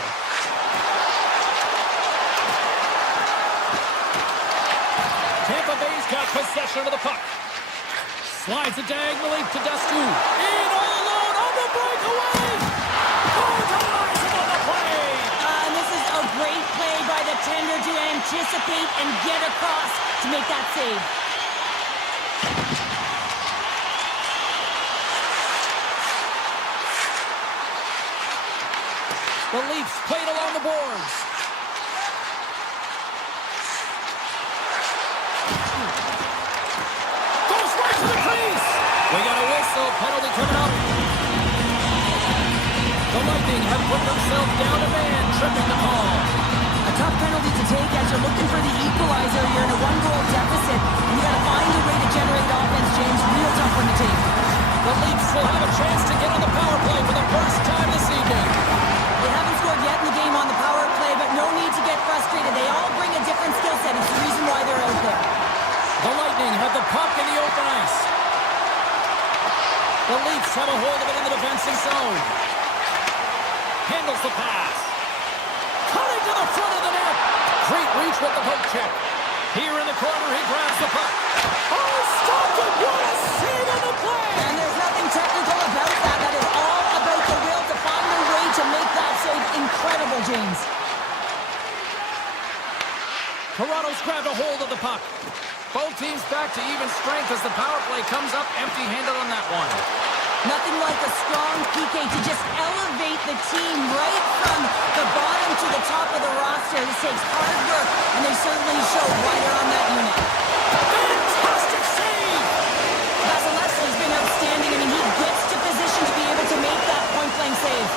Tampa Bay's got possession of the puck. Slides it diagonally to Dustu. In all alone on the breakaway. Brutalizing on the play. And this is a great play by the tender to anticipate and get across to make that save. The Leafs played along the boards. Goes right to the crease. We got a whistle. Penalty coming up. The Lightning have put themselves down a man, tripping the call. A tough penalty to take as you're looking for the equalizer. You're in a one-goal deficit, and you got to find a way to generate offense, James. Real tough one to take. The Leafs will have a chance to get on the power play for the first time this evening. They haven't scored yet in the game on the power play, but no need to get frustrated. They all bring a different skill set. It's the reason why they're out there. The Lightning have the puck in the open ice. The Leafs have a hold of it in the defensive zone. Handles the pass. Cutting to the front of the net. Great reach with the poke check. Here in the corner, he grabs the puck. Oh, stopped it. What a save on the play. And there's nothing technical about that. That is all about the will to find a way to make that save incredible, James. Toronto's grabbed a hold of the puck. Both teams back to even strength as the power play comes up empty-handed on that one. Nothing like a strong PK to just elevate the team right from the bottom to the top of the roster. This takes hard work, and they certainly show why they're on that unit. Fantastic save! Vasilevsky's been outstanding. I mean, he gets to position to be able to make that point-blank save.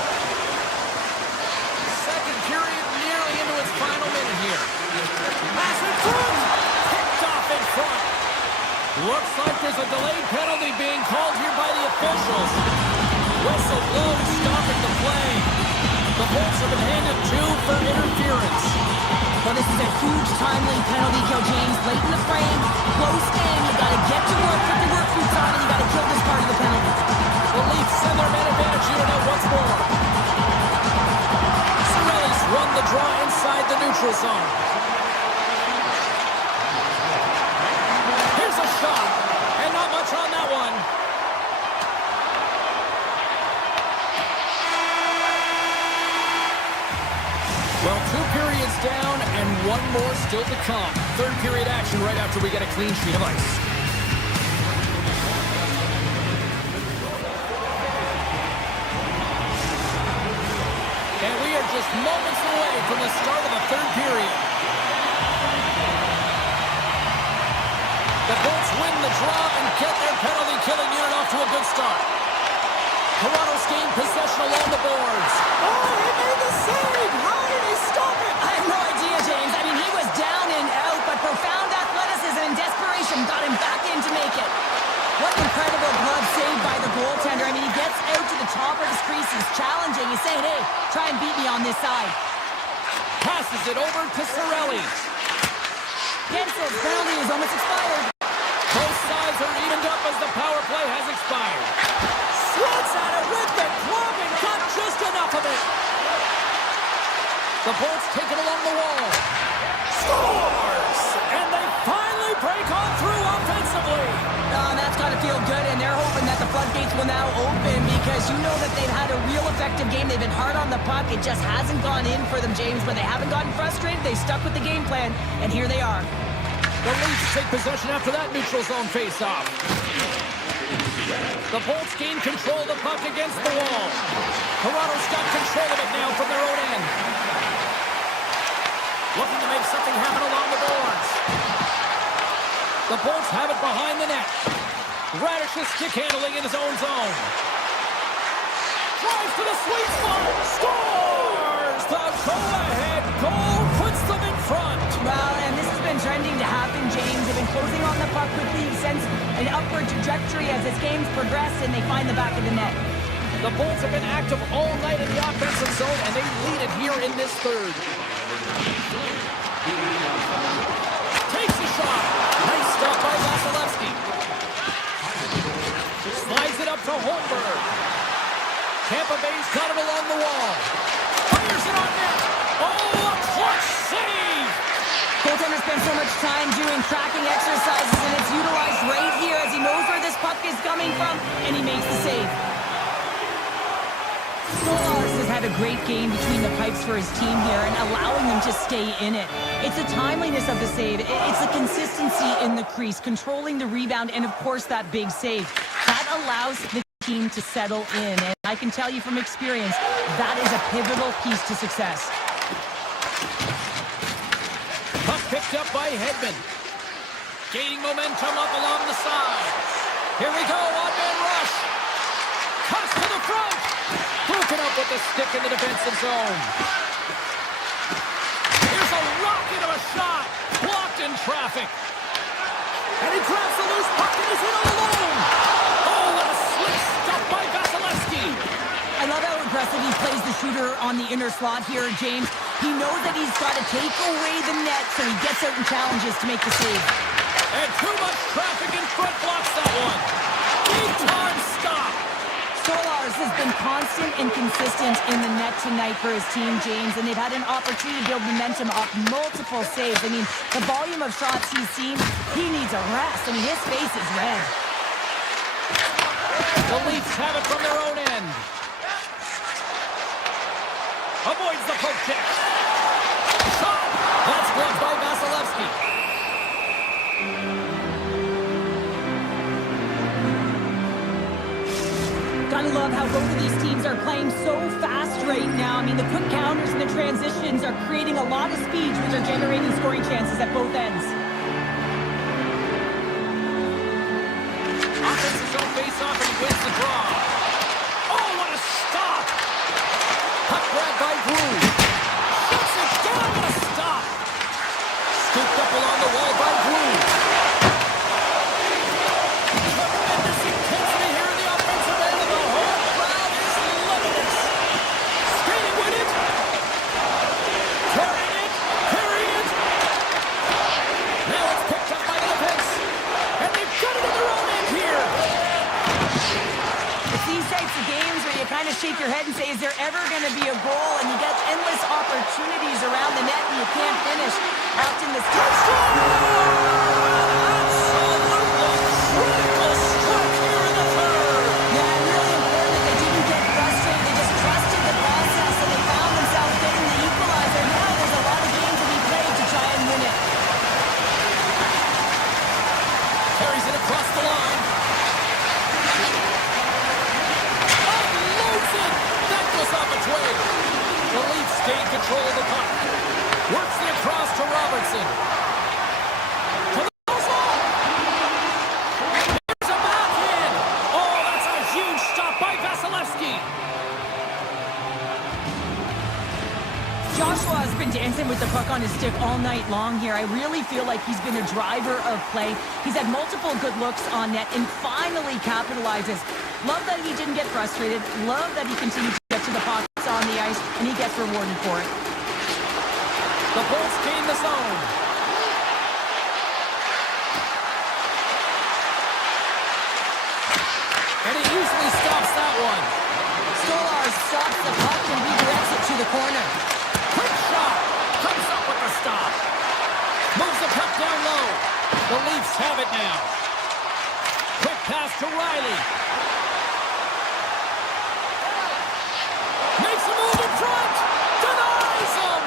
Second period nearly into its final minute here. Looks like there's a delayed penalty being called here by the officials. Whistle blows, stopping the play. The Bolts have been handed 2 for interference. Well, this is a huge timely penalty kill, James. Late in the frame, close game. You got to get to work, put the work boots on, and you got to kill this part of the penalty. The Leafs send their man advantage unit out once more. Cirelli's won the draw inside the neutral zone. Here's a shot, and not much on that one. Well, 2 periods down and 1 more still to come. Third period action right after we get a clean sheet of ice. And we are just moments away from the start of the third period. The Bolts win the draw and get their penalty-killing unit off to a good start. Toronto's gained possession along the boards. Oh, he made the save! How did he stop it? I have no idea, James. I mean, he was down and out, but profound athleticism and desperation got him back in to make it. What an incredible glove save by the goaltender. I mean, he gets out to the top of his crease. He's challenging. He's saying, hey, try and beat me on this side. Passes it over to Cirelli. Gensel's penalty is almost expired. Both sides are evened up as the power play has expired. Swats at it with the glove and got just enough of it. The Bolts take it along the wall. Scores! And they finally break on through offensively. That's got to feel good, and they're hoping that the floodgates will now open because you know that they've had a real effective game. They've been hard on the puck. It just hasn't gone in for them, James, but they haven't gotten frustrated. They've stuck with the game plan, and here they are. The Leafs take possession after that neutral zone face-off. The Bolts gain control of the puck against the wall. Toronto's got control of it now from their own end. Looking to make something happen along the boards. The Bolts have it behind the net. Radish's stick handling in his own zone. Drives to the sweet spot. Scores! The go-ahead goal puts them in front. Well, and this has been trending to happen, James. They've been closing on the puck quickly since an upward trajectory as this game's progressed, and they find the back of the net. The Bolts have been active all night in the offensive zone, and they lead it here in this third. Takes a shot. Nice stop by Vasilevsky. Slides it up to Holmberg. Tampa Bay's got it along the wall. Fires it on net. Oh, a clutch save! Goaltender spends so much time doing tracking exercises, and it's utilized right here as he knows where this puck is coming from, and he makes the save. Stolarz has had a great game between the pipes for his team here and allowing them to stay in it. It's the timeliness of the save. It's the consistency in the crease, controlling the rebound, and of course that big save. That allows the team to settle in, and I can tell you from experience, that is a pivotal piece to success. Puck picked up by Hedman. Gaining momentum up along the side. Here we go, one-man rush. Cuts to the front. Broken up with the stick in the defensive zone. Here's a rocket of a shot. Blocked in traffic. And he grabs the loose puck and is in all alone. Oh, what a slick stop by Vasilevsky. I love how aggressive he plays the shooter on the inner slot here, James. He knows that he's got to take away the net, so he gets out and challenges to make the save. And too much traffic in front blocks that one. Big time stop. Stolarz has been constant and consistent in the net tonight for his team, James, and they've had an opportunity to build momentum off multiple saves. I mean, the volume of shots he's seen, he needs a rest. I mean, his face is red. The Leafs have it from their own end. Avoids the poke check. Shot! That's blocked by Vasilevsky. Gotta love how both of these teams are playing so fast right now. I mean, the quick counters and the transitions are creating a lot of speed, which are generating scoring chances at both ends. Offensive zone face-off, and he wins the draw. Oh, what a stop! Puck grabbed by Brew. Shoots it down, what a stop! Scooped up along the wall by Brew. shake your head and say, is there ever going to be a goal? And you get endless opportunities around the net and you can't finish. Often the the Leafs gain control of the puck. Works it across to Robertson. To the muzzle. There's a backhand. Oh, that's a huge stop by Vasilevsky. Joshua has been dancing with the puck on his stick all night long here. I really feel like he's been a driver of play. He's had multiple good looks on net and finally capitalizes. Love that he didn't get frustrated. Love that he continued to get to the pockets on the ice, and he gets rewarded for it. The Bolts gain the zone. And he easily stops that one. Stolar stops the puck and redirects it to the corner. Quick shot. Comes up with the stop. Moves the puck down low. The Leafs have it now. Quick pass to Riley. Makes a move in front. Denies him.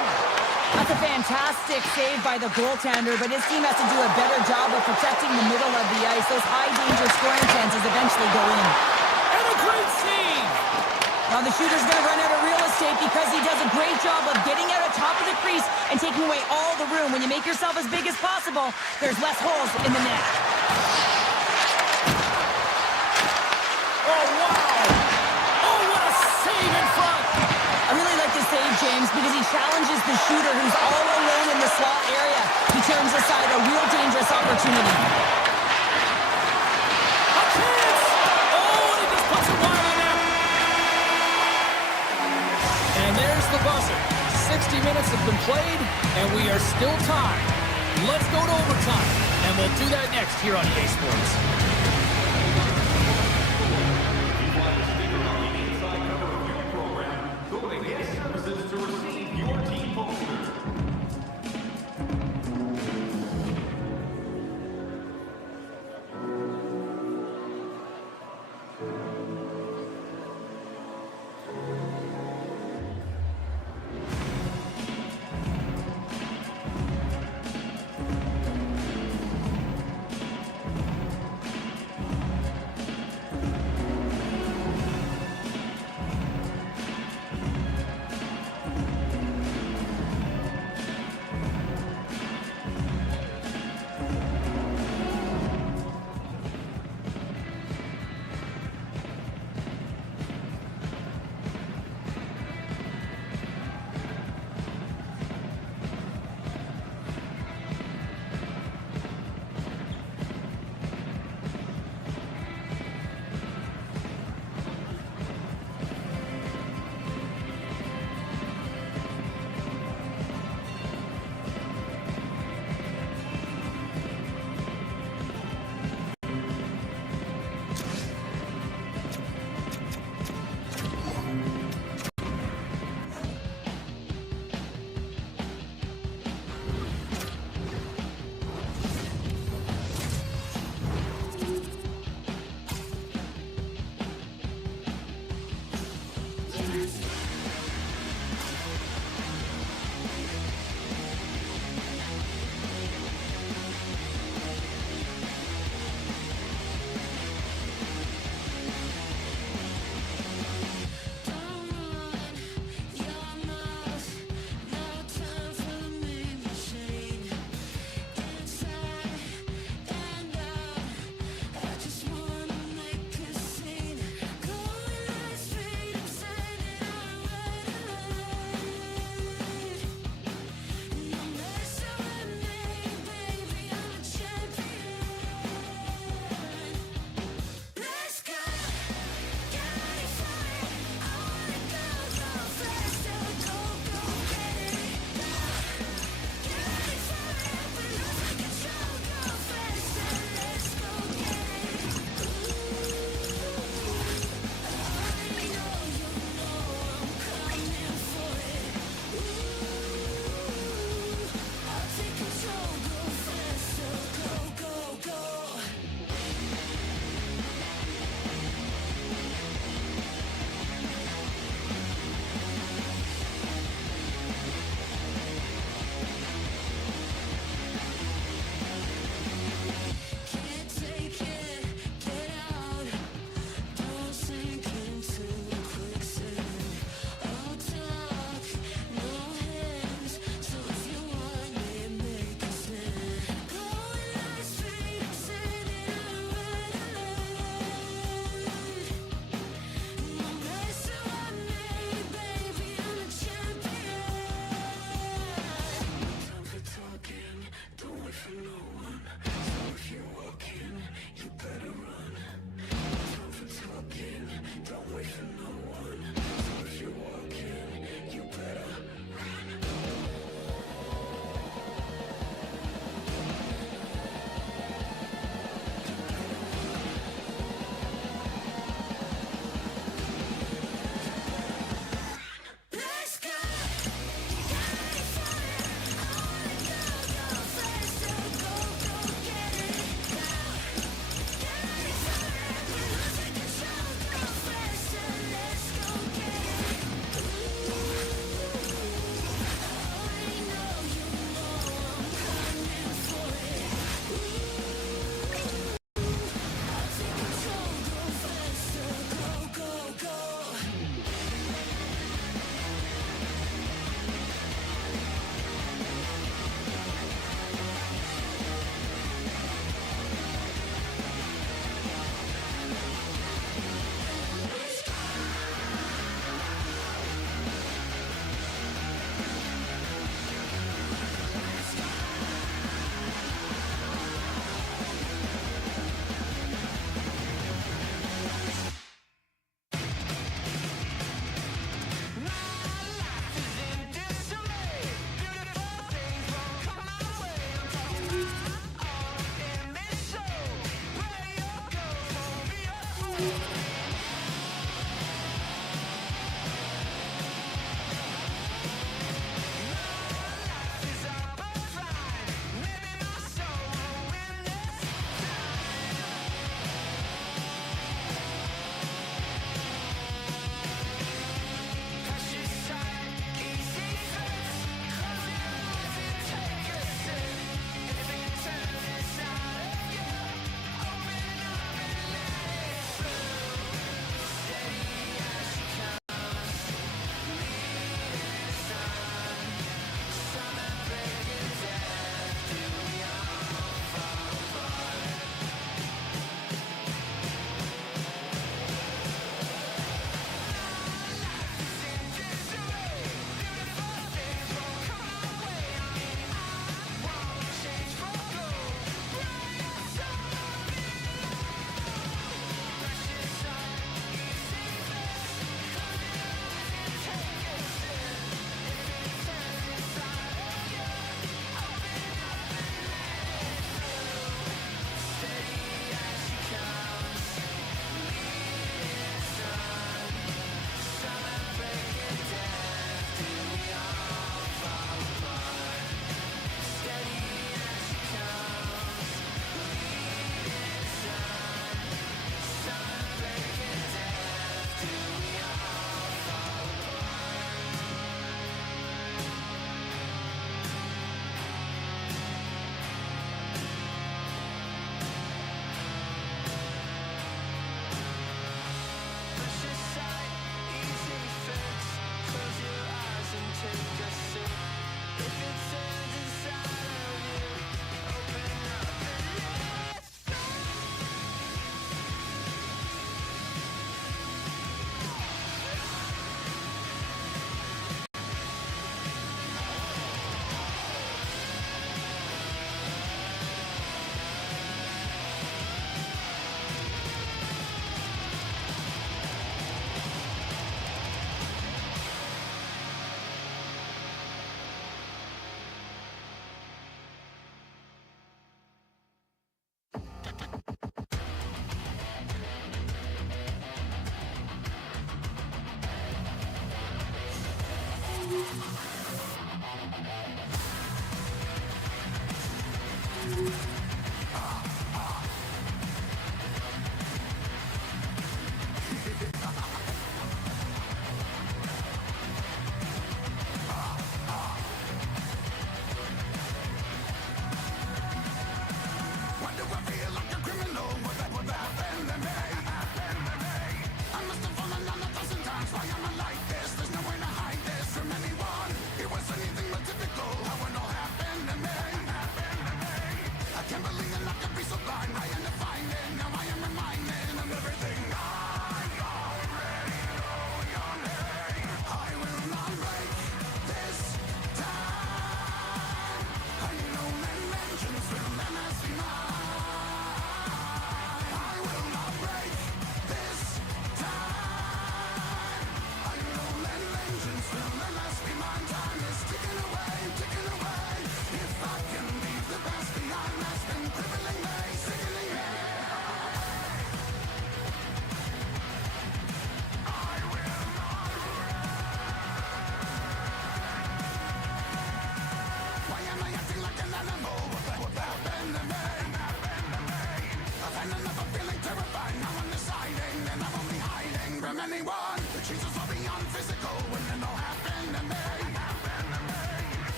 That's a fantastic save by the goaltender, but his team has to do a better job of protecting the middle of the ice. Those high-danger scoring chances eventually go in. And a great save. Now the shooter's going to run out of real estate because he does a great job of getting out of top of the crease and taking away all the room. When you make yourself as big as possible, there's less holes in the net. Oh, wow. Oh, what a save in front. I really like this save, James, because he challenges the shooter who's all alone in the slot area. He turns aside a real dangerous opportunity. A chance! Oh, and he just puts it wide on net. And there's the buzzer. 60 minutes have been played, and we are still tied. Let's go to overtime, and we'll do that next here on EA Sports.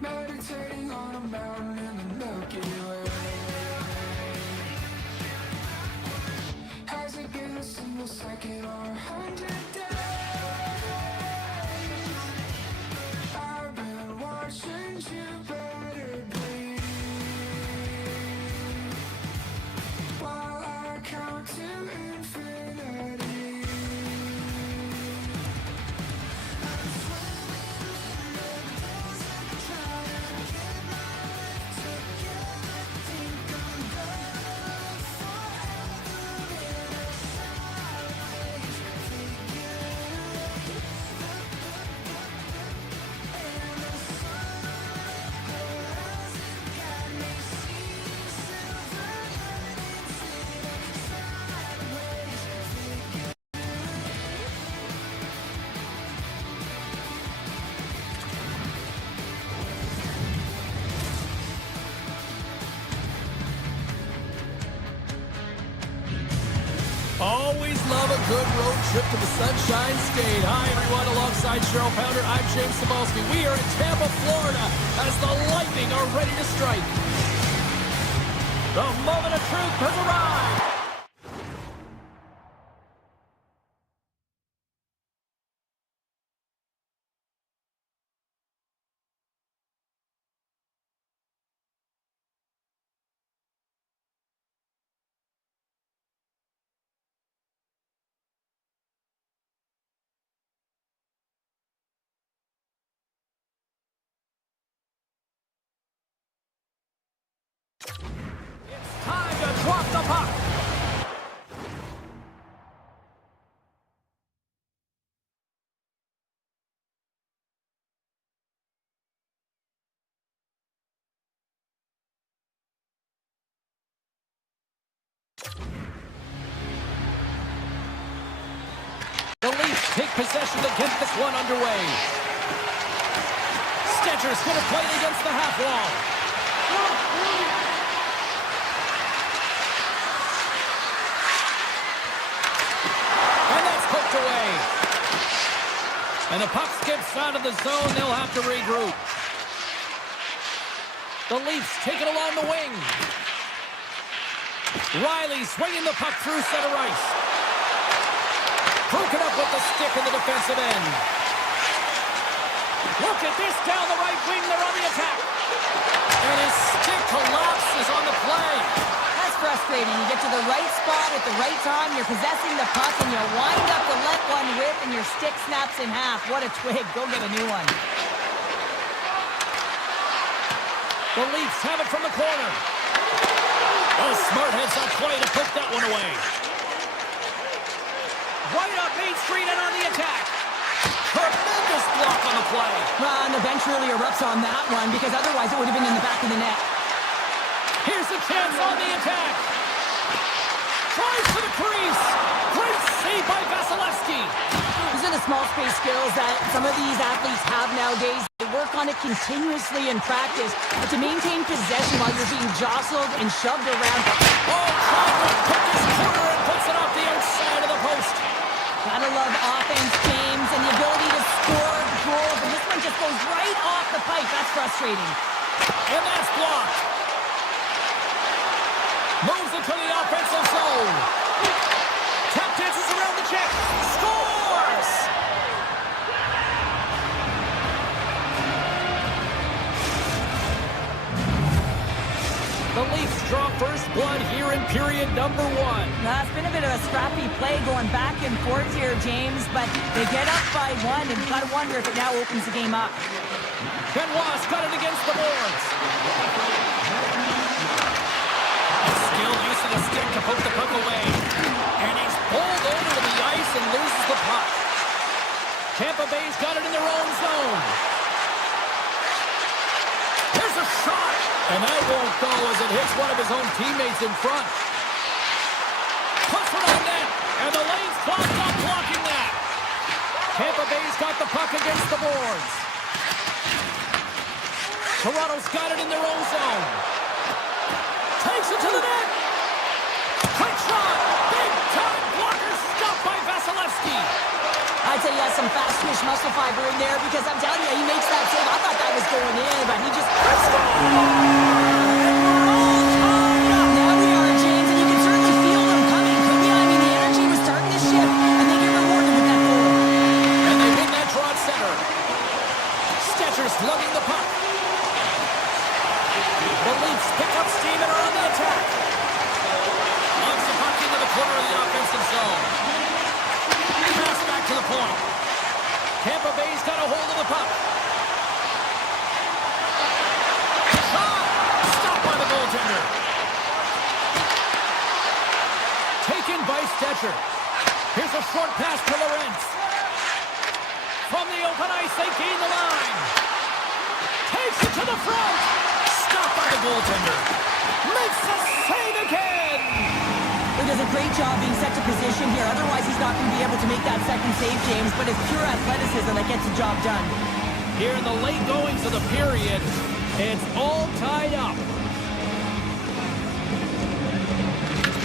Meditating on a mountain in the Milky Way. Has it been a single second or 100 days? I've been watching you better bleed while I count to infinity. Always love a good road trip to the Sunshine State. Hi, everyone. Alongside Cheryl Pounder, I'm James Cebulski. We are in Tampa, Florida, as the Lightning are ready to strike. The moment of truth has arrived. It's time to drop the puck. The Leafs take possession to get this one underway. Stetcher's going to play it against the half wall. And that's poked away. And the puck skips out of the zone. They'll have to regroup. The Leafs take it along the wing. Riley swinging the puck through center ice. Broken up with the stick in the defensive end. Look at this down the right wing. They're on the attack. And his stick collapses on the play. That's frustrating. You get to the right spot at the right time, you're possessing the puck, and you wind up to let one rip, and your stick snaps in half. What a twig. Go get a new one. The Leafs have it from the corner. Oh, smart heads on play to poke that one away. Right up Main Street and on the attack. Tremendous block on the play. Well, and the bench really erupts on that one, because otherwise it would have been in the back of the net. Here's the chance on the attack. Tries for the crease. Great save by Vasilevsky. These are the small space skills that some of these athletes have nowadays. They work on it continuously in practice, but to maintain possession while you're being jostled and shoved around. Oh, Conrad took his corner and puts it off the outside of the post. Gotta love offense, James, and the ability to score goals, and this one just goes right off the pipe. That's frustrating. And that's blocked. Moves into the offensive zone. Tap dances around the check. Scores! The Leafs draw first blood here in period number 1. Now, it's been a bit of a scrappy play going back and forth here, James, but they get up by 1, and you've got to wonder if it now opens the game up. Benoit's got it against the boards. A skilled use of the stick to poke the puck away. And he's pulled over to the ice and loses the puck. Tampa Bay's got it in their own zone. Here's a shot. And that won't go as it hits one of his own teammates in front. Puts it on net. And the lane's clogged up blocking that. Tampa Bay's got the puck against the boards. Toronto's got it in their own zone. Takes it to the net. Quick shot. Big time blocker stopped by Vasilevsky. I'd say he has some fast twitch muscle fiber in there because I'm telling you, he makes that save. I thought that was going in, but he just... Now we are, James, and you can certainly feel them coming, couldn't you? I mean, the energy was starting to shift, and they get rewarded with that goal. And they win that draw at center. Stetcher's lugging the puck. The Leafs pick up steam and are on the attack. Launch the puck into the corner of the offensive zone. Pass back to the point. Tampa Bay's got a hold of the puck. Shot! Stopped by the goaltender. Taken by Stetcher. Here's a short pass to Lorentz. From the open ice, they gain the line. Takes it to the front. Stopped by the goaltender. Makes the save again. He does a great job being set to position here. Otherwise, he's not going to be able to make that second save, James. But it's pure athleticism that gets the job done. Here in the late goings of the period, it's all tied up.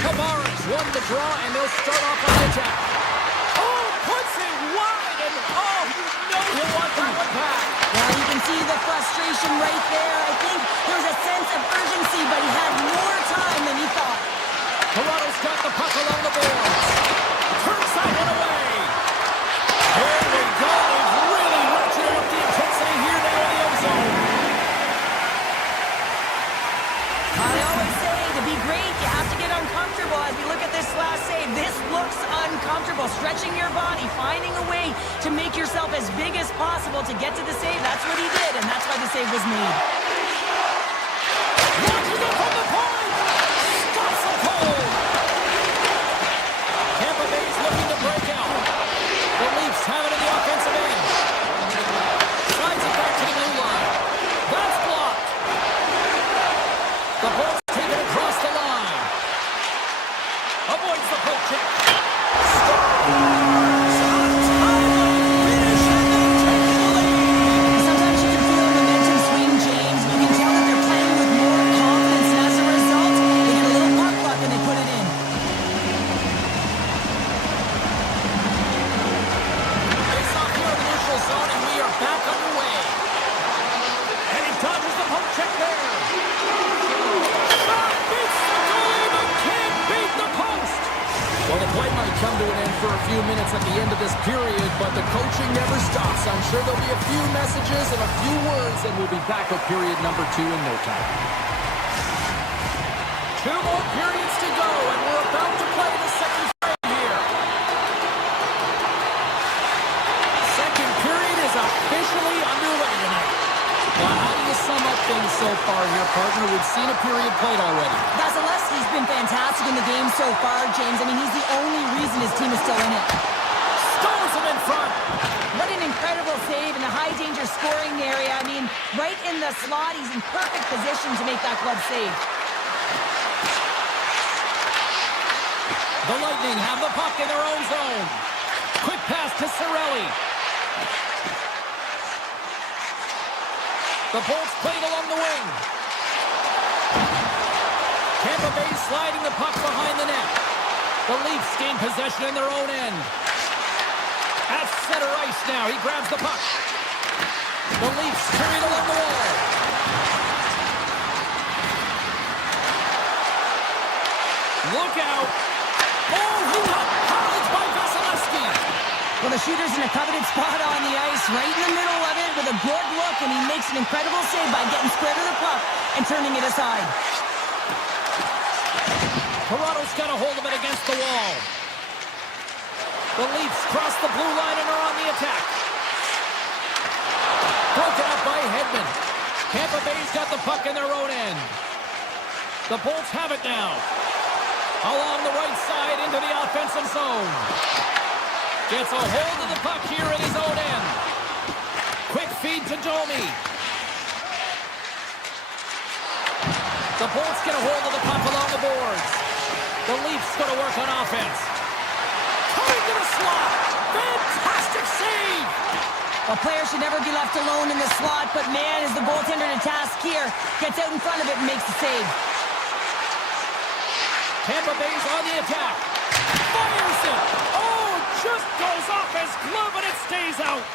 Tavares won the draw, and they'll start off on the attack. Oh, puts it wide, and oh, you know he'll want that one back. Well, you can see the frustration right there. I think there's a sense of urgency, but he had more time than he thought. Toronto's got the puck along the boards. Turns that one away. Here we go. They've really ratcheted up the intensity here now in the end zone. I always say, to be great, you have to get uncomfortable. As we look at this last save, this looks uncomfortable. Stretching your body, finding a way to make yourself as big as possible to get to the save. That's what he did, and that's why the save was made. Launches it from the point. Stops the goal. Tampa Bay's looking to break out. The Leafs have it in the offensive end. Slides it back to the blue line. That's blocked. The ball's taken across the line. Avoids the poke check. Sometimes you can feel a momentum swing, James. You can tell that they're playing with more confidence, and as a result, they get a little puck luck and they put it in. Face off here in the neutral zone, and we are back underway. And he dodges the poke check there. Shot beats the goalie, but can't beat the post. Well, the play might come to an end for a few minutes at the end of this period, but the coaching never stops. I'm sure there'll be a few messages and a few words, and we'll be back with period number 2 in no time. 2 more periods to go, and we're about to play the second frame here. Second period is officially underway tonight. Well, how do you sum up things so far here, partner? We've seen a period played already. Vasilevsky's been fantastic in the game so far, James. I mean, he's the only reason his team is still in it. Stones him in front. What an incredible save in the high-danger scoring area. I mean, right in the slot, he's in perfect position to make that glove save. The Lightning have the puck in their own zone. Quick pass to Cirelli. The Bolts played along the wing. Tampa Bay sliding the puck behind the net. The Leafs gain possession in their own end. At center ice now, he grabs the puck. The Leafs carry it along the wall. Look out. Oh, he got pounded by Vasilevsky. Well, the shooter's in a coveted spot on the ice, right in the middle of it, with a good look, and he makes an incredible save by getting square to the puck and turning it aside. Toronto's got a hold of it against the wall. The Leafs cross the blue line and are on the attack. Broken up by Hedman. Tampa Bay's got the puck in their own end. The Bolts have it now. Along the right side into the offensive zone. Gets a hold of the puck here in his own end. Quick feed to Domi. The Bolts get a hold of the puck along the boards. The Leafs go to work on offense. Coming to the slot. Fantastic save. A player should never be left alone in the slot, but man, is the goaltender to task here. Gets out in front of it and makes the save. Tampa Bay's on the attack. Fires it. Oh, just goes off his glove and it stays out.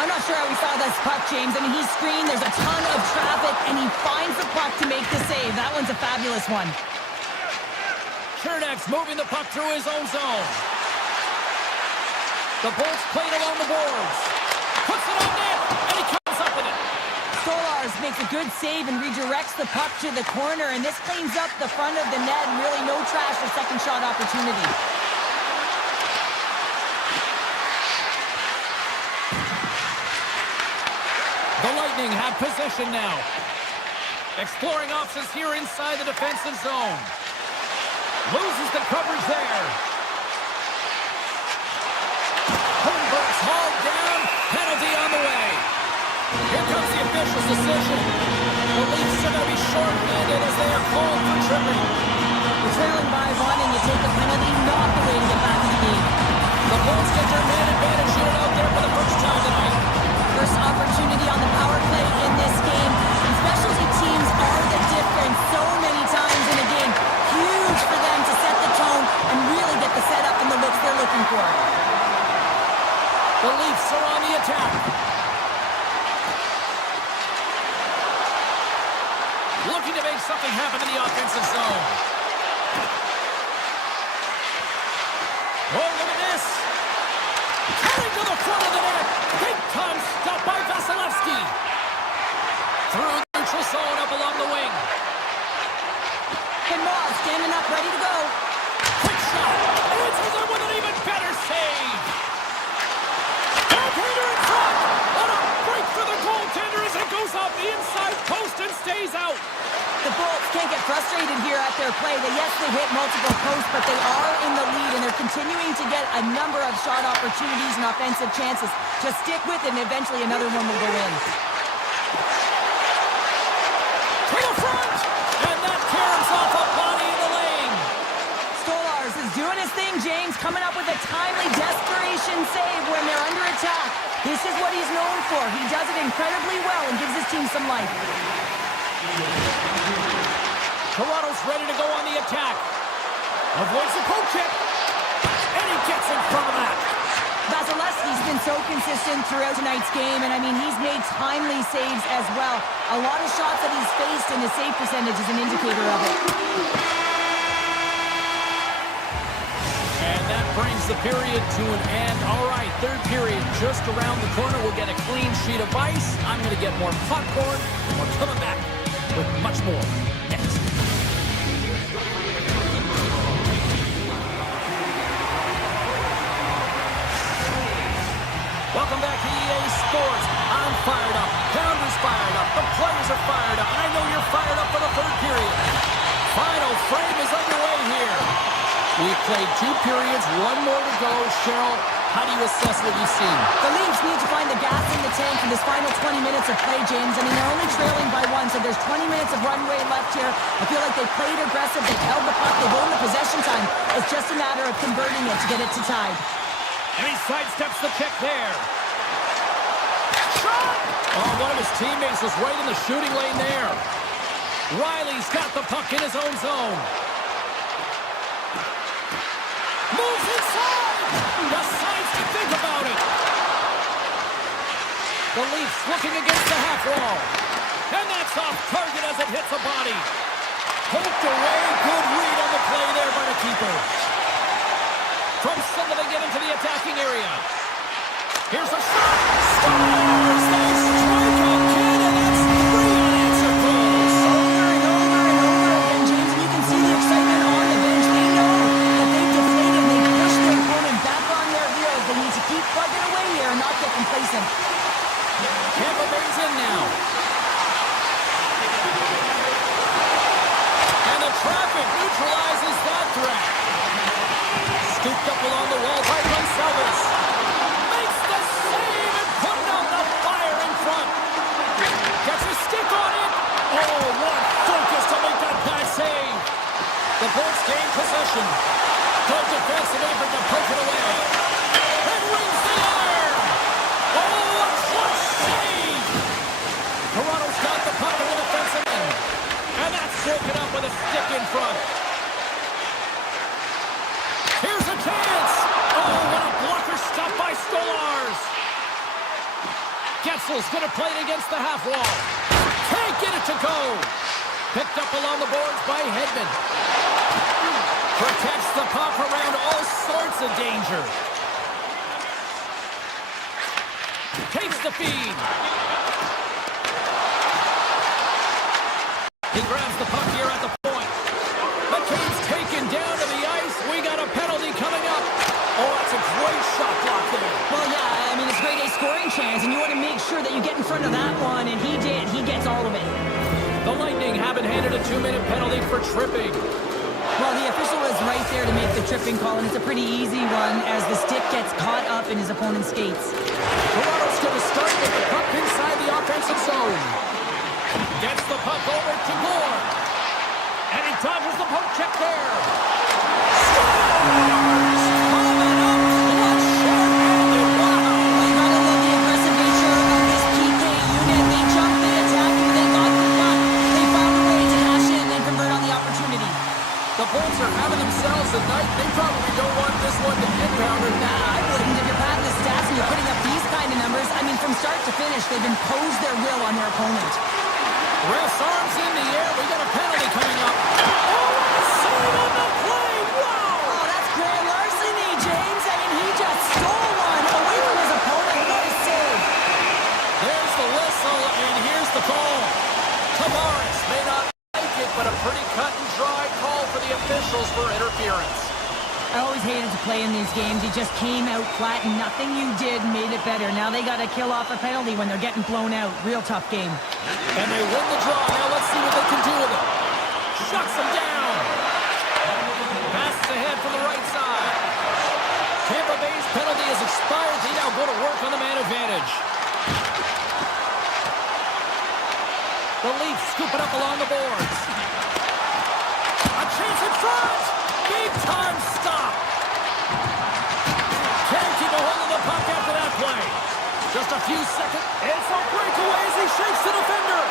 I'm not sure how he saw this puck, James. I mean, he's screened, there's a ton of traffic, and he finds the puck to make the save. That one's a fabulous one. Chernak's moving the puck through his own zone. The Bolts played along the boards. Puts it on net, and he comes up with it. Stolarz makes a good save and redirects the puck to the corner, and this cleans up the front of the net, and really no trash for second shot opportunity. The Lightning have possession now. Exploring options here inside the defensive zone. Loses the coverage there. Holmberg's hauled down. Penalty on the way. Here comes the official's decision. The Leafs are going to be short-handed as they are called for tripping. The trailing by wanting to take a penalty, not the way to get back in the game. The Bulls get their man advantage unit out there for the first time tonight. First opportunity on the power play in this game. And specialty teams are the difference so many times in a game. Huge for them to set the tone and really get the setup and the looks they're looking for. The Leafs are on the attack. Looking to make something happen in the offensive zone. Oh, look at this. Coming to the front of the net. Big time stop by Vasilevsky. Through the neutral zone up along the wing. And Moss standing up, ready to go. Quick shot. Answers it with an even better save. Backhander in front. On a break for the goaltender as it goes off the inside post and stays out. The Bolts can't get frustrated here at their play. Yes, they hit multiple posts, but they are in the lead, and they're continuing to get a number of shot opportunities and offensive chances. Just stick with it, and eventually another one will go in. To the front, and that tears off a body in the lane. Stolarz is doing his thing, James, coming up with a timely desperation save when they're under attack. This is what he's known for. He does it incredibly well and gives his team some life. Toronto's ready to go on the attack. Avoids the poke check. And he gets in front of that. Vasilevsky's been so consistent throughout tonight's game, and I mean, he's made timely saves as well. A lot of shots that he's faced, and his save percentage is an indicator of it. And that brings the period to an end. All right, third period just around the corner. We'll get a clean sheet of ice. I'm going to get more popcorn, and we're coming back with much more next. Welcome back to EA Sports. I'm fired up. Pounder's fired up. The players are fired up. And I know you're fired up for the third period. Final frame is underway here. We've played 2 periods, 1 more to go. Cheryl, how do you assess what you've seen? The Leafs need to find the gas in the tank for this final 20 minutes of play, James. I mean, they're only trailing by 1, so there's 20 minutes of runway left here. I feel like they've played aggressive. They've held the puck. They've owned the possession time. It's just a matter of converting it to get it to tie. And he sidesteps the kick there. Shot! Oh, one of his teammates was right in the shooting lane there. Riley's got the puck in his own zone. Moves inside! Decides to think about it. The Leafs looking against the half wall. And that's off target as it hits a body. Poked away. Good read on the play there by the keeper. From center they get into the attacking area. Here's a shot. Scores! They strike again, and that's 3 unanswered goals. Over and over and over again, James, and you can see the excitement on the bench. Tampa Bay's in now. And the traffic neutralizes that threat. Scooped up along the wall by Gonzalez. Makes the save and put out the fire in front. Gets a stick on it. Oh, what focus to make that pass save. The Bolts gain possession. Good defensive effort to poke it away. And wins the iron. Oh, a clutch save. Toronto's got the puck in the defensive end. And that's broken up with a stick in front. Here's a chance. Oh, what a blocker stop by Stolars. Getzel's going to play it against the half wall. Can't get it to go. Picked up along the boards by Hedman. Protects the puck around all sorts of danger. Takes the feed. He grabs the puck here at the point. McCabe's taken down to the ice. We got a penalty coming up. Oh, that's a great shot block there. Well, yeah, I mean, it's a grade A scoring chance, and you want to make sure that you get in front of that one, and he did. He gets all of it. The Lightning haven't handed a 2-minute penalty for tripping. Well, the official was right there to make the tripping call, and it's a pretty easy one as the stick gets caught up in his opponent's skates. Toronto's going to start with the puck inside the offensive zone. Gets the puck over to Gore. And he dodges the poke check there. Scores! Coming up, clutch short-handed. Wow! You gotta love the aggressive nature of this PK unit. They jumped in, attacked, and they got the puck. They found a way to cash in and convert on the opportunity. The Bolts are having themselves a night. They probably don't want this one to get pounded. Nah, I wouldn't. If you're patting the stats and you're putting up these kind of numbers, I mean, from start to finish, they've imposed their will on their opponent. Ref's arms in the air. We got a penalty coming up. Oh, save on the play. Wow! Oh, that's grand larceny, James. I mean, he just stole one away from his opponent. What a save. There's the whistle, and here's the call. Tavares may not like it, but a pretty cut and dry call for the officials for interference. I always hated to play in these games. You just came out flat, and nothing you did made it better. Now they got to kill off a penalty when they're getting blown out. Real tough game. And they win the draw. Now let's see what they can do with it. Shuts them down. Passes ahead from the right side. Tampa Bay's penalty has expired. They now go to work on the man advantage. The Leafs scoop it up along the boards. A chance in front. Big time stop. Can't keep a hold of the puck after that play. Just a few seconds. It's a breakaway as he shakes the defender.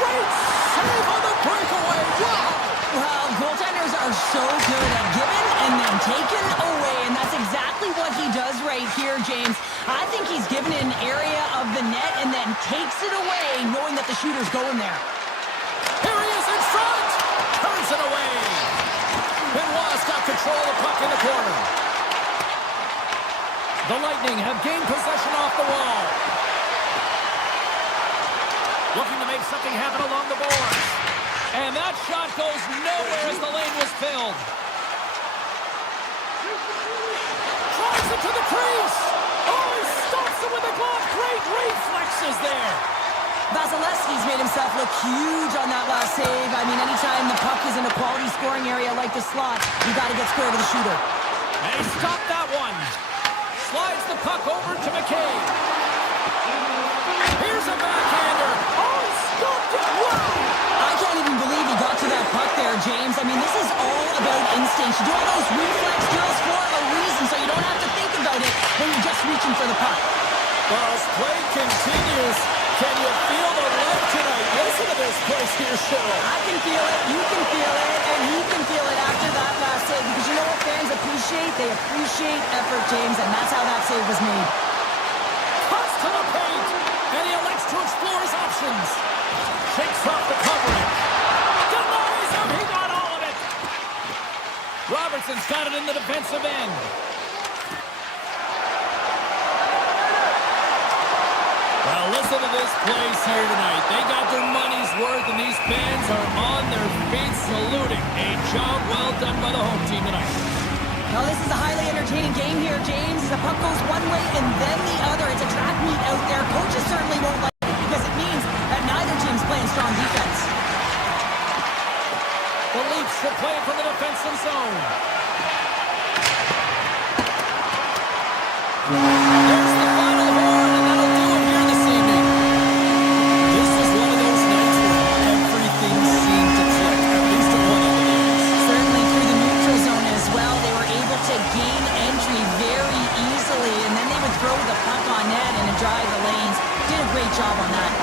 Great save on the breakaway. Wow. Well, goaltenders are so good at giving and then taking away, and that's exactly what he does right here, James. I think he's given an area of the net and then takes it away, knowing that the shooter's going there. Here he is in front. Turns it away. Benoit's got control of the puck in the corner. The Lightning have gained possession off the wall. Looking to make something happen along the boards. And that shot goes nowhere as the lane was filled. Tries it to the crease. Oh, he stops it with a glove. Great reflexes there. Vasilevsky's made himself look huge on that last save. I mean, anytime the puck is in a quality scoring area like the slot, you got to get square to the shooter. And he stopped that one. Slides the puck over to McCabe. Here's a backhander. Oh, he stopped it. Wow. I can't even believe he got to that puck there, James. I mean, this is all about instinct. You do all those reflex drills for a reason, so you don't have to think about it when you're just reaching for the puck. Well, as play continues, can you feel the love tonight? Listen to this place here, Cheryl. I can feel it, you can feel it, and he can feel it after that last save. Because you know what fans appreciate? They appreciate effort, James, and that's how that save was made. Cuts to the paint, and he elects to explore his options. Shakes off the coverage. Denies him, he got all of it. Robertson's got it in the defensive end. Well, listen to this place here tonight. They got their money's worth, and these fans are on their feet saluting. A job well done by the home team tonight. Well, this is a highly entertaining game here, James. The puck goes one way and then the other. It's a track meet out there. Coaches certainly won't like it because it means that neither team's playing strong defense. The Leafs will play it from the defensive zone. There's the final horn, and that'll do it here this evening. This was one of those nights where everything seemed to click, at least in one of the games. Certainly through the neutral zone as well. They were able to gain entry very easily, and then they would throw the puck on net and drive the lanes. Did a great job on that.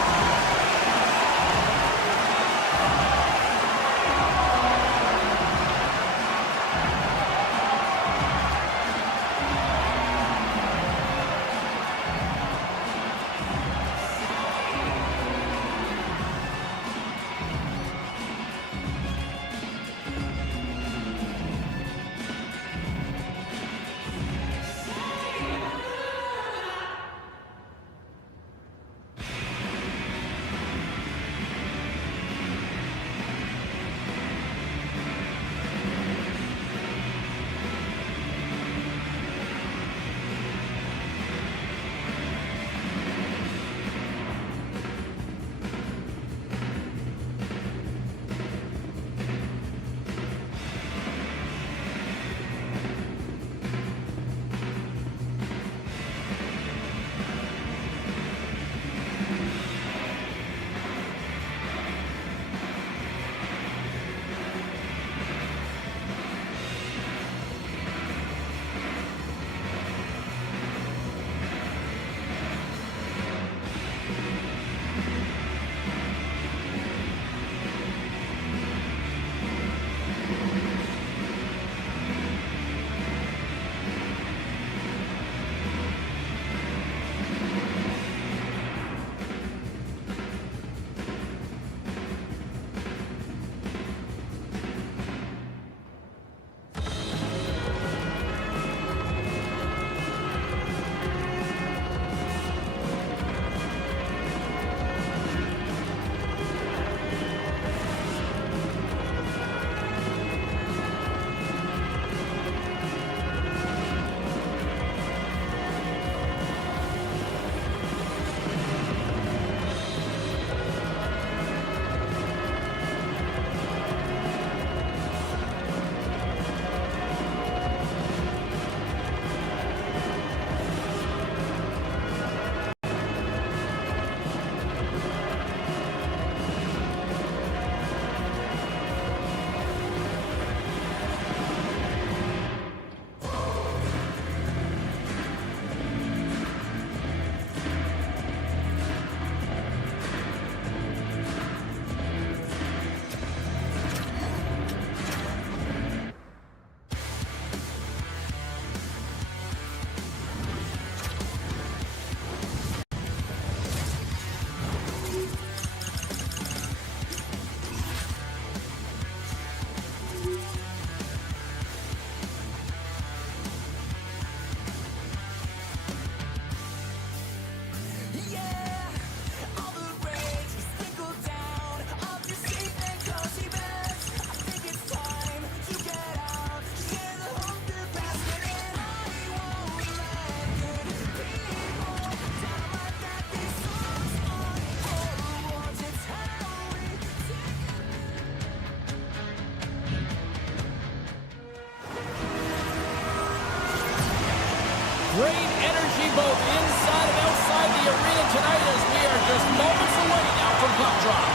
Great energy both inside and outside the arena tonight as we are just moments away now from puck drop.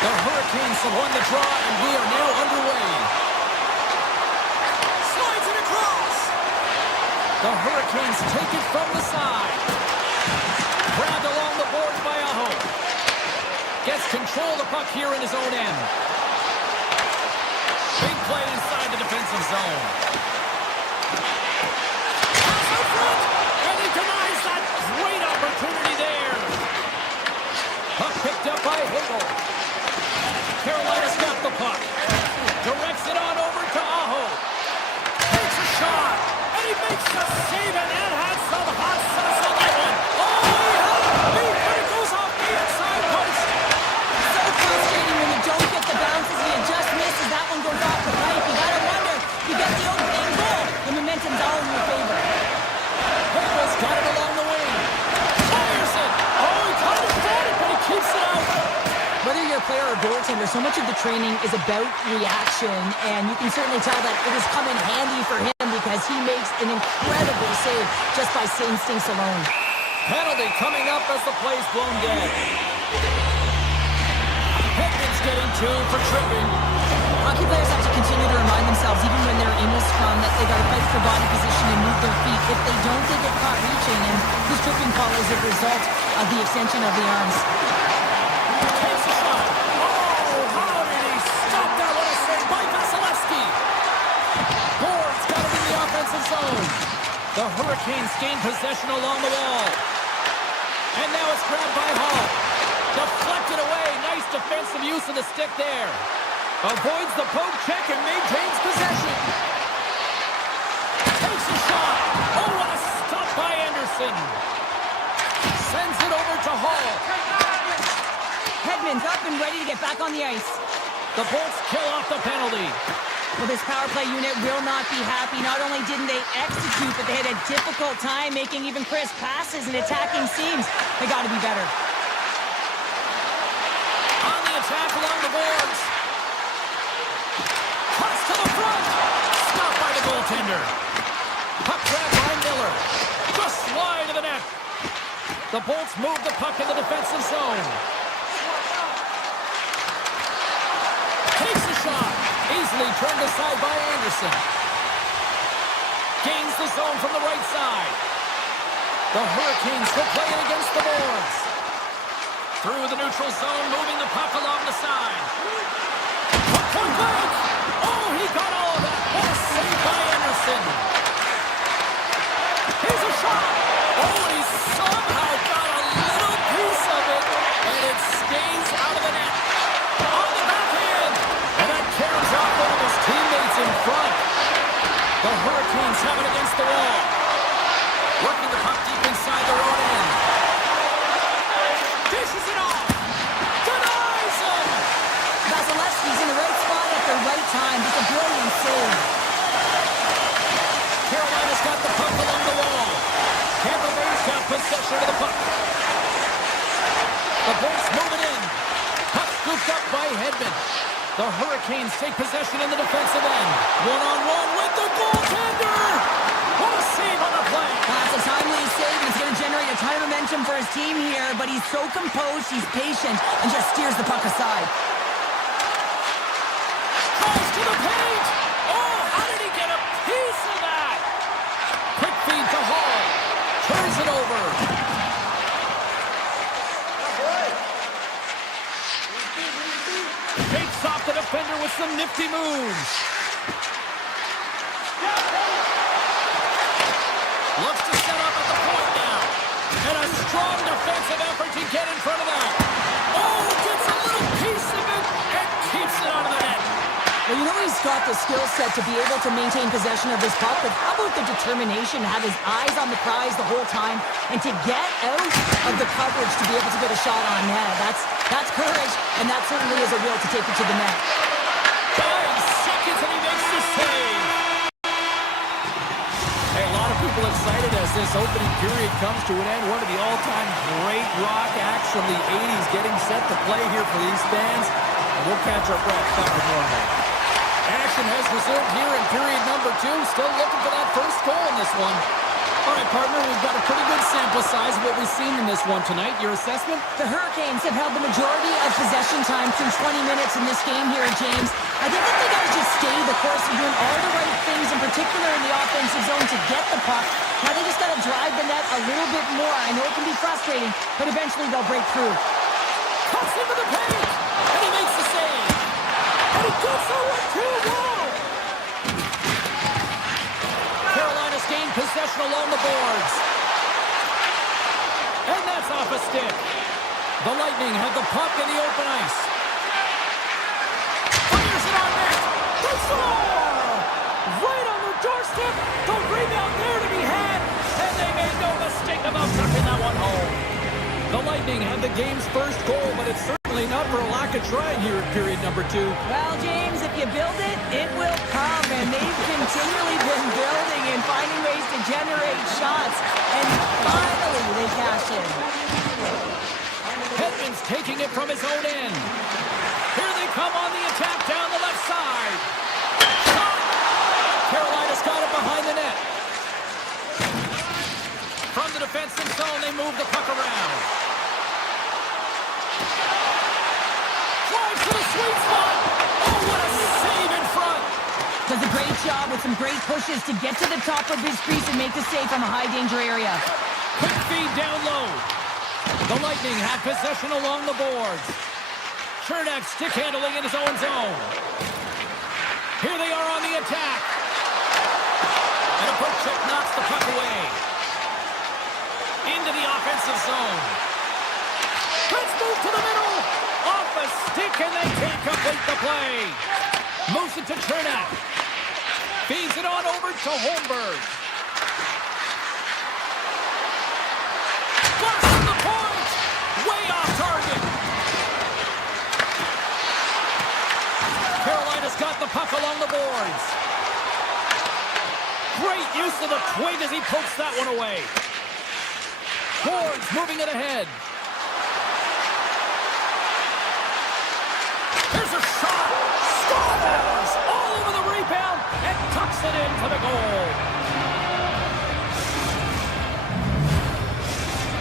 The Hurricanes have won the draw and we are now underway. Slides it across. The Hurricanes take it from the side. Grabbed along the boards by Aho. Gets control of the puck here in his own end. Big play inside the defensive zone. Great opportunity there. Puck picked up by Hagel. Carolina's got the puck. Directs it on over to Aho. Takes a shot. And he makes the save, and that had some hot sauce on that one. Oh, he had it beat, but it goes off the inside post. So frustrating when you don't get the bounces and you just misses. That one goes off the pipe. You gotta wonder, you get the opening goal. The momentum goaltender, so much of the training is about reaction, and you can certainly tell that it has come in handy for him because he makes an incredible save just by instincts alone. Penalty coming up as the play's blown dead. Hedman's getting 2 for tripping. Hockey players have to continue to remind themselves, even when they're in a scrum, that they got to fight for body position and move their feet. If they don't, they get caught reaching, and this tripping follows as a result of the extension of the arms. Takes a shot. Oh, how did he stop that? What a save by Vasilevsky. Boards got it in the offensive zone. The Hurricanes gain possession along the wall. And now it's grabbed by Hall. Deflected away. Nice defensive use of the stick there. Avoids the poke check and maintains possession. Takes a shot. Oh, what a stop by Anderson. Sends it over to Hall. Hedman's up and ready to get back on the ice. The Bolts kill off the penalty. Well, this power play unit will not be happy. Not only didn't they execute, but they had a difficult time making even crisp passes and attacking seams. They got to be better. On the attack along the boards. Cuts to the front. Stopped by the goaltender. Puck grab by Miller. Just wide of the net. The Bolts move the puck in the defensive zone. Takes a shot. Easily turned aside by Anderson. Gains the zone from the right side. The Hurricanes will play it against the boards. Through the neutral zone, moving the puck along the side. Point blank! Oh, he got all of that. What a save by Anderson. Here's a shot. Oh, he somehow got a little piece of it, and it stays out of the net. On the backhand. And that carries off one of his teammates in front. The Hurricanes have it against the wall. Working the puck deep inside their own end. Dishes it off. Denies him. Vasilevsky's in the right spot at the right time. Just a brilliant save. Carolina's got the puck along the wall. Tampa Bay's got possession of the puck. The Bolts move it in. Puck scooped up by Hedman. The Hurricanes take possession in the defensive end. One-on-one with the goaltender. What a save on the play. That's a timely save. It's going to generate a ton of momentum for his team here, but he's so composed, he's patient, and just steers the puck aside. Tries to the paint. Oh, how did he get a piece of that? Quick feed to Hall. Turns it over. Takes off the defender with some nifty moves. Looks to set up at the point now. And a strong defensive effort to get in front of that. Oh, gets a little piece of it and keeps it out of the net. Well, you know he's got the skill set to be able to maintain possession of his puck, but how about the determination to have his eyes on the prize the whole time and to get out of the coverage to be able to get a shot on net? That's courage, and that certainly is a will to take it to the net. 5 seconds and he makes the save. Hey, a lot of people excited as this opening period comes to an end. One of the all-time great rock acts from the 80s getting set to play here for these fans. And we'll catch our breath back to normal. Action has resumed here in period number 2. Still looking for that first goal in this one. All right, partner, we've got a pretty good sample size of what we've seen in this one tonight. Your assessment? The Hurricanes have held the majority of possession time through 20 minutes in this game here, James. I think that they got to just stay the course of doing all the right things, in particular in the offensive zone, to get the puck. Now they just got to drive the net a little bit more. I know it can be frustrating, but eventually they'll break through. Cuts into the paint, and he makes the save. And he gets a 1-2 wall. Carolina's gained possession along the boards. And that's off a stick. The Lightning have the puck in the open ice. Fires it on net. They score! Right on their doorstep. The rebound there to be had. And they made no mistake about tucking that one home. The Lightning have the game's first goal, but it's certainly not for a lack of trying here in period number 2. Well, James, if you build it, it will come. And they've continually been building and finding ways to generate shots. And finally, they cash in. Hedman's taking it from his own end. come on the attack down the left side. Shot! Carolina's got it behind the net. From the defensive zone, they move the puck around. Drives to the sweet spot. Oh, what a save in front. Does a great job with some great pushes to get to the top of his crease and make the save from a high-danger area. Quick feed down low. The Lightning have possession along the boards. Chernak stick handling in his own zone. Here they are on the attack. And a poke check knocks the puck away. Into the offensive zone. Let's move to the middle. Off a stick and they can't complete the play. Moves it to Chernak. Feeds it on over to Holmberg. Busting the point. Way off target. Carolina's got the puck along the boards. Great use of the twig as he pokes that one away. Boards moving it ahead. Here's a shot. Scores! All over the rebound and tucks it in for the goal.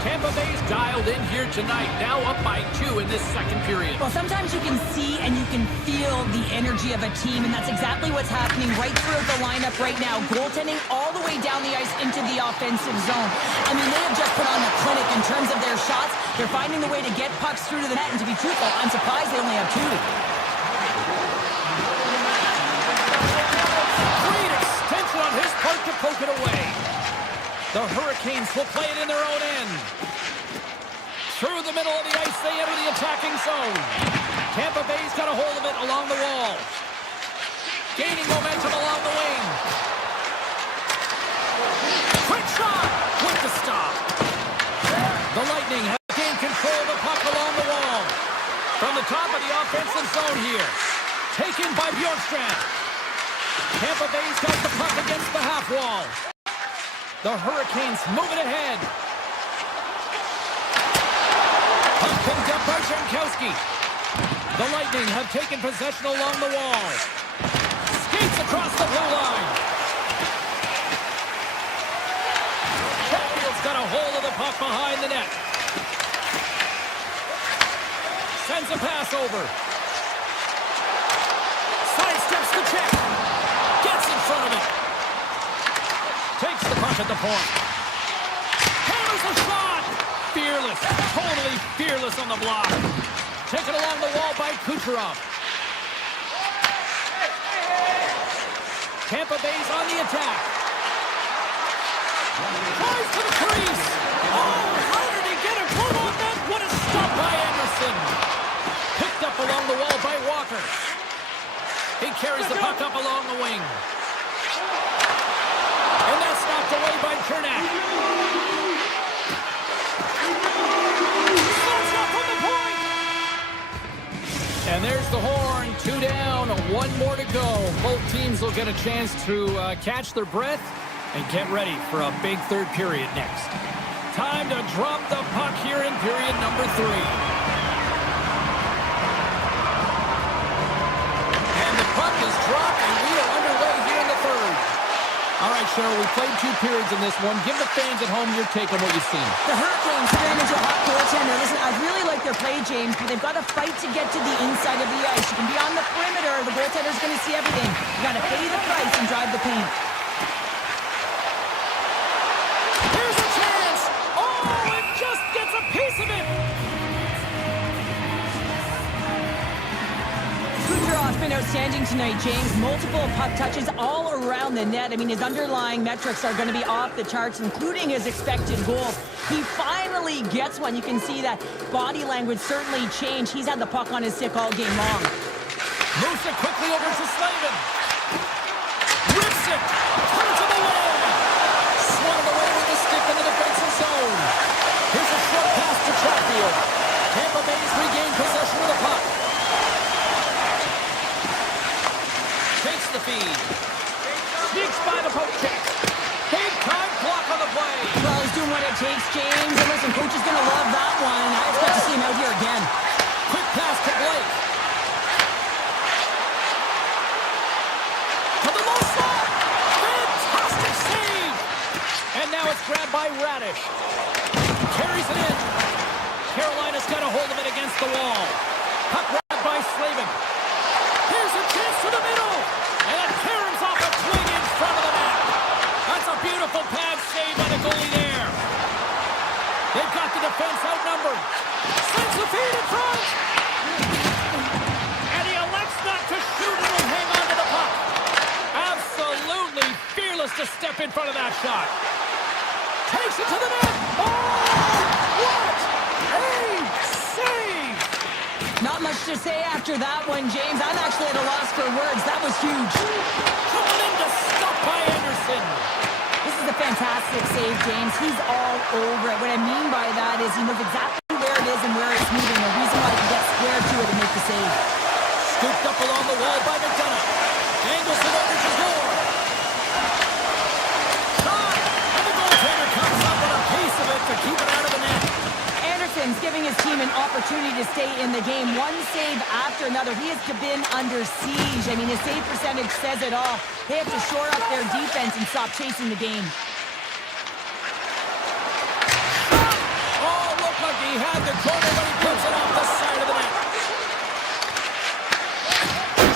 Tampa Bay's dialed in here tonight, now up by 2 in this second period. Well, sometimes you can see and you can feel the energy of a team, and that's exactly what's happening right throughout the lineup right now. Goaltending all the way down the ice into the offensive zone. I mean, they have just put on a clinic in terms of their shots. They're finding the way to get pucks through to the net, and to be truthful, I'm surprised they only have 2. Great extension on his part to poke it away. The Hurricanes will play it in their own end. Through the middle of the ice, they enter the attacking zone. Tampa Bay's got a hold of it along the wall. Gaining momentum along the wing. Quick shot with the stop. The Lightning have gained control of the puck along the wall. From the top of the offensive zone here. Taken by Bjorkstrand. Tampa Bay's got the puck against the half wall. The Hurricanes move it ahead. Puck picked up by Jankowski. The Lightning have taken possession along the wall. Skates across the blue line. Caulfield's got a hold of the puck behind the net. Sends a pass over. Sidesteps the check. Gets in front of it. Takes the puck at the point. Hammers a shot. Fearless. Totally fearless on the block. Taken along the wall by Kucherov. Tampa Bay's on the attack. Tries to the crease. Oh, how did he get it? Pull on that. What a stop by Anderson. Picked up along the wall by Walker. He carries the puck up along the wing. And that's knocked away by Chernak. Slots up from the point. And there's the horn. 2 down, 1 more to go. Both teams will get a chance to catch their breath and get ready for a big third period next. Time to drop the puck here in period number 3. And the puck is dropped, and we are underway here in the third. All right, Cheryl, we played 2 periods in this one. Give the fans at home your take on what you've seen. The Hurricanes ran into a hot goaltender. Listen, I really like their play, James, but they've got to fight to get to the inside of the ice. You can be on the perimeter. The goaltender's going to see everything. You got to pay the price and drive the paint. Here's a chance. Oh, it just gets a piece of it. Kucherov's been outstanding tonight, James. Multiple puck touches all around the net. I mean, his underlying metrics are going to be off the charts, including his expected goals. He finally gets one. You can see that body language certainly changed. He's had the puck on his stick all game long. Moves it quickly over to Slavin. Rips it. Turns it away. Swatted away with the stick in the defensive zone. Here's a short pass to Chatfield. Tampa Bay's regained possession of the puck. Takes the feed. Sneaks by the poke check. Big time block on the play. Well, he's doing what it takes, James. And listen, coach is going to love that one. I expect to see him out here again. Quick pass to Blake. Radish. Carries it in. Carolina's got a hold of it against the wall. Puck grabbed by Slavin. Here's a chance to the middle. And it caroms off a twig in front of the net. That's a beautiful pad save by the goalie there. They've got the defense outnumbered. Sends the feed in front. And he elects not to shoot. It'll hang on to the puck. Absolutely fearless to step in front of that shot. Takes it to the net. Oh, what a save! Not much to say after that one, James. I'm actually at a loss for words. That was huge. Coming in to stop by Anderson. This is a fantastic save, James. He's all over it. What I mean by that is he knows exactly where it is and where it's moving. The reason why he can get square to it and make the save. Scooped up along the wall by McDonough. Angles it over to Gore. Shot! And the goaltender comes up with a piece of it to keep it out of the net. Anderson's giving his team an opportunity to stay in the game. One save after another. He has been under siege. I mean, his save percentage says it all. They have to shore up their defense and stop chasing the game. Oh, looked like he had the corner, but he puts it off the side of the net.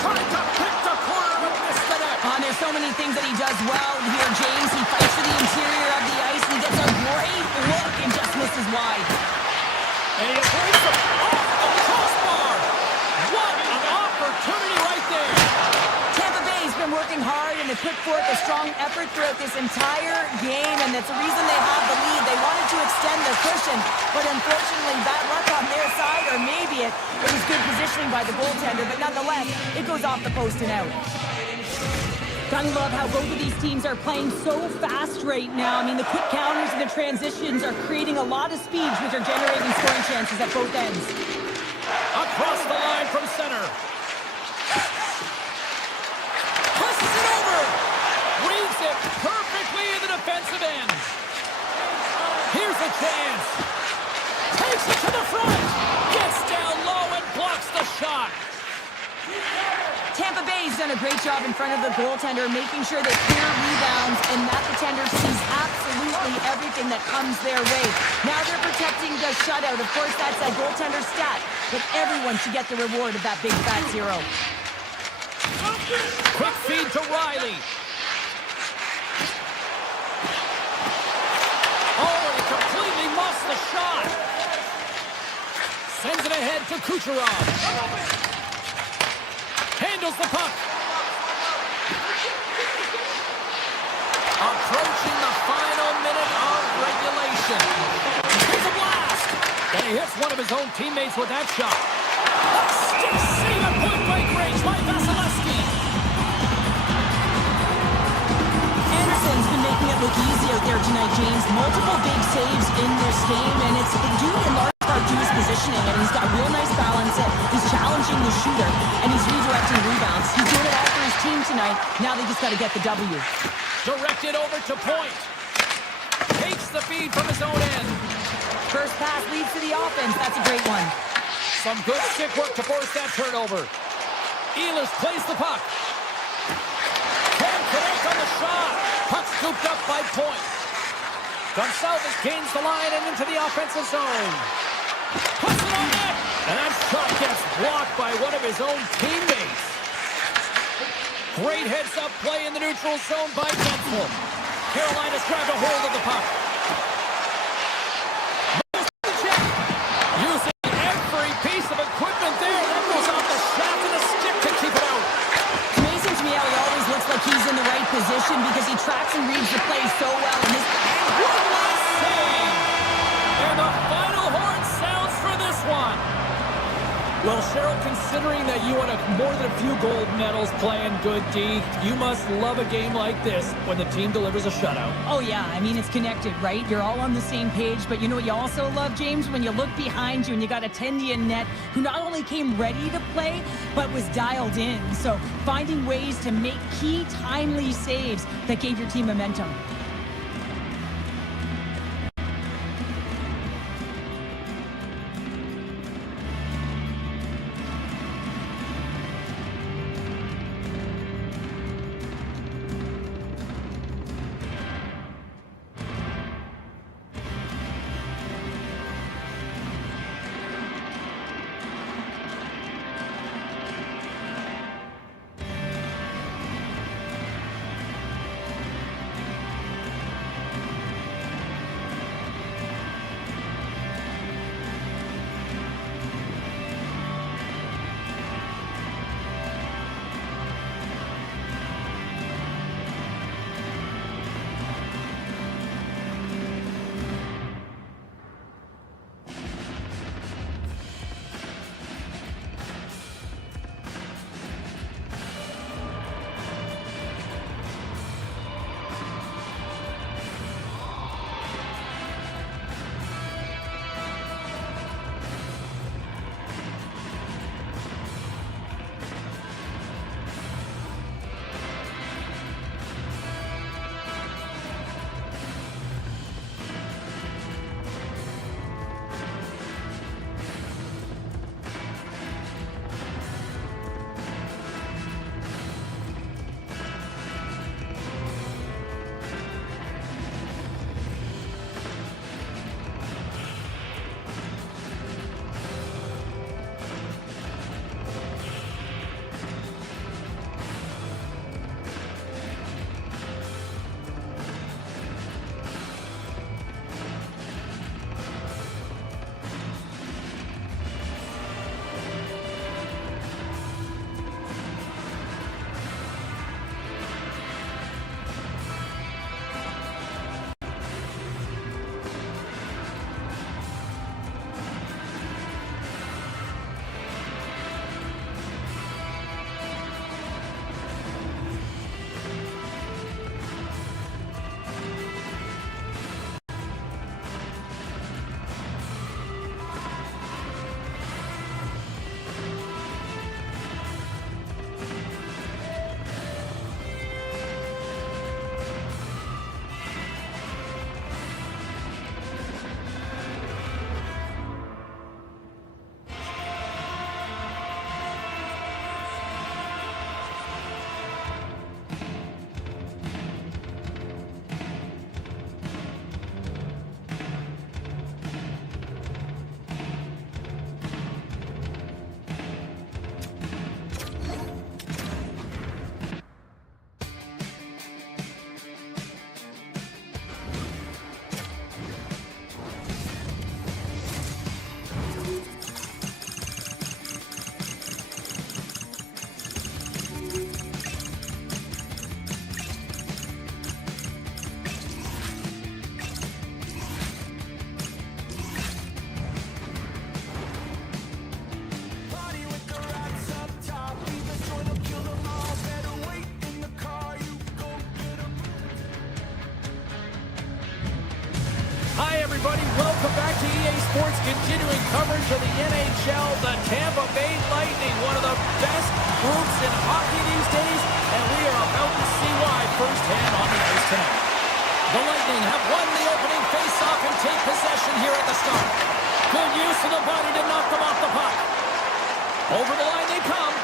Trying to pick the corner, but missed the net. There's so many things that he does well here, James. He fights for the interior of the ice, and he gets a great look and just misses wide. And he avoids it off the crossbar. What an opportunity right there. Tampa Bay's been working hard, and they put forth a strong effort throughout this entire game, and that's the reason they have the lead. They wanted to extend their cushion, but unfortunately, bad luck on their side, or maybe it was good positioning by the goaltender, but nonetheless, it goes off the post and out. Gotta love how both of these teams are playing so fast right now. I mean, the quick counters and the transitions are creating a lot of speeds, which are generating scoring chances at both ends. Across the line from center. Passes it over. Reads it perfectly in the defensive end. Here's a chance. Takes it to the front. Gets down low and blocks the shot. Tampa Bay's done a great job in front of the goaltender, making sure they clear rebounds, and that defender sees absolutely everything that comes their way. Now they're protecting the shutout. Of course, that's a goaltender stat, but everyone should get the reward of that big fat zero. Quick feed to Riley. Oh, he completely muffs the shot. Sends it ahead to Kucherov. Handles the puck. Approaching the final minute of regulation. Here's a blast. And he hits one of his own teammates with that shot. A stick save at point-blank range by Vasilevsky. Anderson's been making it look easy out there tonight, James. Multiple big saves in this game, and it's due in large part to his positioning. And he's got real nice balance. He's challenging the shooter, and he's redirecting rebounds. He's doing it all for his team tonight. Now they just got to get the W. Directed over to point. Takes the feed from his own end. First pass leads to the offense. That's a great one. Some good stick work to force that turnover. Ehlers plays the puck. Can't connect on the shot. Puck scooped up by point. Gonçalves gains the line and into the offensive zone. Puts it on net. And that shot gets blocked by one of his own teammates. Great heads-up play in the neutral zone by Gensel. Carolina's grabbed a hold of the puck. Using every piece of equipment there. That goes off the shaft of the stick to keep it out. It's amazing to me how he always looks like he's in the right position because he tracks and reads the play so well. And One last save. And the final horn sounds for this one. Well, Cheryl, considering that you won more than a few gold medals playing good D, you must love a game like this when the team delivers a shutout. Oh, yeah. I mean, it's connected, right? You're all on the same page. But you know what you also love, James? When you look behind you and you got a Tendy in net who not only came ready to play, but was dialed in. So finding ways to make key, timely saves that gave your team momentum. everybody. Welcome back to EA Sports, continuing coverage of the NHL. The Tampa Bay Lightning, one of the best groups in hockey these days, and we are about to see why firsthand on the ice tonight. The Lightning have won the opening face-off and take possession here at the start. Good use of the body to knock them off the puck. Over the line they come.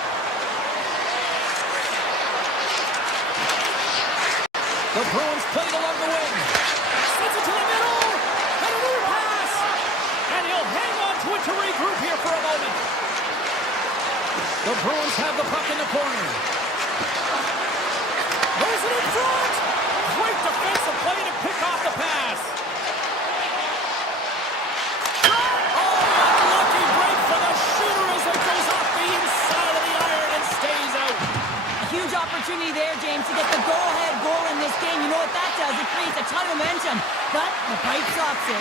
The Bruins played along the wing. Sends it to the middle. And a new pass. And he'll hang on to it to regroup here for a moment. The Bruins have the puck in the corner. Throws it in front. Great defensive play to pick off the pass. Oh, unlucky break for the shooter as it goes off the inside of the iron and stays out. A huge opportunity there, James, to get the go-ahead goal in this game. You know what that does? It creates a ton of momentum, but the pipe stops it.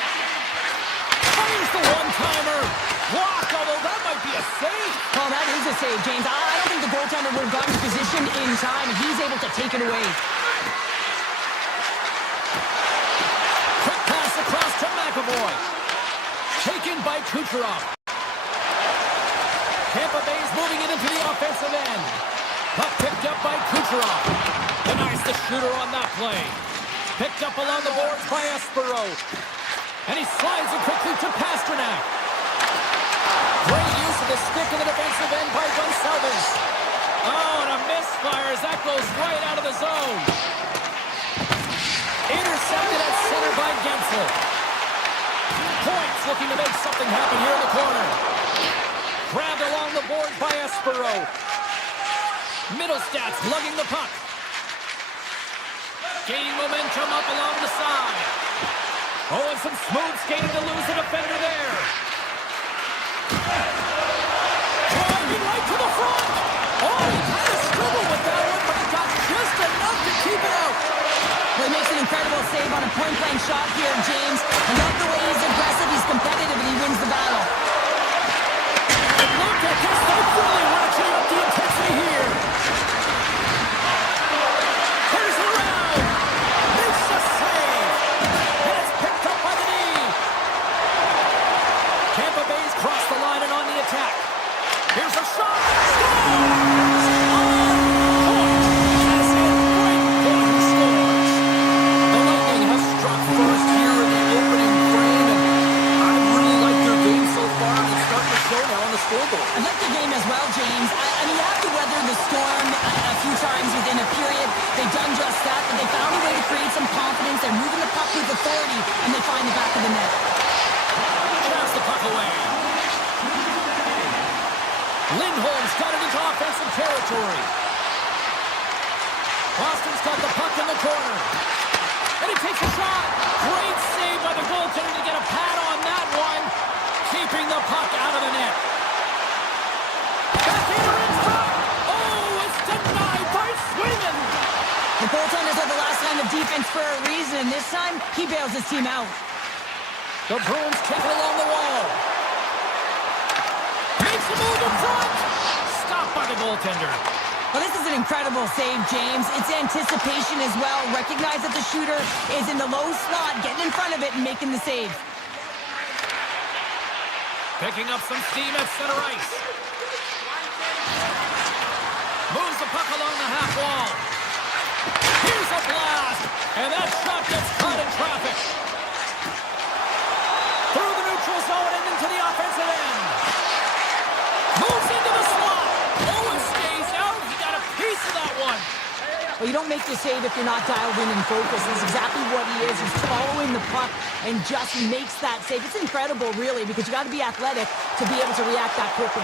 Finds the one-timer. Blocked, although that might be a save. Oh, that is a save, James. I don't think the goaltender would have gotten his position in time, and he's able to take it away. Quick pass across to McAvoy. Taken by Kucherov. Tampa Bay's moving it into the offensive end. Puck picked up by Kucherov. Denies the shooter on that play. Picked up along the boards by Espero. And he slides it quickly to Pasternak. Great use of the stick in the defensive end by Gonçalves. Oh, and a misfire as that goes right out of the zone. Intercepted at center by Gensel. Points looking to make something happen here in the corner. Grabbed along the board by Espero. Middlestats lugging the puck. Gaining momentum up along the side. Oh, and some smooth skating to lose the defender there. Driving right to the front. Oh, he kind of struggled with that one, but he got just enough to keep it out. Well, he makes an incredible save on a point-blank shot here, James. I love the way he's aggressive, he's competitive, and he wins the battle. And look at this, they're really ratcheting up the intensity here. Here's around. Makes a save. And it's picked up by the knee. Tampa Bay's crossed the line and on the attack. Here's a shot. Scores! As in great point who scores. The Lightning have struck first here in the opening frame, and I really like their game so far. It's starting to show now on the scoreboard. I like the game as well, James. I mean, you have to weather the storm a few times within a period. They've done just that, but they found a way to create some confidence. They're moving the puck with authority, and they find the back of the net. Shouts the puck away. Lindholm's got it into offensive territory. Boston's got the puck in the corner. And he takes a shot. Great save by the goaltender to get a pad on that one. Keeping the puck out of the net. Backhander in front. Oh, it's denied by Swingen. The goaltenders are the last line of defense for a reason, and this time, he bails his team out. The Bruins take it along the wall. Makes a move in front. Stopped by the goaltender. Well, this is an incredible save, James. It's anticipation as well. Recognize that the shooter is in the low slot, getting in front of it and making the save. Picking up some steam at center ice. Moves the puck along the half wall. Here's a blast. And that shot gets caught in traffic. Through the neutral zone and into the offensive end. Moves into the slot. Oh, it stays out. He got a piece of that one. Well, you don't make the save if you're not dialed in and focused. That's exactly what he is. He's following the puck and just makes that save. It's incredible, really, because you got to be athletic to be able to react that quickly.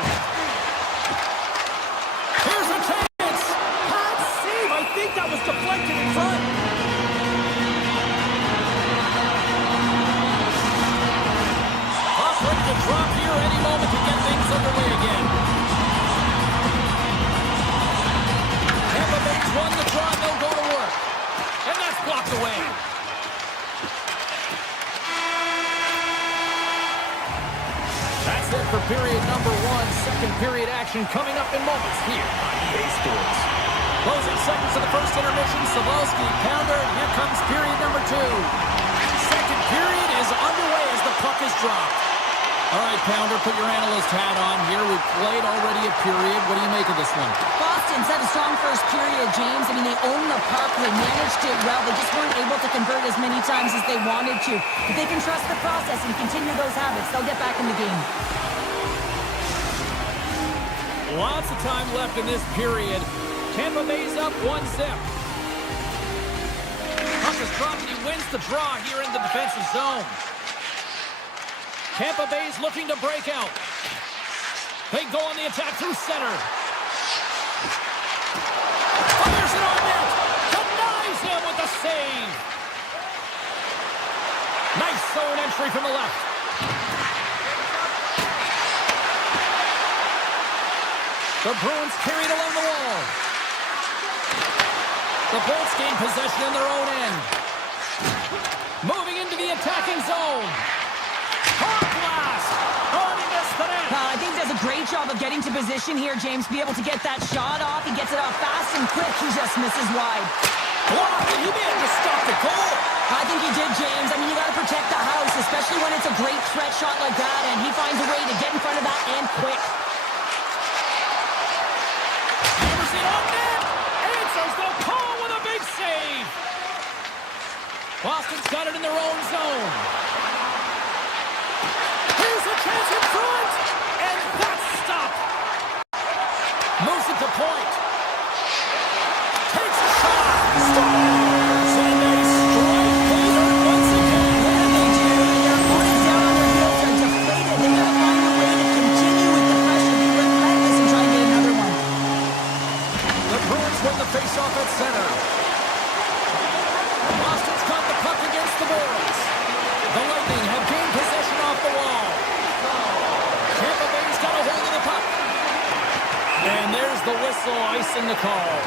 Here's a chance. Hot save. I think that was deflected in front. Puck ready to drop here any moment to get things underway again. Tampa Bay's won the draw, and they'll go to work. And that's blocked away. That's it for period number one. Second period action coming up in moments here on EA Sports. Closing seconds of the first intermission, Savalski, pounder, and here comes period number two. Second period is underway puck is dropped. All right, Pounder, put your analyst hat on here. We've played already a period. What do you make of this one? Boston's had a strong first period, James. I mean, they owned the puck. They managed it well. They just weren't able to convert as many times as they wanted to. If they can trust the process and continue those habits, they'll get back in the game. Lots of time left in this period. Tampa Bay's up 1-0. Puck is dropped and he wins the draw here in the defensive zone. Tampa Bay's looking to break out. They go on the attack through center. Fires it on net. Denies him with the save. Nice zone entry from the left. The Bruins carried along the wall. The Bolts gain possession in their own end. Moving into the attacking zone. Hard blast! Oh, he missed the net! I think he does a great job of getting to position here, James. Be able to get that shot off. He gets it off fast and quick. He just misses wide. Blocked, and he may have just stopped the goal. I think he did, James. I mean, you got to protect the house, especially when it's a great threat shot like that, and he finds a way to get in front of that and quick. Hammers it on net! Answers the call with a big save! Boston's got it in their own zone. Here's a chance in front, and that's stopped. Moves it to point. Takes a shot. Scores! And they strike Bader once again. Yeah, they do. Their opponents down on their heels are deflated. They got to find a way to continue with the pressure, be relentless, and try and get another one. The Bruins win the faceoff at center. Boston's caught the puck against the boards. The Lightning have gained possession off the wall. Tampa Bay's got a hold of the puck. And there's the whistle, icing the call.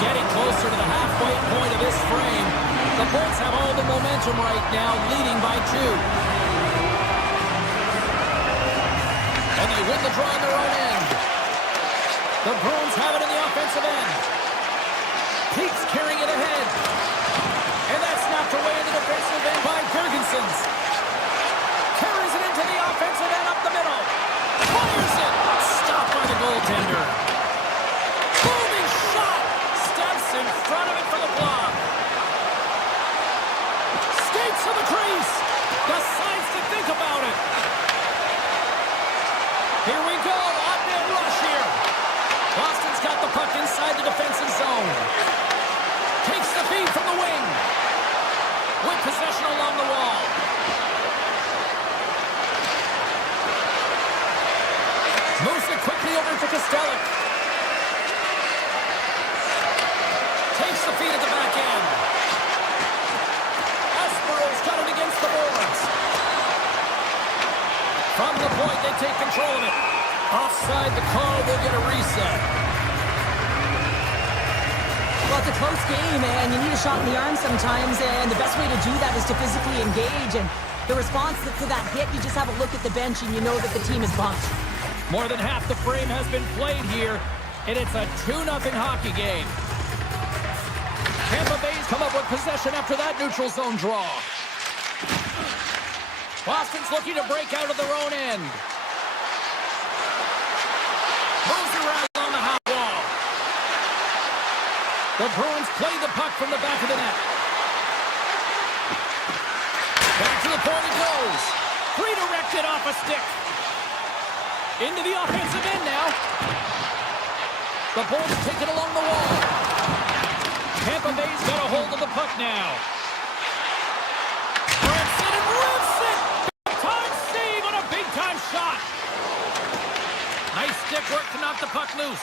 Getting closer to the halfway point of this frame. The Bolts have all the momentum right now, leading by 2. And they win the draw on their own end. The Bruins have it in the offensive end. Keeps carrying it ahead. And that's knocked away in the defensive end by Ferguson's. Carries it into the offensive end up the middle. Fires it. Stopped by the goaltender. Booming shot. Steps in front of it for the block. Skates to the crease. Decides to think about it. Here we go. On-net rush here. Boston's got the puck inside the defensive zone. Takes the feed from the wing. With possession along the wall. Moves it quickly over to Costello. Takes the feed at the back end. Espero's got it against the boards. From the point, they take control of it. Offside, the call will get a reset. Well, it's a close game, and you need a shot in the arm sometimes, and the best way to do that is to physically engage. And the response to that hit, you just have a look at the bench, and you know that the team is bumped. More than half the frame has been played here, and it's a 2-0 hockey game. Tampa Bay's come up with possession after that neutral zone draw. Boston's looking to break out of their own end. Moves around on the half wall. The Bruins play the puck from the back of the net. Back to the point it goes. Redirected off a stick. Into the offensive end now. The Bolts take it along the wall. Tampa Bay's got a hold of the puck now. Rips it and rips it! Big-time save on a big-time shot. Nice stick work to knock the puck loose.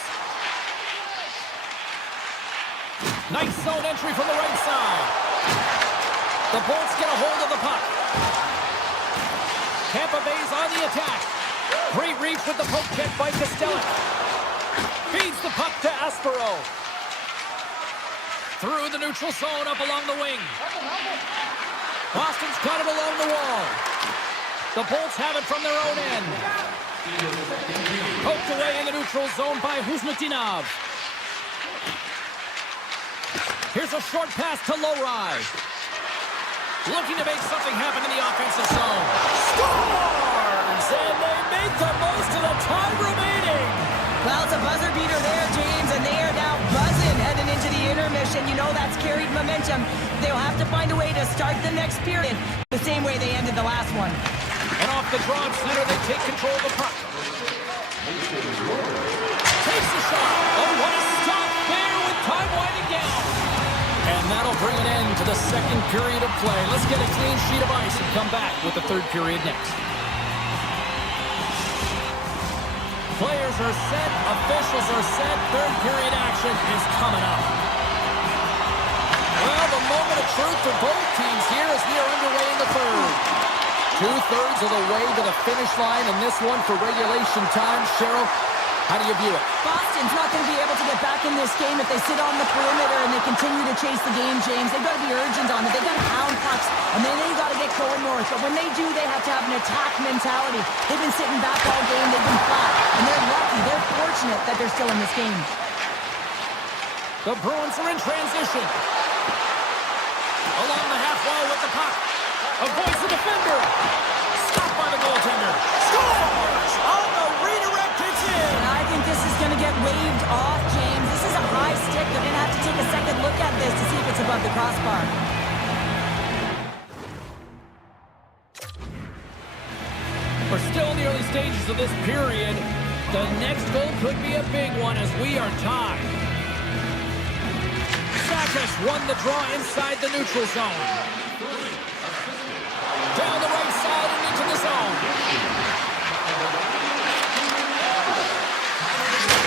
Nice zone entry from the right side. The Bolts get a hold of the puck. Tampa Bay's on the attack. Great reach with the poke check by Costello. Feeds the puck to Aspero. Through the neutral zone up along the wing. Boston's got it along the wall. The Bolts have it from their own end. Poked away in the neutral zone by Husnutinov. Here's a short pass to Lowry. Looking to make something happen in the offensive zone. Scores! And they make the most of the time remaining. Well, it's a buzzer beater there, James, and they are now buzzing heading into the intermission. You know that's carried momentum. They'll have to find a way to start the next period the same way they ended the last one. And off the draw center, they take control of the puck. Takes a shot. Oh, what a stop there with time winding down. And that'll bring an end to the second period of play. Let's get a clean sheet of ice and come back with the third period next. Players are set, officials are set, third period action is coming up. Well, the moment of truth for both teams here as we are underway in the third. Two-thirds of the way to the finish line in this one for regulation time. Cheryl, how do you view it? Boston's not going to be able to get back in this game if they sit on the perimeter and they continue to chase the game, James. They've got to be urgent on it. They've got to pound pucks, and then they've got to get going north. But when they do, they have to have an attack mentality. They've been sitting back all game. They've been flat, and they're lucky. They're fortunate that they're still in this game. The Bruins are in transition. Along the half wall with the puck. Avoids the defender. Stopped by the goaltender. Scores! On the redirect, it's in. And I think this is going to get waved off, James. This is a high stick. They're going to have to take a second look at this to see if it's above the crossbar. We're still in the early stages of this period. The next goal could be a big one as we are tied. Sakas won the draw inside the neutral zone. Down the right side and into the zone.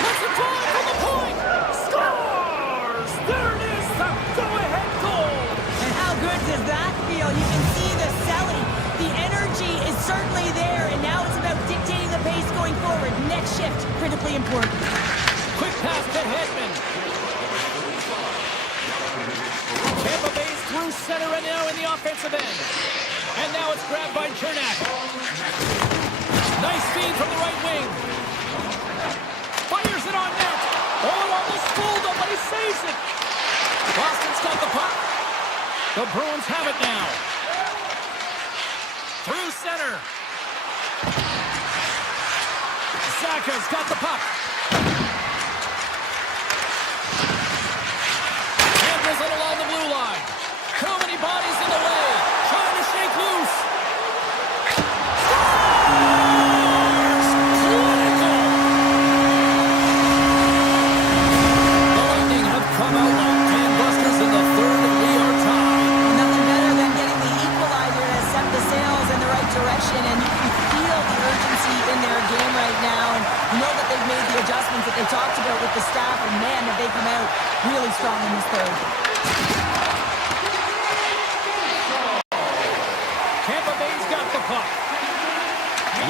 Puts it forward from the point. Scores! There it is, the go-ahead goal. And how good does that feel? You can see the selling. The energy is certainly there, and now it's about dictating the pace going forward. Next shift, critically important. Quick pass to Hedman. Tampa Bay's through center and now in the offensive end. And now it's grabbed by Chernak. Nice feed from the right wing. Fires it on net. Oh, it almost fooled him, but he saves it. Boston's got the puck. The Bruins have it now. Through center. Saka's got the puck. Handles it along the blue line. Too many bodies in the way. Trying to shake loose. Scores! Clinical! The Lightning have come out like gangbusters in the third, and we are tied. Nothing better than getting the equalizer to set the sails in the right direction, and you can feel the urgency in their game right now, and you know that they've made the adjustments that they talked about with the staff, and man, have they come out really strong in this third. Tampa Bay's got the puck.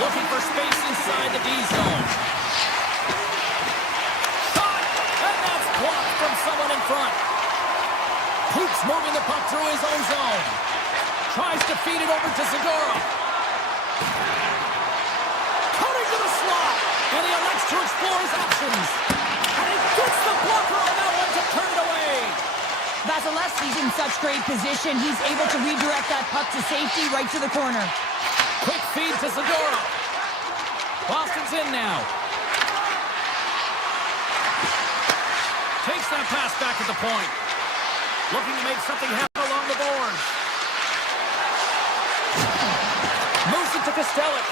Looking for space inside the D zone. Shot! And that's blocked from someone in front. Hoops moving the puck through his own zone. Tries to feed it over to Segura. Cutting to the slot. And he elects to explore his options. And he gets the blocker on that one to turn it away. Vasilevsky's in such great position. He's able to redirect that puck to safety right to the corner. Quick feed to Segura. Boston's in now. Takes that pass back at the point. Looking to make something happen along the boards. Moves it to Kostelik.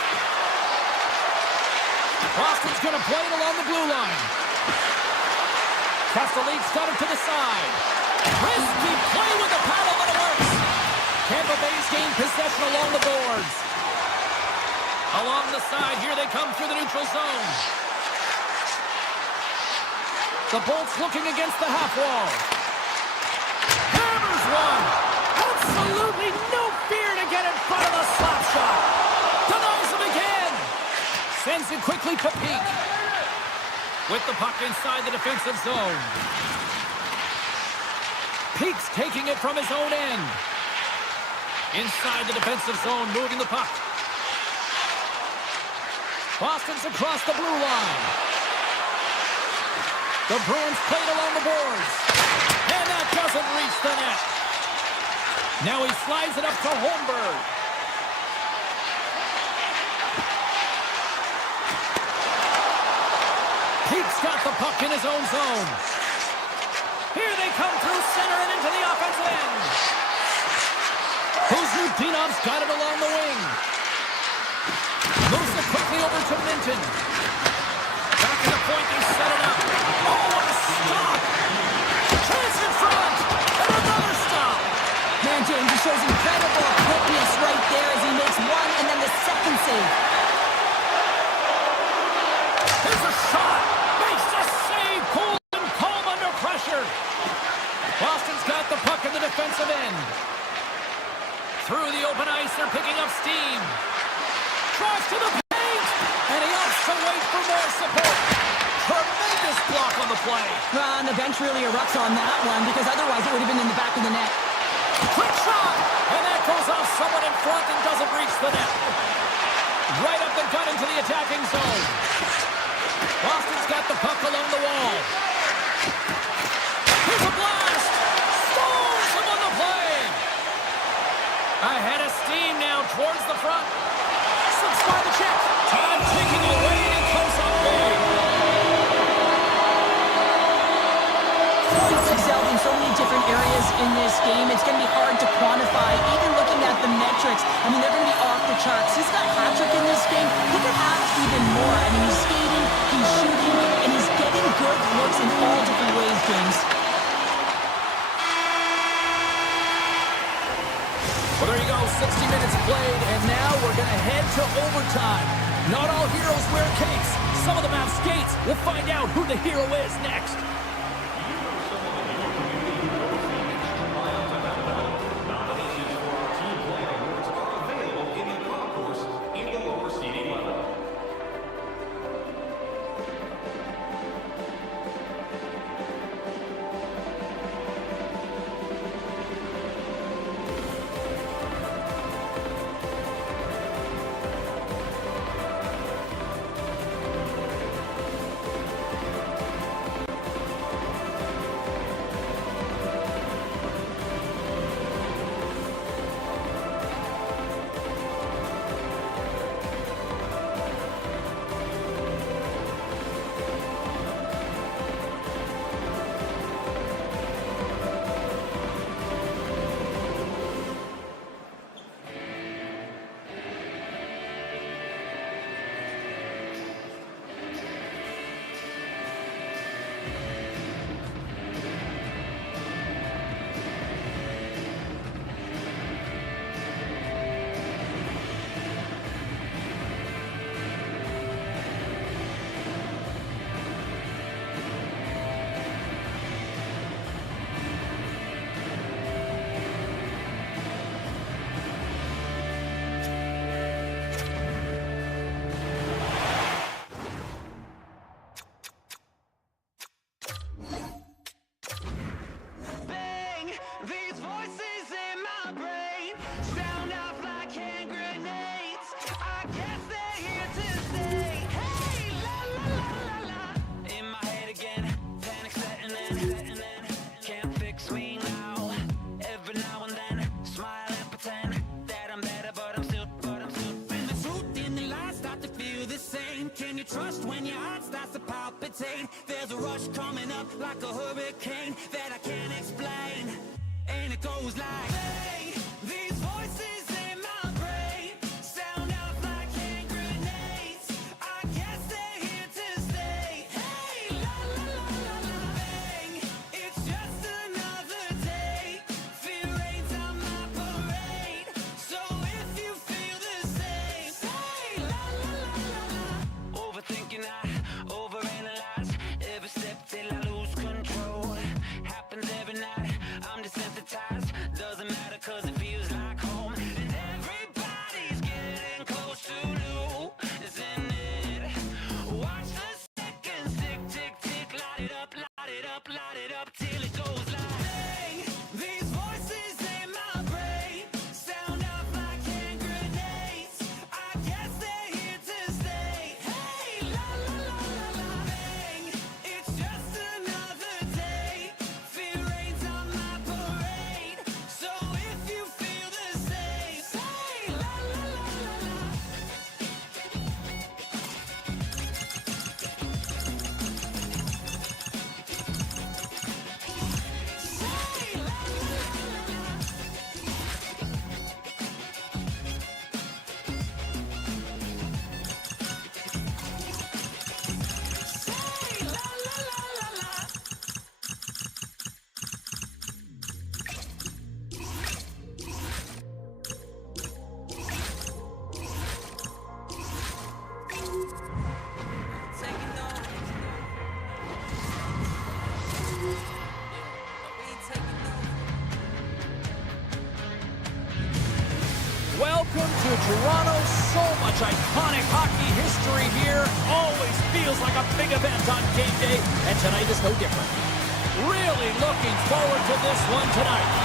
Boston's going to play it along the blue line. Kostelik's got it to the side. Risky play with the paddle, but it works. Tampa Bay's gained possession along the boards. Along the side, here they come through the neutral zone. The Bolts looking against the half wall. Hammers one. Absolutely no fear to get in front of the slap shot. Denies him again. Sends it quickly to Peak. With the puck inside the defensive zone. Peak's taking it from his own end. Inside the defensive zone, moving the puck. Boston's across the blue line. The Bruins played along the boards. And that doesn't reach the net. Now he slides it up to Holmberg. Pete's got the puck in his own zone. Here they come through center and into the offensive end. Kuznikov's got it along the wing. Moves it quickly over to Minton. Back to the point, they set it up. Oh, what a stop! Chance in front! And another stop! Man, James, he shows incredible quickness right there as he makes one and then the second save. Here's a shot! Makes the save! Cool and calm under pressure. Boston's got the puck in the defensive end. Through the open ice, they're picking up steam. Drives to the paint! And he opts to wait for more support. Tremendous block on the play. And the bench really erupts on that one because otherwise it would have been in the back of the net. Quick shot! And that goes off someone in front and doesn't reach the net. Right up the gut into the attacking zone. Boston's got the puck along the wall. Here's a blast! Stones him on the play! Ahead of steam now towards the front. Slips by the check. Time ticking away and it comes up big. He's excelled in so many different areas in this game. It's going to be hard to quantify. Even looking at the metrics, I mean, they're going to be off the charts. He's got a hat-trick in this game. He could have even more. I mean, he's skating, he's shooting, and he's getting good looks in all different ways, James. Well, there you go, 60 minutes played, and now we're going to head to overtime. Not all heroes wear capes. Some of them have skates. We'll find out who the hero is next. Trust when your heart starts to palpitate. There's a rush coming up like a hurricane that I can't explain. And it goes like, hey, these voices in my brain sound out like hand grenades. I guess they're here to stay. Hey, la la la la la, bang. It's just another day. Fear rains on my parade. So if you feel the same, say la la la la la. Overthinking, I overanalyze every step till I lose control. Happens every night, I'm desensitized. Doesn't matter cause it feels like home. much iconic hockey history here. Always feels like a big event on game day, and tonight is no different. Really looking forward to this one tonight.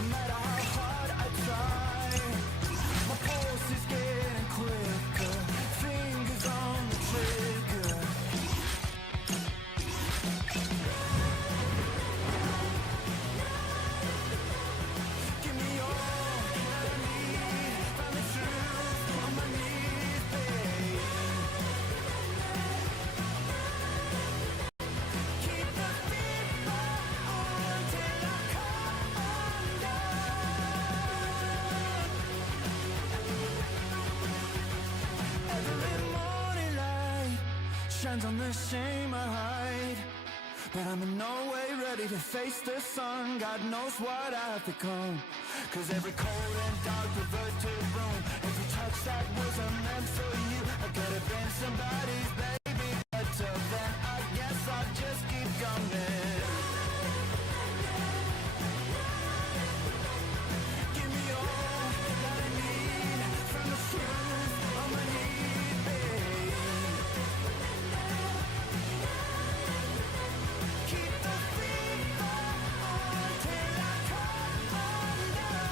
no matter how hard I try. My pulse is getting quicker, fingers on the trigger. Give me all that I need, find the truth on my knees, babe. Keep the fever on till I come undone. Every morning light shines on the shame I hide, but I'm in no way ready to face the sun. God knows what I've become, 'cause every cold and dark perverted room, every touch that wasn't meant for you, I could have been somebody's baby, but till then I guess I'll just keep coming. Give me all that I need from the truth on my knees, babe. Keep the fever on till I come undone.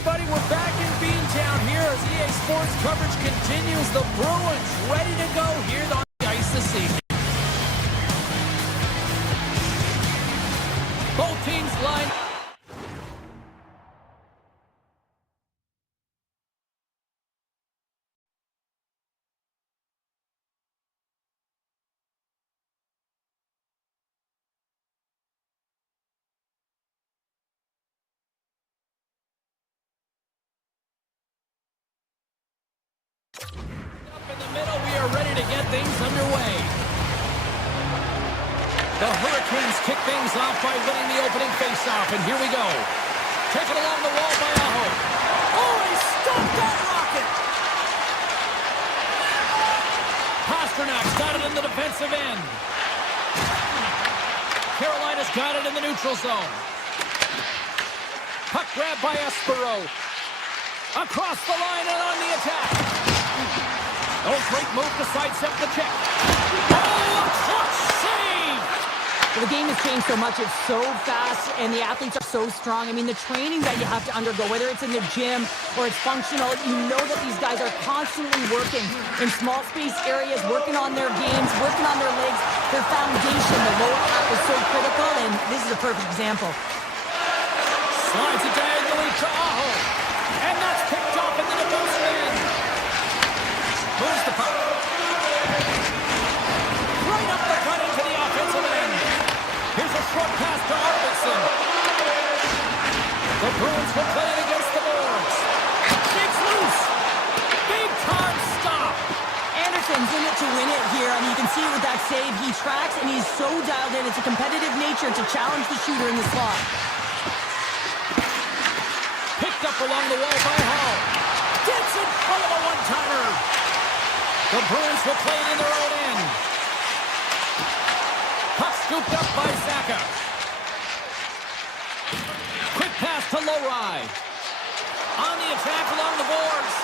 everybody. We're back in Beantown here as EA Sports coverage continues. The Bruins ready to go here on the ice this evening. Both teams line. Up in the middle, we are ready to get things underway. The Hurricanes kick things off by winning the opening faceoff, and here we go. Taken along the wall by Aho. Oh, he stopped that rocket! Pasternak's got it in the defensive end. Carolina's got it in the neutral zone. Puck grab by Espero. Across the line and on the attack. Oh, great move to sidestep the check. Oh, clutch save! The game has changed so much. It's so fast, and the athletes are so strong. I mean, the training that you have to undergo, whether it's in the gym or it's functional, you know that these guys are constantly working in small space areas, working on their games, working on their legs, their foundation. The lower half is so critical, and this is a perfect example. Slides it diagonally to Aho. And that's picked off in the defensive end. Moves the puck. Right up the cut into the offensive end. Here's a short pass to Arvidsson. The Bruins will play it against the boards. Shakes loose. Big time stop. Anderson's in it to win it here. I mean, you can see it with that save. He tracks, and he's so dialed in. It's a competitive nature to challenge the shooter in the slot. Picked up along the wall by Hall. Gets in front of a one-timer. The Bruins will play it in their own end. Puck scooped up by Saka. Quick pass to Lowry. On the attack along the boards.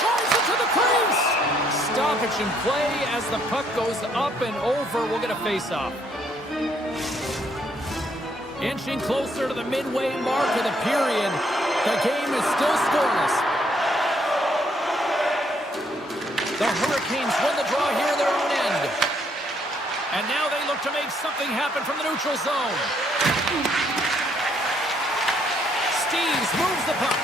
Drives it to the crease. Stoppage in play as the puck goes up and over. We'll get a face-off. Inching closer to the midway mark of the period. The game is still scoreless. The Hurricanes win the draw here in their own end. And now they look to make something happen from the neutral zone. Steves moves the puck.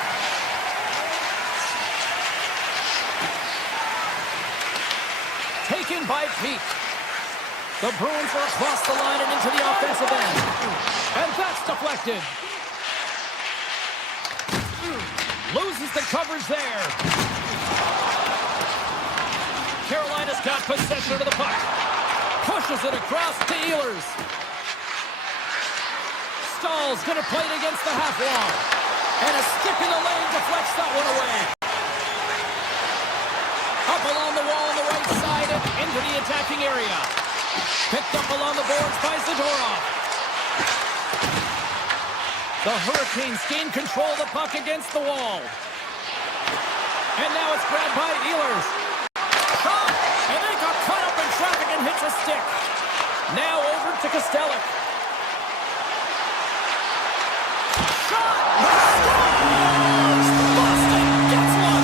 Taken by Peak. The Bruins are across the line and into the offensive end. And that's deflected. Loses the coverage there. Carolina's got possession of the puck. Pushes it across to Ehlers. Stahl's going to play it against the half wall. And a stick in the lane deflects that one away. Up along the wall on the right side and into the attacking area. Picked up along the boards by Zadorov. The Hurricanes gain control of the puck against the wall. And now it's grabbed by Ehlers. Shot! And they got caught up in traffic and hits a stick. Now over to Kostelic. Shot! Scores! Boston gets one!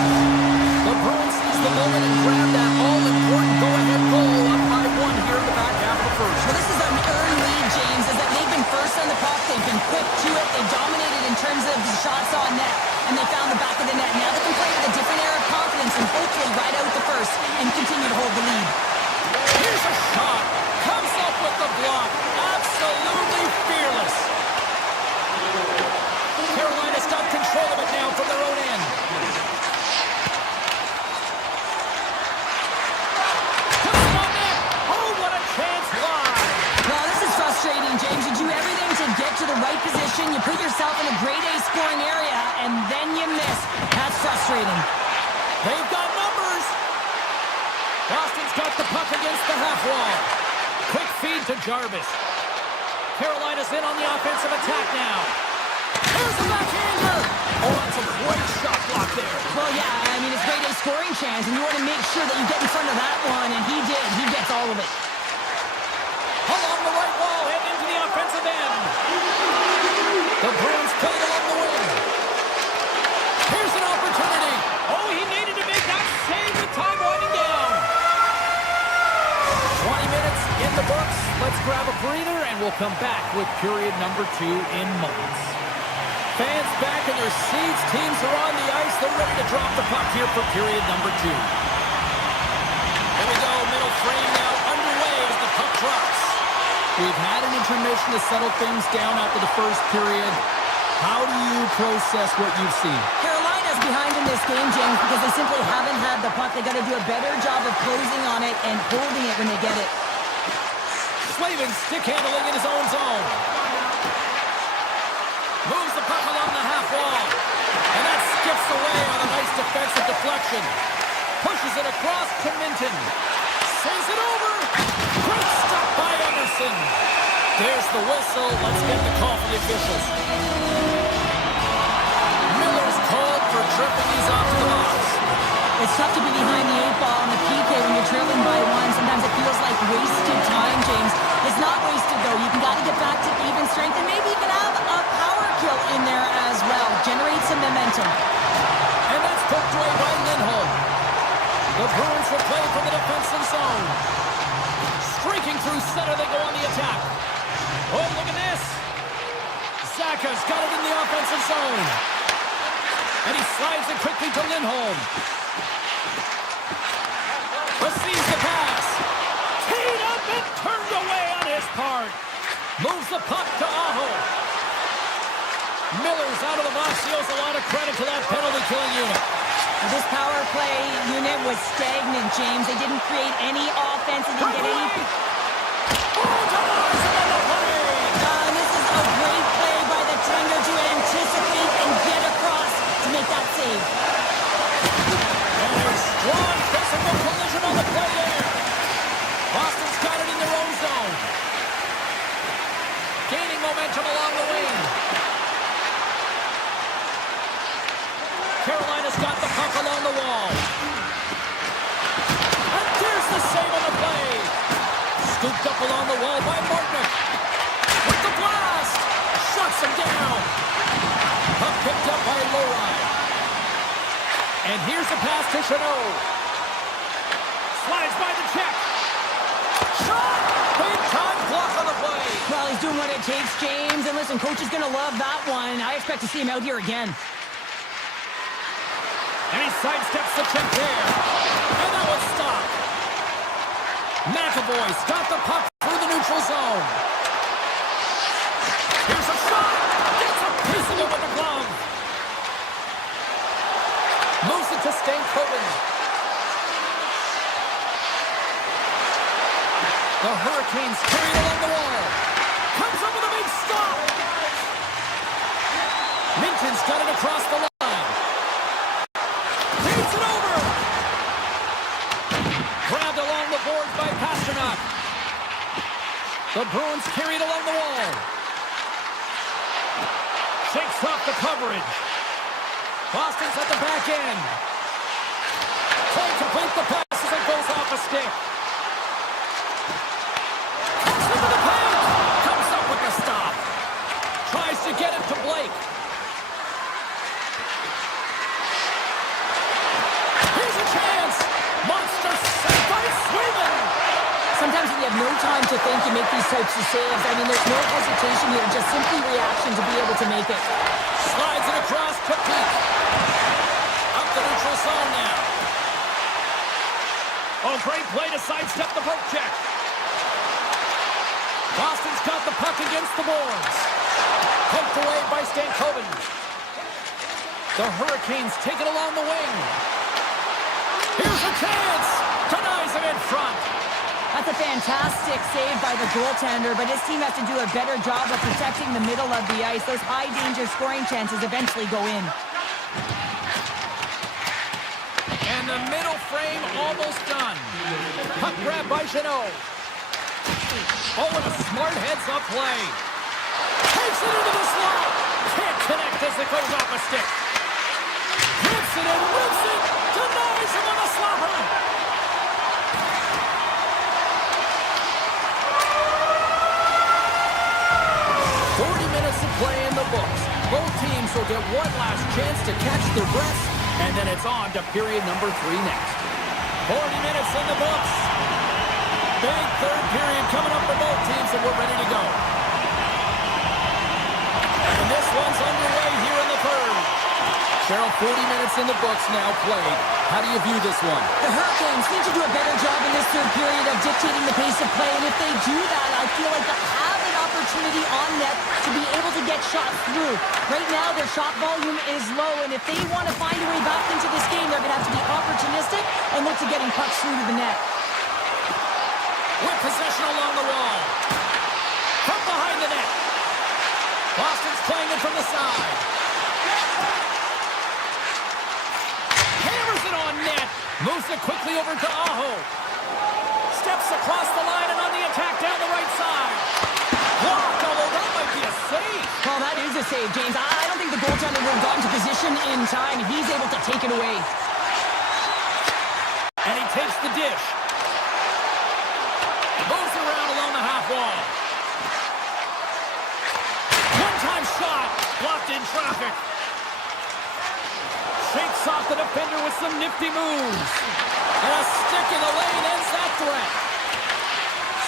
The Bruins seize the moment and grab that all-important go-ahead goal up by one here in the back half of the first. Well, this is an earned lead, James, is that they've been first on the puck. They've been quick to it. They dominated in terms of the shots on net, and they found the back of the net. Now they can play with a different air of confidence and hopefully ride out the first and continue to hold the lead. Here's a shot. Comes up with the block. Absolutely fearless. Carolina's got control of it now from their own end. Puts it on net. Oh, what a chance live. Well, this is frustrating, James. You do everything to get to the right position. You put yourself in a grade A scoring area, and then you miss. That's frustrating. They've got numbers. Boston's got the puck against the half wall. Quick feed to Jarvis. Carolina's in on the offensive attack now. There's the backhander. Oh, that's a great shot block there. Well, yeah, I mean, it's grade A scoring chance, and you want to make sure that you get in front of that one, and he did. He gets all of it. defensive end. The Bruins play it along the wing. Here's an opportunity. Oh, he needed to make that save with time winding down. 20 minutes in the books. Let's grab a breather, and we'll come back with period number 2 in moments. Fans back in their seats. Teams are on the ice. They're ready to drop the puck here for period number 2. Here we go. Middle frame now underway as the puck drops. We've had an intermission to settle things down after the first period. How do you process what you've seen? Carolina's behind in this game, James, because they simply haven't had the puck. They got to do a better job of closing on it and holding it when they get it. Slavin stick handling in his own zone. Moves the puck along the half wall. And that skips away on a nice defensive deflection. Pushes it across to Minton. Sends it over. Great stop by Anderson. There's the whistle. Let's get the call from the officials. Miller's called for tripping these off to the box. It's tough to be behind the 8 ball on the PK when you're trailing by 1. Sometimes it feels like wasted time, James. It's not wasted, though. You got to get back to even strength, and maybe you can have a power kill in there as well. Generate some momentum. And that's poked away by Lindholm. The Bruins will play from the defensive zone. Streaking through center, they go on the attack. Oh, look at this. Zaka's got it in the offensive zone. And he slides it quickly to Lindholm. Receives the pass. Teed up and turned away on his part. Moves the puck to Aho. Miller's out of the box. He owes a lot of credit to that penalty-killing unit. This power play unit was stagnant, James. They didn't create any offense. They didn't get any... And this is a great play by the tender to anticipate and get across to make that save. And a strong physical collision on the play there. Boston's got it in their own zone. Gaining momentum along the wing. Carolina's got the puck along the wall. And there's the save on the play. Scooped up along the wall by Martinick. With the blast. Shuts him down. Puck picked up by Lowry. And here's the pass to Chanot. Slides by the check. Shot! Big time block on the play. Well, he's doing what it takes, James. And listen, coach is going to love that one. I expect to see him out here again. And he sidesteps the check there. And that one's stopped. McAvoy's got the puck through the neutral zone. Here's a shot. Gets a piece of it with the glove. Moves it to Stankoven. The Hurricanes carry it along the wall. Comes up with a big stop. Minton's got it across the line. Takes it over. Grabbed along the boards by Pasternak. The Bruins carry it along the wall. Shakes off the coverage. Boston's at the back end. Trying to complete the pass as it goes off a stick. Cuts into the paint. Comes up with the stop. Tries to get it to Blake. Here's a chance. Monster set by Sweden. Sometimes when you have no time to think, you make these types of saves. I mean, there's no hesitation here, just simply reaction to be able to make it. Slides it across to Peak. Up the neutral zone now. Oh, great play to sidestep the poke check. Boston's got the puck against the boards. Poked away by Stankoven. The Hurricanes take it along the wing. Here's a chance. Denies him in front. That's a fantastic save by the goaltender, but his team has to do a better job of protecting the middle of the ice. Those high-danger scoring chances eventually go in. And the middle frame almost done. Puck grab by Chanot. Oh, and a smart heads-up play. Takes it into the slot. Can't connect as it goes off a stick. Hits it and whips it. Denies him on a slapper. one last chance to catch their breaths, and then it's on to period number 3 next. 40 minutes in the books. Big third period coming up for both teams, and we're ready to go. And this one's underway here in the third. Cheryl, 40 minutes in the books now played. How do you view this one? The Hurricanes need to do a better job in this third period of dictating the pace of play, and if they do that, I feel like they'll have an opportunity on net to be able to get shots through. Right now, their shot volume is low, and if they want to find a way back into this game, they're going to have to be opportunistic and look to getting pucks through to the net. With possession along the wall. From behind the net. Boston's playing it from the side. Hammers it on net. Moves it quickly over to Aho. Steps across the line and on the attack down the right side. Blocked, although that might be a save. Well, that is a save, James. I don't think the goaltender would have gotten to position in time. He's able to take it away. And he takes the dish. Moves around along the half wall. One-time shot. Blocked in traffic. Shakes off the defender with some nifty moves. And a stick in the lane ends that threat.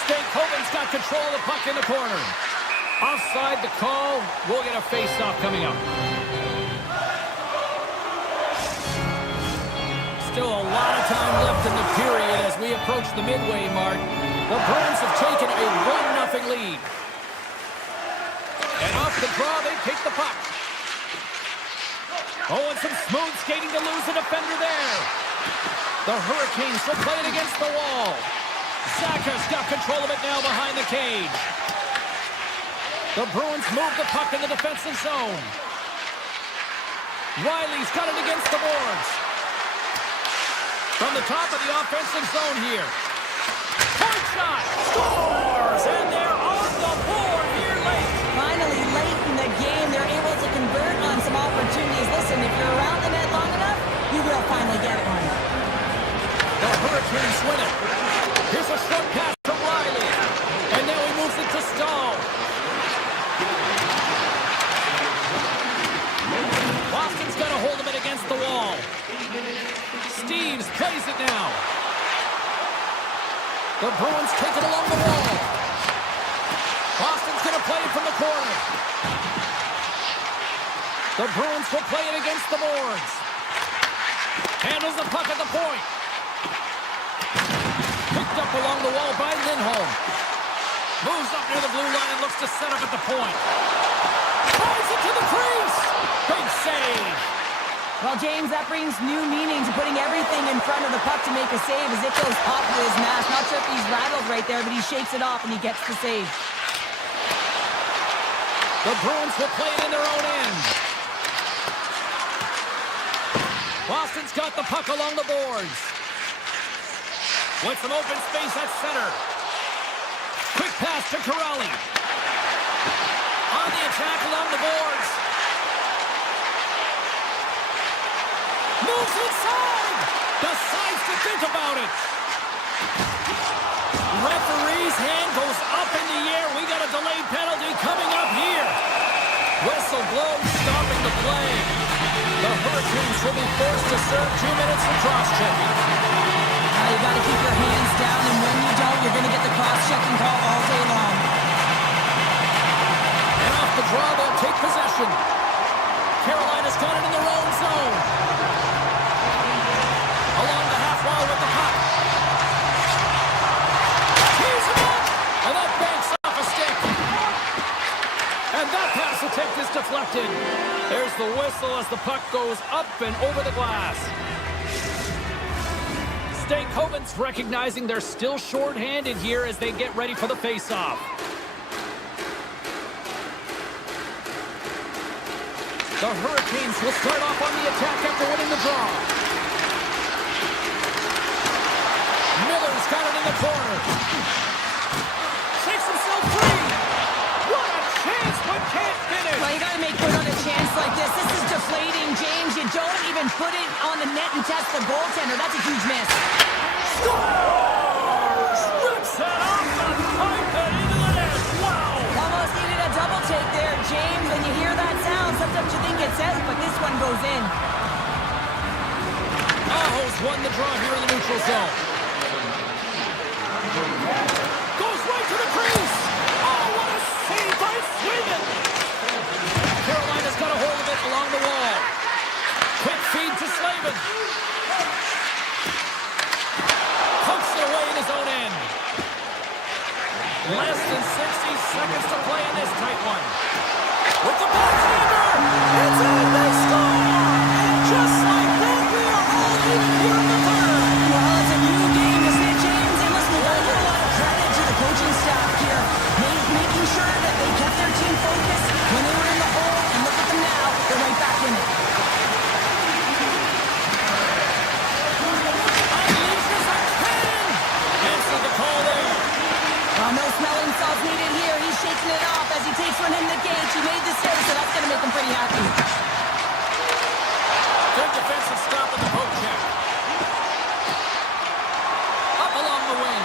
Stankoven's got control of the puck in the corner. Offside the call. We'll get a face-off coming up. Still a lot of time left in the period as we approach the midway mark. The Bruins have taken a 1-0 lead. And off the draw, they take the puck. Oh, and some smooth skating to lose the defender there. The Hurricanes will play it against the wall. Zaka's got control of it now behind the cage. The Bruins move the puck in the defensive zone. Riley's got it against the boards. From the top of the offensive zone here. Point shot! Scores! And they're on the board here late. Finally, late in the game, they're able to convert on some opportunities. Listen, if you're around the net long enough, you will finally get one. The Hurricanes win it. Here's a short pass to Riley. And now he moves it to Stahl. Boston's got a hold of it against the wall. Steves plays it now. The Bruins take it along the wall. Boston's going to play it from the corner. The Bruins will play it against the boards. Handles the puck at the point. Picked up along the wall by Lindholm. Moves up near the blue line and looks to set up at the point. Drives it to the crease. Big save. Well, James, that brings new meaning to putting everything in front of the puck to make a save as it goes off of his mask. Not sure if he's rattled right there, but he shakes it off and he gets the save. The Bruins will play it in their own end. Boston's got the puck along the boards. With some open space at center. Quick pass to Corelli. On the attack along the boards. Moves inside. Decides to think about it. Referee's hand goes up in the air. We got a delayed penalty coming up here. Whistle blows, stopping the play. The Hurricanes will be forced to serve 2 minutes of cross-checking. Now you got to keep your hands down, and when you don't, you're going to get the cross-checking call all day long. And off the draw, they'll take possession. Carolina's got it in their own zone. Along the half wall with the puck. Tees him up! And that banks off a stick. And that pass attempt is deflected. There's the whistle as the puck goes up and over the glass. Stankoven's recognizing they're still short-handed here as they get ready for the face-off. The Hurricanes will start off on the attack after winning the draw. Miller's got it in the corner. Shakes himself free. What a chance, but can't finish. Well, you got to make good on a chance like this. This is deflating, James. You don't even put it on the net and test the goaltender. That's a huge miss. Scores! Rips it off the pipe and into the net. Wow! Almost needed a double take there, James. When you hear that sound, sometimes you think gets out, but this one goes in. Aho's won the draw here in the neutral zone. Goes right to the crease. Oh, what a save by Sweden. Carolina's got a hold of it along the wall. Quick feed to Slavin. Pumps it away in his own end. Less than 60 seconds to play in this tight one. With the backhander. It's in. They score. And just like that, we are all even here in the third. Well, it's a new game, isn't it, James? And listen, we gotta give a lot of credit to the coaching staff here. Making sure that they kept their team focused when they were in the hole. And look at them now. They're right back in it. Unleashes a cannon. Answer the call there. No smelling salts needed here. He's shaking it off as he takes one in the gauge. He made the save, so that's going to make him pretty happy. Good defensive stop at the poke check. Up along the wing.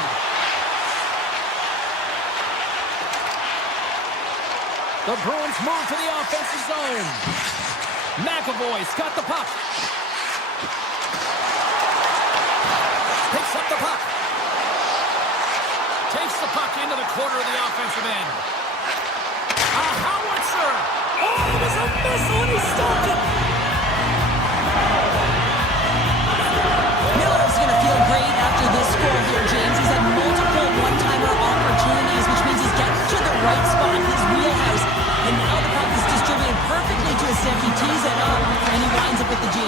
The Bruins move to the offensive zone. McAvoy's got the puck. Picks up the puck. Takes the puck into the corner of the offensive end. A howitzer! Oh, it was a missile and he stopped it! Miller's going to feel great after this score here, James. He's had multiple one-timer opportunities, which means he's getting to the right spot, his wheelhouse. And now the puck is distributed perfectly to his stick. He tees it up, and he winds up with the G.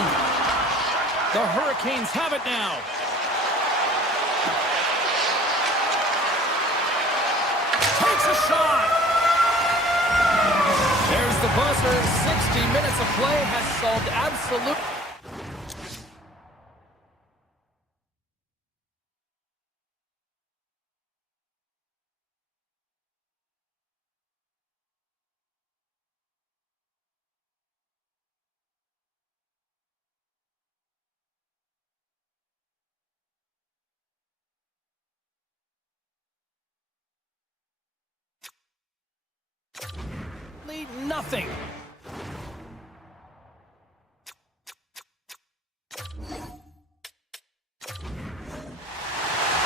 The Hurricanes have it now. Takes a shot. There's the buzzer. 60 minutes of play has solved absolute. Nothing.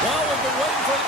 Well, we've been waiting for the...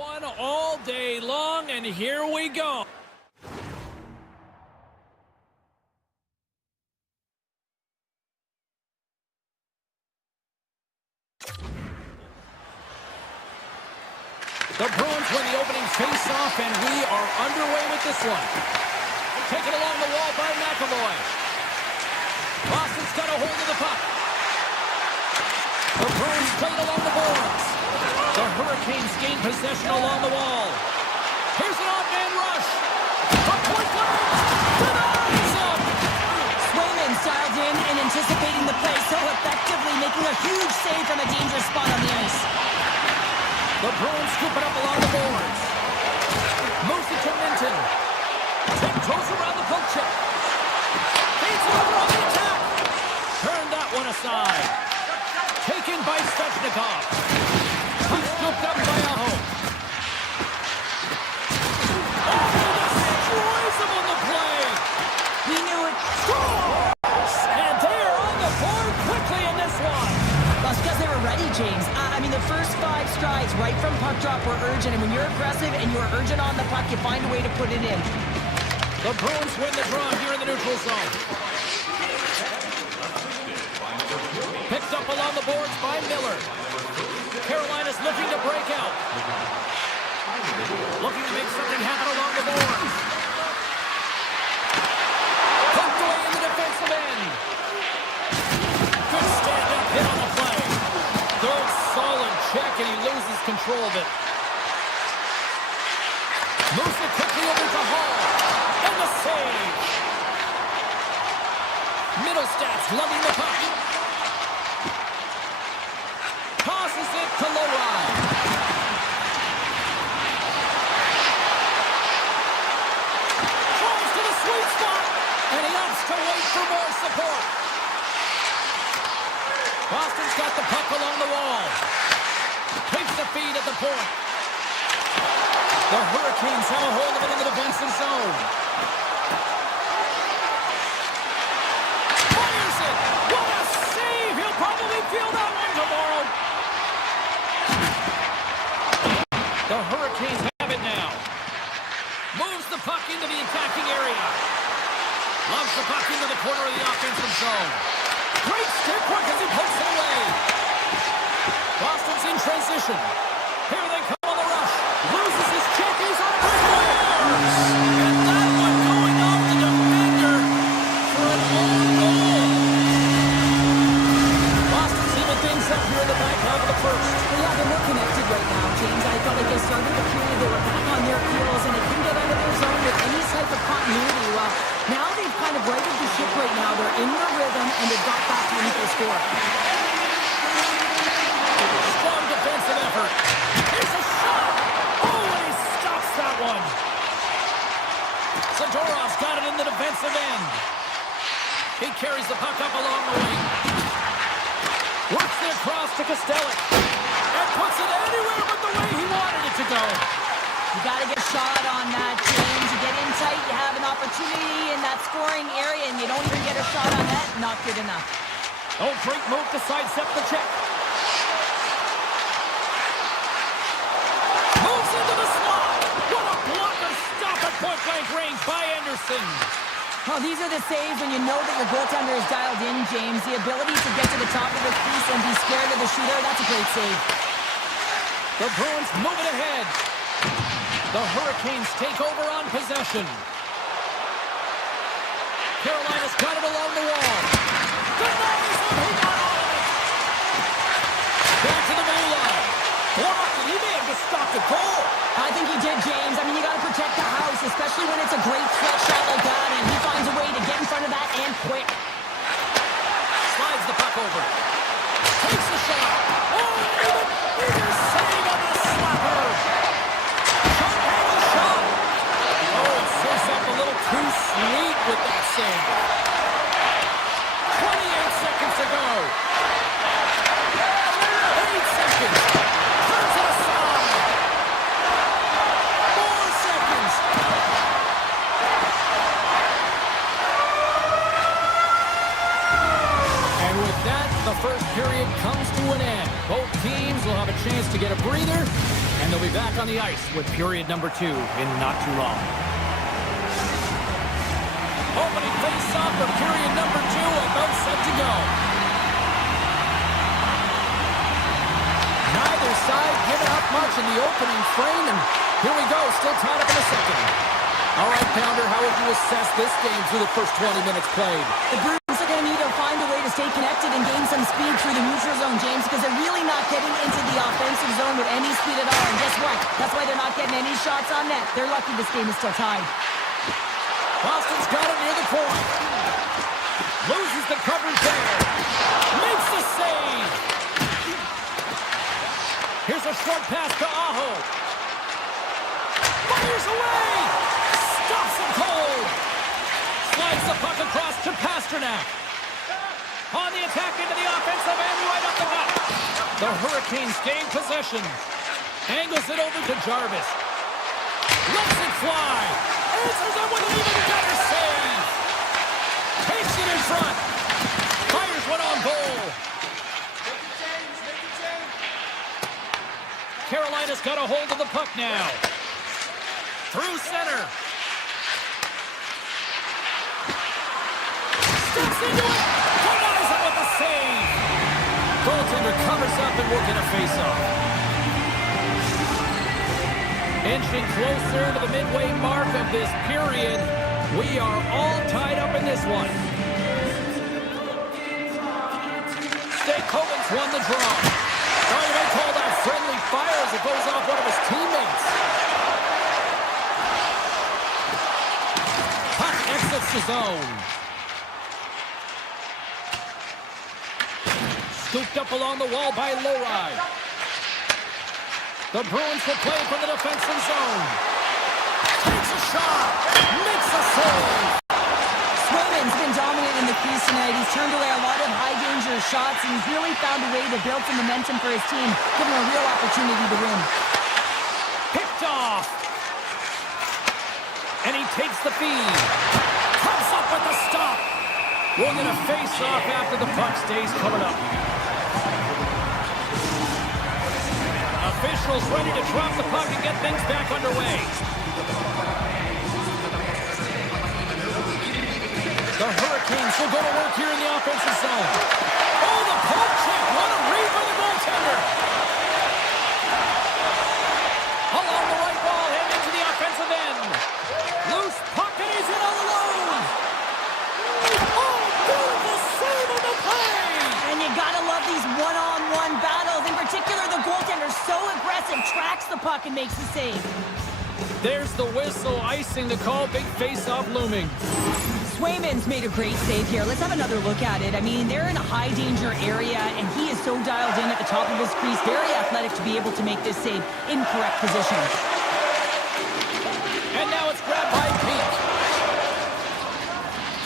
one all day long, and here we go. The Bruins win the opening face-off, and we are underway with this one. Taken along the wall by McAvoy. Boston's got a hold of the puck. The Bruins played along the boards. The Hurricanes gain possession along the wall. Here's an off-man rush. From point blank. Denies him. Swayman's dialed in and anticipating the play so effectively, making a huge save from a dangerous spot on the ice. The Bruins scoop it up along the boards. Moves it to Minton. Tiptoes around the poke check. Feeds it over on the attack. Turn that one aside. Taken by Svechnikov. Puck scooped up by Aho. Oh, destroys him on the play. He knew it. Scores! And they are on the board quickly in this one. Well, it's because they were ready, James. I mean, the first 5 strides right from puck drop were urgent, and when you're aggressive and you're urgent on the puck, you find a way to put it in. The Bruins win the draw here in the neutral zone. Picked up along the boards by Miller. Carolina's looking to break out. Looking to make something happen along the boards. Poked away in the defensive end. Good stand-up hit on the play. Good solid check, and he loses control of it. Moves it quickly over to Hall. And the save. Middlestats lugging the puck. Tosses it to Lowry. Throws to the sweet spot. And he opts to wait for more support. Boston's got the puck along the wall. Takes the feed at the point. The Hurricanes have a hold of it in the defensive zone. Fires it! What a save! He'll probably feel that one tomorrow. The Hurricanes have it now. Moves the puck into the attacking area. Loves the puck into the corner of the offensive zone. Great stick work as he pokes it away. Boston's in transition. Here they come on the rush. Loses his check. He's on a breakaway. And that one going off the defender for an own goal. Boston's even things up here in the back half of the first. Well, yeah, they're more connected right now, James. I felt like they started the period, they were back on their heels, and they couldn't get out of their zone with any type of continuity. Well, now they've kind of righted the ship right now. They're in their rhythm, and they've got back to an equal score. Strong defensive effort. Here's a shot. Oh, and he stops that one. Zadorov's got it in the defensive end. He carries the puck up along the wing. Works it across to Kostelic. And puts it anywhere but the way he wanted it to go. You got to get a shot on that, James. You get in tight, you have an opportunity in that scoring area, and you don't even get a shot on that. Not good enough. Oh, great move to sidestep the check. Moves into the slot. What a blocker stop at point-blank range by Anderson. Well, these are the saves when you know that your goaltender is dialed in, James. The ability to get to the top of the crease and be scared of the shooter, that's a great save. The Bruins move it ahead. The Hurricanes take over on possession. Carolina's got it along the wall. Denies him, he got all of it. Back to the blue line. Blocked, and he may have just stopped a goal. I think he did, James. I mean, you got to protect the house, especially when it's a great stretch shot like that, and he finds a way to get in front of that and quick. Slides the puck over. Takes the shot. Oh, even save on the slapper. Shot. Oh, it sets up a little too sweet with that save. 28 seconds to go. 8 seconds. Turns it aside. 4 seconds. And with that, the first period comes to an end. Both teams will have a chance to get a breather And they'll be back on the ice with period number 2 in not too long. Opening face-off for period number 2, about set to go. Neither side giving up much in the opening frame, and here we go, still tied up in the second. All right, Pounder, how would you assess this game through the first 20 minutes played? The Bruins are going to need to find a way to stay connected and gain some speed through the neutral zone, James, because they're really not getting into the offensive zone with any speed at all. And guess what? That's why they're not getting any shots on net. They're lucky this game is still tied. Boston's got it near the point. Loses the coverage there. Makes the save. Here's a short pass to Aho. Fires away. Stops it cold. Slides the puck across to Pasternak. On the attack into the offensive end, right up the gut. The Hurricanes gain possession. Angles it over to Jarvis. Lets it fly. Answers it with an even better save. Takes it in front. Fires one on goal. Carolina's got a hold of the puck now. Through center. Steps into it. Denies it with the save. Goaltender covers up and will get a face-off. Inching closer to the midway mark of this period. We are all tied up in this one. Stakovic's won the draw. Oh, you may call that friendly fire as it goes off one of his teammates. Puck exits the zone. Scooped up along the wall by Lowry. The Bruins will play from the defensive zone. Takes a shot. Makes a save. Swayman's been dominant in the crease tonight. He's turned away a lot of high-danger shots, and he's really found a way to build some momentum for his team, giving a real opportunity to win. Picked off. And he takes the feed. Comes up with the stop. We're going to face off after the puck stays covered up. Officials ready to drop the puck and get things back underway. The Hurricanes will go to work here in the offensive zone. Oh, the poke check. What a read by the goaltender. Along the right wall, heading to the offensive end. Loose puck, and he's in all alone. Oh, beautiful save on the play. And you gotta love these one-on-one battles. In particular, the goaltender so aggressive, tracks the puck and makes the save. There's the whistle, icing the call, big face-off looming. Swayman's made a great save here. Let's have another look at it. I mean, they're in a high-danger area, and he is so dialed in at the top of his crease, very athletic to be able to make this save in correct position. And now it's grabbed by Pete.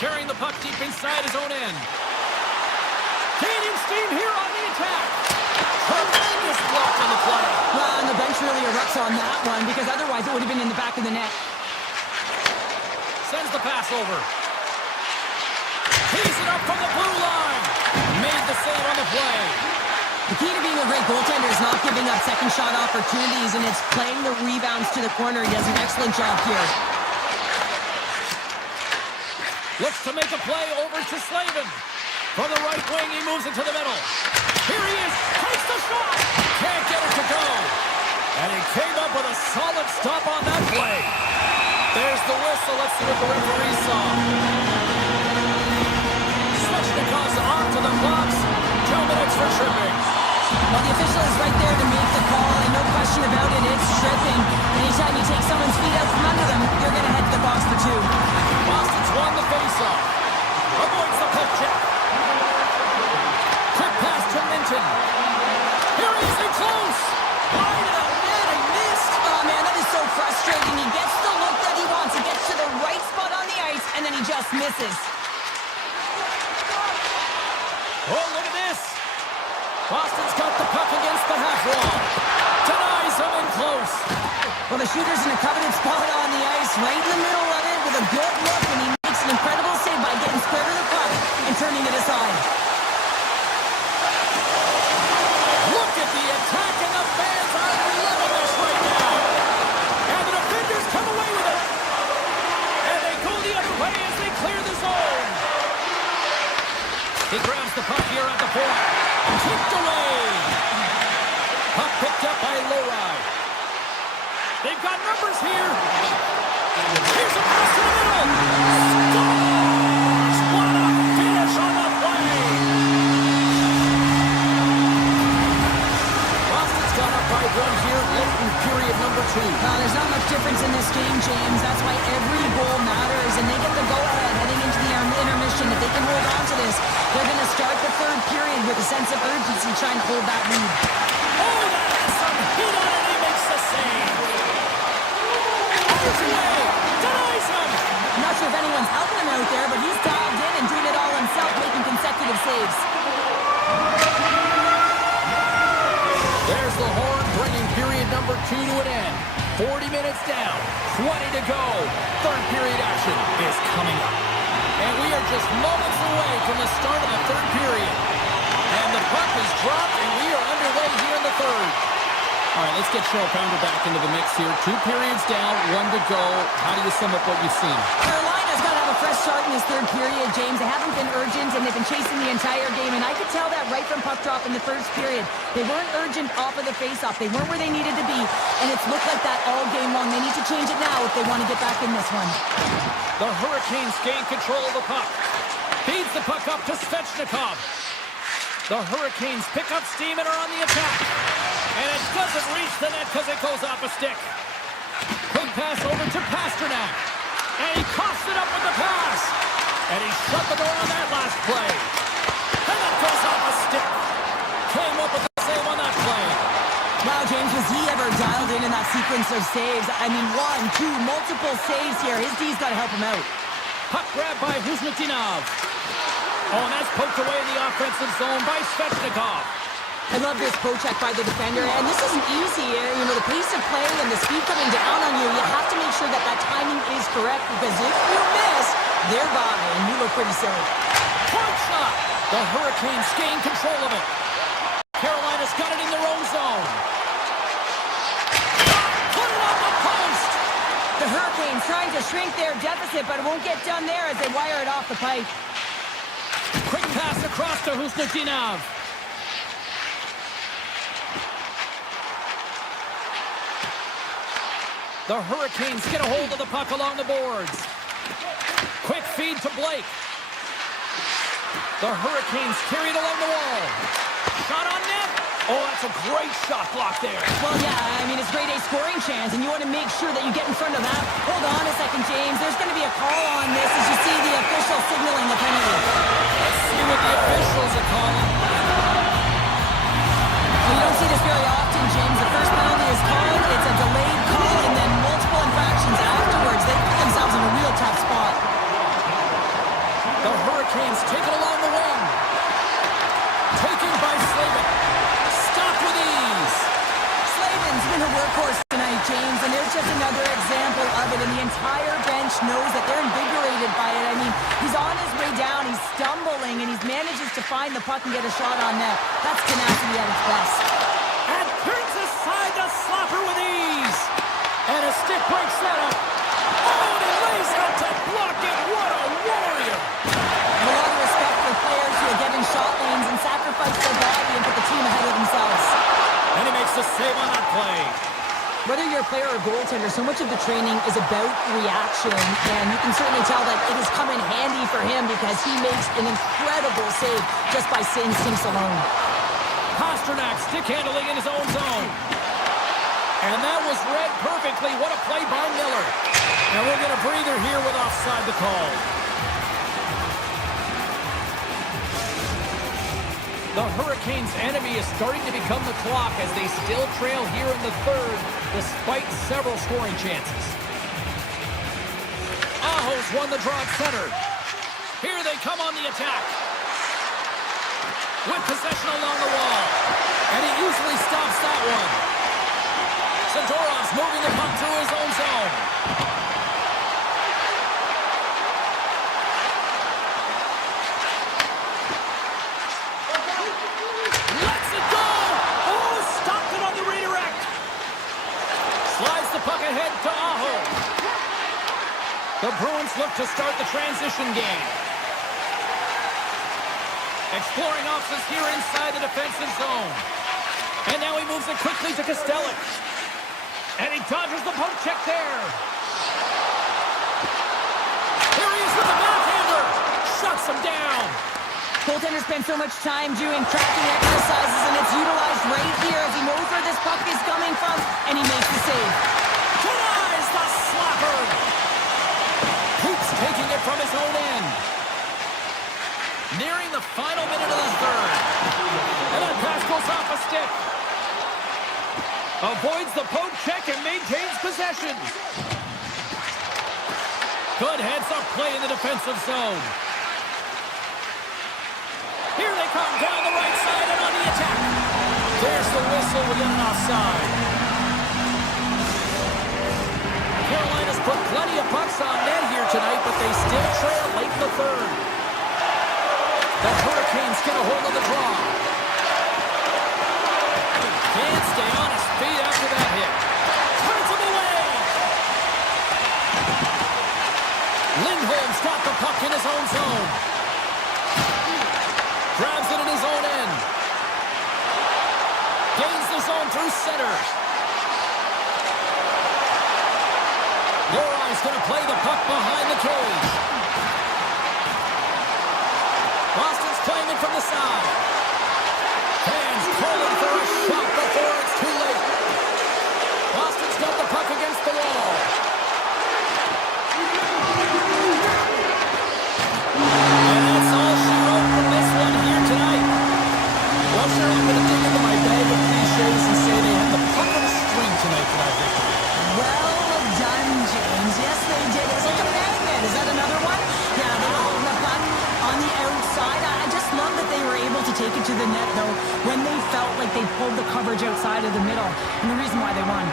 Carrying the puck deep inside his own end. Gaining steam here on the attack. Tremendous block on the play. Well, and the bench really erupts on that one, because otherwise it would have been in the back of the net. Sends the pass over. Tees it up from the blue line. Made the save on the play. The key to being a great goaltender is not giving up second shot opportunities, and it's playing the rebounds to the corner. He does an excellent job here. Looks to make a play over to Slavin. From the right wing, he moves it to the middle. Here he is. Takes the shot. Can't get it to go. And he came up with a solid stop on that play. There's the whistle. Let's see what the referee saw. Svechnikov's on to the box. 2 minutes for tripping. Well, the official is right there to make the call, and no question about it, it's tripping. Anytime you take someone's feet out from under them, you're going to head to the box for 2. Boston's won the faceoff. Avoids the poke check. Quick pass to Minton. Here he is in close. Wide of the net and missed. Oh, man, that is so frustrating. He gets the look that he wants. He gets to the right spot on the ice, and then he just misses. Oh, look at this. Boston's got the puck against the half wall. Denies him in close. Well, the shooter's in a coveted spot on the ice, right in the middle of it, with a good look, and he makes an incredible save by getting square to the puck and turning it aside. Look at the attack, and the fans are loving this right with a sense of urgency trying to hold that lead. Oh, that has some heat on it. He makes the save. Fires away. Denies him. I'm not sure if anyone's helping him out there, but he's dialed in and doing it all himself, making consecutive saves. There's the horn, bringing period number 2 to an end. 40 minutes down, 20 to go. Third period action is coming up. And we are just moments away from the start of the third period. And the puck is dropped, and we are underway here in the third. All right, let's get Cheryl Pounder back into the mix here. 2 periods down, 1 to go. How do you sum up what you've seen? Carolina's got to have a fresh start in this third period, James. They haven't been urgent, and they've been chasing the entire game. And I could tell that right from puck drop in the first period. They weren't urgent off of the faceoff. They weren't where they needed to be, and it's looked like that all game long. They need to change it now if they want to get back in this one. The Hurricanes gain control of the puck. Feeds the puck up to Svechnikov. The Hurricanes pick up steam and are on the attack. And it doesn't reach the net because it goes off a stick. Quick pass over to Pasternak. And he coughs it up with the pass. And he shut the door on that last play. And that goes off a stick. Came up with the save on that play. Wow, James, was he ever dialed in that sequence of saves? I mean, 1, 2, multiple saves here. His D's got to help him out. Puck grab by Huzmatinov. Oh, and that's poked away in the offensive zone by Svechnikov. I love this poke check by the defender, and this isn't easy. You know, the pace of play and the speed coming down on you, you have to make sure that that timing is correct, because if you miss, they're by, and you look pretty silly. Point shot! The Hurricanes gain control of it. Carolina's got it in their own zone. Put it on the post! The Hurricanes trying to shrink their deficit, but it won't get done there as they wire it off the pipe. Quick pass across to Huzmatinov. The Hurricanes get a hold of the puck along the boards. Quick feed to Blake. The Hurricanes carry it along the wall. Shot on net. Oh, that's a great shot block there. Well, yeah, I mean, it's grade A scoring chance, and you want to make sure that you get in front of that. Hold on a second, James. There's going to be a call on this as you see the official signaling the penalty. Let's see what the officials are calling. Well, you don't see this very often, James. The first penalty is called. It's a delayed call, and then multiple infractions afterwards. They put themselves in a real tough spot. The Hurricanes take it along the wing. Taken by Slavin. Stopped with ease. Slavin's been a workhorse tonight, James, and there's just another example of it, and the entire bench knows that they're invigorated by it. I mean, he's on his way down, he's stumbling, and he manages to find the puck and get a shot on net. That's tenacity at its best. And turns aside the slapper with ease. And a stick breaks that up. Oh, and he lays out to block it. What a warrior. And a lot of respect for players who are getting shot lanes and sacrifice their body and put the team ahead of themselves. And he makes the save on that play. Whether you're a player or goaltender, so much of the training is about reaction, and you can certainly tell that it has come in handy for him because he makes an incredible save just by instincts alone. Pasternak stick handling in his own zone. And that was read perfectly. What a play by Miller. And we'll get a breather here with offside the call. The Hurricanes' enemy is starting to become the clock as they still trail here in the third, despite several scoring chances. Aho's won the draw at center. Here they come on the attack. With possession along the wall. And he usually stops that one. Sidorov's moving the puck through his own zone. Lets it go! Oh, stopped it on the redirect. Slides the puck ahead to Aho. The Bruins look to start the transition game. Exploring options here inside the defensive zone. And now he moves it quickly to Kostelic. And he dodges the poke check there. Here he is with the backhander. Shuts him down. Goaltenders spend so much time doing tracking exercises, and it's utilized right here as he knows where this puck is coming from, and he makes the save. Denies the slapper. Keeps taking it from his own end. Nearing the final minute of the third. pass off a stick. Avoids the poke check and maintains possession. Good heads-up play in the defensive zone. Here they come down the right side and on the attack. There's the whistle. We get an offside. Carolina's put plenty of pucks on net here tonight, but they still trail late in the third. The Hurricanes get a hold of the draw. Can't stay on his feet after that hit. Turns him away. Lindholm's got the puck in his own zone. Grabs it in his own end. Gains the zone through center. Lorai's going to play the puck behind the cage. Boston's playing it from the side. Fans calling for a shot before it's too late. Boston's got the puck against the wall. And that's all she wrote from this one here tonight. Well, sure, I'm going to dig into my bag of cliches and say they had the puck on a string tonight for that victory. Well done, James. Yes, they did. It's like a magnet. Is that another one? Yeah, they were holding the puck on the outside. I just love that they were able to take it to the net, though, when they felt like they pulled the coverage outside of the middle. And the reason why they won.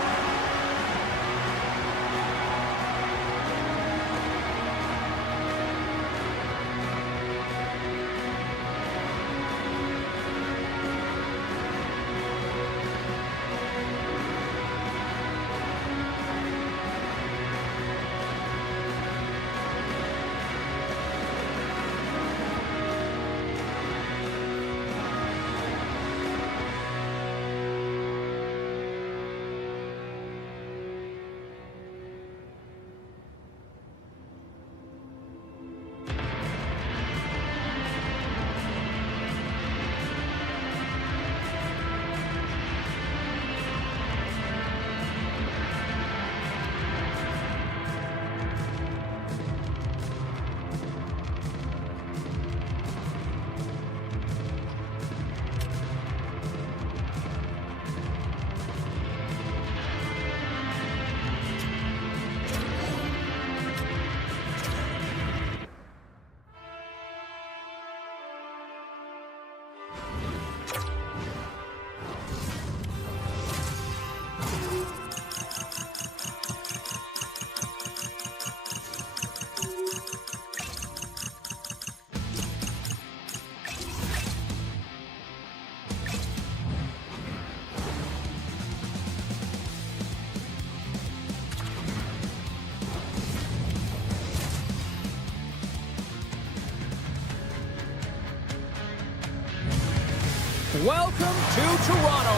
Welcome to Toronto.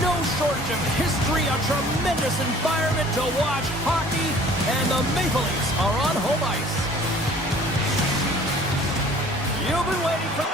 No shortage of history, a tremendous environment to watch hockey, and the Maple Leafs are on home ice. You've been waiting for...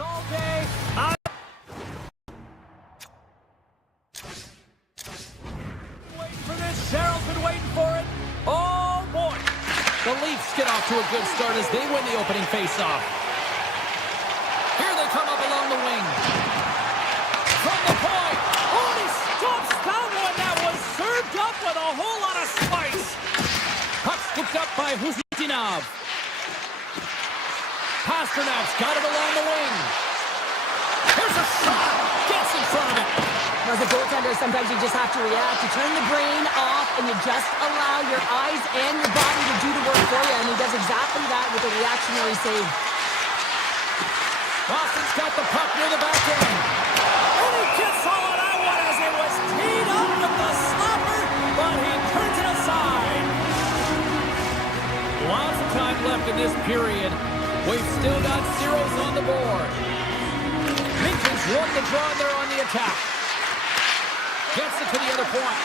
all day. Waiting for this. Cheryl's been waiting for it. Oh, boy. The Leafs get off to a good start as they win the opening faceoff. Here they come up along the wing. From the point. Oh, he stops that one. That was served up with a whole lot of spice. Puck scooped up by Huzinov. Pasternak's got it along the wing. Here's a shot. Gets in front of it. As a goaltender, sometimes you just have to react. You turn the brain off and you just allow your eyes and your body to do the work for you, and he does exactly that with a reactionary save. Boston's got the puck near the back end. And he gets all of that one as it was teed up with the slapper, but he turns it aside. Lots of time left in this period. We've still got zeros on the board. Minkin's won the draw there on the attack. Gets it to the other point.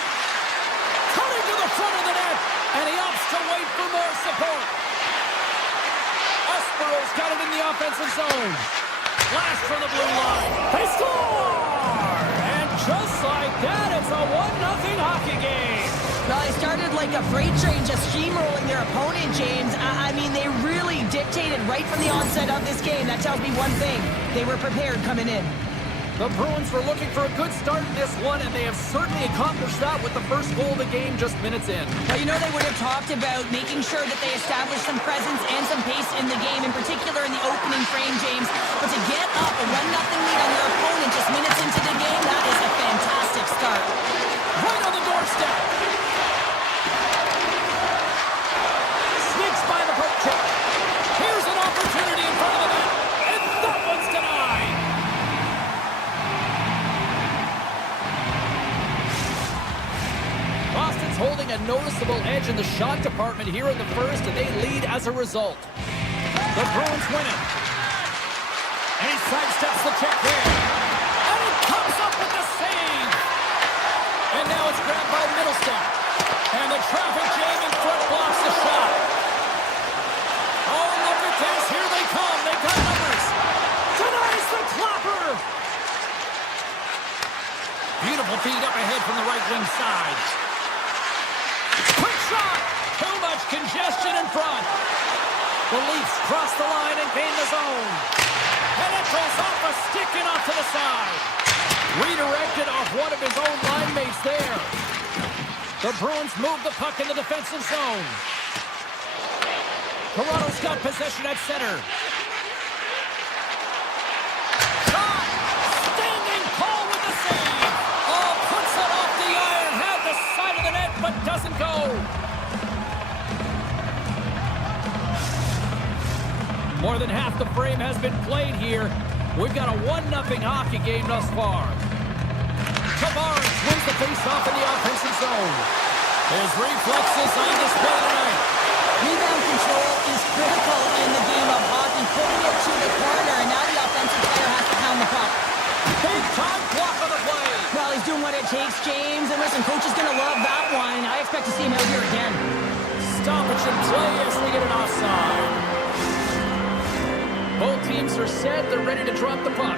Turning to the front of the net, and he opts to wait for more support. Espero's got it in the offensive zone. Flash from the blue line. They score! And just like that, it's a 1-0 hockey game. Well, they started like a freight train just steamrolling their opponent, James. I mean, they really dictated right from the onset of this game. That tells me one thing. They were prepared coming in. The Bruins were looking for a good start in this one, and they have certainly accomplished that with the first goal of the game just minutes in. Well, you know, they would have talked about making sure that they established some presence and some pace in the game, in particular in the opening frame, James. But to get up a 1-0 lead on their opponent just minutes into the game, that is a fantastic start. Right on the doorstep. Sneaks by the poke check. Here's an opportunity in front of the net, and that one's denied. Boston's holding a noticeable edge in the shot department here in the first, and they lead as a result. The Bruins win it. And he sidesteps the check there. And he comes up with the save. And now it's grabbed by Middlestep. And the traffic jam in front blocks the shot. Oh, look at this. Here they come. They got numbers. Denies the clapper. Beautiful feed up ahead from the right wing side. Quick shot! Too much congestion in front. The Leafs cross the line and gain the zone. And it goes off a stick and off to the side. Redirected off one of his own line mates there. The Bruins move the puck in the defensive zone. Toronto's got possession at center. Shot! Standing tall with the save. Oh, puts it off the iron. Had the side of the net, but doesn't go. More than half the frame has been played here. We've got a 1-0 hockey game thus far. Tavares wins the faceoff in the offensive zone. His reflexes on display tonight. Rebound control is critical in the game of hockey. Putting it to the corner, and now the offensive player has to pound the puck. Big time block on the play. Well, he's doing what it takes, James. And listen, coach is going to love that one. I expect to see him out here again. Stoppage in play as we get an offside. Both teams are set. They're ready to drop the puck.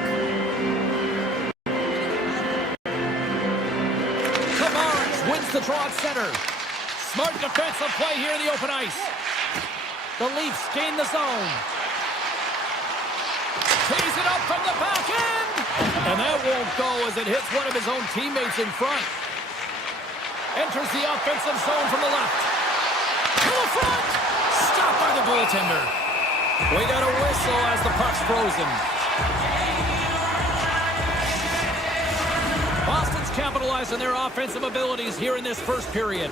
Tavares wins the draw at center. Smart defensive play here in the open ice. The Leafs gain the zone. Tees it up from the back end. And that won't go as it hits one of his own teammates in front. Enters the offensive zone from the left. To the front. Stopped by the goaltender. We got a whistle as the puck's frozen. Boston's capitalized on their offensive abilities here in this first period.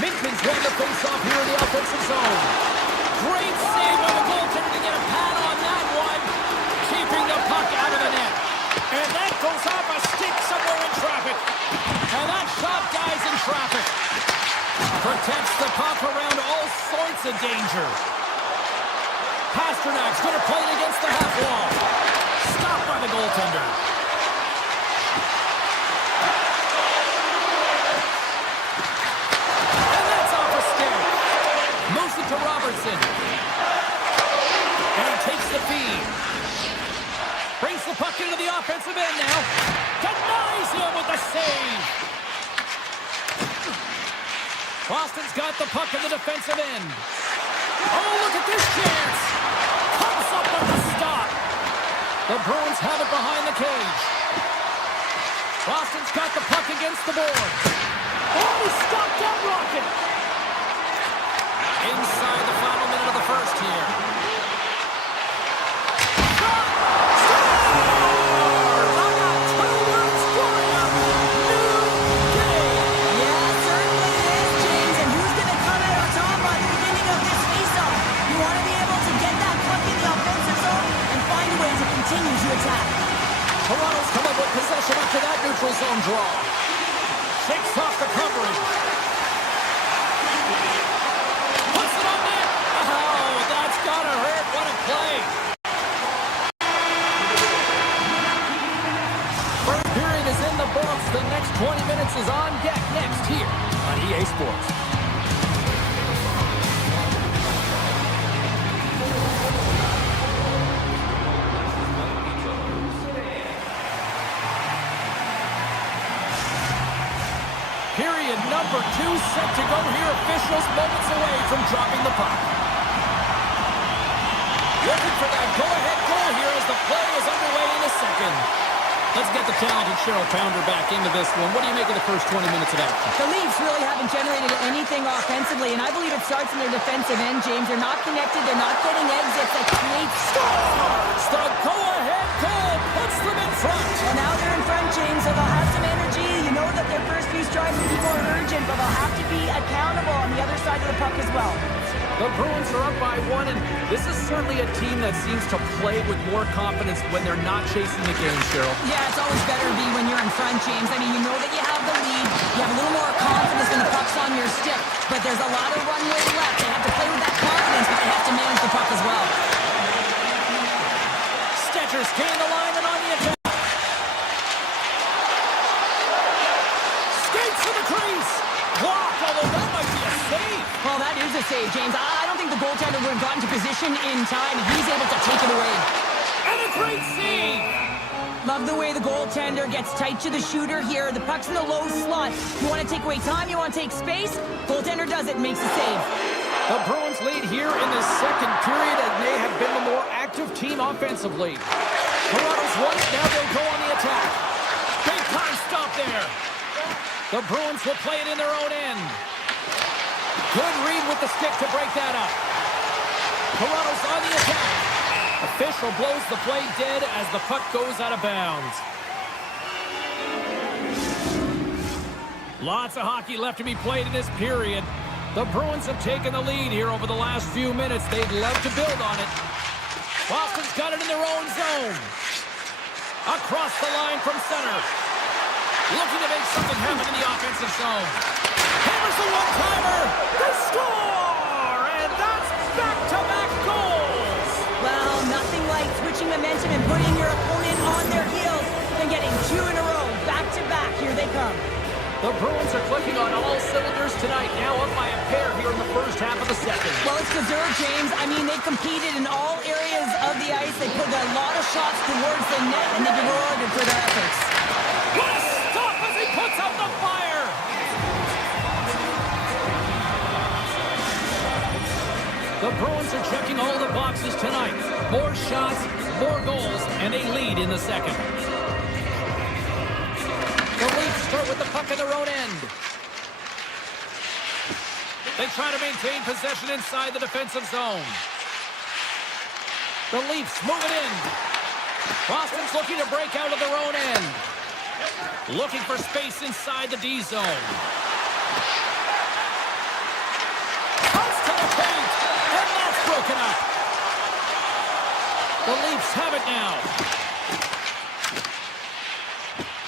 Minkin's won the faceoff here in the offensive zone. Great save by the goaltender to get a pad on that one. Keeping the puck out of the net. And that goes off a stick somewhere in traffic. And that shot dies in traffic. Protects the puck around all sorts of danger. Pasternak's going to play it against the half wall. Stopped by the goaltender. And that's off a stick. Moves it to Robertson. And he takes the feed. Brings the puck into the offensive end now. Denies him with the save. Boston's got the puck in the defensive end. Oh, look at this chance. Comes up with the stop. The Bruins have it behind the cage. Boston's got the puck against the board. Oh, he stopped that rocket. Inside the final minute of the first here. Shot! Sports. Period number 2 set to go here. Officials moments away from dropping the puck. Looking for that go-ahead goal here as the play is underway in the second. Let's get the talented Cheryl Pounder back into this one. What do you make of the first 20 minutes of action? The Leafs really haven't generated anything offensively, and I believe it starts in their defensive end, James. They're not connected. They're not getting exits that create scores. The go-ahead goal puts them in front. Well, now they're in front, James, so they'll have some energy. You know that their first few strides will be more urgent, but they'll have to be accountable on the other side of the puck as well. The Bruins are up by 1, and this is certainly a team that seems to play with more confidence when they're not chasing the game, Cheryl. Yeah, it's always better to be when you're in front, James. I mean, you know that you have the lead. You have a little more confidence when the puck's on your stick, but there's a lot of runway left. They have to play with that confidence, but they have to manage the puck as well. Stetcher's gained the line and on the attack. Skates to the crease. Blocked, although that might be a save. Well, that is a save, James. I don't think the goaltender would have gotten to position in time, and he's able to take it away. And a great save. Love the way the goaltender gets tight to the shooter here. The puck's in the low slot. You want to take away time, you want to take space. Goaltender does it and makes the save. The Bruins lead here in the second period, and they have been the more active team offensively. Toronto's won it. Now they'll go on the attack. Big time stop there. The Bruins will play it in their own end. Good read with the stick to break that up. Toronto's on the attack. Official blows the play dead as the puck goes out of bounds. Lots of hockey left to be played in this period. The Bruins have taken the lead here over the last few minutes. They'd love to build on it. Boston's got it in their own zone. Across the line from center. Looking to make something happen in the offensive zone. Hammers the one-timer. They score! And that's back-to-back goals. Well, nothing like switching momentum and putting your opponent on their heels and getting 2 in a row. Back-to-back. Here they come. The Bruins are clicking on all cylinders tonight, now up by a pair here in the first half of the second. Well, it's deserved, James. I mean, they competed in all areas of the ice. They put a lot of shots towards the net, and they've been rewarded for their efforts. What a stop as he puts out the fire! The Bruins are checking all the boxes tonight. More shots, more goals, and they lead in the second. The Leafs start with the puck in their own end. They try to maintain possession inside the defensive zone. The Leafs move it in. Boston's looking to break out of their own end. Looking for space inside the D zone. Cuts to the paint, and that's broken up. The Leafs have it now.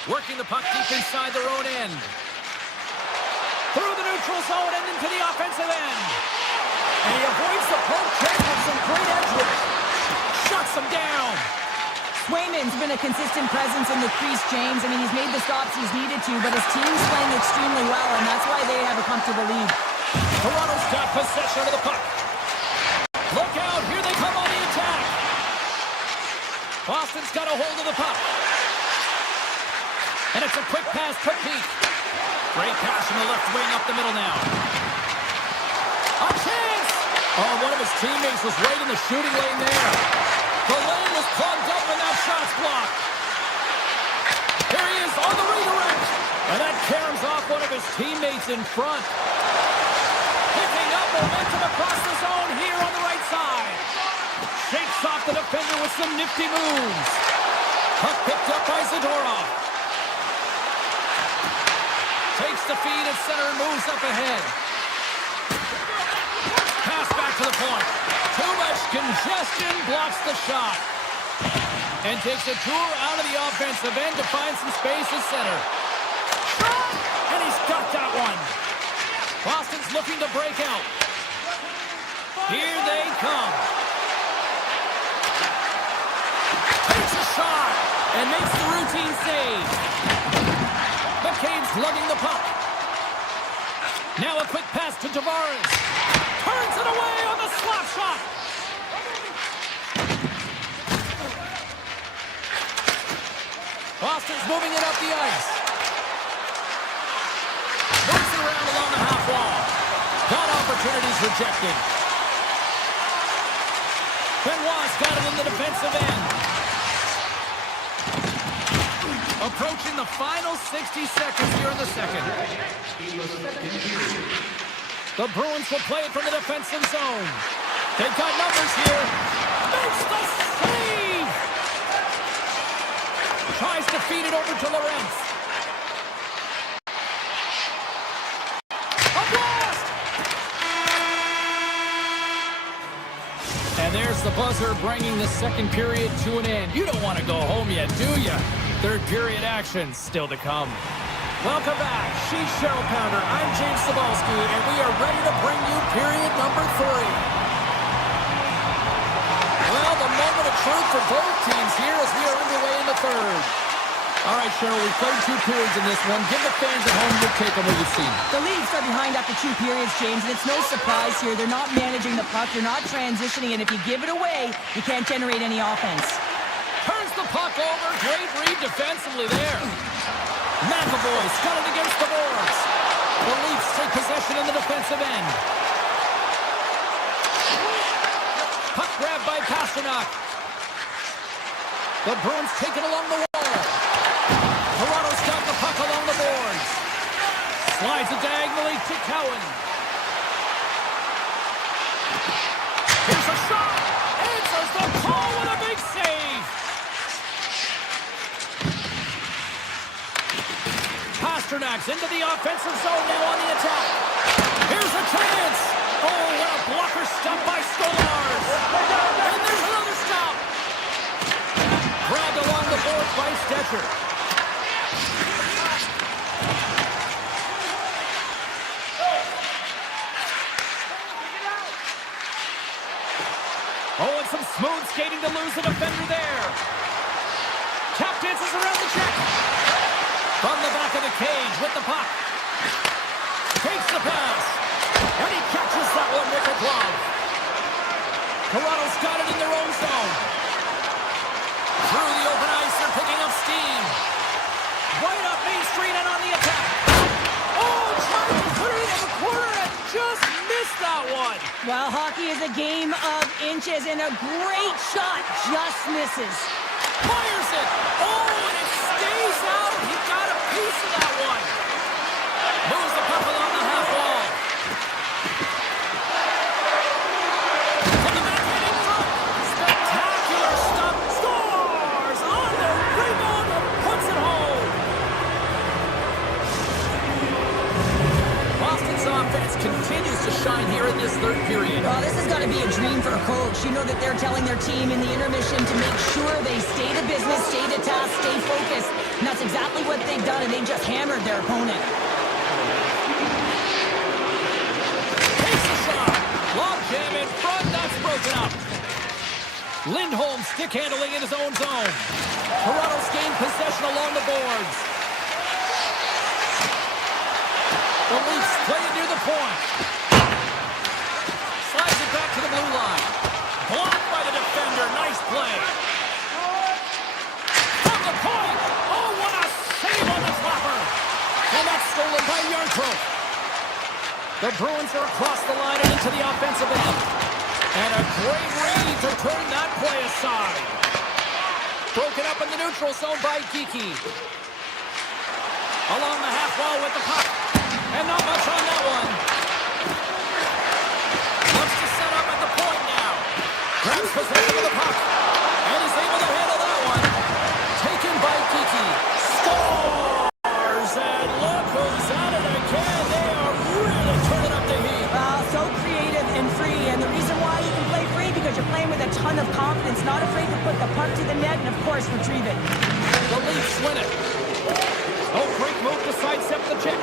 Working the puck deep inside their own end. Through the neutral zone and into the offensive end. And he avoids the poke check with some great edge work. Shuts them down. Swayman's been a consistent presence in the crease, James. I mean, he's made the stops he's needed to, but his team's playing extremely well, and that's why they have a comfortable lead. Toronto's got possession of the puck. Look out, here they come on the attack. Boston's got a hold of the puck. And it's a quick pass to Peak. Great pass from the left wing up the middle now. A chance! Oh, one of his teammates was right in the shooting lane there. The lane was plugged up and that shot's blocked. Here he is on the redirect. And that caroms off one of his teammates in front. Picking up momentum across the zone here on the right side. Shakes off the defender with some nifty moves. Puck picked up by Zadorov. Takes the feed at center and moves up ahead. Pass back to the point. Too much congestion blocks the shot. And takes a tour out of the offensive end to find some space at center. Shot! And he's got that one. Boston's looking to break out. Here they come. Takes a shot and makes the routine save. McCabe's lugging the puck. Now a quick pass to Tavares. Turns it away on the slap shot. Boston's moving it up the ice. Moves it around along the half wall. That opportunity's rejected. Benoit's got it in the defensive end. Approaching the final 60 seconds here in the second. The Bruins will play it from the defensive zone. They've got numbers here. Makes the save! Tries to feed it over to Lorentz. A blast! And there's the buzzer bringing the second period to an end. You don't want to go home yet, do you? Third period action still to come. Welcome back. She's Cheryl Pounder. I'm James Cebulski, and we are ready to bring you period number 3. Well, the moment of truth for both teams here as we are underway in the third. All right, Cheryl, we've played 2 periods in this one. Give the fans at home your take on what you've seen. The Leafs are behind after 2 periods, James, and it's no surprise here. They're not managing the puck. They're not transitioning, and if you give it away, you can't generate any offense. Turns the puck over. Great read defensively there. McAvoy's got it against the boards. The Leafs take possession in the defensive end. Puck grabbed by Pasternak. The Bruins take it along the wall. Toronto's got the puck along the boards. Slides it diagonally to Cowan. Here's a shot. Answers the call with a big save. Pasternak's into the offensive zone now on the attack. Here's a chance. Oh, what a blocker stop by Stolarz. And there's another stop. Grabbed along the boards by Stetcher. Oh, and some smooth skating to lose the defender there. Tap dances around the check. From the back of the cage with the puck. Takes the pass. And he catches that one with the glove. Toronto's got it in their own zone. Through the open ice, they're picking up steam. Right up Main Street and on the attack. Oh, trying to put it in the corner and just missed that one. Well, hockey is a game of inches, and a great shot just misses. Fires it. Oh, and it stays out. He got a piece of that one. Moves the puck along the half wall. Taking back in front. Spectacular stuff. Scores on the rebound and puts it home. Boston's offense continues to shine here in this third period. Well, this has got to be a dream for a coach. You know that they're telling their team in the intermission to make sure they stay to business, stay to task, stay focused. And that's exactly what they've done, and they just hammered their opponent. Takes the shot. Long jam in front. That's broken up. Lindholm stick handling in his own zone. Toronto's gained possession along the boards. The Leafs play it near the point. Slides it back to the blue line. Blocked by the defender. Nice play. From the point. Oh, what a save on the flapper. And that's stolen by Yarncroke. The Bruins are across the line and into the offensive end. And a great read to turn that play aside. Broken up in the neutral zone by Geekie. Along the half wall with the puck. And not much on that one. Wants to set up at the point now. Grabs possession of the puck. And he's able to handle that one. Taken by Geekie. Scores! And look who's at it again. They are really turning up the heat. So creative and free. And the reason why you can play free, because you're playing with a ton of confidence, not afraid to put the puck to the net, and of course retrieve it. The Leafs win it. Oh, great move to sidestep the check.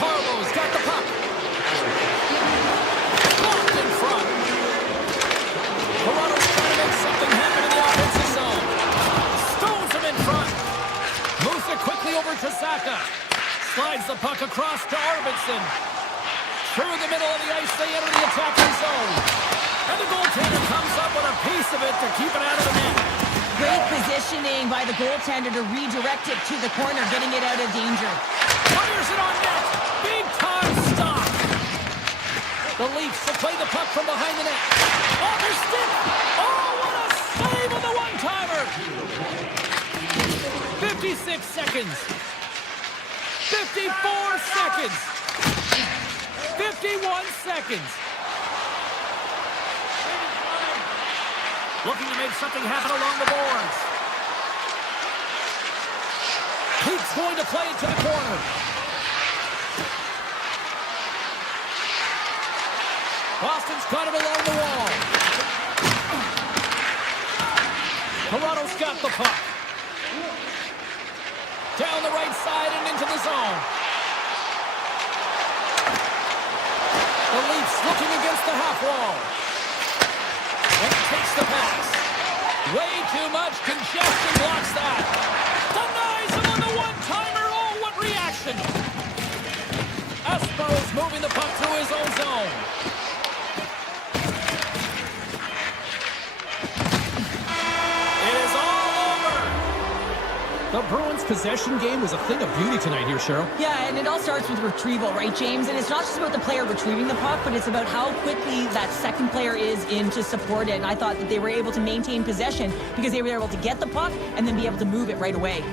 Carlo's got the puck. Blocked in front. Toronto's trying to make something happen in the offensive zone. Stones him in front. Moves it quickly over to Saka. Slides the puck across to Arvidsson. Through the middle of the ice, they enter the attacking zone. And the goaltender comes up with a piece of it to keep it out of the net. Great positioning by the goaltender to redirect it to the corner, getting it out of danger. Fires it on net. Big time stop. The Leafs will play the puck from behind the net. Off their stick. Oh, what a save on the one-timer. 56 seconds. 54 seconds. 51 seconds. Looking to make something happen along the boards. Pete's going to play it to the corner. Boston's got it along the wall. Toronto's got the puck. Down the right side and into the zone. The Leafs looking against the half wall. And he takes the pass. Way too much congestion blocks that. Denies him on the one-timer. Oh, what reaction. Aspero's moving the puck through his own zone. It is all over. The Bruins' possession game was a thing of beauty tonight here, Cheryl. Yeah, and it all starts with retrieval, right, James? And it's not just about the player retrieving the puck, but it's about how quickly that second player is in to support it. And I thought that they were able to maintain possession because they were able to get the puck and then be able to move it right away.